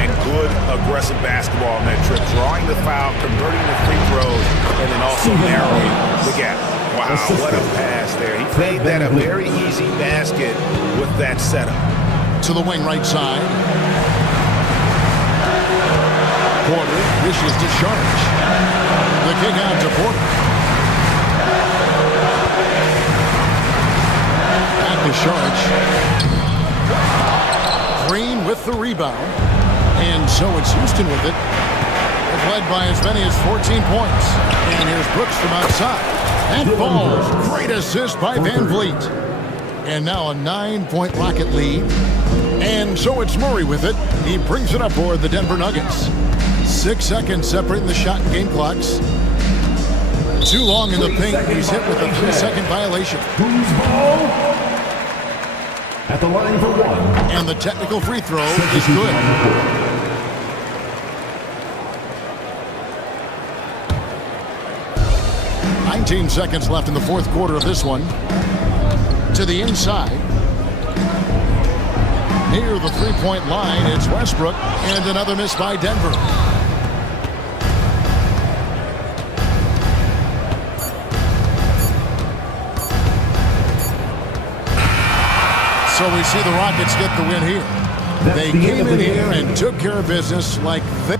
And good aggressive basketball on that trip. Drawing the foul, converting the free throws, and then also narrowing the gap. Wow, what a pass there. He made that a very easy basket with that setup. To the wing right side. Porter dishes to Saric. The kick out to Porter. Back to Saric. Green with the the rebound. And so it's Houston with it. They've led by as many as 14 points. And here's Brooks from outside. That falls. Great assist by Van Vliet. And now a 9-point Rocket lead. And so it's Murray with it. He brings it up for the Denver Nuggets. 6 seconds separating the shot and game clocks. Too long in the paint. He's hit with a 3-second violation. At the line for one. And the technical free throw is good. "19 seconds left in the fourth quarter of this one. To the inside. Near the three-point line, it's Westbrook. And another miss by Denver. So we see the Rockets get the win here. They came in here and took care of business like they...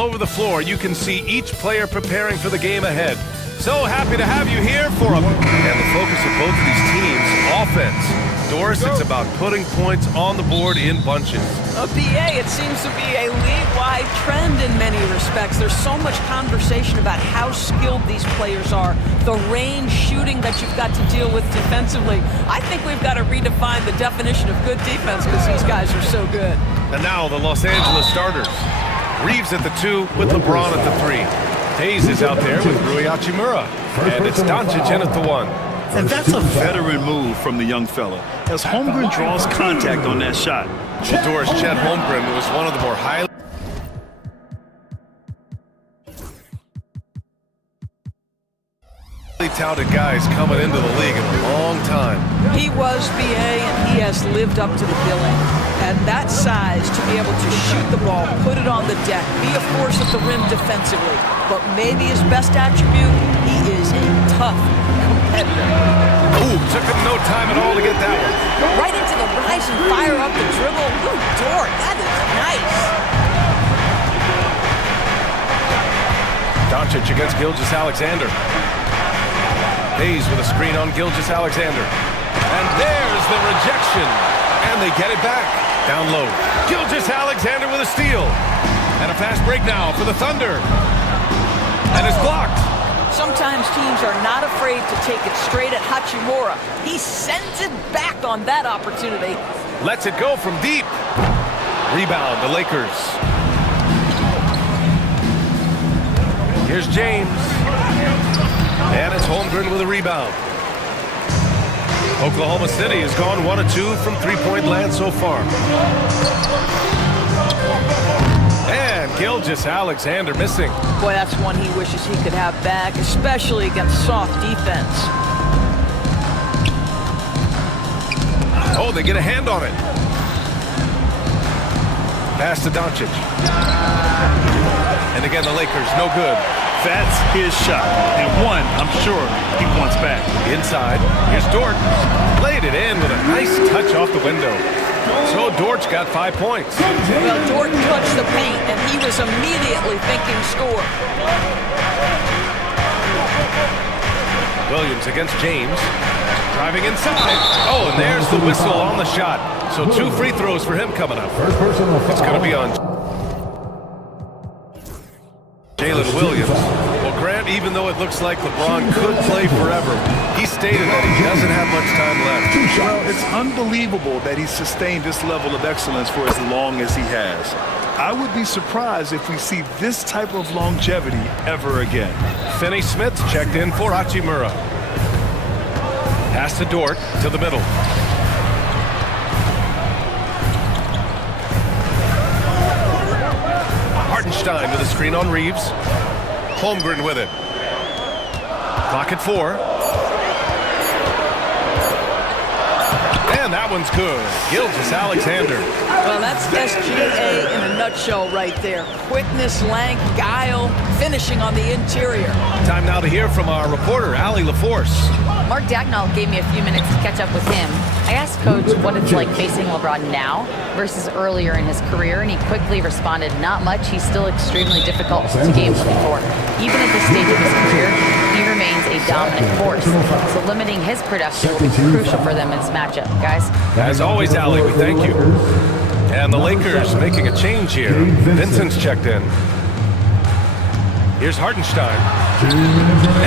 all over the floor. You can see each player preparing for the game ahead. So happy to have you here for them. And the focus of both of these teams, offense. Doris, it's about putting points on the board in bunches. BA, it seems to be a league-wide trend in many respects. There's so much conversation about how skilled these players are, the range shooting that you've got to deal with defensively. I think we've got to redefine the definition of good defense because these guys are so good. And now the Los Angeles starters. Reeves at the 2 with LeBron at the 3. Hayes is out there with Rui Hachimura. And it's Doncic in at the 1. And that's a veteran move from the young fella, as Holmgren draws contact on that shot. Well, Doris, Chet Holmgren was one of the more highly touted guys coming into the league in a long time. He was BA, and he has lived up to the billing. At that size, to be able to shoot the ball, put it on the deck, be a force at the rim defensively. But maybe his best attribute, he is a tough competitor. Ooh, took him no time at all to get that one. Right into the rise and fire up the dribble. Ooh, Dort, that is nice. Doncic against Gilgeous-Alexander. Hayes with a screen on Gilgeous-Alexander. And there's the rejection. And they get it back. Down low. Gilgeous-Alexander with a steal. And a fast break now for the Thunder. And it's blocked. Sometimes teams are not afraid to take it straight at Hachimura. He sends it back on that opportunity. Lets it go from deep. Rebound, the Lakers. Here's James. And it's Holmgren with a rebound. Oklahoma City has gone 1 of 2 from three-point land so far. And Gilgeous-Alexander missing. Boy, that's one he wishes he could have back, especially against soft defense. Oh, they get a hand on it. Pass to Doncic. And again, the Lakers, no good. That's his shot, and one I'm sure he wants back. Inside, here's Dort. Laid it in with a nice touch off the window. So Dort's got 5 points. Well, Dort touched the paint, and he was immediately thinking score. Williams against James. Driving inside. Oh, and there's the whistle on the shot. So 2 free throws for him coming up. It's going to be on Jalen Williams. Well, Grant, even though it looks like LeBron could play forever, he stated that he doesn't have much time left. Well, it's unbelievable that he's sustained this level of excellence for as long as he has. I would be surprised if we see this type of longevity ever again. Finney-Smith checked in for Hachimura. Pass to Dort to the middle. Hartenstein with a screen on Reeves. Holmgren with it. Clock at 4. And that one's good. Gilgeous-Alexander. Well, that's SGA in a nutshell right there. Quickness, length, guile, finishing on the interior. Time now to hear from our reporter, Allie LaForce. Mark Dagnall gave me a few minutes to catch up with him. I asked Coach what it's like facing LeBron now versus earlier in his career, and he quickly responded, not much. He's still extremely difficult to game before. Even at this stage of his career, he remains a dominant force. So limiting his production will be crucial for them in this matchup, guys. As always, Allie, we thank you. And the Lakers making a change here. Vincent's checked in. Here's Hartenstein.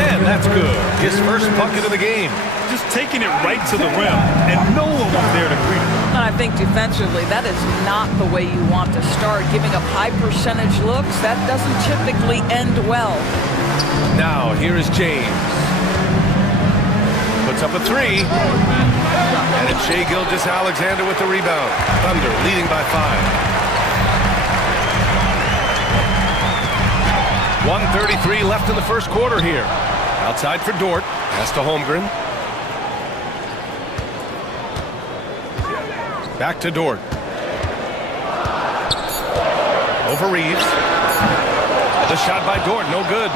And that's good. His first bucket of the game. Just taking it right to the rim, and no one was there to greet him. And I think defensively, that is not the way you want to start. Giving up high percentage looks, that doesn't typically end well. Now, here is James. Puts up a 3. And it's Shai Gilgeous-Alexander with the rebound. Thunder leading by 5. 1:33 left in the first quarter here. Outside for Dort. Pass to Holmgren. Back to Dort. Over Reeves. The shot by Dort, no good.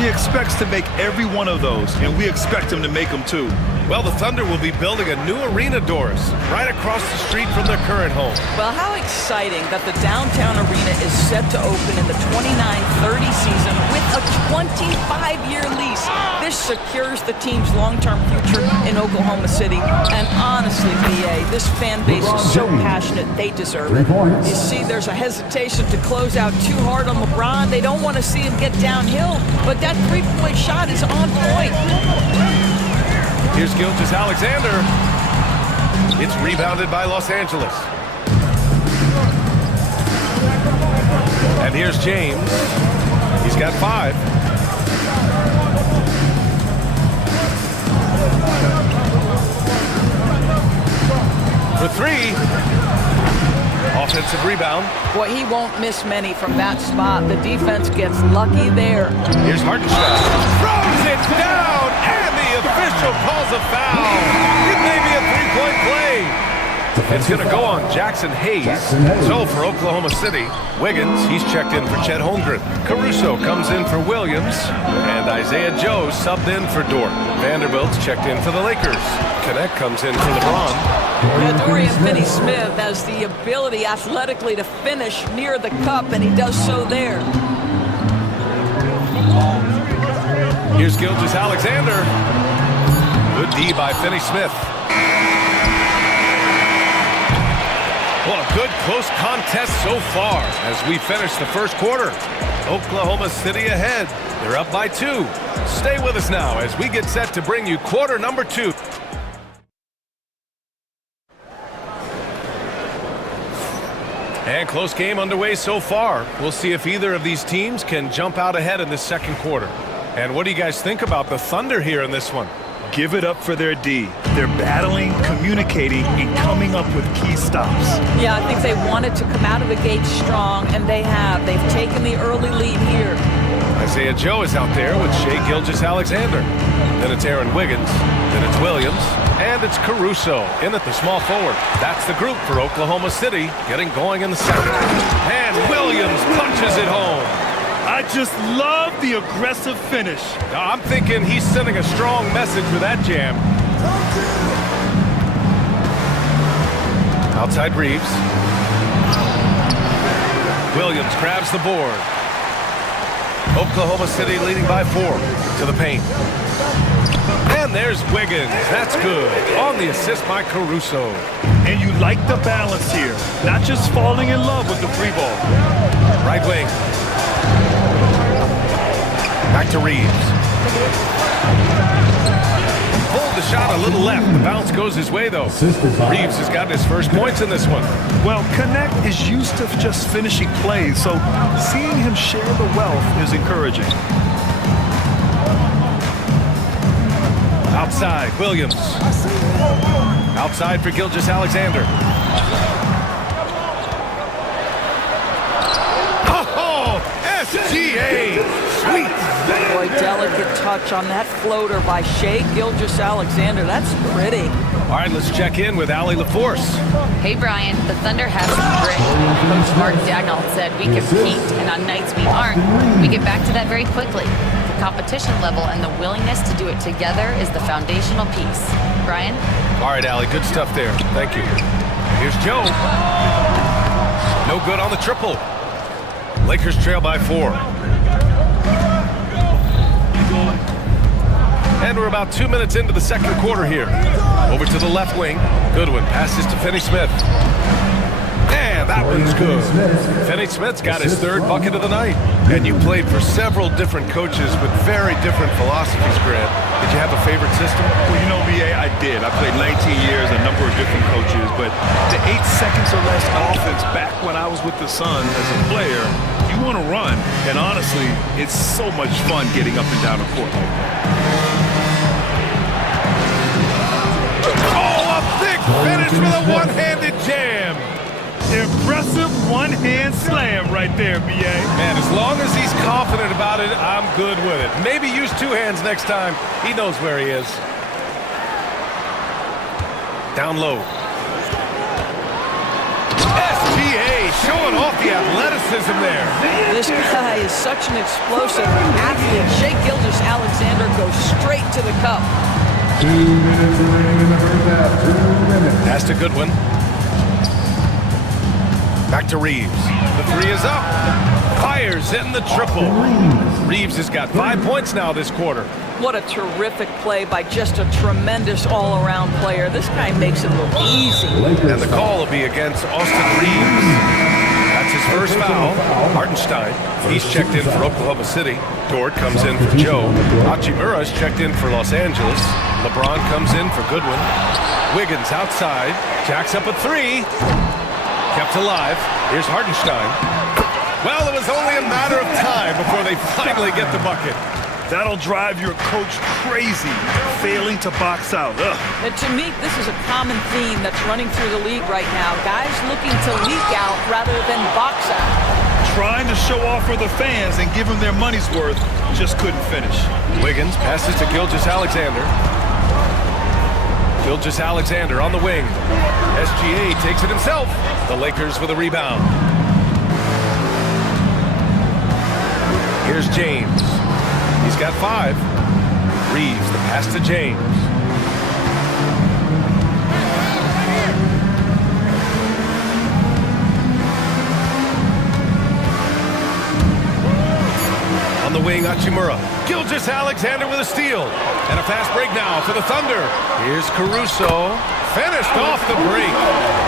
He expects to make every one of those, and we expect him to make them too. Well, the Thunder will be building a new arena, Doris, right across the street from their current home. Well, how exciting that the downtown arena is set to open in the 29-30 season with a 25-year lease. This secures the team's long-term future in Oklahoma City. And honestly, BA, this fan base is so passionate, they deserve it. You see, there's a hesitation to close out too hard on LeBron. They don't want to see him get downhill, but that three-point shot is on point. Here's Gilgeous-Alexander. It's rebounded by Los Angeles. And here's James. He's got 5. For 3. Offensive rebound. Boy, he won't miss many from that spot. The defense gets lucky there. Here's Hartenstein. Throws it down, and the official calls a foul. It may be a three-point play. It's going to go on Jackson Hayes. So for Oklahoma City, Wiggins, he's checked in for Chet Holmgren. Caruso comes in for Williams. And Isaiah Joe subbed in for Dort. Vanderbilt's checked in for the Lakers. Connect comes in for LeBron. Dorian Finney-Smith has the ability athletically to finish near the cup, and he does so there. Here's Gilgeous-Alexander. Good D by Finney-Smith. Well, a good close contest so far as we finish the first quarter. Oklahoma City ahead. They're up by 2. Stay with us now as we get set to bring you quarter number 2. And close game underway so far. We'll see if either of these teams can jump out ahead in this second quarter. And what do you guys think about the Thunder here in this one? Give it up for their D. They're battling, communicating, and coming up with key stops. Yeah, I think they wanted to come out of the gate strong, and they have. They've taken the early lead here. Isaiah Joe is out there with Shai Gilgeous-Alexander. Then it's Aaron Wiggins. Then it's Williams. And it's Caruso in at the small forward. That's the group for Oklahoma City getting going in the second. And Williams punches it home. I just love the aggressive finish. I'm thinking he's sending a strong message with that jam. Outside Reeves. Williams grabs the board. Oklahoma City leading by 4 to the paint. And there's Wiggins. That's good. On the assist by Caruso. And you like the balance here. Not just falling in love with the free ball. Right wing. Back to Reeves. Pulled the shot a little left. The bounce goes his way, though. Reeves has gotten his first points in this one. Well, Connect is used to just finishing plays, so seeing him share the wealth is encouraging. Outside, Williams. Outside for Gilgeous-Alexander. Oh, SGA! Sweet! Boy, delicate touch on that floater by Shai Gilgeous-Alexander. That's pretty. All right, let's check in with Allie LaForce. Hey, Brian, the Thunder have some grit. Coach Mark Dagnall said we compete, and on nights we aren't, we get back to that very quickly. The competition level and the willingness to do it together is the foundational piece. Brian? All right, Allie, good stuff there. Thank you. Here's Joe. No good on the triple. Lakers trail by 4. And we're about 2 minutes into the second quarter here. Over to the left wing. Goodwin passes to Finney-Smith. And that one's good. Finney-Smith's got his 3rd bucket of the night. And you played for several different coaches with very different philosophies, Grant. Did you have a favorite system? Well, you know, BA, I did. I played 19 years, a number of different coaches. But the 8 seconds or less offense back when I was with the Suns as a player, you want to run. And honestly, it's so much fun getting up and down the court like that. Oh, a big finish with a one-handed jam. Impressive one-hand slam right there, B.A. Man, as long as he's confident about it, I'm good with it. Maybe use 2 hands next time. He knows where he is. Down low. SGA showing off the athleticism there. This guy is such an explosive athlete. Shai goes straight to the cup. 2 minutes remaining in the first half. 2 minutes. Pass to Goodwin. Back to Reeves. The three is up. Fires in the triple. Reeves has got 5 points now this quarter. What a terrific play by just a tremendous all-around player. This guy makes it look easy. And the call will be against Austin Reeves. That's his first foul. Hartenstein, he's checked in for Oklahoma City. Dort comes in for Joe. Hachimura's checked in for Los Angeles. LeBron comes in for Goodwin. Wiggins outside. Jacks up a three. Kept alive. Here's Hartenstein. Well, it was only a matter of time before they finally get the bucket. That'll drive your coach crazy, failing to box out. Ugh. And to me, this is a common theme that's running through the league right now. Guys looking to leak out rather than box out. Trying to show off for the fans and give them their money's worth, just couldn't finish. Wiggins passes to Gilgeous-Alexander. Gilgeous-Alexander on the wing. SGA takes it himself. The Lakers with a rebound. Here's James. He's got 5. Reeves, the pass to James. On the wing, Hachimura. Gilgeous-Alexander with a steal. And a fast break now for the Thunder. Here's Caruso. Finished off the break.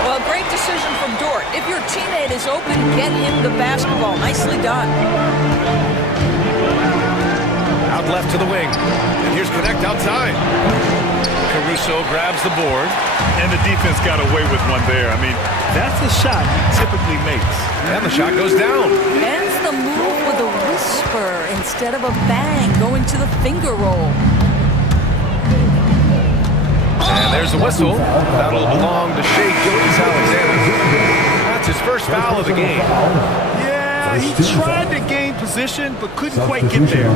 Well, great decision from Dort. If your teammate is open, get him the basketball. Nicely done. Out left to the wing. And here's Connect outside. Caruso grabs the board. And the defense got away with one there. I mean, that's a shot he typically makes. And the shot goes down. Ends the move with a whisper instead of a bang, going to the finger roll. And there's the whistle. That'll belong to Shai Gilgeous-Alexander. That's his first foul of the game. Yeah, he tried to gain position, but couldn't quite get there.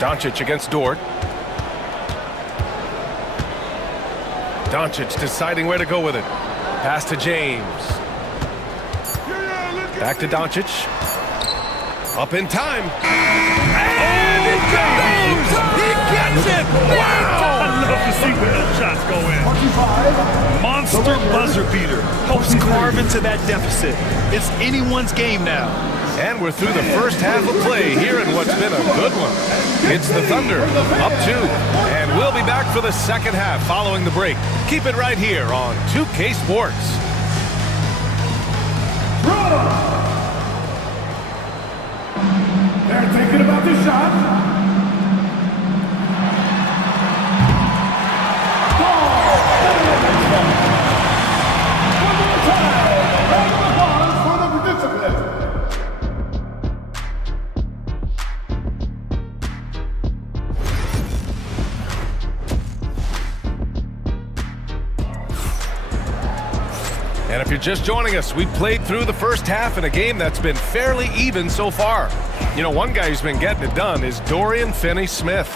Doncic against Dort. Doncic deciding where to go with it. Pass to James. Back to Doncic. Up in time. And it goes! He gets it! Wow! I'd love to see where those shots go in. Monster buzzer beater. Helps carve into that deficit. It's anyone's game now. And we're through the first half of play here in what's been a good one. It's the Thunder, up 2. And we'll be back for the second half following the break. Keep it right here on 2K Sports. They're thinking about the shot. And if you're just joining us, we played through the first half in a game that's been fairly even so far. You know, one guy who's been getting it done is Dorian Finney-Smith.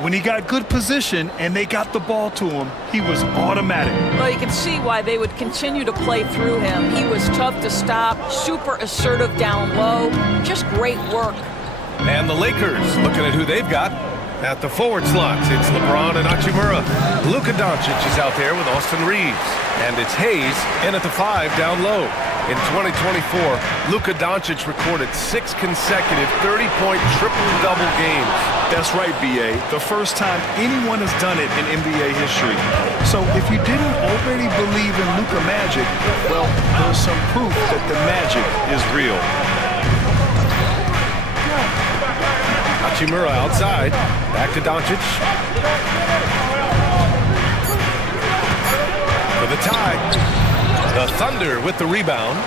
When he got good position and they got the ball to him, he was automatic. Well, you can see why they would continue to play through him. He was tough to stop, super assertive down low, just great work. And the Lakers, looking at who they've got at the forward slots. It's LeBron and Hachimura. Luka Doncic is out there with Austin Reeves. And it's Hayes in at the 5 down low. In 2024, Luka Doncic recorded 6 consecutive 30-point triple-double games. That's right, B.A. The first time anyone has done it in NBA history. So if you didn't already believe in Luka Magic, well, there's some proof that the magic is real. Hachimura outside. Back to Doncic. For the tie. The Thunder with the rebound.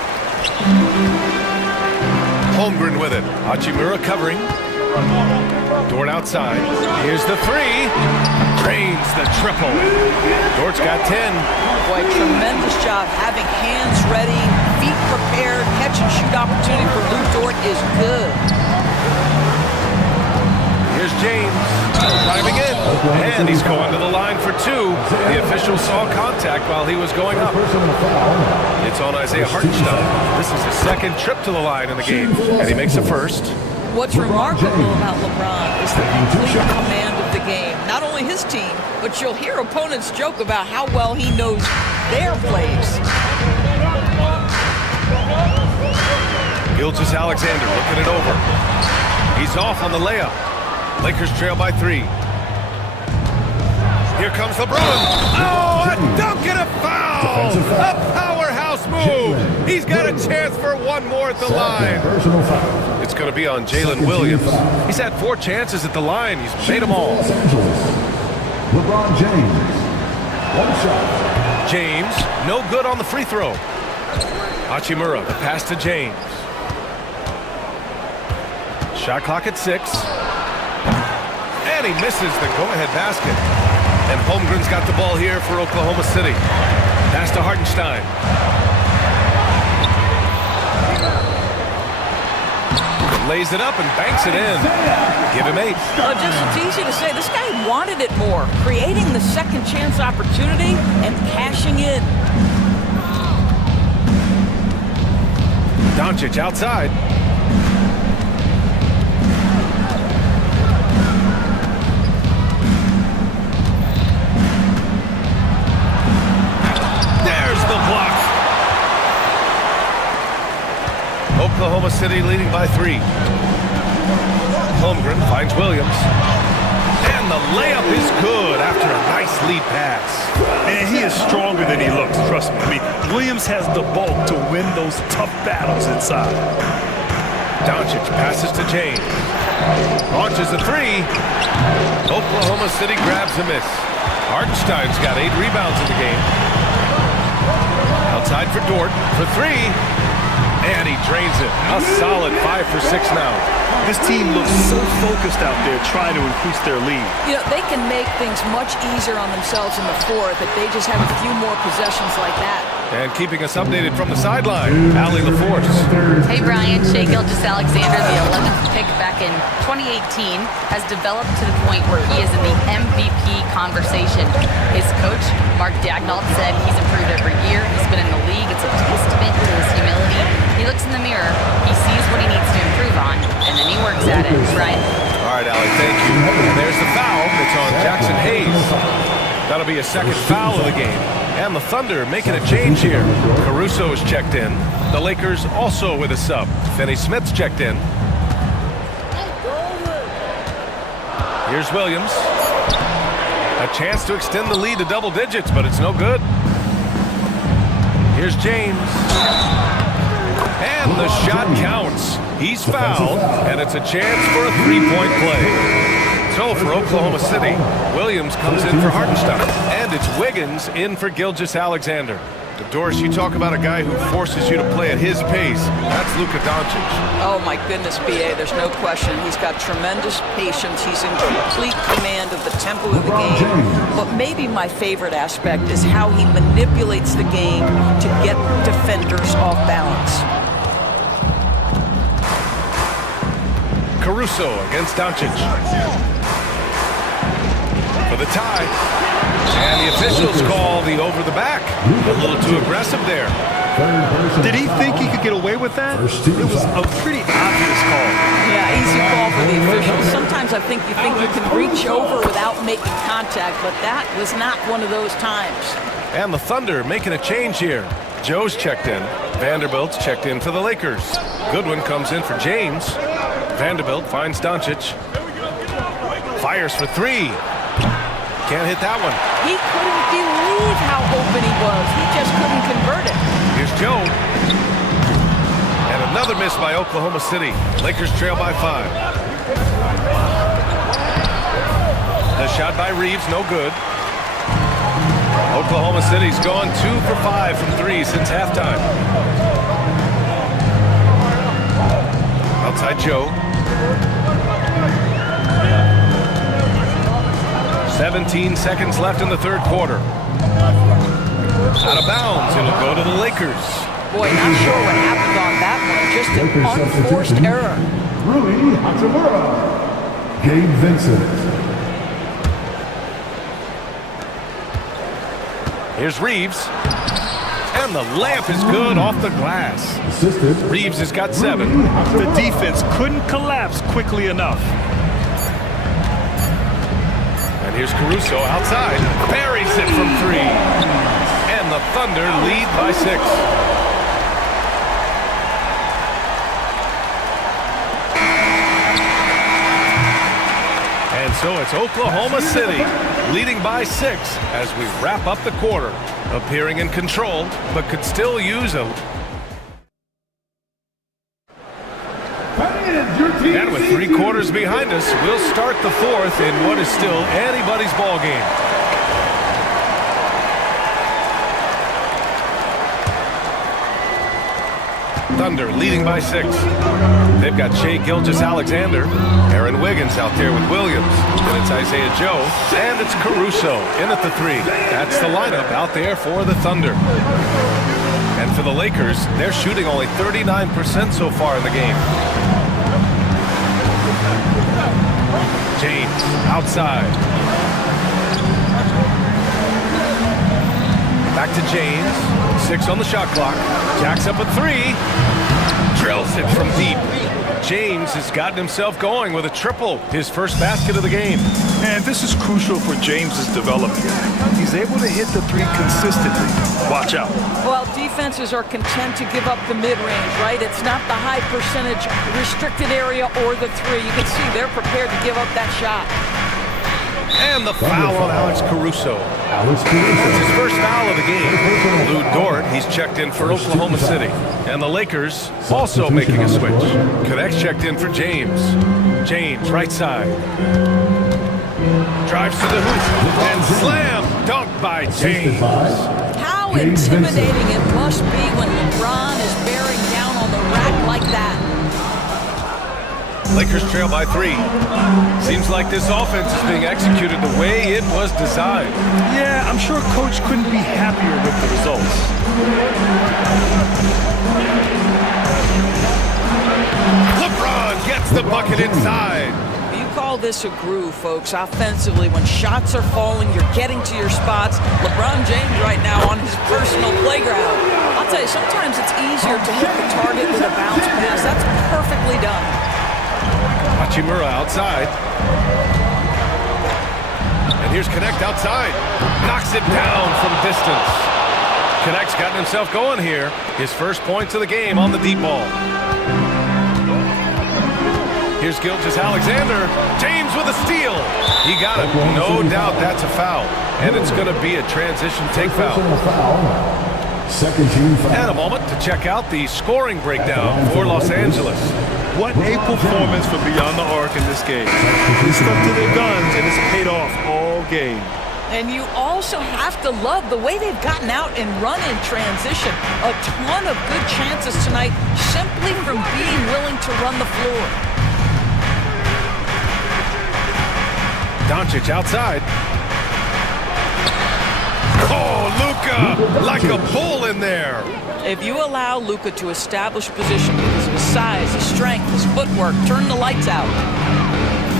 Holmgren with it. Hachimura covering. Dort outside. Here's the 3. Drains the triple. Dort's got 10. Boy, tremendous job having hands ready, feet prepared, catch and shoot opportunity for Lou Dort is good. Here's James, driving in. And he's going to the line for two. The official saw contact while he was going up. It's on Isaiah Hartenstein. This is his second trip to the line in the game, and he makes a first. What's remarkable about LeBron is the complete command of the game. Not only his team, but you'll hear opponents joke about how well he knows their plays. Gilgeous-Alexander looking it over. He's off on the layup. Lakers trail by 3. Here comes LeBron. Oh, a dunk and a foul! A powerhouse move. He's got a chance for one more at the line. It's going to be on Jalen Williams. He's had 4 chances at the line. He's made them all. LeBron James. 1 shot. James, no good on the free throw. Hachimura, the pass to James. Shot clock at 6. And he misses the go-ahead basket. And Holmgren's got the ball here for Oklahoma City. Pass to Hartenstein. Lays it up and banks it in. Give him 8. It's easy to say. This guy wanted it more. Creating the second chance opportunity and cashing in. Doncic outside. There's the block. Oklahoma City leading by 3. Holmgren finds Williams. And the layup is good after a nice lead pass. Man, he is stronger than he looks, trust me. I mean, Williams has the bulk to win those tough battles inside. Doncic passes to James. Launches a 3. Oklahoma City grabs a miss. Hartenstein's got 8 rebounds in the game. Outside for Dort for 3. And he drains it. A solid 5 for 6 now. This team looks so focused out there trying to increase their lead. You know, they can make things much easier on themselves in the fourth if they just have a few more possessions like that. And keeping us updated from the sideline, Allie LaForce. Hey, Brian. Shai Gilgeous-Alexander, the 11th pick back in 2018, has developed to the point where he is in the MVP conversation. His coach, Mark Daignault, said he's improved every year. He's been in the league. It's a testament to his humility. He looks in the mirror, he sees what he needs to improve on, and then he works at it. Brian? All right, Allie, thank you. And there's the foul. It's on Jackson Hayes. That'll be a second foul of the game. And the Thunder making a change here. Caruso is checked in. The Lakers also with a sub. Finney Smith's checked in. Here's Williams. A chance to extend the lead to double digits, but it's no good. Here's James. And the shot counts. He's fouled, and it's a chance for a 3-point play. So for Oklahoma City, Williams comes in for Hartenstein, and it's Wiggins in for Gilgeous-Alexander. Doris, you talk about a guy who forces you to play at his pace. That's Luka Doncic. Oh, my goodness, B.A., there's no question. He's got tremendous patience. He's in complete command of the tempo of the game. But maybe my favorite aspect is how he manipulates the game to get defenders off balance. Caruso against Doncic. For the tie. And the officials call the over the back. A little too aggressive there. Did he think he could get away with that? It was a pretty obvious call. Yeah, easy call for the officials. Sometimes I think you can reach over without making contact, but that was not one of those times. And the Thunder making a change here. Joe's checked in. Vanderbilt's checked in for the Lakers. Goodwin comes in for James. Vanderbilt finds Doncic. Fires for 3. Can't hit that one. He couldn't believe how open he was. He just couldn't convert it. Here's Joe. And another miss by Oklahoma City. Lakers trail by 5. The shot by Reeves, no good. Oklahoma City's gone 2 for 5 from 3 since halftime. Outside Joe. 17 seconds left in the third quarter. Out of bounds, it'll go to the Lakers. Boy, not sure what happened on that one. Just an unforced error. Rui Hachimura. Gabe Vincent. Here's Reeves. And the layup is good off the glass. Reeves has got 7. The defense couldn't collapse quickly enough. And here's Caruso outside. Buries it from 3. And the Thunder lead by 6. And so it's Oklahoma City leading by 6 as we wrap up the quarter. Appearing in control, but could still use a... And with 3 quarters behind us, we'll start the 4th in what is still anybody's ball game. Thunder leading by 6. They've got Shai Gilgeous-Alexander, Aaron Wiggins out there with Williams, and it's Isaiah Joe, and it's Caruso in at the 3. That's the lineup out there for the Thunder. And for the Lakers, they're shooting only 39% so far in the game. James outside. Back to James. 6 on the shot clock. Jacks up a 3. Drills it from deep. James has gotten himself going with a triple, his first basket of the game. And this is crucial for James's development. He's able to hit the 3 consistently. Watch out. Well, defenses are content to give up the mid-range, right? It's not the high percentage restricted area or the 3. You can see they're prepared to give up that shot. And the foul on Alex Caruso. That's his first foul of the game. Lou Dort, he's checked in for Oklahoma City. And the Lakers also making a switch. Connects checked in for James. James, right side. Drives to the hoop. And slam dunk by James. How intimidating it must be when LeBron is bearing down on the rack like that. Lakers trail by 3. Seems like this offense is being executed the way it was designed. Yeah, I'm sure Coach couldn't be happier with the results. LeBron gets the bucket inside. You call this a groove, folks. Offensively, when shots are falling, you're getting to your spots. LeBron James right now on his personal playground. I'll tell you, sometimes it's easier to hit the target with a bounce pass. That's perfectly done. Hachimura outside. And here's Connect outside. Knocks it down from distance. Connect's gotten himself going here. His first points of the game on the deep ball. Here's Gilgeous-Alexander. James with a steal. He got it. No doubt that's a foul. And it's going to be a transition take foul. Second team foul. And a moment to check out the scoring breakdown for Los Angeles. What a performance for Beyond the Arc in this game. They stuck to their guns, and it's paid off all game. And you also have to love the way they've gotten out and run in transition. A ton of good chances tonight simply from being willing to run the floor. Doncic outside. Oh, Luka, like a bull in there. If you allow Luka to establish position because of his size, his strength, his footwork, turn the lights out.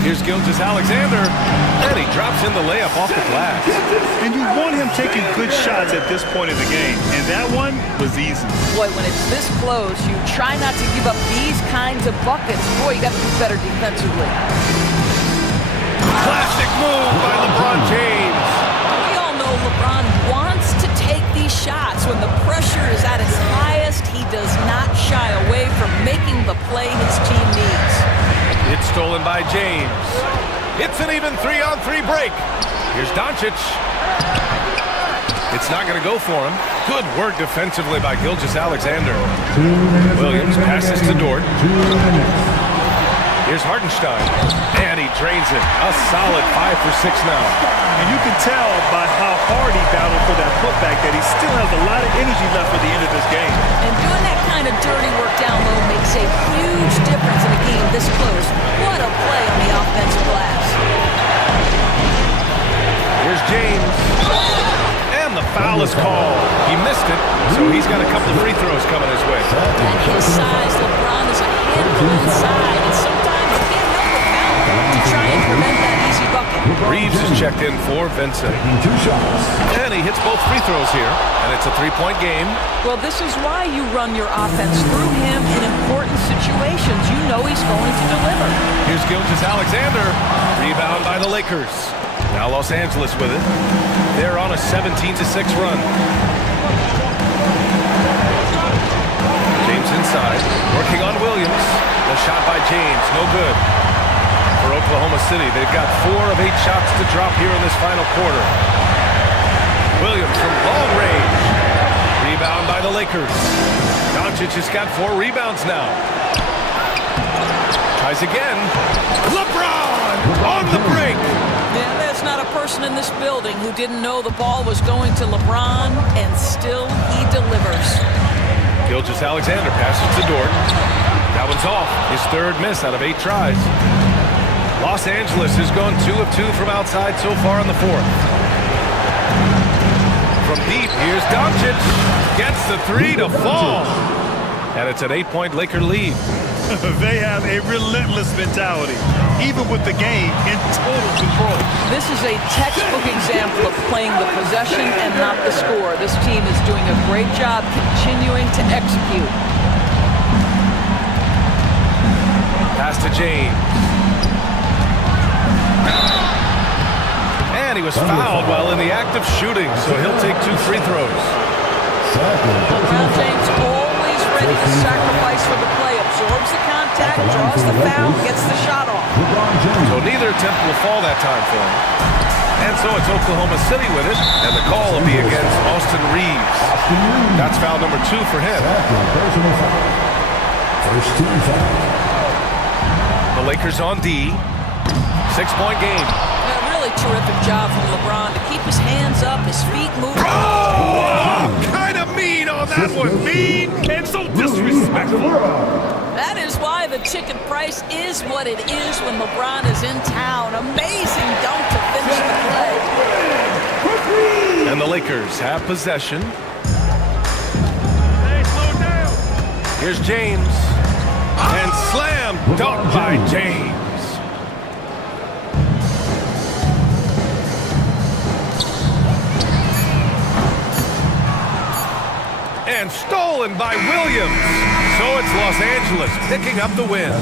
Here's Gilgeous-Alexander, and he drops in the layup off the glass. And you want him taking good shots at this point in the game, and that one was easy. Boy, when it's this close, you try not to give up these kinds of buckets. Boy, you got to do better defensively. Classic move by LeBron James. We all know LeBron wants to take these shots. When the pressure is at its highest, he does not shy away from making the play his team needs. It's stolen by James. It's an even 3-on-3 break. Here's Doncic. It's not going to go for him. Good work defensively by Gilgeous-Alexander. Williams passes to Dort. Here's Hartenstein. And he drains it. A solid 5 for 6 now. And you can tell by how hard he battled for that putback that he still has a lot of energy left for the end of this game. And doing that kind of dirty work down low makes a huge difference in a game this close. What a play on the offensive glass. Here's James. And the foul is called. He missed it, so he's got a couple of free throws coming his way. At his size, LeBron is a handful inside, and sometimes you can't help but foul him to try and prevent that easy bucket. Reeves is checked in for Vincent. And he hits both free throws here, and it's a three-point game. Well, this is why you run your offense through him in important situations. You know he's going to deliver. Here's Gilgeous-Alexander. Rebound by the Lakers. Now Los Angeles with it. They're on a 17-6 run. James inside, working on Williams. The shot by James, no good. For Oklahoma City, they've got 4 of 8 shots to drop here in this final quarter. Williams from long range. Rebound by the Lakers. Doncic has got 4 rebounds now. Tries again. LeBron on the break. Yeah, there's not a person in this building who didn't know the ball was going to LeBron, and still he delivers. Gilgeous-Alexander passes to Dort. That one's off. His 3rd miss out of 8 tries. Los Angeles has gone 2 of 2 from outside so far in the 4th. From deep, here's Doncic. Gets the 3 to fall. And it's an 8-point Laker lead. They have a relentless mentality, even with the game in total control. This is a textbook example of playing the possession and not the score. This team is doing a great job continuing to execute. Pass to James. And he was fouled while in the act of shooting, so he'll take 2 free throws. LeBron James always ready to sacrifice for the play. Absorbs the contact, draws the foul, gets the shot off. So neither attempt will fall that time for him. And so it's Oklahoma City with it, and the call will be against Austin Reeves. That's foul number 2 for him. First team foul. The Lakers on D. 6-point game. A really terrific job from LeBron to keep his hands up, his feet moving. Oh! Kind of mean on that one. Mean and so disrespectful. That is why the ticket price is what it is when LeBron is in town. Amazing dunk to finish the play. And the Lakers have possession. Hey, slow down. Here's James. And slam dunk by James. And stolen by Williams. So it's Los Angeles picking up the win.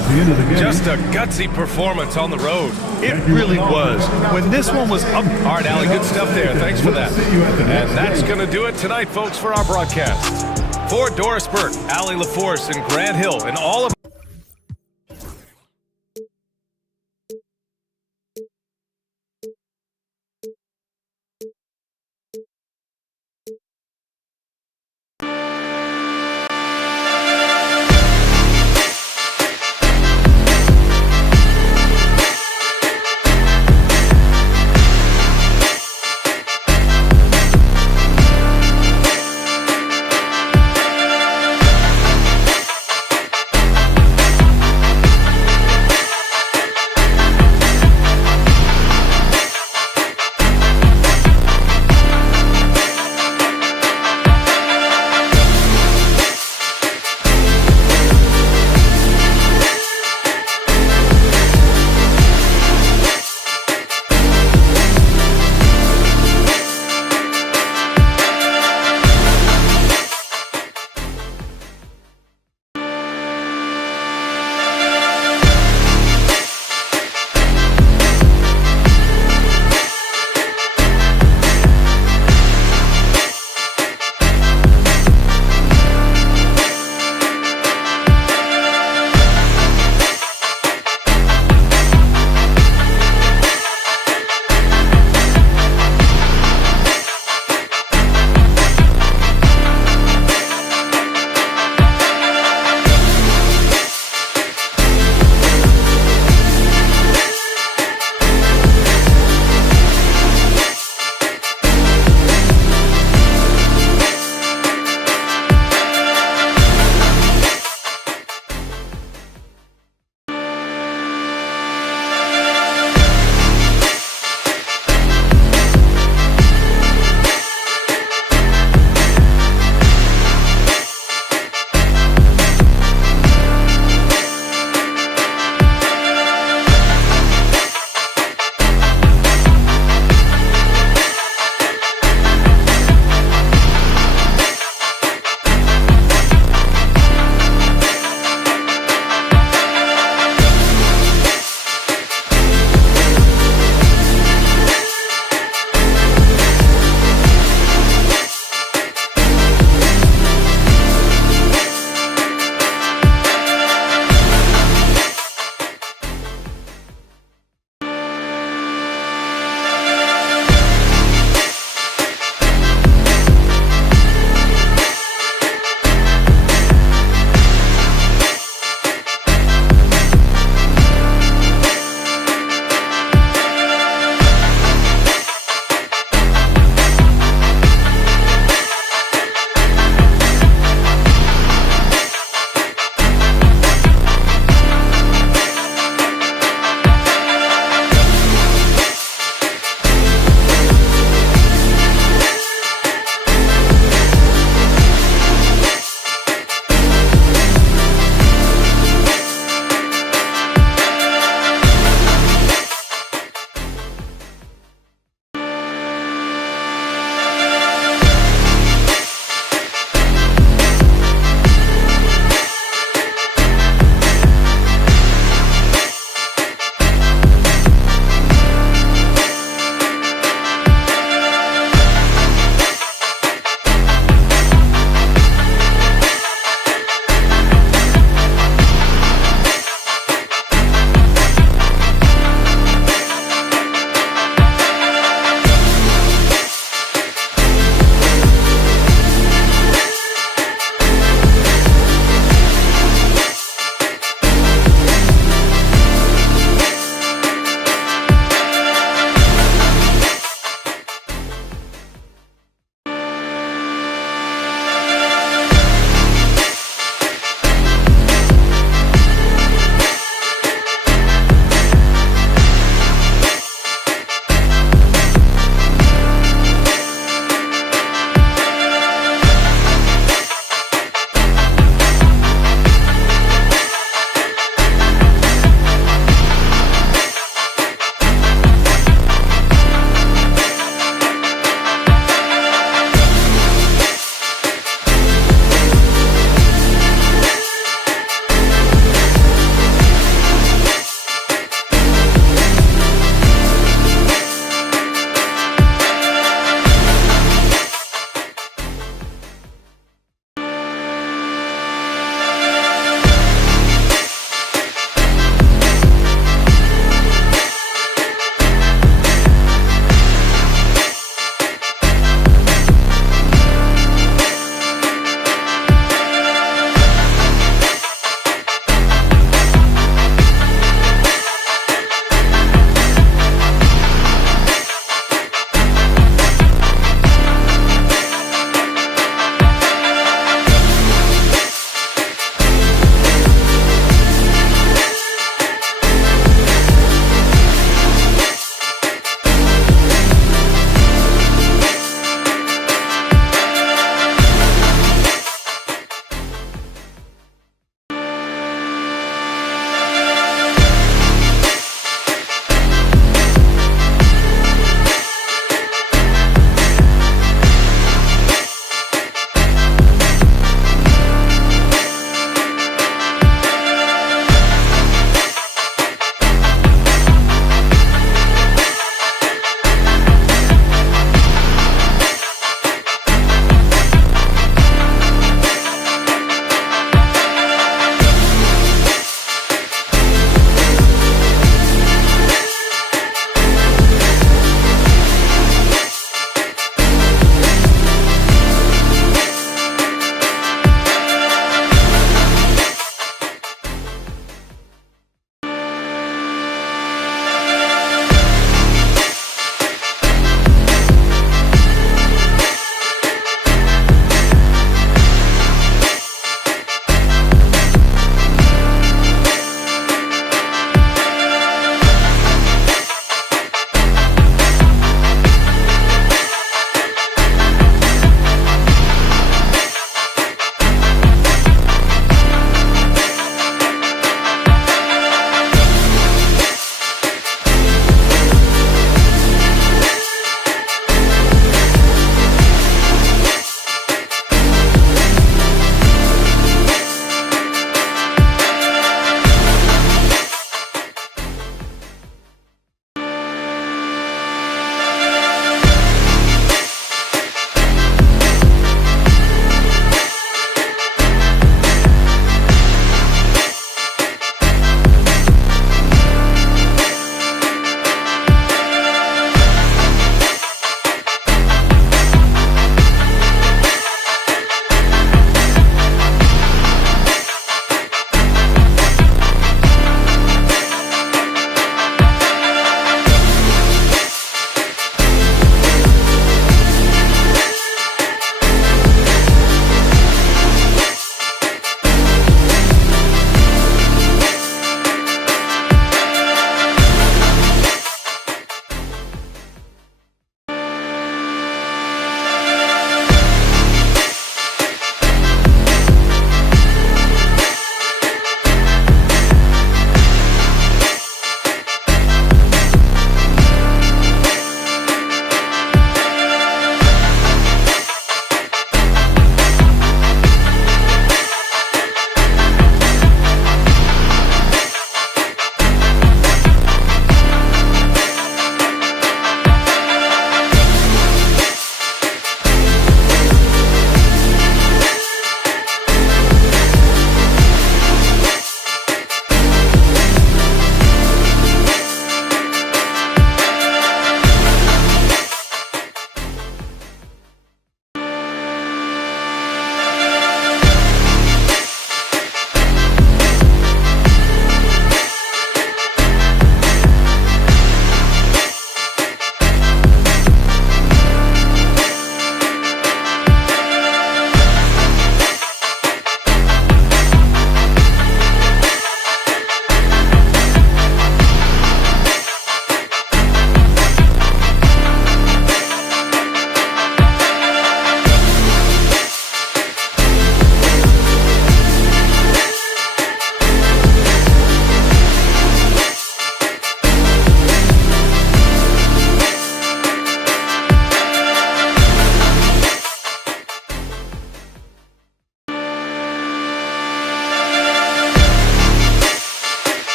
Just a gutsy performance on the road. It really was. When this one was up. All right, Allie, good stuff there. Thanks for that. And that's going to do it tonight, folks, for our broadcast. For Doris Burke, Allie LaForce, and Grant Hill, and all of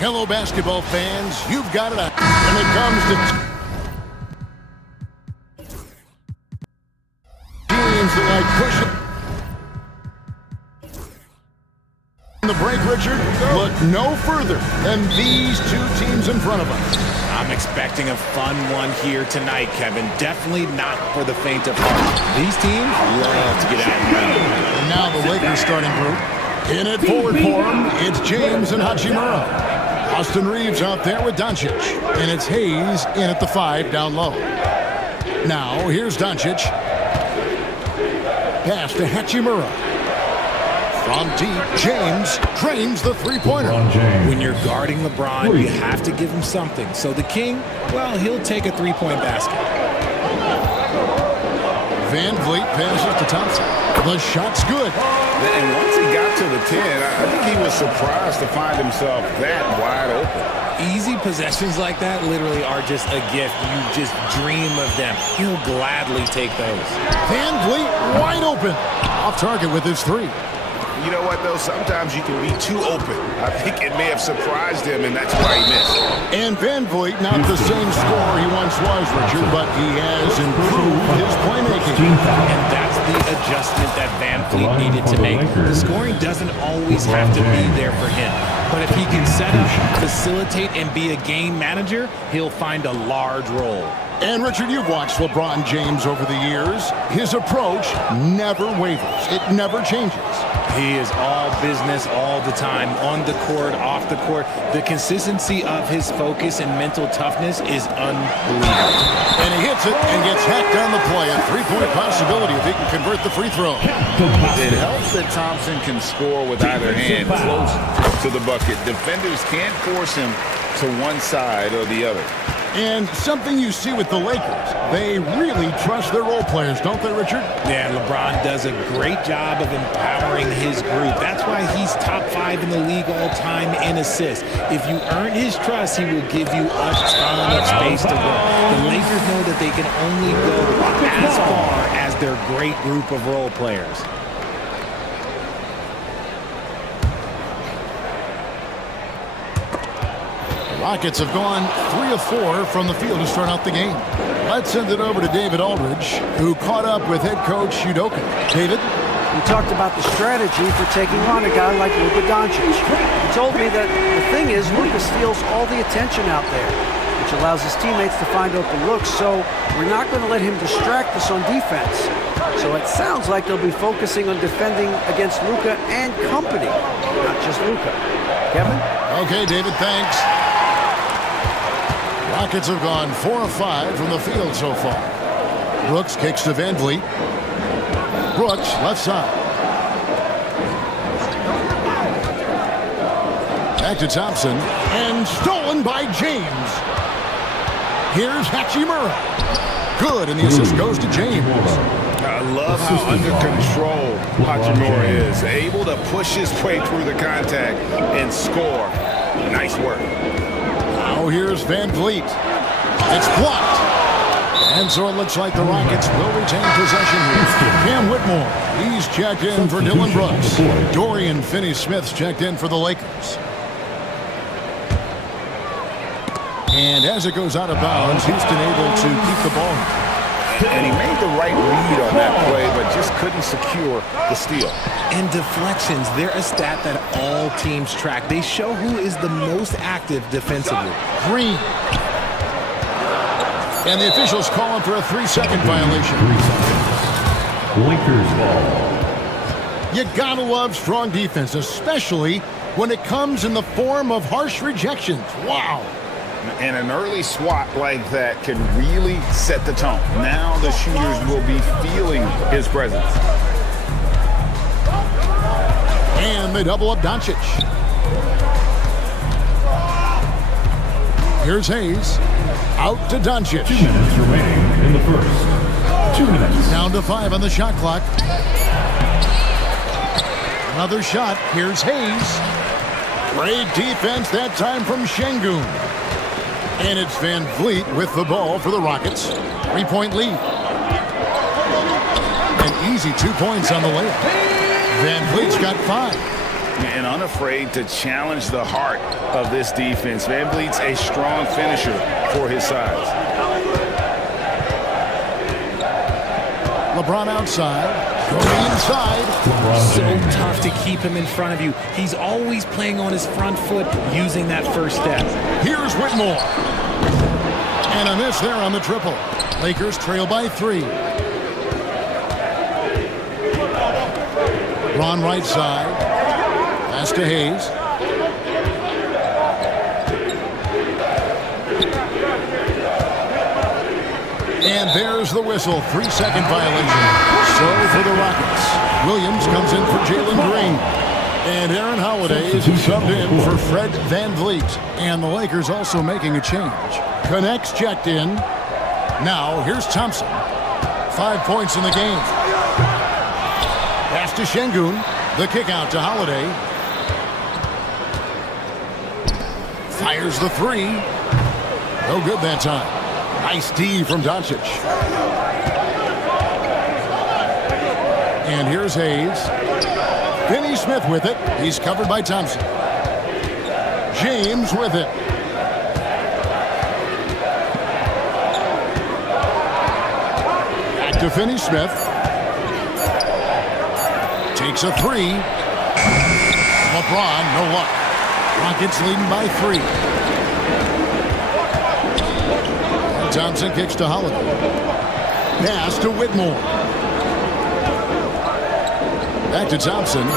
Hello, basketball fans. You've got it when it comes to teams that like pushing the break, Richard. Look no further than these two teams in front of us. I'm expecting a fun one here tonight, Kevin. Definitely not for the faint of heart. These teams love to get out and run. And now the Lakers starting group. In it forward for them, it's James and Hachimura. Austin Reeves out there with Doncic. And it's Hayes in at the 5 down low. Now, here's Doncic. Pass to Hachimura. From deep, James drains the three-pointer. When you're guarding LeBron, you have to give him something. So the King, well, he'll take a three-point basket. Van Vliet passes to Thompson. The shot's good. And once he got to the 10, I think he was surprised to find himself that wide open. Easy possessions like that literally are just a gift. You just dream of them. He'll gladly take those. Van Vliet wide open. Off target with his 3. You know what, though? Sometimes you can be too open. I think it may have surprised him, and that's why he missed. And Van Vliet, not the same scorer he once was, Richard, but he has improved his playmaking. And that's the adjustment that Van Vliet needed to make. The scoring doesn't always have to be there for him. But if he can set up, facilitate, and be a game manager, he'll find a large role. And, Richard, you've watched LeBron James over the years. His approach never wavers. It never changes. He is all business all the time, on the court, off the court. The consistency of his focus and mental toughness is unbelievable. And he hits it and gets hacked on the play. A three-point possibility if he can convert the free throw. It helps that Thompson can score with either hand close to the bucket. Defenders can't force him to one side or the other. And something you see with the Lakers, they really trust their role players, don't they, Richard? Yeah, LeBron does a great job of empowering his group. That's why he's top 5 in the league all time in assists. If you earn his trust, he will give you a ton of space to work. The Lakers know that they can only go as far as their great group of role players. Rockets have gone 3 of 4 from the field to start out the game. Let's send it over to David Aldridge, who caught up with head coach Udoka. David? We talked about the strategy for taking on a guy like Luka Doncic. He told me that the thing is Luka steals all the attention out there, which allows his teammates to find open looks, so we're not going to let him distract us on defense. So it sounds like they'll be focusing on defending against Luka and company, not just Luka. Kevin? Okay, David, thanks. Rockets have gone 4 of 5 from the field so far. Brooks kicks to Van Vliet. Brooks, left side. Back to Thompson. And stolen by James. Here's Hachimura. Good, and the assist goes to James. I love how under control Hachimura is. Able to push his way through the contact and score. Nice work. Now here's Van Vliet. It's blocked. And so it looks like the Rockets will retain possession here. Cam Whitmore, he's checked in for Dylan Brooks. Dorian Finney-Smith's checked in for the Lakers. And as it goes out of bounds, Houston able to keep the ball. And he made the right read on that play, but just couldn't secure the steal. And deflections, they're a stat that all teams track. They show who is the most active defensively. Green. And the officials call him for a 3-second violation. 3 seconds. Lakers ball. You gotta love strong defense, especially when it comes in the form of harsh rejections. Wow. And an early swat like that can really set the tone. Now the shooters will be feeling his presence. And they double up Doncic. Here's Hayes. Out to Doncic. 2 minutes remaining in the first. 2 minutes. Down to 5 on the shot clock. Another shot. Here's Hayes. Great defense that time from Şengün. And it's Van Vliet with the ball for the Rockets. 3-point lead. An easy 2 points on the layup. Van Vliet's got 5. And unafraid to challenge the heart of this defense. Van Vliet's a strong finisher for his size. LeBron outside. Going inside. So tough to keep him in front of you. He's always playing on his front foot, using that first step. Here's Whitmore. And a miss there on the triple. Lakers trail by 3. Ron right side. Pass to Hayes. And there's the whistle. 3-second violation. So for the Rockets, Williams comes in for Jalen Green. And Aaron Holiday is subbed in for Fred Van Vliet. And the Lakers also making a change. Connects checked in. Now here's Thompson. 5 points in the game. Pass to Şengün. The kick out to Holiday. Fires the 3. No good that time. Nice D from Doncic. And here's Hayes. Finney Smith with it. He's covered by Thompson. James with it. Back to Finney Smith. Takes a 3. LeBron, no luck. Rockets leading by 3. And Thompson kicks to Holiday. Pass to Whitmore. Back to Thompson.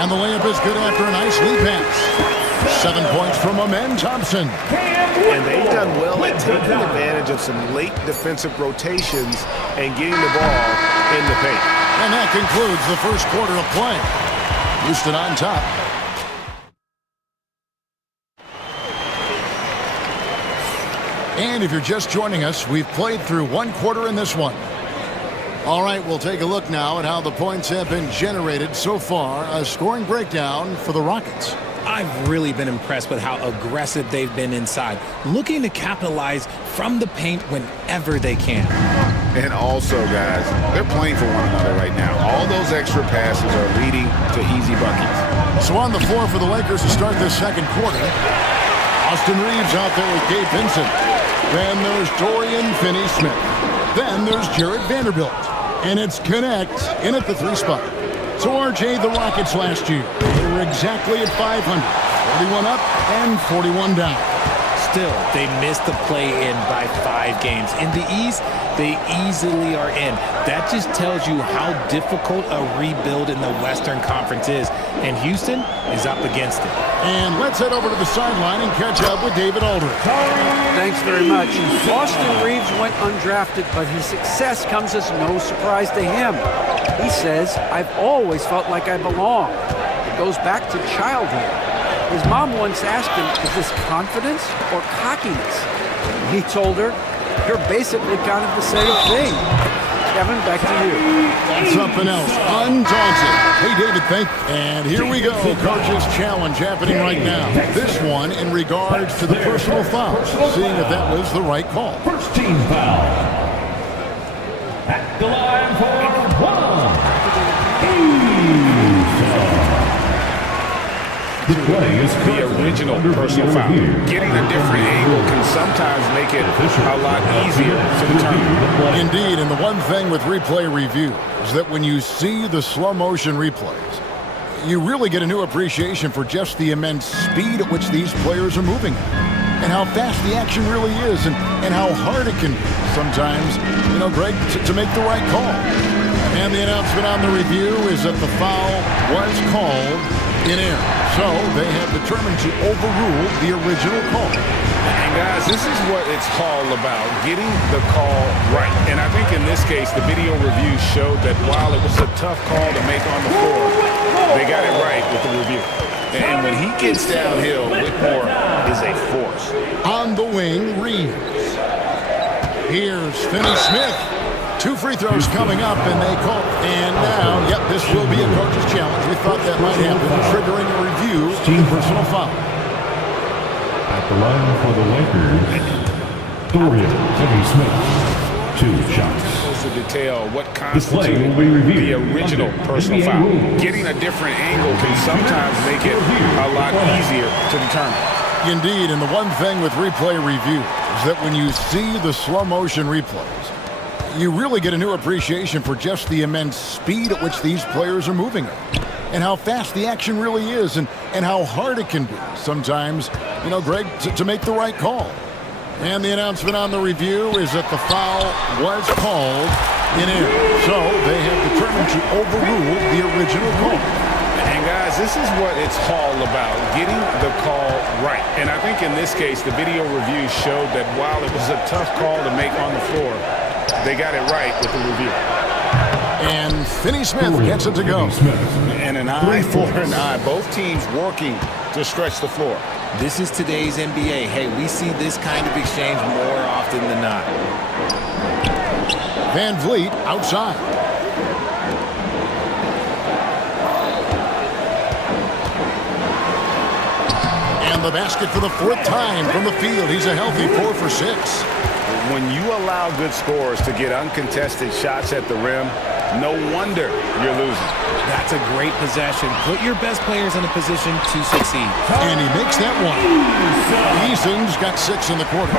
And the layup is good after a nice lead pass. 7 points from Amen Thompson. And they've done well at taking advantage of some late defensive rotations and getting the ball in the paint. And that concludes the first quarter of play. Houston on top. And if you're just joining us, we've played through 1 quarter in this one. All right, we'll take a look now at how the points have been generated so far. A scoring breakdown for the Rockets. I've really been impressed with how aggressive they've been inside, looking to capitalize from the paint whenever they can. And also, guys, they're playing for one another right now. All those extra passes are leading to easy buckets. So on the floor for the Lakers to start this second quarter, Austin Reeves out there with Gabe Vincent. Then there's Dorian Finney-Smith. Then there's Jared Vanderbilt. And it's Connect in at the 3 spot. So RJ, the Rockets last year, they were exactly at 500. 41 up and 41 down. Still, they missed the play-in by 5 games. In the East, they easily are in. That just tells you how difficult a rebuild in the Western Conference is. And Houston is up against it. And let's head over to the sideline and catch up with David Aldridge. Thanks very much. Austin Reeves went undrafted, but his success comes as no surprise to him. He says, "I've always felt like I belong." It goes back to childhood. His mom once asked him, "Is this confidence or cockiness?" He told her, "You're basically kind of the same thing." Kevin, back to you. Something else. Undaunted. Hey, David, thank you. And here we go. Coach's challenge happening right now. This one in regards to the personal fouls. Seeing if that was the right call. First team foul. At the line for 1. The original personal foul. Getting a different angle can sometimes make it a lot easier to determine. Indeed, and the one thing with replay review is that when you see the slow motion replays, you really get a new appreciation for just the immense speed at which these players are moving at, and how fast the action really is, and how hard it can be sometimes, you know, Greg, to make the right call. And the announcement on the review is that the foul was called in error. So they have determined to overrule the original call. And guys, this is what it's all about, getting the call right. And I think in this case, the video review showed that while it was a tough call to make on the floor, they got it right with the review. And when he gets downhill, Whitmore is a force. On the wing, Reeves. Here's Finney Smith. 2 free throws coming up, and they call. And now, yep, this will be a coach's challenge. We thought that might happen, triggering a review. Team personal foul. At the line for the Lakers, Dorian Finney-Smith. 2 shots. To detail what This play will be constitutes reviewed the original under personal NBA foul. rules. Getting a different angle can sometimes make it a lot easier to determine. Indeed, and the one thing with replay review is that when you see the slow motion replays, you really get a new appreciation for just the immense speed at which these players are moving at, and how fast the action really is, and how hard it can be sometimes, you know, Greg, to make the right call. And the announcement on the review is that the foul was called in error. So they have determined to overrule the original call. And guys, this is what it's all about, getting the call right. And I think in this case, the video review showed that while it was a tough call to make on the floor, they got it right with the review. And Finney Smith gets it to go. And an eye for an eye. Both teams working to stretch the floor. This is today's NBA. Hey, we see this kind of exchange more often than not. Van Vliet outside. And the basket for the 4th time from the field. He's a healthy 4 for 6. When you allow good scorers to get uncontested shots at the rim, no wonder you're losing. That's a great possession. Put your best players in a position to succeed. And he makes that one. Eason's got 6 in the quarter.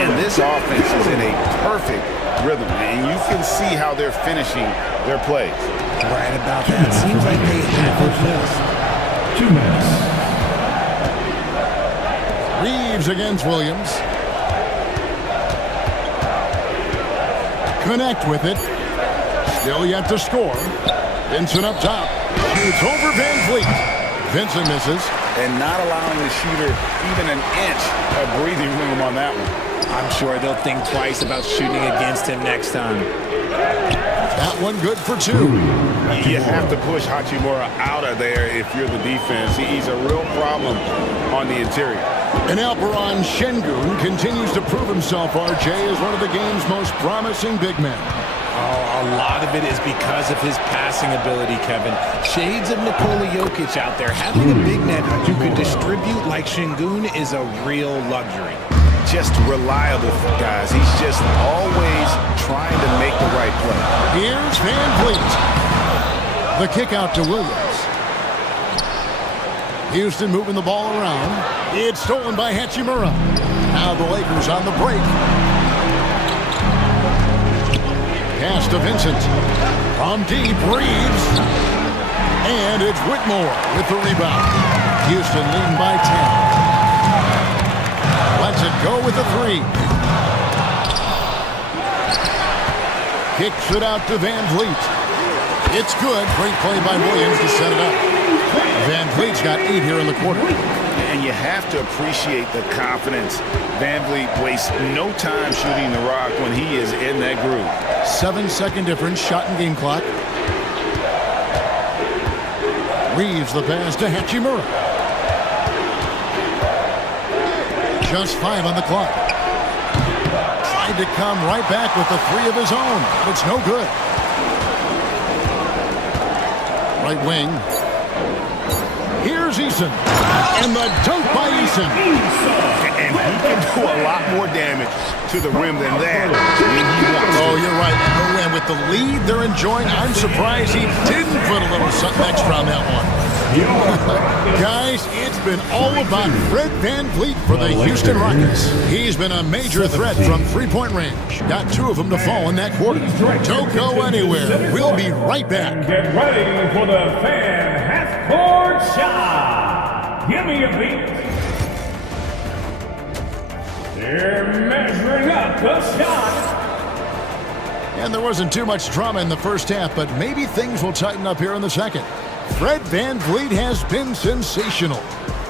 And this offense is in a perfect rhythm, and you can see how they're finishing their plays. Right about that. Seems like they have this. 2 minutes. Reeves against Williams. Connect with it. Still yet to score. Vincent up top. Shoots over Van Vliet. Vincent misses. And not allowing the shooter even an inch of breathing room on that one. I'm sure they'll think twice about shooting against him next time. That one good for 2. You have to push Hachimura out of there if you're the defense. He's a real problem on the interior. And Alperon Şengün continues to prove himself, RJ, as one of the game's most promising big men. Oh, a lot of it is because of his passing ability, Kevin. Shades of Nikola Jokic out there. Having a big man who can distribute like Şengün is a real luxury. Just reliable, guys. He's just always trying to make the right play. Here's Van Vliet. The kick out to Williams. Houston moving the ball around. It's stolen by Hachimura. Now the Lakers on the break. Pass to Vincent. From deep, Reeves. And it's Whitmore with the rebound. Houston leading by 10. Lets it go with the 3. Kicks it out to Van Vliet. It's good. Great play by Williams to set it up. Van Vliet's got 8 here in the quarter. And you have to appreciate the confidence. Van Vliet wastes no time shooting the rock when he is in that groove. 7-second difference, shot and game clock. Reeves the pass to Hachimura. Just 5 on the clock. Tried to come right back with the 3 of his own, but it's no good. Right wing. Here's Eason. And the dunk by Eason. And he can do a lot more damage to the rim than that when he wants to. Oh, you're right. And with the lead they're enjoying, I'm surprised he didn't put a little something extra on that one. Guys, it's been all about Fred Van Vliet for the Houston Rockets. He's been a major threat from three-point range. Got 2 of them to fall in that quarter. Don't go anywhere. We'll be right back. Get ready for the fan half-court shot. Give me a beat. They're measuring up the shot. And there wasn't too much drama in the first half, but maybe things will tighten up here in the second. Fred Van Vliet has been sensational.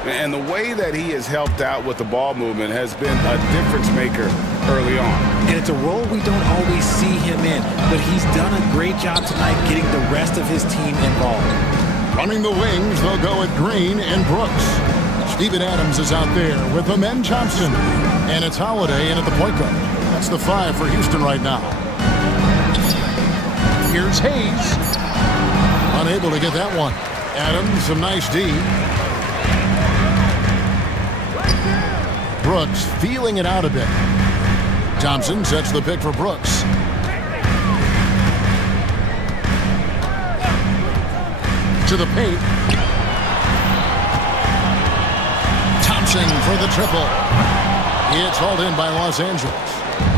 And the way that he has helped out with the ball movement has been a difference maker early on. And it's a role we don't always see him in, but he's done a great job tonight getting the rest of his team involved. Running the wings, they'll go with Green and Brooks. Steven Adams is out there with Amen Thompson. And it's Holiday in at the point guard. That's the 5 for Houston right now. Here's Hayes. Unable to get that one. Adams, some nice D. Brooks feeling it out a bit. Thompson sets the pick for Brooks. To the paint. Thompson for the triple. It's hauled in by Los Angeles.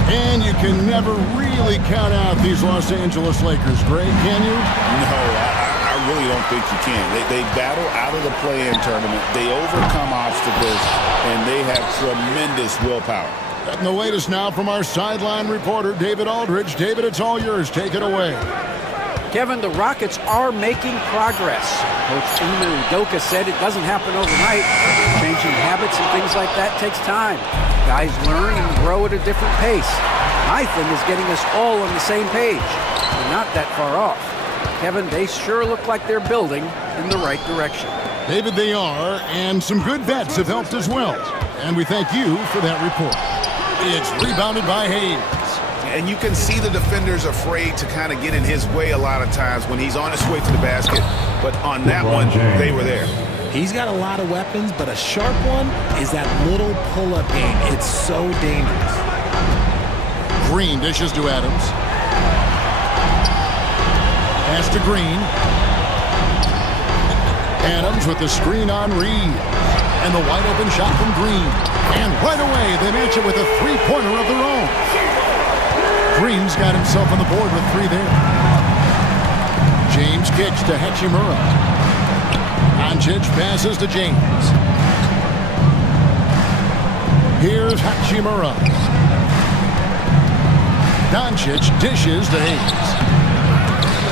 And you can never really count out these Los Angeles Lakers, Greg, can you? No, I really don't think you can. They battle out of the play-in tournament. They overcome obstacles, and they have tremendous willpower. And the latest now from our sideline reporter, David Aldridge. David, it's all yours. Take it away. Kevin, the Rockets are making progress. Coach Ime Udoka said it doesn't happen overnight. Changing habits and things like that takes time. Guys learn and grow at a different pace. My thing is getting us all on the same page. We're not that far off. Kevin, they sure look like they're building in the right direction. David, they are, and some good bets have helped as well. And we thank you for that report. It's rebounded by Hayes. And you can see the defenders afraid to kind of get in his way a lot of times when he's on his way to the basket. But on that one, they were there. He's got a lot of weapons, but a sharp one is that little pull-up game. It's so dangerous. Green dishes to Adams. Pass to Green. Adams with the screen on Reed. And the wide open shot from Green. And right away, they match it with a three-pointer of their own. Green's got himself on the board with 3 there. James kicks to Hachimura. Doncic passes to James. Here's Hachimura. Doncic dishes to Hayes.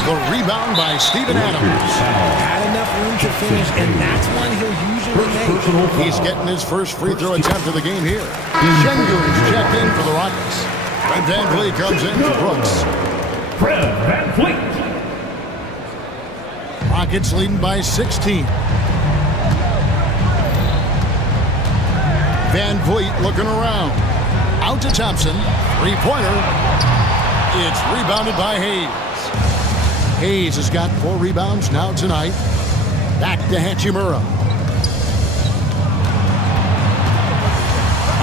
The rebound by Steven Adams. Had enough room to finish, and that's one he'll usually make. He's getting his first free throw attempt of the game here. Schengen's checked in for the Rockets. Fred VanVleet comes in for Brooks. Fred VanVleet. Rockets leading by 16. VanVleet looking around. Out to Thompson. Three-pointer. It's rebounded by Hayes. Hayes has got 4 rebounds now tonight. Back to Hachimura.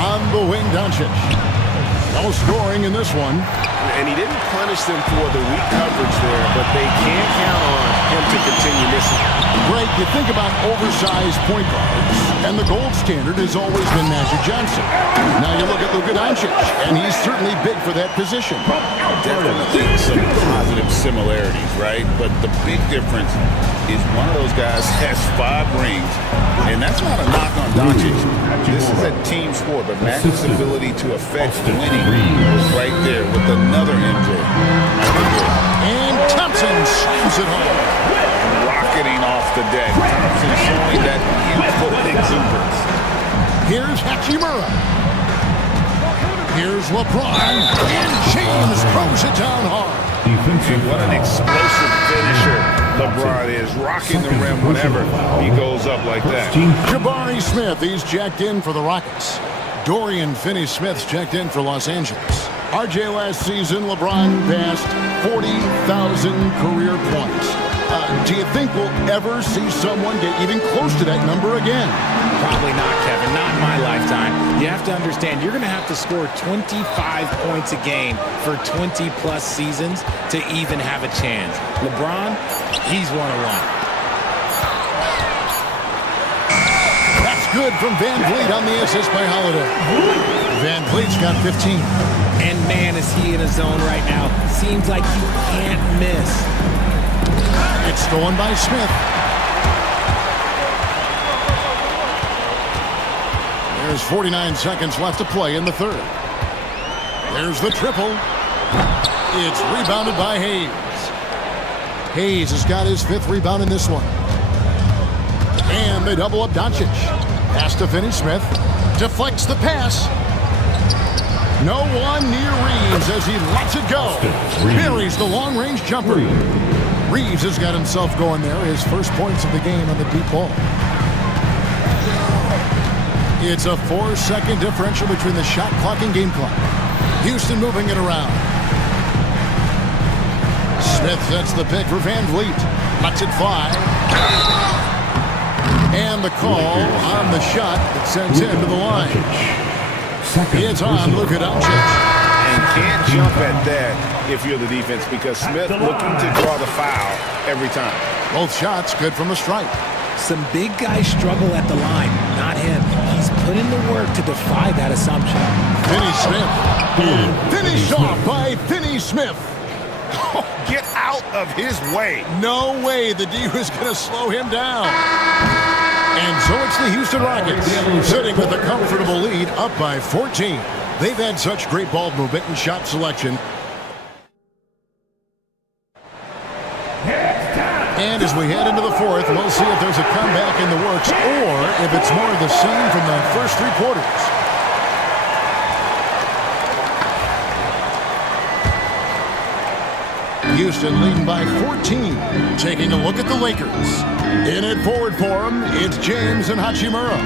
On the wing, Doncic. No scoring in this one. And he didn't punish them for the weak coverage there, but they can't count on him to continue missing. Greg, you think about oversized point guards, and the gold standard has always been Magic Johnson. Now you look at Luka Doncic, and he's certainly big for that position. Definitely some positive similarities, right? But the big difference is one of those guys has 5 rings, and that's not a knock on Doncic. This is a team sport, but Magic's ability to affect winning was right there with another MJ. And Thompson slams it home. Rocketing off the deck. Thompson showing that youthful exuberance. Here's Hachimura. Here's LeBron. And James throws it down hard. And what an explosive finisher LeBron is, rocking the rim whenever he goes up like that. Jabari Smith, he's checked in for the Rockets. Dorian Finney-Smith's checked in for Los Angeles. RJ last season, LeBron passed 40,000 career points. Do you think we'll ever see someone get even close to that number again? Probably not, Kevin. Not in my lifetime. You have to understand, you're going to have to score 25 points a game for 20-plus seasons to even have a chance. LeBron, he's one-on-one. That's good from VanVleet on the assist by Holiday. VanVleet's got 15. And man, is he in a zone right now. Seems like he can't miss. It's stolen by Smith. There's 49 seconds left to play in the third. There's the triple. It's rebounded by Hayes. Hayes has got his 5th rebound in this one. And they double up Doncic. Pass to Finney-Smith. Deflects the pass. No one near Reeves as he lets it go. Buries the long-range jumper. Reeves has got himself going there. His first points of the game on the deep ball. It's a 4-second differential between the shot clock and game clock. Houston moving it around. Smith sets the pick for Van Vliet. Lets it fly. And the call on the shot that sends him to the line. It's on Luka Doncic. And can't jump at that if you're the defense because Smith looking to draw the foul every time. Both shots good from the stripe. Some big guys struggle at the line, not him. He's put in the work to defy that assumption. Finney Smith. Finished off by Finney Smith. Oh, get out of his way. No way the D was going to slow him down. And so it's the Houston Rockets sitting with a comfortable lead up by 14. They've had such great ball movement and shot selection. And as we head into the fourth, we'll see if there's a comeback in the works or if it's more of the same from the first 3 quarters. Houston leading by 14. Taking a look at the Lakers. In it forward for him, it's James and Hachimura.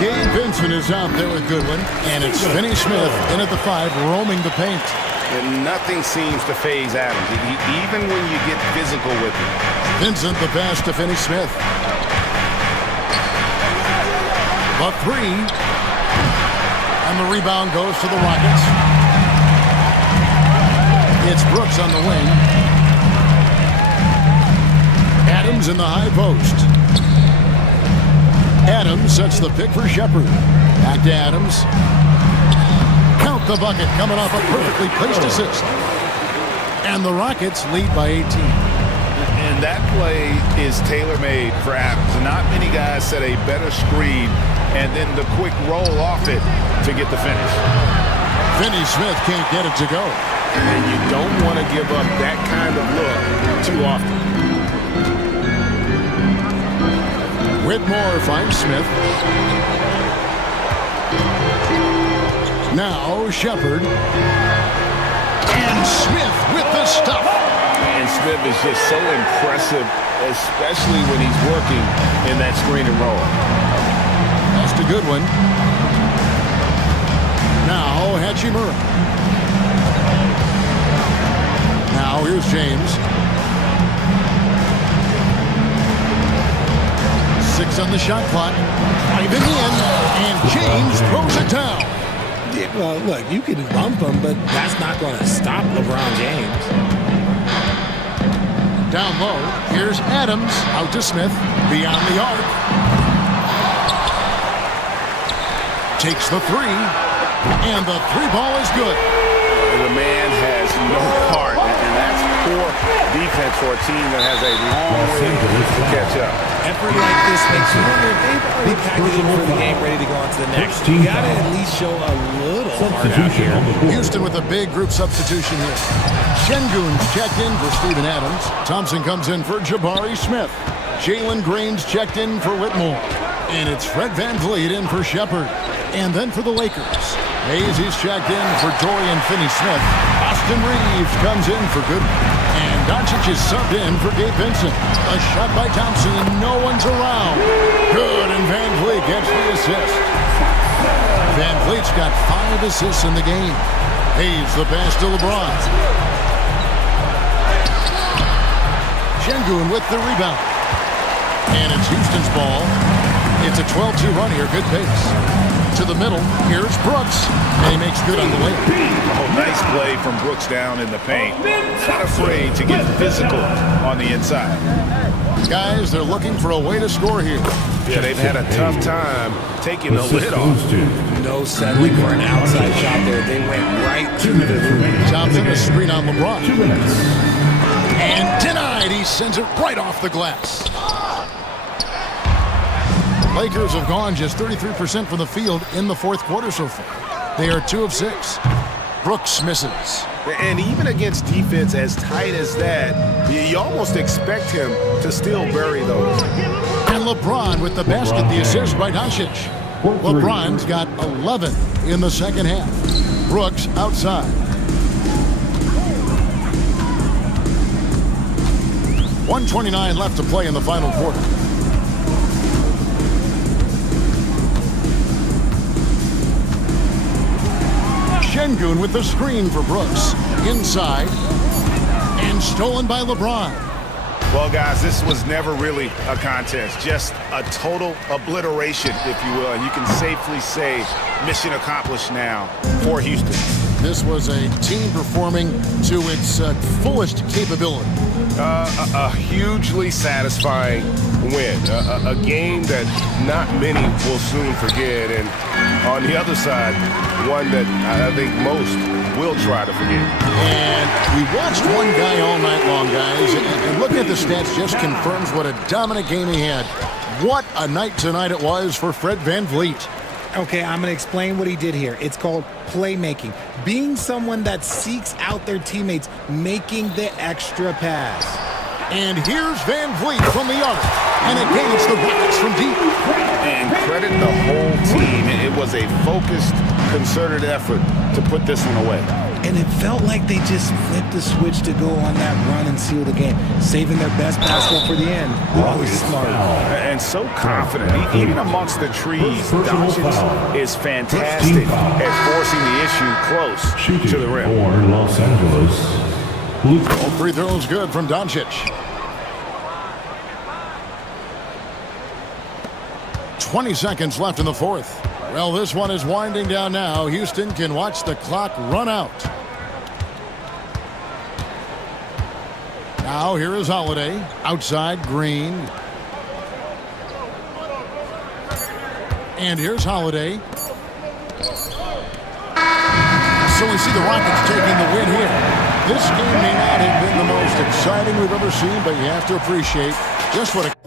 Gabe Vincent is out there with Goodwin, and it's Finney Smith in at the 5, roaming the paint. And nothing seems to phase Adams, even when you get physical with him. Vincent the pass to Finney Smith. The 3. And the rebound goes to the Rockets. It's Brooks on the wing. Adams in the high post. Adams sets the pick for Shepherd. Back to Adams. Count the bucket coming off a perfectly placed assist. And the Rockets lead by 18. And that play is tailor-made for Adams. Not many guys set a better screen and then the quick roll off it to get the finish. Finney Smith can't get it to go. And you don't want to give up that kind of look too often. Whitmore finds Smith. Now Shepherd. And Smith with the stuff. And Smith is just so impressive, especially when he's working in that screen and roll. That's a good one. Now Hachimura. Now here's James. 6 on the shot clock. Driving in, and James throws it down. Yeah, well, look, you can bump him, but that's not going to stop LeBron James. Down low, here's Adams, out to Smith, beyond the arc. Takes the 3, and the 3 ball is good. The man has no heart, and that's poor defense for a team that has a long way to catch up. Effort like this makes you wonder if they've already packaged it for the game, ready to go on to the next. You got to at least show a little heart out here. Houston with a big group substitution here. Şengün's checked in for Steven Adams. Thompson comes in for Jabari Smith. Jalen Green's checked in for Whitmore. And it's Fred Van Vliet in for Shepherd. And then for the Lakers, Hayes checked in for Dorian Finney-Smith. Austin Reeves comes in for Goodwin. And Doncic is subbed in for Gabe Vincent. A shot by Thompson and no one's around. Good, and Van Vliet gets the assist. Van Vliet's got 5 assists in the game. Hayes the pass to LeBron. Şengün with the rebound. And it's Houston's ball. It's a 12-2 run here, good pace. To the middle, here's Brooks, and he makes good on the way. Oh, nice play from Brooks down in the paint. Not afraid to get physical on the inside. Guys, they're looking for a way to score here. Yeah, they've had a tough time taking the lid off. No settling for an outside shot there. They went right to the rim. Thompson a screen on LeBron. And denied. He sends it right off the glass. Lakers have gone just 33% from the field in the fourth quarter so far. They are 2 of 6. Brooks misses. And even against defense as tight as that, you almost expect him to still bury those. And LeBron with the basket, the assist by Doncic. LeBron's got 11 in the second half. Brooks outside. 1:29 left to play in the final quarter. Şengün with the screen for Brooks. Inside. And stolen by LeBron. Well, guys, this was never really a contest. Just a total obliteration, if you will. And you can safely say mission accomplished now for Houston. This was a team performing to its fullest capability. A hugely satisfying win. A game that not many will soon forget. And on the other side, one that I think most will try to forget. And we watched one guy all night long, guys. And looking at the stats just confirms what a dominant game he had. What a night tonight it was for Fred VanVleet. Okay, I'm going to explain what he did here. It's called playmaking. Being someone that seeks out their teammates, making the extra pass. And here's VanVleet from the arc. And against the Rockets from deep. And credit the whole team. It was a focused, concerted effort to put this one away. And it felt like they just flipped the switch to go on that run and seal the game, saving their best basketball for the end. Always smart. And so confident. Even amongst the trees, Doncic is fantastic at forcing the issue close to the rim. For Los Angeles. All free throws good from Doncic. 20 seconds left in the fourth. Well, this one is winding down now. Houston can watch the clock run out. Now here is Holiday. Outside, Green. And here's Holiday. So we see the Rockets taking the win here. This game may not have been the most exciting we've ever seen, but you have to appreciate just what a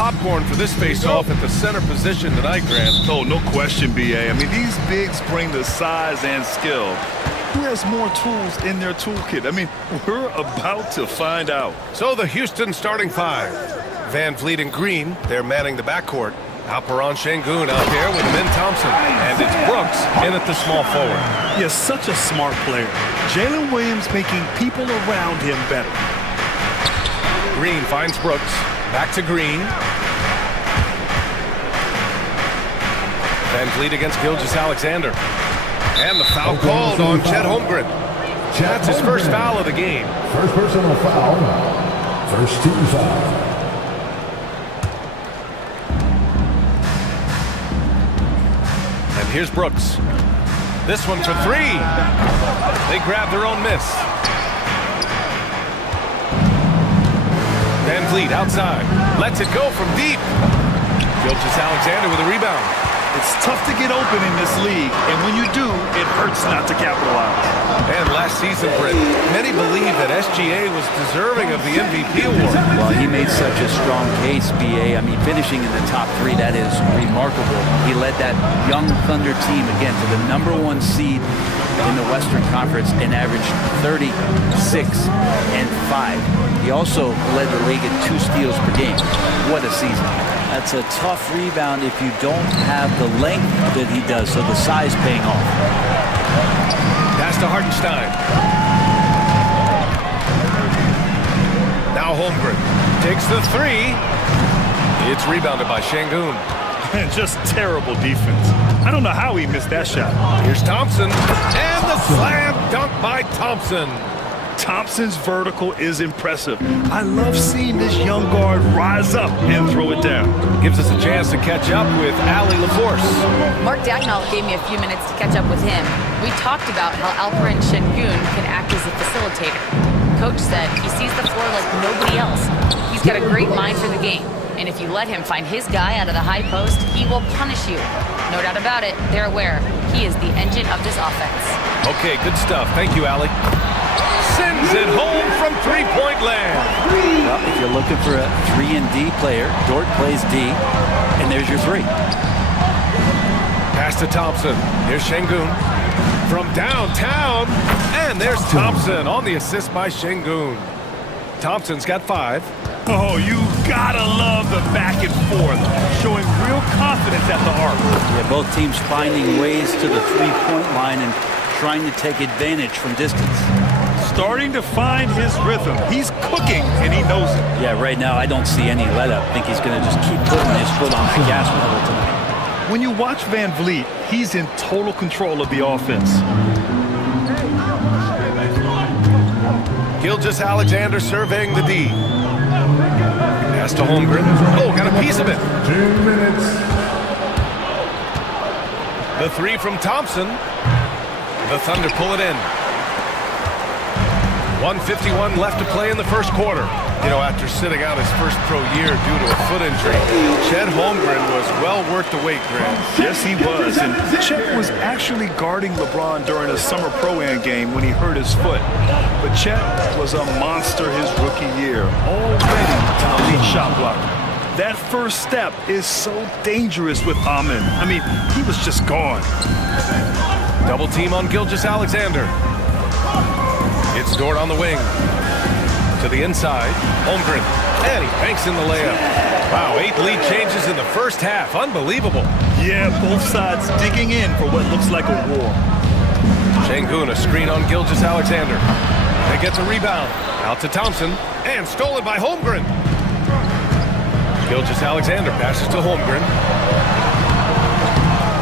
popcorn for this face-off at the center position tonight, Grant. Oh, no question, B.A. I mean, these bigs bring the size and skill. Who has more tools in their toolkit? I mean, we're about to find out. So the Houston starting five. Van Vliet and Green, they're manning the backcourt. Alperon Şengün out there with Min Thompson. And it's Brooks in at the small forward. Yes, such a smart player. Jalen Williams making people around him better. Green finds Brooks. Back to Green. Van Vliet against Gilgeous-Alexander. And the foul called on Chet Holmgren. That's his first foul of the game. First personal foul. First team foul. And here's Brooks. This one for three. They grab their own miss. Van Vliet outside. Lets it go from deep. Gilgeous-Alexander with a rebound. It's tough to get open in this league, and when you do, it hurts not to capitalize. And last season, Brent, many believe that SGA was deserving of the MVP award. Well, he made such a strong case, B.A. I mean, finishing in the top three, that is remarkable. He led that young Thunder team, again, to the #1 seed in the Western Conference and averaged 36-5. He also led the league in 2 steals per game. What a season. That's a tough rebound if you don't have the length that he does, so the size paying off. Pass to Hartenstein. Now Holmgren takes the three. It's rebounded by Şengün. Just terrible defense. I don't know how he missed that shot. Here's Thompson. And the slam dunk by Thompson. Thompson's vertical is impressive. I love seeing this young guard rise up and throw it down. Gives us a chance to catch up with Allie LaForce. Mark Dagnall gave me a few minutes to catch up with him. We talked about how Alperon Şengün can act as a facilitator. Coach said he sees the floor like nobody else. He's got a great mind for the game. And if you let him find his guy out of the high post, he will punish you. No doubt about it, they're aware. He is the engine of this offense. Okay, good stuff. Thank you, Allie. Sends it home from three-point land. Well, if you're looking for a 3-and-D player, Dort plays D, and there's your 3. Pass to Thompson. Here's Şengün from downtown. And there's Thompson on the assist by Şengün. Thompson's got 5. Oh, you gotta love the back and forth, showing real confidence at the arc. Yeah, both teams finding ways to the 3-point line and trying to take advantage from distance. Starting to find his rhythm. He's cooking, and he knows it. Yeah, right now I don't see any let-up. I think he's going to just keep putting his foot on the gas pedal tonight. When you watch Van Vliet, he's in total control of the offense. Gilgeous-Alexander surveying the D. Pass to Holmgren. Oh, got a piece of it. 2 minutes. The 3 from Thompson. The Thunder pull it in. 1:51 left to play in the first quarter. You know, after sitting out his first pro year due to a foot injury, Chet Holmgren was well worth the wait, Grant. Yes, he was. And Chet was actually guarding LeBron during a summer pro-am game when he hurt his foot. But Chet was a monster his rookie year, already an elite shot blocker. That first step is so dangerous with Amin. I mean, he was just gone. Double team on Gilgeous-Alexander. It's Dort on the wing. To the inside. Holmgren. And he banks in the layup. Wow, 8 lead changes in the first half. Unbelievable. Yeah, both sides digging in for what looks like a war. Şengün, a screen on Gilgeous-Alexander. They get the rebound. Out to Thompson. And stolen by Holmgren. Gilgeous-Alexander passes to Holmgren.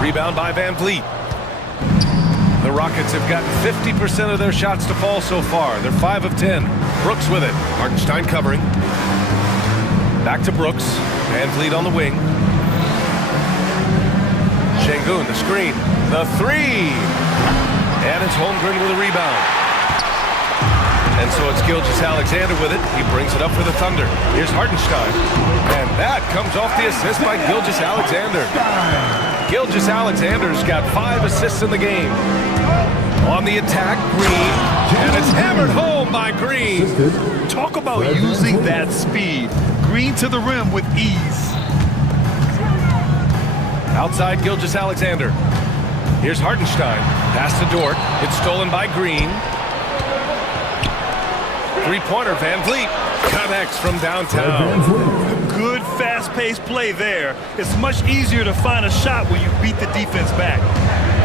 Rebound by Van Vliet. The Rockets have gotten 50% of their shots to fall so far. They're 5 of 10. Brooks with it. Hartenstein covering. Back to Brooks. Van Vliet on the wing. Şengün, the screen. The 3. And it's Holmgren with a rebound. And so it's Gilgeous-Alexander with it. He brings it up for the Thunder. Here's Hartenstein. And that comes off the assist by Gilgeous-Alexander. Gilgeous-Alexander's got 5 assists in the game. On the attack, Green. And it's hammered home by Green. Talk about using that speed. Green to the rim with ease. Outside Gilgeous-Alexander. Here's Hartenstein. Pass to Dort. It's stolen by Green. Three-pointer, Van Vliet. Connects from downtown. Good fast-paced play there. It's much easier to find a shot when you beat the defense back.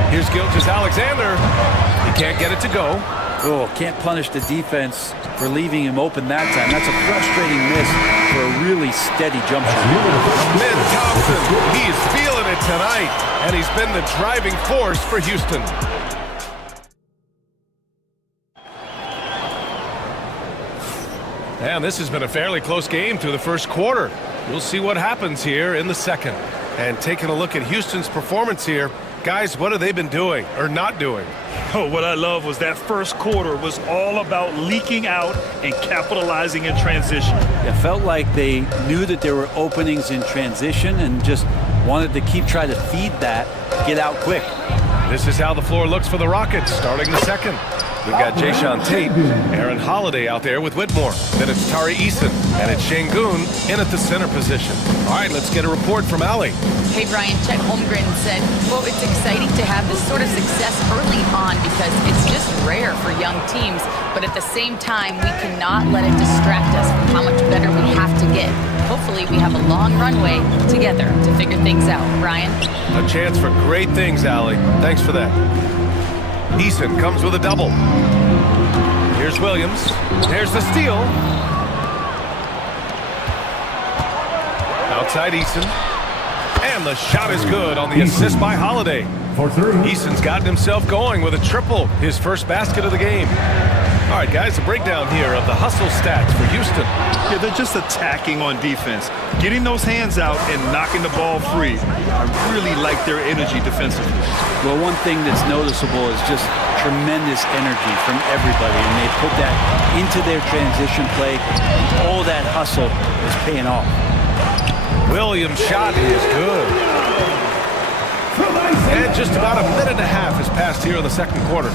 Here's Gilgeous-Alexander. He can't get it to go. Oh, can't punish the defense for leaving him open that time. That's a frustrating miss for a really steady jump shot. Mid Thompson, he's feeling it tonight, and he's been the driving force for Houston. And this has been a fairly close game through the first quarter. We'll see what happens here in the second. And taking a look at Houston's performance here, guys, what have they been doing or not doing? Oh, what I love was that first quarter was all about leaking out and capitalizing in transition. It felt like they knew that there were openings in transition and just wanted to keep trying to feed that, get out quick. This is how the floor looks for the Rockets starting the second. We've got Jayshawn Tate, Aaron Holiday out there with Whitmore. Then it's Tari Eason, and it's Şengün in at the center position. All right, let's get a report from Allie. Hey, Brian, Chet Holmgren said, well, it's exciting to have this sort of success early on because it's just rare for young teams. But at the same time, we cannot let it distract us from how much better we have to get. Hopefully, we have a long runway together to figure things out. Brian? A chance for great things, Allie. Thanks for that. Eason comes with a double. Here's Williams. There's the steal. Outside Eason. And the shot is good on the assist by Holiday. Eason's gotten himself going with a triple, his first basket of the game. All right, guys, a breakdown here of the hustle stats for Houston. Yeah, they're just attacking on defense, getting those hands out and knocking the ball free. I really like their energy defensively. Well, one thing that's noticeable is just tremendous energy from everybody, and they put that into their transition play. All that hustle is paying off. Williams' shot is good. And just about a minute and a half has passed here in the second quarter.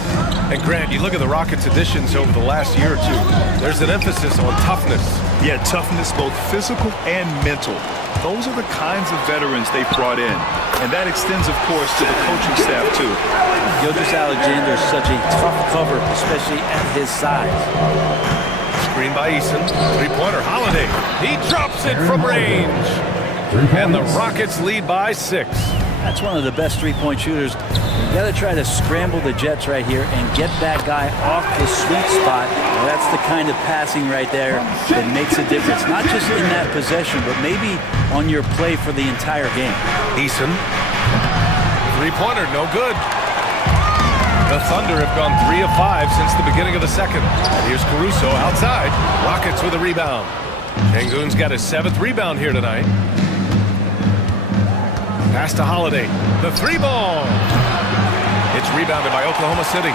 And Grant, you look at the Rockets' additions over the last year or two. There's an emphasis on toughness. Yeah, toughness, both physical and mental. Those are the kinds of veterans they've brought in. And that extends, of course, to the coaching staff, too. Gilgeous-Alexander is such a tough cover, especially at his size. Screen by Eason. Three-pointer, Holiday. He drops it from range. And the Rockets lead by 6. That's one of the best three-point shooters. You got to try to scramble the Jets right here and get that guy off the sweet spot. Well, that's the kind of passing right there that makes a difference, not just in that possession, but maybe on your play for the entire game. Eason. Three-pointer, no good. The Thunder have gone 3 of 5 since the beginning of the second. And here's Caruso outside. Rockets with a rebound. Şengün's got his 7th rebound here tonight. Pass to Holiday. The three ball. It's rebounded by Oklahoma City.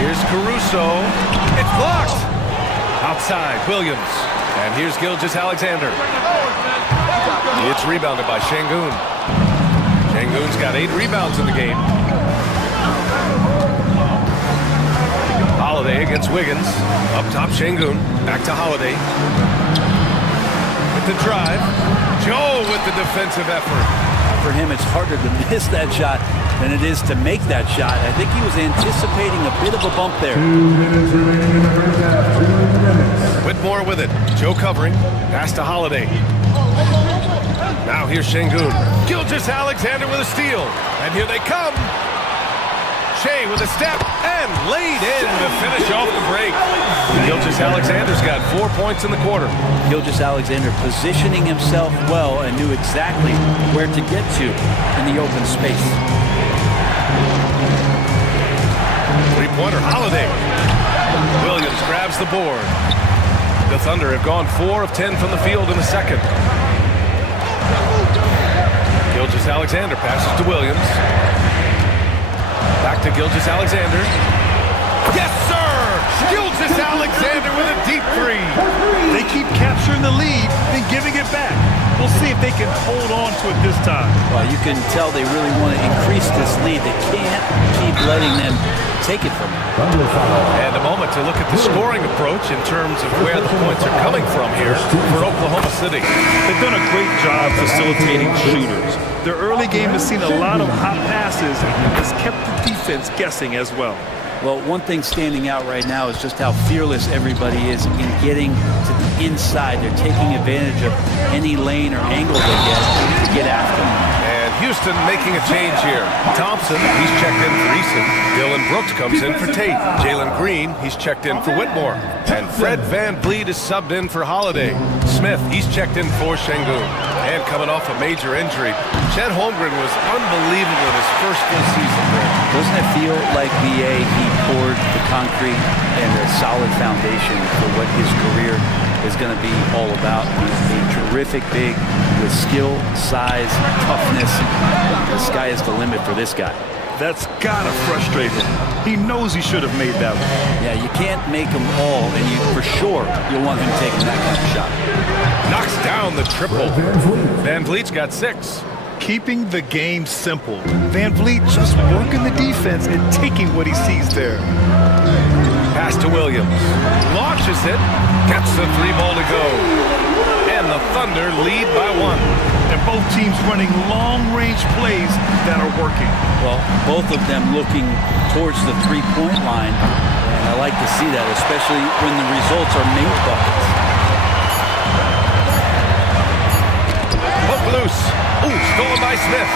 Here's Caruso. It's blocked. Outside, Williams. And here's Gilgeous-Alexander. It's rebounded by Şengün. Şengün's got 8 rebounds in the game. Holiday against Wiggins. Up top, Şengün. Back to Holiday. With the drive. Joe with the defensive effort. For him, it's harder to miss that shot than it is to make that shot. I think he was anticipating a bit of a bump there. 2 minutes remaining in the first half. 2 minutes. Whitmore with it. Joe covering. Pass to Holiday. Now here's Şengün. Gilgeous-Alexander with a steal. And here they come. Shea with a step and laid in to finish off the break. Gilgeous-Alexander's got 4 points in the quarter. Gilgeous-Alexander positioning himself well and knew exactly where to get to in the open space. Three-pointer, Holiday. Williams grabs the board. The Thunder have gone 4 of 10 from the field in the second. Gilgeous-Alexander passes to Williams. Back to Gilgeous-Alexander. Yes, sir! Gilgeous-Alexander with a deep three. They keep capturing the lead and giving it back. We'll see if they can hold on to it this time. Well, you can tell they really want to increase this lead. They can't keep letting them take it from him. And a moment to look at the scoring approach in terms of where the points are coming from here for Oklahoma City. They've done a great job facilitating shooters. Their early game has seen a lot of hot passes and has kept the defense guessing as well. Well, one thing standing out right now is just how fearless everybody is in getting to the inside. They're taking advantage of any lane or angle they get to get after them. And Houston making a change here. Thompson, he's checked in for Eason. Dylan Brooks comes in for Tate. Jalen Green, he's checked in for Whitmore. And Fred Van Vliet is subbed in for Holiday. Smith, he's checked in for Şengün. And coming off a major injury, Chet Holmgren was unbelievable in his first full season. Doesn't it feel like VA, he poured the concrete and a solid foundation for what his career is going to be all about? He's a terrific big with skill, size, toughness. The sky is the limit for this guy. That's gotta frustrate him. He knows he should have made that one. Yeah, you can't make them all, and you for sure you'll want him taking that kind of shot. Knocks down the triple. Van Vliet's got 6. Keeping the game simple. Van Vliet just working the defense and taking what he sees there. Pass to Williams. Launches it. Gets the 3-ball to go. And the Thunder lead by 1. And both teams running long-range plays that are working. Well, both of them looking towards the three-point line. And I like to see that, especially when the results are made buckets. Hook loose. Ooh, stolen by Smith.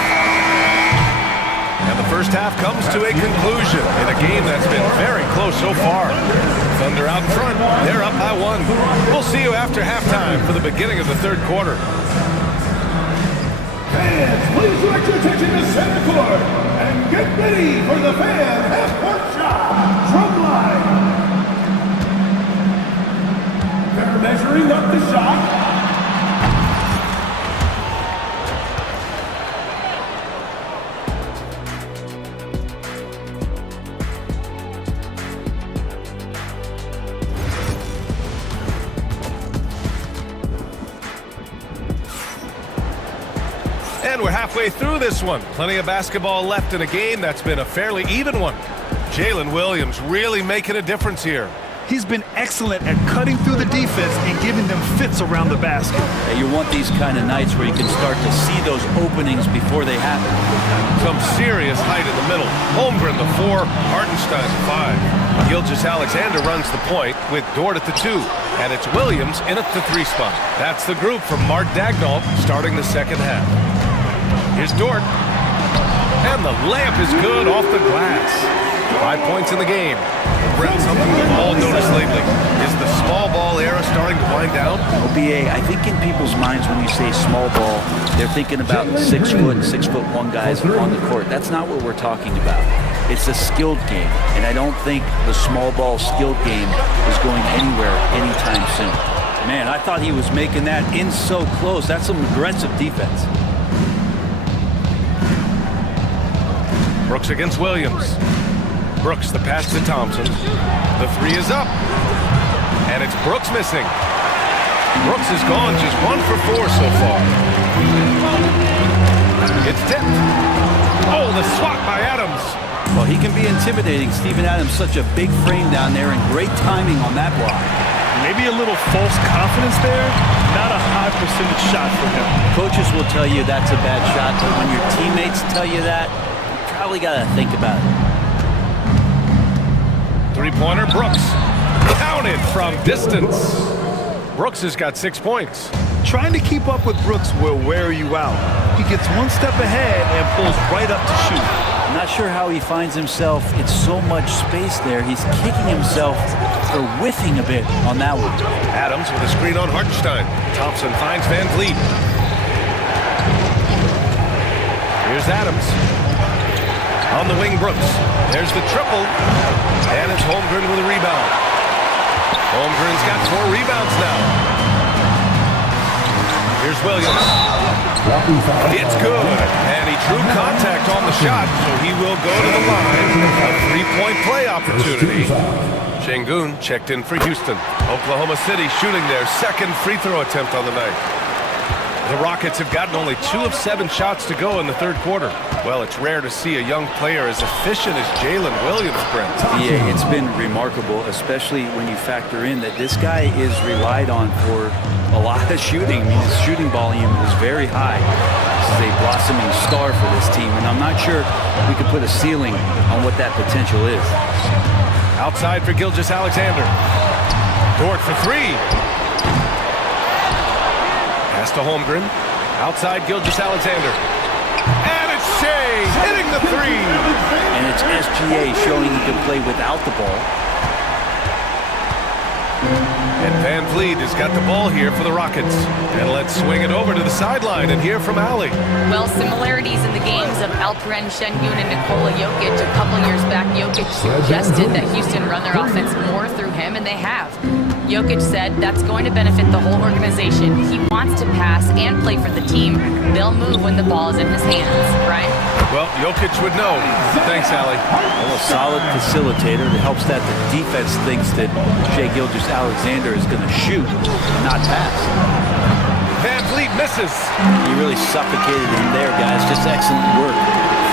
And the first half comes to a conclusion in a game that's been very close so far. Thunder out in front. They're up by 1. We'll see you after halftime for the beginning of the third quarter. Fans, please direct your attention to center court and get ready for the fan half-court shot. Drum line. They're measuring up the shot. And we're halfway through this one. Plenty of basketball left in a game that's been a fairly even one. Jalen Williams really making a difference here. He's been excellent at cutting through the defense and giving them fits around the basket. Yeah, you want these kind of nights where you can start to see those openings before they happen. Some serious height in the middle. Holmgren the 4, Hartenstein the 5. Gilgeous-Alexander runs the point with Dort at the 2. And it's Williams in at the 3 spot. That's the group from Mark Daigneault starting the second half. Here's Dort. And the layup is good off the glass. 5 points in the game. Brett, something we've all noticed lately. Is the small ball era starting to wind down? OBA, I think in people's minds when you say small ball, they're thinking about 6 foot and 6'1" guys on the court. That's not what we're talking about. It's a skilled game, and I don't think the small ball skilled game is going anywhere anytime soon. Man, I thought he was making that in so close. That's some aggressive defense. Brooks against Williams. Brooks, the pass to Thompson. The 3 is up. And it's Brooks missing. Brooks has gone just 1 for 4 so far. It's tipped. Oh, the swat by Adams. Well, he can be intimidating. Steven Adams, such a big frame down there, and great timing on that block. Maybe a little false confidence there. Not a high percentage shot for him. Coaches will tell you that's a bad shot, but when your teammates tell you that, you probably got to think about it. 3-pointer, Brooks. Counted from distance. Brooks has got 6 points. Trying to keep up with Brooks will wear you out. He gets 1 step ahead and pulls right up to shoot. I'm not sure how he finds himself in so much space there. He's kicking himself for whiffing a bit on that one. Adams with a screen on Hartenstein. Thompson finds Van Vliet. Here's Adams. On the wing, Brooks. There's the triple. And it's Holmgren with a rebound. Holmgren's got 4 rebounds now. Here's Williams. It's good. And he drew contact on the shot, so he will go to the line. A 3-point play opportunity. Şengün checked in for Houston. Oklahoma City shooting their 2nd free throw attempt on the night. The Rockets have gotten only 2 of 7 shots to go in the third quarter. Well, it's rare to see a young player as efficient as Jalen Williams, Brent. Yeah, it's been remarkable, especially when you factor in that this guy is relied on for a lot of shooting. I mean, his shooting volume is very high. This is a blossoming star for this team, and I'm not sure we could put a ceiling on what that potential is. Outside for Gilgeous-Alexander. Dort for 3. Pass to Holmgren. Outside Gilgeous-Alexander. And it's Shea hitting the 3. And it's SGA showing he can play without the ball. And Van Vliet has got the ball here for the Rockets. And let's swing it over to the sideline and hear from Allie. Well, similarities in the games of Alperen Şengün and Nikola Jokic. A couple years back, Jokic suggested that Houston run their offense more through him, and they have. Jokic said that's going to benefit the whole organization. He wants to pass and play for the team. They'll move when the ball is in his hands. Brian? Well, Jokic would know. Thanks, Allie. Well, a solid facilitator that helps that the defense thinks that Shai Gilgeous-Alexander is going to shoot, not pass. Van Vliet misses. He really suffocated him there, guys. Just excellent work.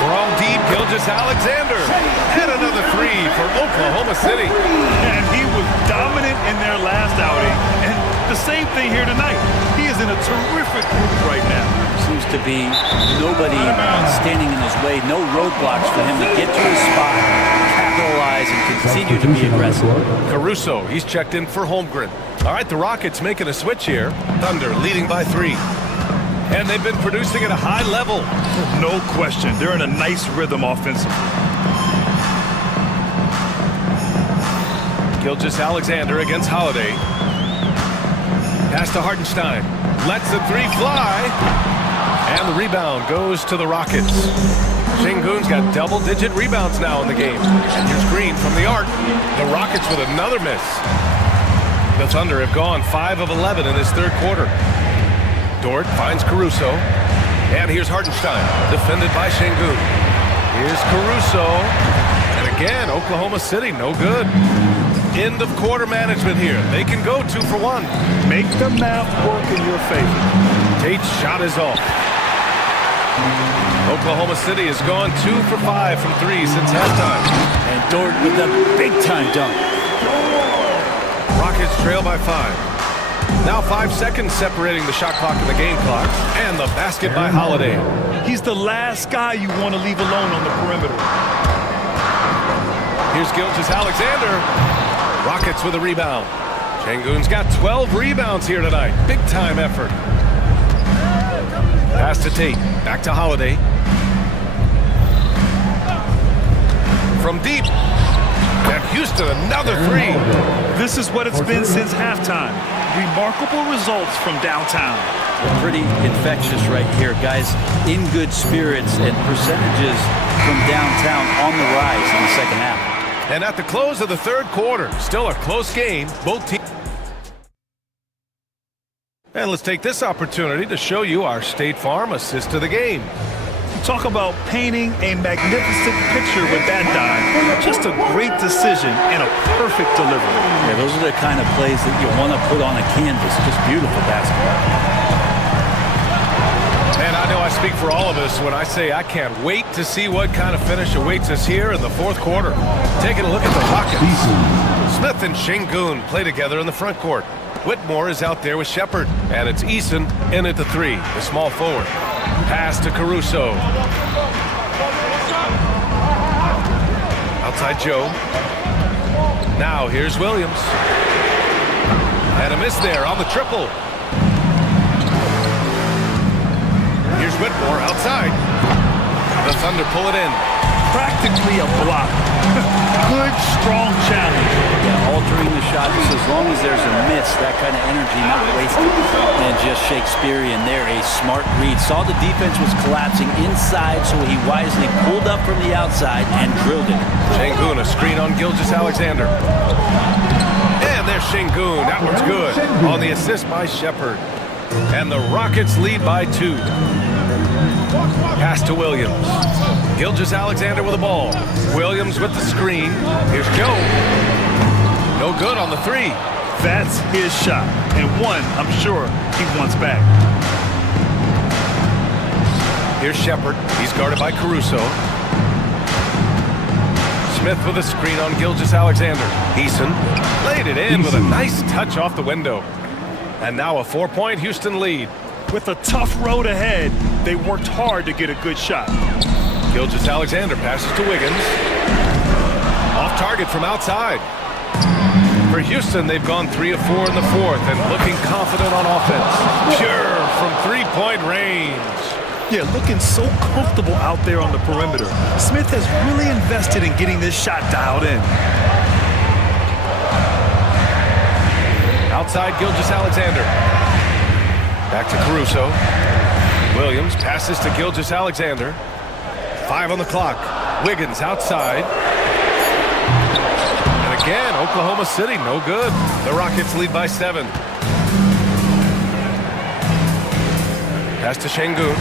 From deep, Gilgeous-Alexander. And another 3 for Oklahoma City. And he was dominant in their last outing. And the same thing here tonight. He is in a terrific group right now. Seems to be nobody standing in his way. No roadblocks for him to get to his spot, capitalize, and continue to be aggressive. Caruso, he's checked in for Holmgren. All right, the Rockets making a switch here. Thunder leading by 3. And they've been producing at a high level. No question. They're in a nice rhythm offensively. Gilgeous-Alexander against Holiday. Pass to Hartenstein. Lets the 3 fly. And the rebound goes to the Rockets. Şengün's got double-digit rebounds now in the game. And here's Green from the arc. The Rockets with another miss. The Thunder have gone 5 of 11 in this third quarter. Dort finds Caruso. And here's Hartenstein, defended by Şengün. Here's Caruso. And again, Oklahoma City, no good. End of quarter management here. They can go 2 for 1. Make the math work in your favor. Tate's shot is off. Oklahoma City has gone 2 for 5 from 3 since halftime. And Dort with a big-time dunk. Rockets trail by 5. Now 5 seconds separating the shot clock and the game clock. And the basket by Holiday. He's the last guy you want to leave alone on the perimeter. Here's Gilgeous-Alexander. Rockets with a rebound. Şengün's got 12 rebounds here tonight. Big-time effort. Pass to Tate. Back to Holiday. From deep. And Houston, another 3. This is what it's been since halftime. Remarkable results from downtown. Pretty infectious right here, guys. In good spirits and percentages from downtown on the rise in the second half. And at the close of the third quarter, still a close game. Both teams. And let's take this opportunity to show you our State Farm assist to the game. Talk about painting a magnificent picture with that dime. Just a great decision and a perfect delivery. Yeah, those are the kind of plays that you want to put on a canvas. Just beautiful basketball. And I know I speak for all of us when I say I can't wait to see what kind of finish awaits us here in the fourth quarter. Taking a look at the Rockets. Smith and Şengün play together in the front court. Whitmore is out there with Shepard. And it's Eason in at the 3, the small forward. Pass to Caruso. Outside Joe. Now here's Williams. And a miss there on the triple. Here's Whitmore outside. The Thunder pull it in. Practically a block. Good, strong challenge. Yeah, altering the shot just as long as there's a miss, that kind of energy not wasted. And just Shakespearean there, a smart read. Saw the defense was collapsing inside, so he wisely pulled up from the outside and drilled it. Şengün, a screen on Gilgeous-Alexander. And there's Şengün. That one's good. On the assist by Shepard. And the Rockets lead by 2. Pass to Williams. Gilgeous-Alexander with the ball. Williams with the screen. Here's Joe. No good on the 3. That's his shot. And one, I'm sure, he wants back. Here's Shepard. He's guarded by Caruso. Smith with a screen on Gilgeous-Alexander. Eason laid it in with a nice touch off the window. And now a 4-point Houston lead. With a tough road ahead, they worked hard to get a good shot. Gilgeous-Alexander passes to Wiggins. Off target from outside. For Houston, they've gone 3 of 4 in the fourth and looking confident on offense. Pure from three-point range. Yeah, looking so comfortable out there on the perimeter. Smith has really invested in getting this shot dialed in. Outside Gilgeous-Alexander. Back to Caruso. Williams passes to Gilgeous-Alexander. 5 on the clock. Wiggins outside. And again, Oklahoma City, no good. The Rockets lead by 7. Pass to Şengün.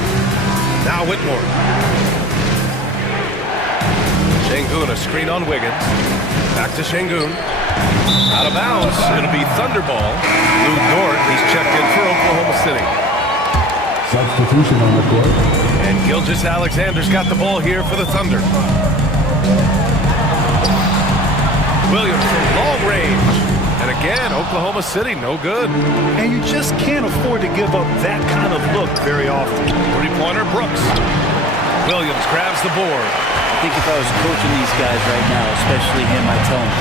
Now Whitmore. Şengün, a screen on Wiggins. Back to Şengün. Out of bounds. It'll be Thunderball. Lou Dort, he's checked in for Oklahoma City. Substitution on the court. And Gilgeous-Alexander's got the ball here for the Thunder. Williams from long range. And again, Oklahoma City, no good. And you just can't afford to give up that kind of look very often. Three-pointer, Brooks. Williams grabs the board. I think if I was coaching these guys right now, especially him, I'd tell him,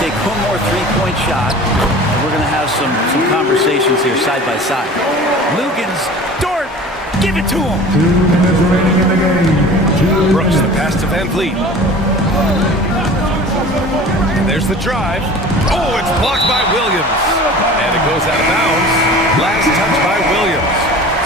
take one more three-point shot, and we're going to have some conversations here side by side. Lugans, Dort, give it to him. 2 minutes remaining in the game. Brooks, the pass to Van Vliet. And there's the drive. Oh, it's blocked by Williams. And it goes out of bounds. Last touch by Williams.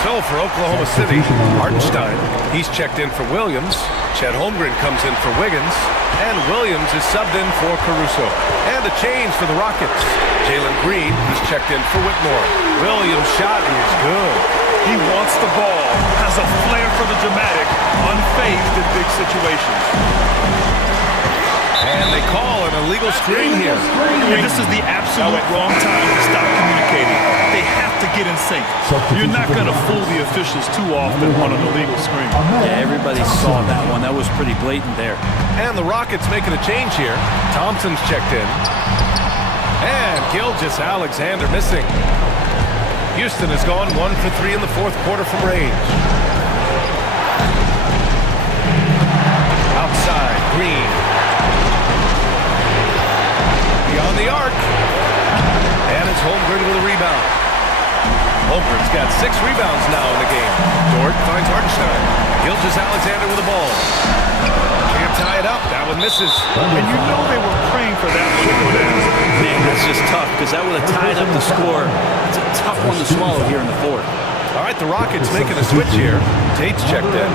So for Oklahoma City, Hartenstein, he's checked in for Williams. Chet Holmgren comes in for Wiggins. And Williams is subbed in for Caruso. And a change for the Rockets. Jalen Green, he's checked in for Whitmore. Williams' shot is good. He wants the ball, has a flair for the dramatic, unfazed in big situations. And they call an illegal screen here. And this is the absolute wrong time to stop communicating. They have to get in sync. You're not going to fool the officials too often on an illegal screen. Yeah, everybody saw that one. That was pretty blatant there. And the Rockets making a change here. Thompson's checked in. And Gilgeous-Alexander missing. Houston has gone 1 for 3 in the fourth quarter from range. Outside, Green. Beyond the arc. And it's Holmgren with a rebound. Holmgren's got 6 rebounds now in the game. Dort finds Hartenstein. Gilgeous-Alexander with the ball. Can't tie it up. That one misses. And you know they were praying for that one to go down. Man, that's just tough because that would have tied up the score. It's a tough one to swallow here in the fourth. All right, the Rockets making a switch here. Tate's checked in.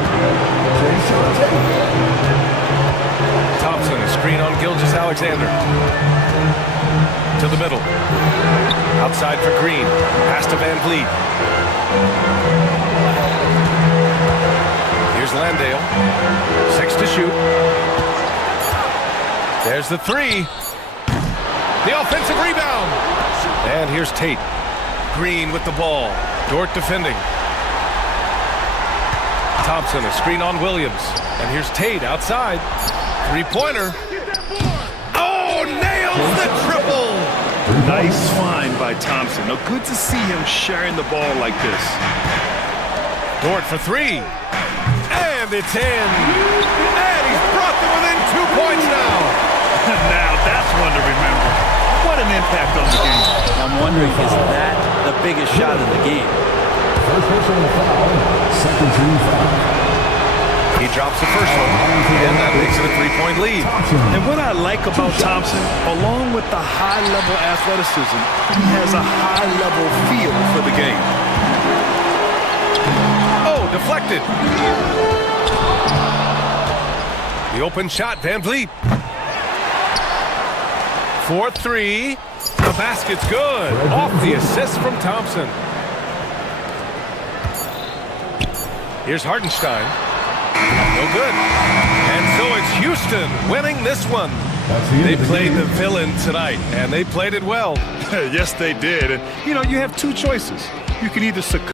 Thompson, a screen on Gilgeous-Alexander. To the middle. Outside for Green. Pass to Van Vliet. Here's Landale. 6 to shoot. There's the 3. The offensive rebound. And here's Tate. Green with the ball. Dort defending. Thompson, a screen on Williams. And here's Tate outside. Three-pointer. Oh, nails the triple. Nice find by Thompson. Now, good to see him sharing the ball like this. Dort for 3. And it's in. And he's brought them within 2 points now. Now, that's one to remember. What an impact on the game. I'm wondering, is that the biggest shot of the game? First person on the foul. Second team foul. He drops the first one, and that makes it a 3-point lead. And what I like about Thompson, along with the high-level athleticism, he has a high-level feel for the game. Oh, deflected. The open shot, Van Vliet. 4-3. The basket's good. Off the assist from Thompson. Here's Hartenstein. No good. And so it's Houston winning this one. They played the villain tonight, and they played it well. Yes, they did. And, you have 2 choices. You can either succumb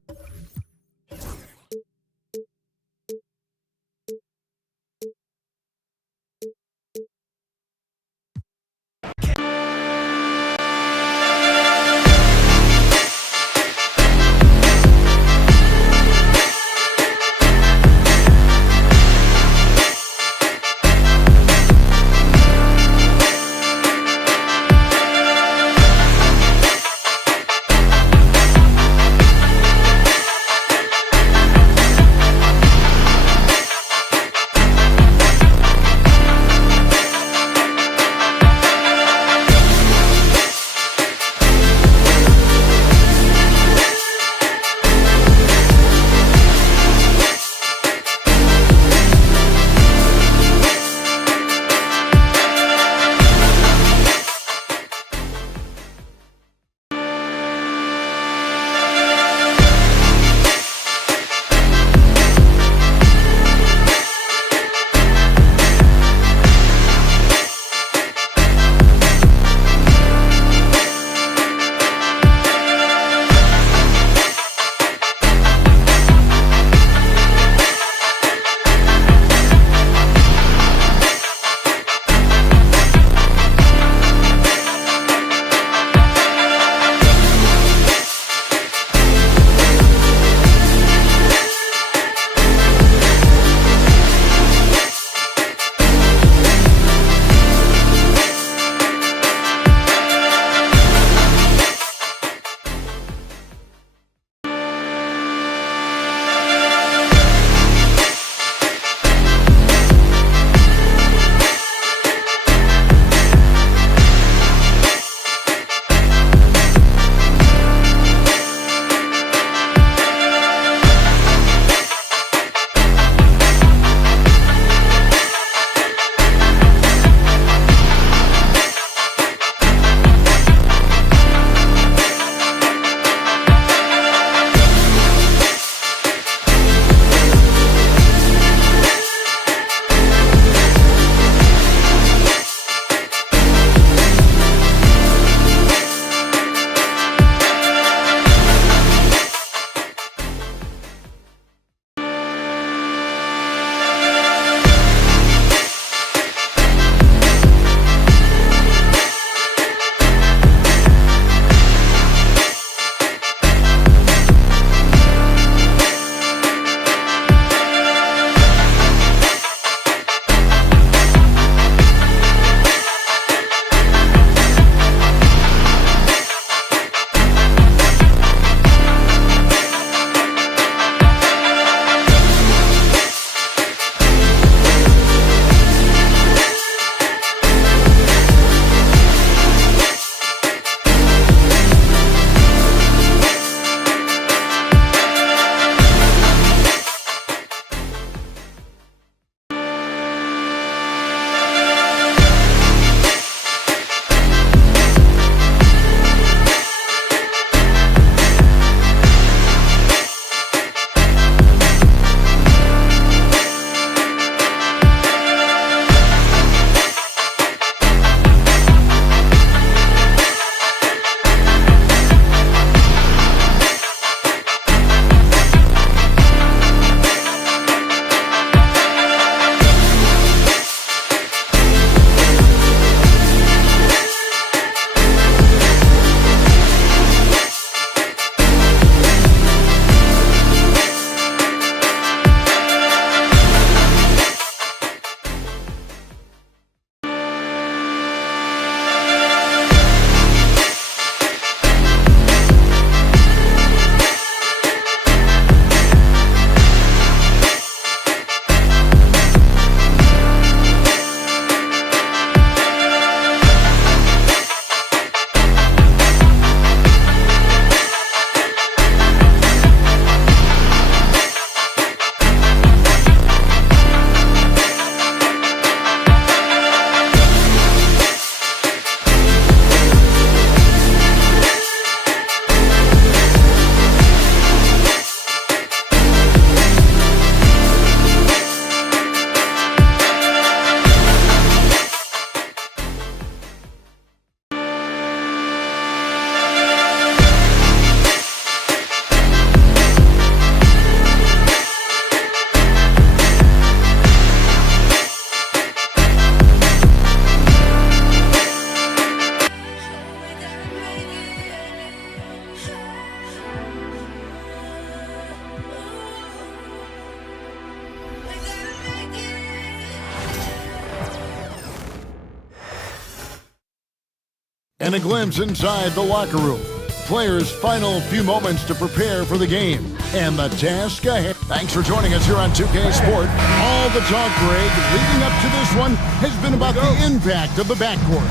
And a glimpse inside the locker room. Players' final few moments to prepare for the game. And the task ahead. Thanks for joining us here on 2K Sport. All the talk, Greg, leading up to this one has been about the impact of the backcourt.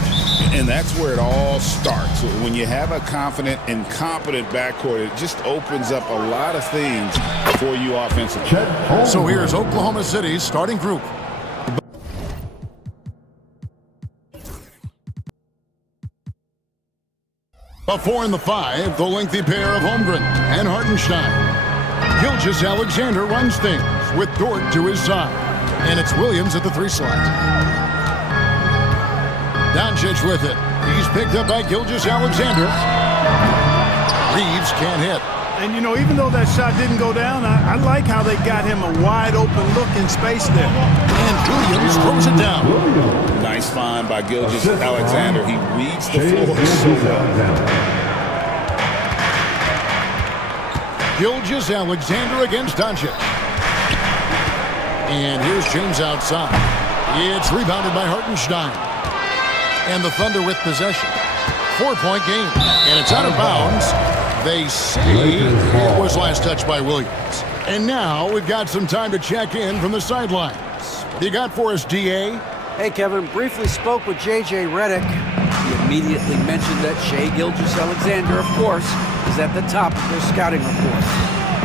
And that's where it all starts. When you have a confident and competent backcourt, it just opens up a lot of things for you offensively. So here's Oklahoma City's starting group. A 4 and the 5, the lengthy pair of Holmgren and Hartenstein. Gilgeous-Alexander runs things with Dort to his side. And it's Williams at the 3 slot. Doncic with it. He's picked up by Gilgeous-Alexander. Reeves can't hit. And, you know, even though that shot didn't go down, I like how they got him a wide-open look in space there. And Williams throws it down. Nice find by Gilgeous-Alexander. He reads the floor so well. Gilgeous-Alexander against Doncic. And here's James outside. It's rebounded by Hartenstein. And the Thunder with possession. 4-point game. And it's out of bounds. They say it was last touched by Williams. And now we've got some time to check in from the sidelines. What do you got for us, DA? Hey, Kevin, briefly spoke with J.J. Redick. He immediately mentioned that Shai Gilgeous-Alexander, of course, is at the top of their scouting report.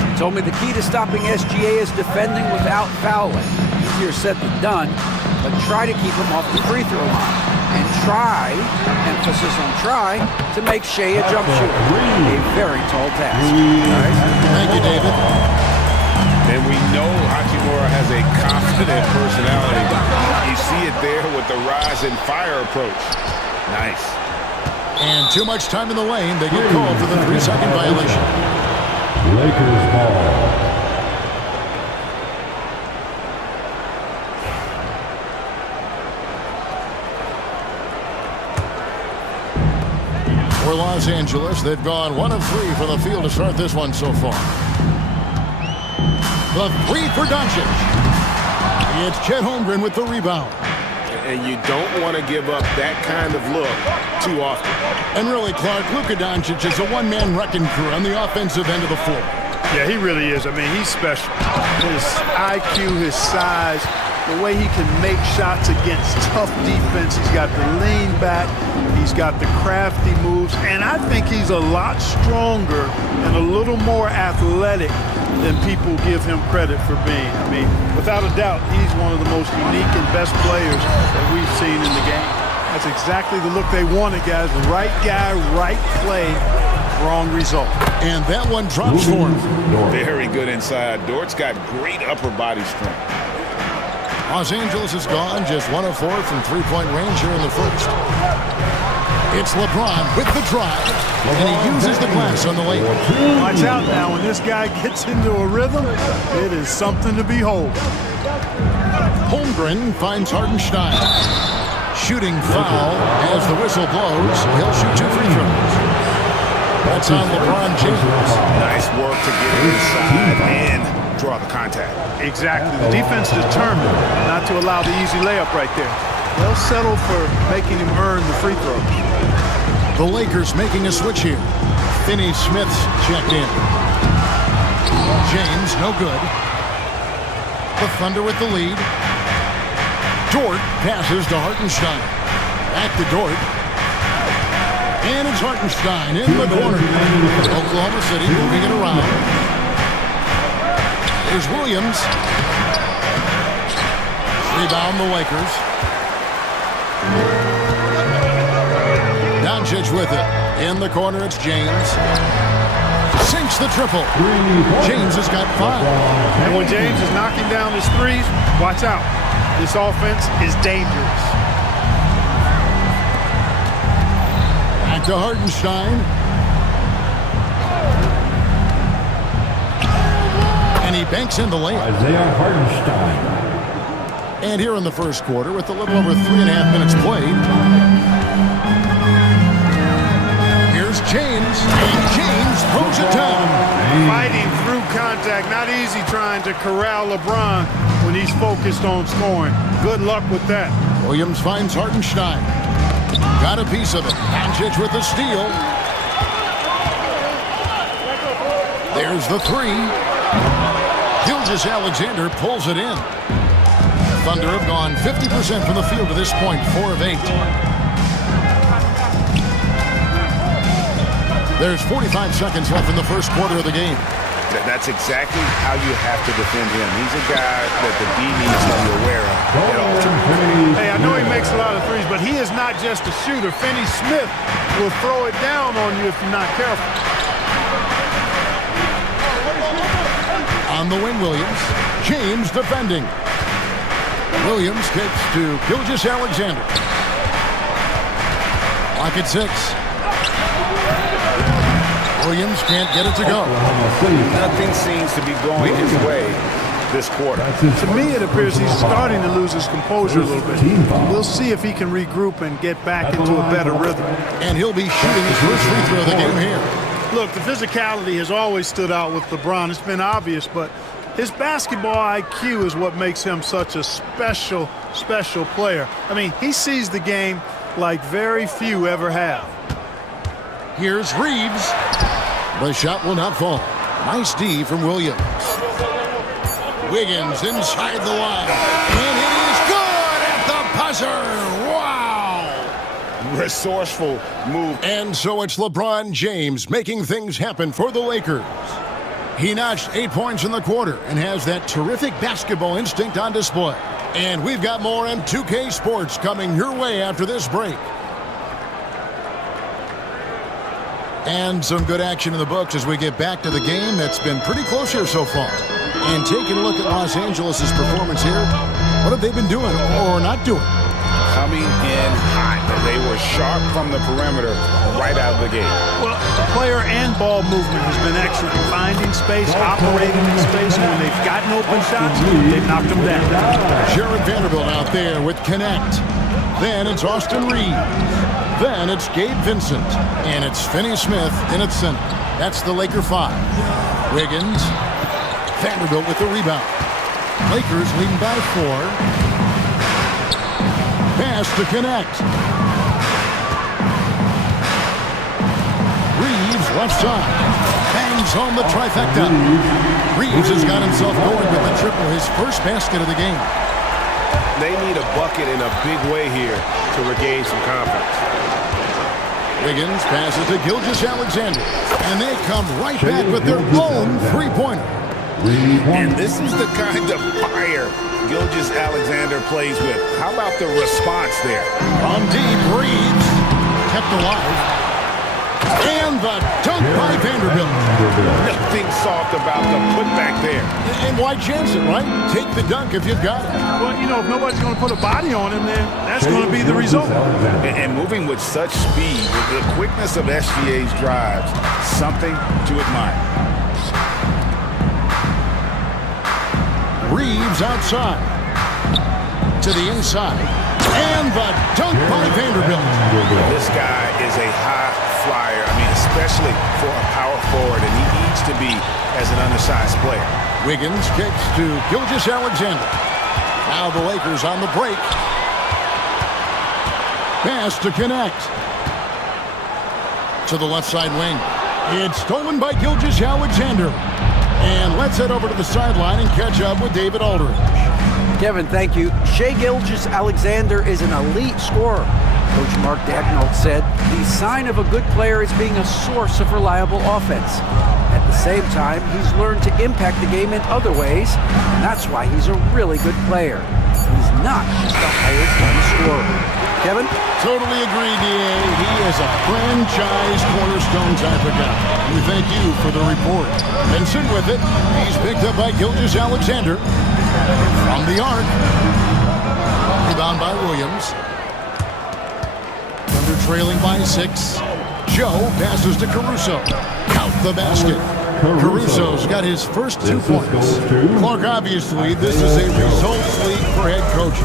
He told me the key to stopping SGA is defending without fouling. Easier said than done, but try to keep him off the free throw line. And try, emphasis on try, to make Shai a jump shooter. A very tall task. Thank you, David. And we know Hachimura has a confident personality. You see it there with the rise and fire approach. Nice. And too much time in the lane. They get called for the 3-second violation. Lakers ball. For Los Angeles, they've gone 1 of 3 from the field to start this one so far. The 3 for Doncic. It's Chet Holmgren with the rebound. And you don't want to give up that kind of look too often. And really, Clark, Luka Doncic is a one-man wrecking crew on the offensive end of the floor. Yeah, he really is. I mean, he's special. His IQ, his size, the way he can make shots against tough defense. He's got the lean back. He's got the crafty moves. And I think he's a lot stronger and a little more athletic than people give him credit for being. I mean, without a doubt, he's one of the most unique and best players that we've seen in the game. That's exactly the look they wanted, guys. Right guy, right play, wrong result. And that one drops for him. Very good inside. Dort's got great upper body strength. Los Angeles is gone just 1 of 4 from 3-point range here in the first. It's LeBron with the drive, and he uses the glass on the lane. Watch out now. When this guy gets into a rhythm, it is something to behold. Holmgren finds Hartenstein. Shooting foul as the whistle blows. He'll shoot 2 free throws. That's on LeBron James. Nice work to get inside and draw the contact. Exactly. The defense determined not to allow the easy layup right there. They'll settle for making him earn the free throw. The Lakers making a switch here. Finney-Smith's checked in. James, no good. The Thunder with the lead. Dort passes to Hartenstein. Back to Dort. And it's Hartenstein in the corner. Oklahoma City moving it around. Here's Williams. Rebound the Lakers. Doncic with it. In the corner, it's James. Sinks the triple. James has got 5. And when James is knocking down his threes, watch out. This offense is dangerous. Back to Hartenstein. And he banks in the layup. Isaiah Hartenstein. And here in the first quarter, with a little over 3.5 minutes played, here's James, and James throws it down. Fighting through contact, not easy trying to corral LeBron when he's focused on scoring. Good luck with that. Williams finds Hartenstein. Got a piece of it. Doncic with the steal. There's the three. Gilgeous-Alexander pulls it in. Thunder have gone 50% from the field to this point, 4 of 8. There's 45 seconds left in the first quarter of the game. That's exactly how you have to defend him. He's a guy that the D needs to be aware of at all times. Hey, I know he makes a lot of threes, but he is not just a shooter. Finney Smith will throw it down on you if you're not careful. On the wing, Williams. James defending. Williams kicks to Gilgeous-Alexander. Clock at 6. Williams can't get it to go. Nothing seems to be going his way this quarter. To me, it appears he's starting to lose his composure a little bit. We'll see if he can regroup and get back into a better rhythm. And he'll be shooting his first free throw of the game here. Look, the physicality has always stood out with LeBron. It's been obvious, but his basketball IQ is what makes him such a special player. I mean, he sees the game like very few ever have. Here's Reeves. The shot will not fall. Nice D from Williams. Wiggins inside the line. And it is good at the buzzer. Wow. Resourceful move. And so it's LeBron James making things happen for the Lakers. He notched 8 points in the quarter and has that terrific basketball instinct on display. And we've got more M2K Sports coming your way after this break. And some good action in the books as we get back to the game that's been pretty close here so far. And taking a look at Los Angeles' performance here, what have they been doing or not doing? Coming in hot. They were sharp from the perimeter right out of the gate. Well, player and ball movement has been excellent. Finding space, operating in space. When they've gotten open shots, they've knocked them down. Jared Vanderbilt out there with Connect. Then it's Austin Reeves. Then it's Gabe Vincent. And it's Finney Smith in its center. That's the Laker 5. Wiggins. Vanderbilt with the rebound. Lakers leading by 4. Pass to Connect. Reeves left side. Bangs home the trifecta. Reeves has got himself going with the triple, his first basket of the game. They need a bucket in a big way here to regain some confidence. Wiggins passes to Gilgeous-Alexander. And they come right back with their own three-pointer. And this is the kind of fire Gilgeous-Alexander plays with. How about the response there? From deep, Reeves kept alive. And the dunk by Vanderbilt. Nothing soft about the putback there. And why chance it, right? Take the dunk if you've got it. Well, you know, if nobody's going to put a body on him, then that's going to be the result. And moving with such speed, with the quickness of SGA's drives, something to admire. Reeves outside. To the inside. And the dunk by Vanderbilt. This guy is a high flyer. I mean, especially for a power forward, and he needs to be as an undersized player. Wiggins kicks to Gilgeous-Alexander. Now the Lakers on the break. Pass to Connect. To the left side wing. It's stolen by Gilgeous-Alexander. And let's head over to the sideline and catch up with David Aldridge. Kevin, thank you. Shai Gilgeous-Alexander is an elite scorer. Coach Mark Daigneault said the sign of a good player is being a source of reliable offense. At the same time, he's learned to impact the game in other ways, and that's why he's a really good player. He's not just a hired gun scorer. Kevin? Totally agree, D.A. He is a franchise cornerstone type of guy. We thank you for the report. Vincent with it. He's picked up by Gilgeous-Alexander. From the arc. Rebound by Williams. Thunder trailing by 6. Joe passes to Caruso. Out the basket. Caruso's got his first 2 points. Clark, obviously, this is a results league for head coaches.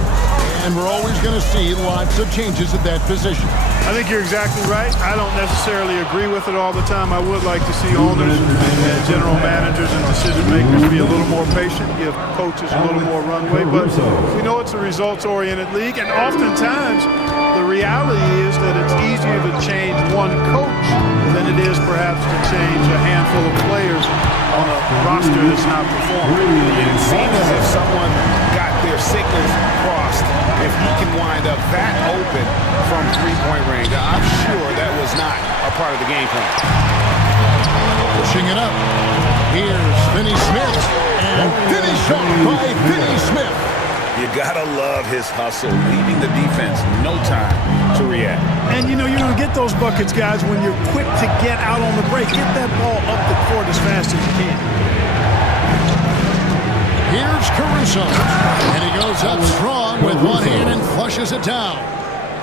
And we're always going to see lots of changes at that position. I think you're exactly right. I don't necessarily agree with it all the time. I would like to see owners and general managers and decision makers be a little more patient, give coaches a little more runway. But we know it's a results-oriented league, and oftentimes the the reality is that it's easier to change one coach than it is perhaps to change a handful of players on a roster that's not performing. It seems as if someone got their signals crossed. If he can wind up that open from three-point range, I'm sure that was not a part of the game plan. Pushing it up. Here's Finney Smith. And finished off by Finney Smith. You gotta love his hustle, leaving the defense no time to react. And you know, you're gonna get those buckets, guys, when you're quick to get out on the break. Get that ball up the court as fast as you can. Here's Caruso. And he goes up strong with one hand and flushes it down.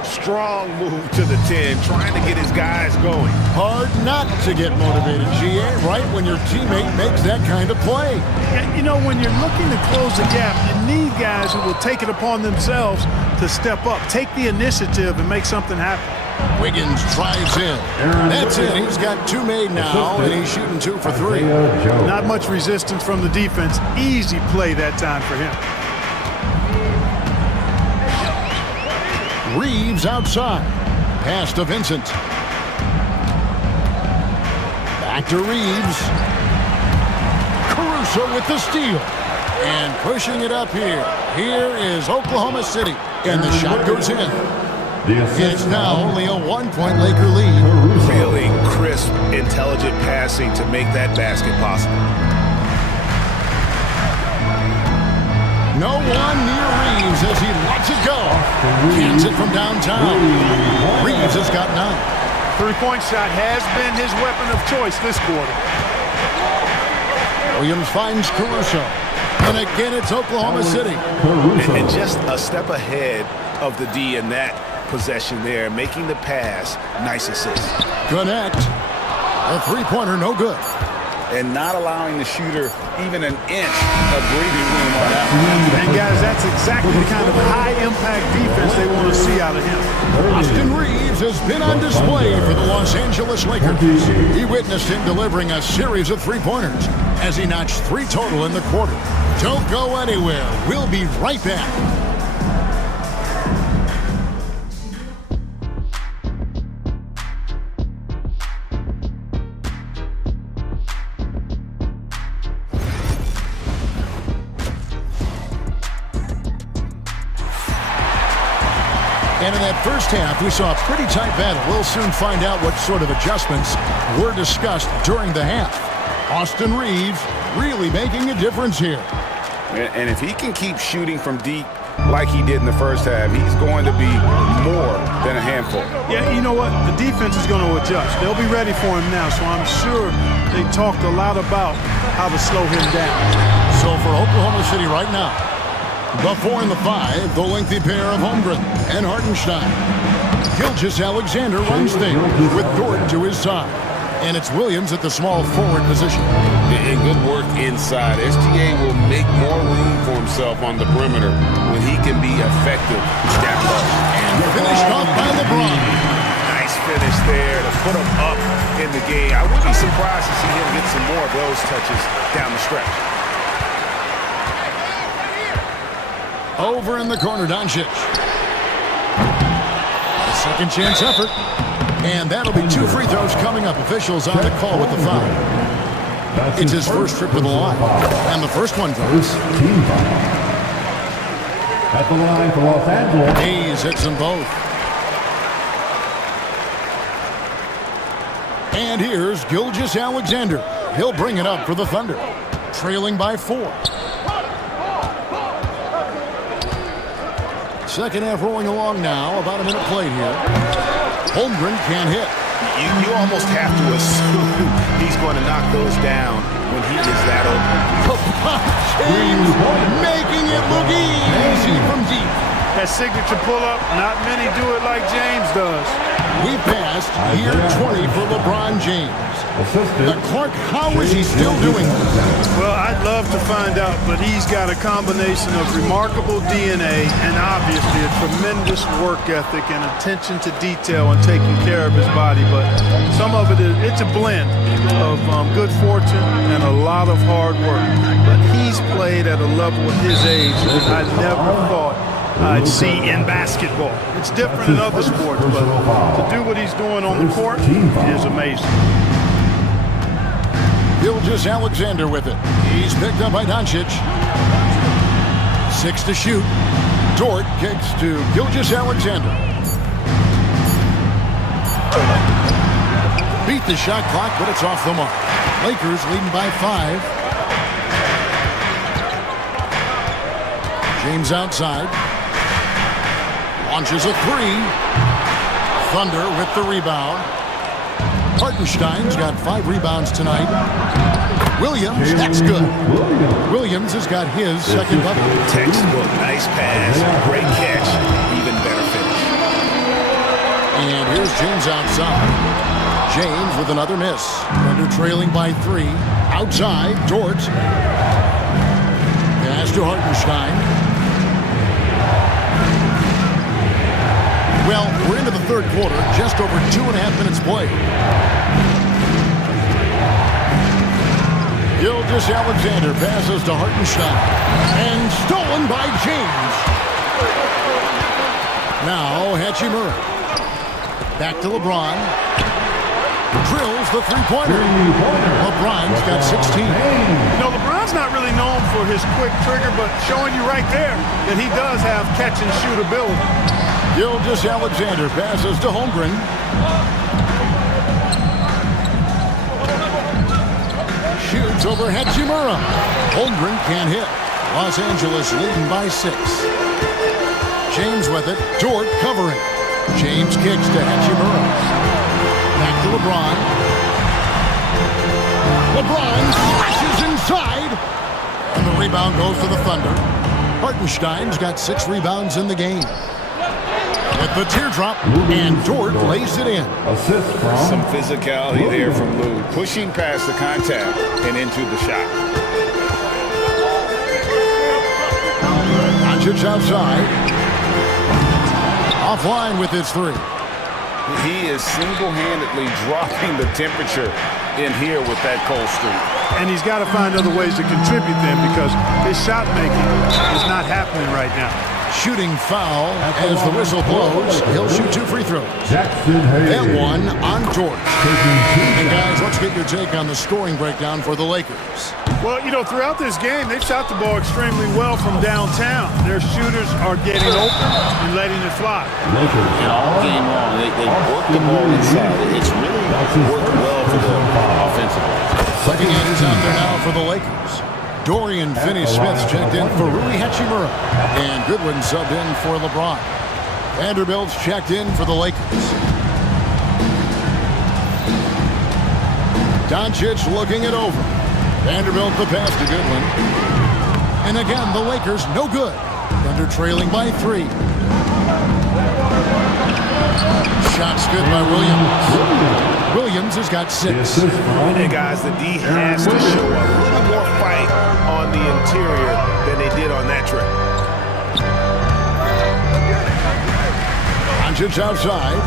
Strong move to the 10, trying to get his guys going. Hard not to get motivated, GA, right when your teammate makes that kind of play. Yeah, you know, when you're looking to close the gap, you need guys who will take it upon themselves to step up, take the initiative, and make something happen. Wiggins drives in. That's it. He's got two made now, and he's shooting 2 for 3. Not much resistance from the defense. Easy play that time for him. Reeves outside. Pass to Vincent. Back to Reeves. Caruso with the steal. And pushing it up here. Here is Oklahoma City. And the shot goes in. It's now only a 1-point Laker lead. Really crisp, intelligent passing to make that basket possible. No one near Reeves as he lets it go. Cans it from downtown. Reeves has got 9. Three-point shot has been his weapon of choice this quarter. Williams finds Caruso. And again, it's Oklahoma City. And just a step ahead of the D in that possession there, making the pass. Nice assist. Connect. A three-pointer, no good. And not allowing the shooter even an inch of breathing room on that one. And guys, that's exactly the kind of high-impact defense they want to see out of him. Austin Reeves has been on display for the Los Angeles Lakers. He witnessed him delivering a series of three-pointers as he notched 3 total in the quarter. Don't go anywhere. We'll be right back. And in that first half, we saw a pretty tight battle. We'll soon find out what sort of adjustments were discussed during the half. Austin Reeves really making a difference here. And if he can keep shooting from deep like he did in the first half, he's going to be more than a handful. Yeah, you know what? The defense is going to adjust. They'll be ready for him now, so I'm sure they talked a lot about how to slow him down. So for Oklahoma City right now, the 4 and the 5, the lengthy pair of Holmgren and Hartenstein. Gilgeous-Alexander runs things with Dort to his side. And it's Williams at the small forward position. And good work inside. SGA will make more room for himself on the perimeter when he can be effective down low. And finished off by LeBron. Nice finish there to put him up in the game. I would be surprised to see him get some more of those touches down the stretch. Over in the corner, Doncic. A second chance effort. And that'll be 2 free throws coming up. Officials on the call with the foul. It's his first trip to the line. And the first one drops. At the line for Los Angeles. Hayes hits them both. And here's Gilgeous-Alexander. He'll bring it up for the Thunder. Trailing by 4. Second half rolling along now. About a minute played here. Holmgren can't hit. You almost have to assume he's going to knock those down when he is that open. James making it look easy from deep. That signature pull-up, not many do it like James does. We passed year 20 for LeBron James. Clark, how is he still doing this? Well, I'd love to find out, but he's got a combination of remarkable DNA and obviously a tremendous work ethic and attention to detail and taking care of his body. But some of it's a blend of good fortune and a lot of hard work. But he's played at a level at his age that I never thought I'd see in basketball. It's different in other sports, but to do what he's doing on the court is amazing. Gilgeous-Alexander with it. He's picked up by Doncic. 6 to shoot. Dort kicks to Gilgeous-Alexander. Beat the shot clock, but it's off the mark. Lakers leading by 5. James outside. Launches a 3. Thunder with the rebound. Hartenstein's got 5 rebounds tonight. Williams, that's good. Williams has got his second bucket. Textbook, nice pass, great catch, even better finish. And here's James outside. James with another miss. Thunder trailing by 3. Outside, Dort. Pass to Hartenstein. Well, we're into the third quarter, just over 2.5 minutes played. Gilgeous-Alexander passes to Hartenstein. And stolen by James. Now, Hachimura. Back to LeBron. Drills the three-pointer. LeBron's got 16. You know, LeBron's not really known for his quick trigger, but showing you right there that he does have catch-and-shoot ability. Gilgeous-Alexander passes to Holmgren. Shoots over Hachimura. Holmgren can't hit. Los Angeles leading by 6. James with it. Dort covering. James kicks to Hachimura. Back to LeBron. LeBron flashes inside. And the rebound goes to the Thunder. Hartenstein's got 6 rebounds in the game. With the teardrop, and Dort lays it in. Some physicality there from Lou, pushing past the contact and into the shot. Doncic outside. Offline with his 3. He is single-handedly dropping the temperature in here with that cold streak. And he's got to find other ways to contribute then, because his shot making is not happening right now. Shooting foul as the whistle blows. He'll shoot 2 free throws. And 1 on Dort. And guys, let's get your take on the scoring breakdown for the Lakers. Well, you know, throughout this game, they've shot the ball extremely well from downtown. Their shooters are getting open and letting it fly. And all game long, they work the ball inside. It's really worked well for them offensively. Second is out there now for the Lakers. Dorian Finney-Smith's checked in for Rui Hachimura. And Goodwin subbed in for LeBron. Vanderbilt's checked in for the Lakers. Doncic looking it over. Vanderbilt the pass to Goodwin. And again, the Lakers no good. Thunder trailing by 3. Shots good by Williams. Williams has got 6. And guys, the D has to show a little more fight on the interior than they did on that trip. Doncic outside.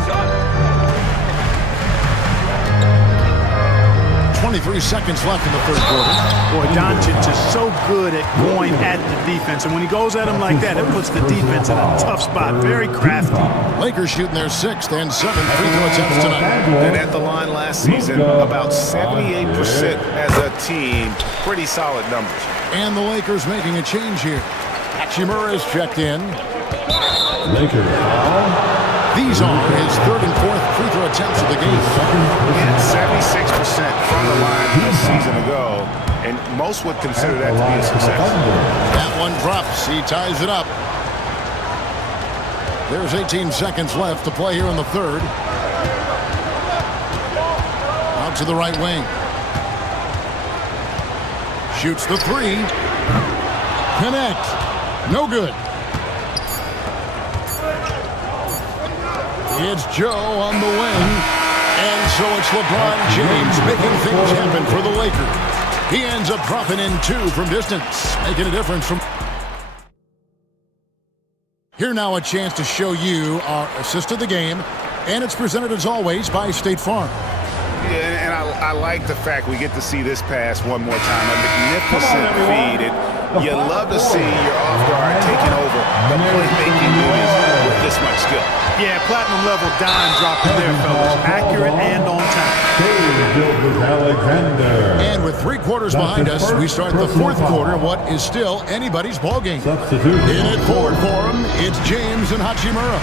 23 seconds left in the third quarter. Boy, Doncic is so good at going at the defense. And when he goes at him like that, it puts the defense in a tough spot. Very crafty. Lakers shooting their 6th and 7th free throw attempts tonight. And at the line last season, about 78% as a team. Pretty solid numbers. And the Lakers making a change here. Hachimura is checked in. These are his 3rd and 4th free throw attempts of the game. He had 76% from the line a season ago, and most would consider that to be a success. That one drops. He ties it up. There's 18 seconds left to play here in the third. Out to the right wing. Shoots the 3. Connect. No good. It's Joe on the wing. And so it's LeBron James making things happen for the Lakers. He ends up dropping in 2 from distance, making a difference from... Here now a chance to show you our assist of the game, and it's presented as always by State Farm. Yeah, and I like the fact we get to see this pass one more time. A magnificent feed. You love to see your off guard taking over the playmaking movies with this much skill. Yeah, platinum level dime dropping there, fellas. Accurate and on time. And with 3 quarters behind us, we start the 4th quarter, what is still anybody's ballgame. In at forward for him, it's James and Hachimura.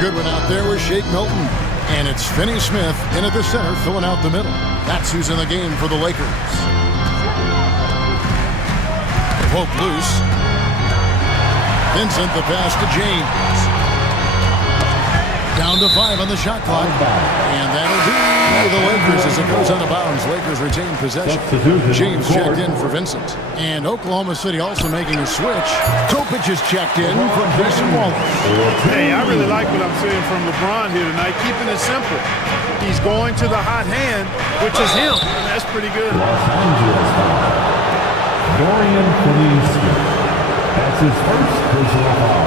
Goodwin out there with Shake Milton. And it's Finney Smith in at the center, filling out the middle. That's who's in the game for the Lakers. Poke loose. Vincent the pass to James. Down to 5 on the shot clock. And that'll do the Lakers as it goes out of bounds. Lakers retain possession. James checked in for Vincent. And Oklahoma City also making a switch. Kopich is checked in for Grayson Wallace. Hey, I really like what I'm seeing from LeBron here tonight, keeping it simple. He's going to the hot hand, which is him. That's pretty good. Los Angeles Dorian Finney-Smith. That's his first personal foul.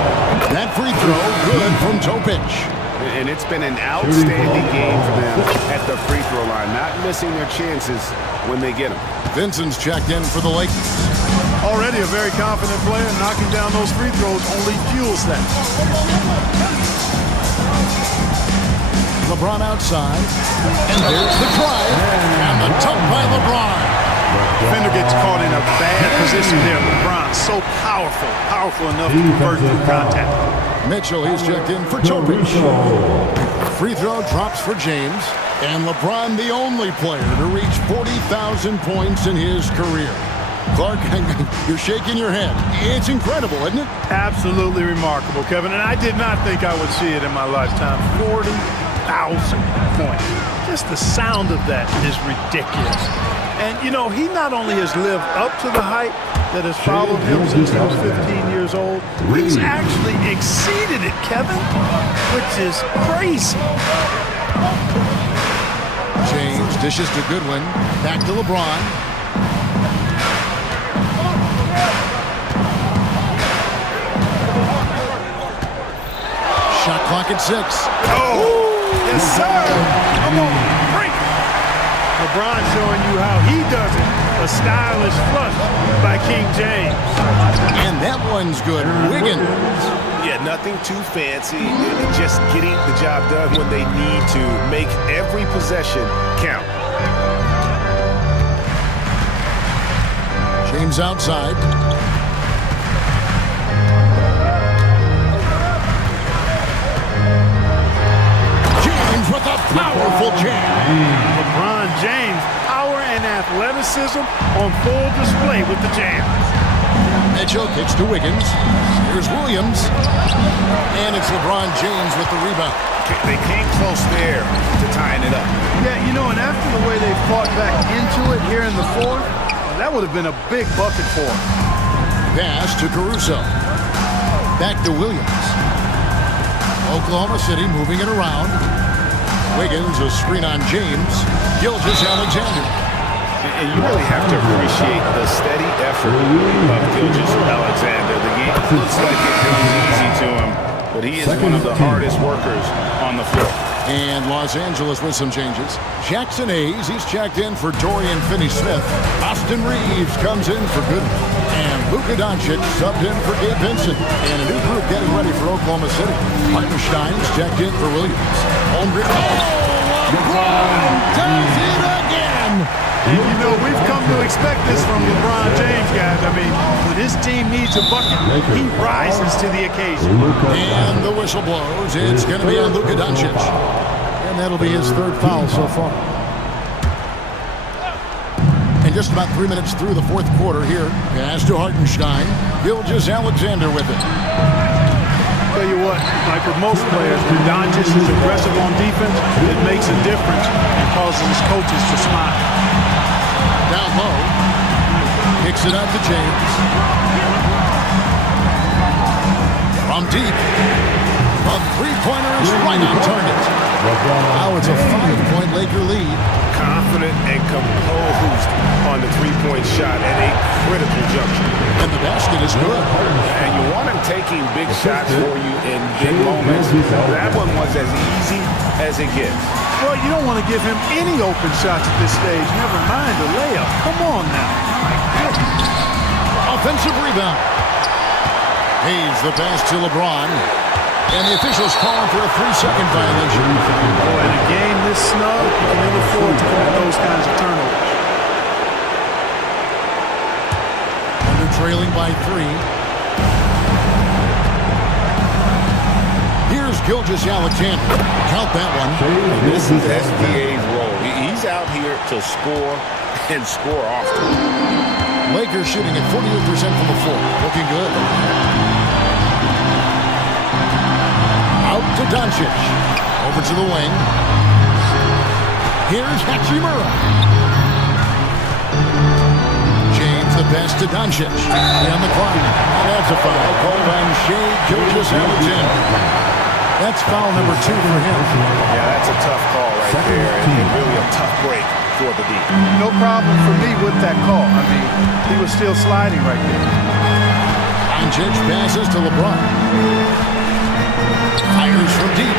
That free throw good from Kopich. And it's been an outstanding game for them at the free throw line, not missing their chances when they get them. Vincent's checked in for the Lakers. Already a very confident player, knocking down those free throws only fuels that. LeBron outside, and there's the drive, and the dunk by LeBron. Defender gets caught in a bad position there. LeBron, so powerful enough to convert through contact. Mitchell, he's checked in for Kopich. Free throw drops for James, and LeBron the only player to reach 40,000 points in his career. Clark, you're shaking your head. It's incredible, isn't it? Absolutely remarkable, Kevin, and I did not think I would see it in my lifetime. 40,000 points. Just the sound of that is ridiculous. And, you know, he not only has lived up to the hype that has followed him since he was 15 years old, he's actually exceeded it, Kevin, which is crazy. James dishes to Goodwin. Back to LeBron. Shot clock at 6. Oh, yes, sir. Come on, break. LeBron showing you how he does it. A stylish flush by King James. And that one's good. Wiggins. Yeah, nothing too fancy. Just getting the job done when they need to. Make every possession count. James outside. James with a powerful jam. LeBron James, power and athleticism on full display with the jam. Mitchell kicks to Wiggins. Here's Williams. And it's LeBron James with the rebound. They came close there to tying it up. Yeah, you know, and after the way they fought back into it here in the 4th, that would have been a big bucket for him. Pass to Caruso. Back to Williams. Oklahoma City moving it around. Wiggins, a screen on James. Gilgeous-Alexander. And you really have to appreciate the steady effort of Gilgeous-Alexander. The game looks like it comes easy to him, but he is one of the hardest workers on the floor. And Los Angeles with some changes. Jackson Hayes, he's checked in for Dorian Finney-Smith. Austin Reeves comes in for Goodwin. And Luka Doncic subbed in for Gabe Vincent. And a new group getting ready for Oklahoma City. Hartenstein's checked in for Williams. Holmgren. LeBron does it again! And you know, we've come to expect this from LeBron James, guys. I mean, when his team needs a bucket, he rises to the occasion. And the whistle blows. It's going to be on Luka Doncic. And that'll be his 3rd foul so far. And just about 3 minutes through the 4th quarter here. Pass to Hartenstein. Gilgeous-Alexander with it. Tell you what, like with most players, when Doncic is aggressive on defense, it makes a difference and causes his coaches to smile. Down low. Kicks it out to James. From deep. A three-pointer is right on target. Now it's a 5-point Laker lead. Confident and composed on the three-point shot at a critical juncture. And the basket is good. And you want him taking big shots for you in big moments. That one was as easy as it gets. Well, you don't want to give him any open shots at this stage. Never mind a layup. Come on now. A offensive rebound. Hayes the pass to LeBron. And the officials calling for a 3-second violation. Boy, in a game this snug, you can never afford to commit those kinds of turnovers. Thunder trailing by 3. Here's Gilgeous-Alexander. Count that one. This is SGA's role. He's out here to score and score often. Lakers shooting at 48% from the floor. Looking good. Out to Doncic. Over to the wing. Here's Hachimura. James the pass to Doncic. Down the clock. And that's a foul called on Shai Gilgeous-Alexander. That's foul number 2 for him. Yeah, that's a tough call right there. And really a tough break for the D. No problem for me with that call. I mean, he was still sliding right there. Doncic passes to LeBron. Fires from deep.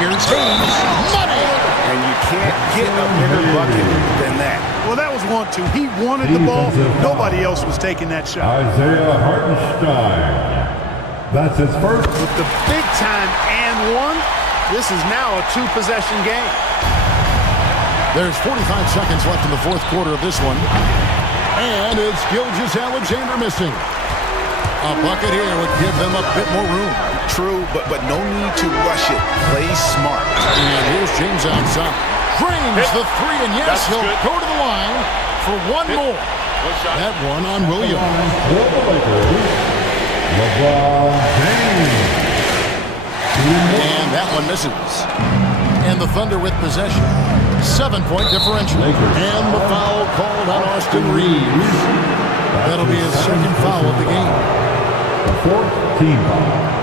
Here's Hayes. Money! And you can't get a bigger bucket than that. Well, that was 1-2. He wanted the ball. Nobody else was taking that shot. Isaiah Hartenstein. That's his first. With the big time and one, this is now a 2-possession game. There's 45 seconds left in the fourth quarter of this one. And it's Gilgeous-Alexander missing. A bucket here would give them a bit more room. True, but no need to rush it. Play smart. And here's James outside. Drains the 3, and yes, he'll go to the line for one more. That one on Williams. LeBron James. And that one misses. And the Thunder with possession. 7-point differential. And the foul called on Austin Reeves. That'll be his second foul of the game. The 4th team foul.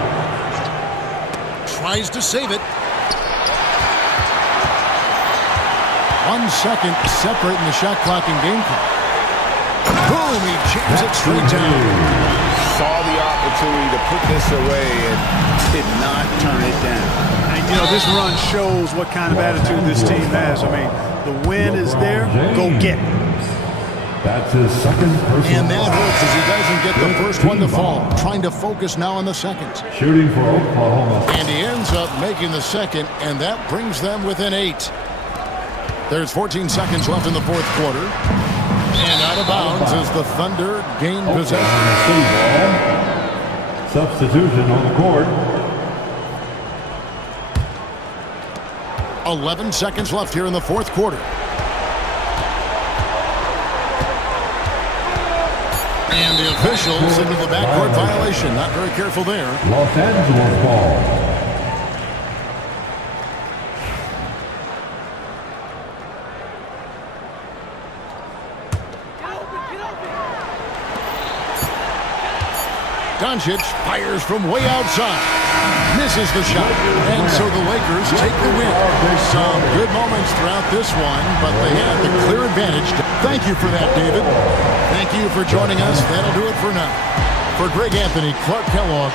Tries to save it. 1 second separating the shot clock and game clock. Boom! He jams it straight down. Saw the opportunity to put this away and did not turn it down. And, you know, this run shows what kind of attitude this team has. I mean, the win is there. Go get it. That's his second personal. And that hurts as he doesn't get the first one to fall. Trying to focus now on the second. Shooting for Oklahoma. And he ends up making the second, and that brings them within 8. There's 14 seconds left in the fourth quarter. And out of bounds as the Thunder gain possession. Substitution on the court. 11 seconds left here in the fourth quarter. And the officials into the backcourt violation. Not very careful there. Los Angeles ball. Doncic fires from way outside. Misses the shot. And so the Lakers take the win. Some good moments throughout this one, but they had the clear advantage. Thank you for that, David. Thank you for joining us. That'll do it for now. For Greg Anthony, Clark Kellogg.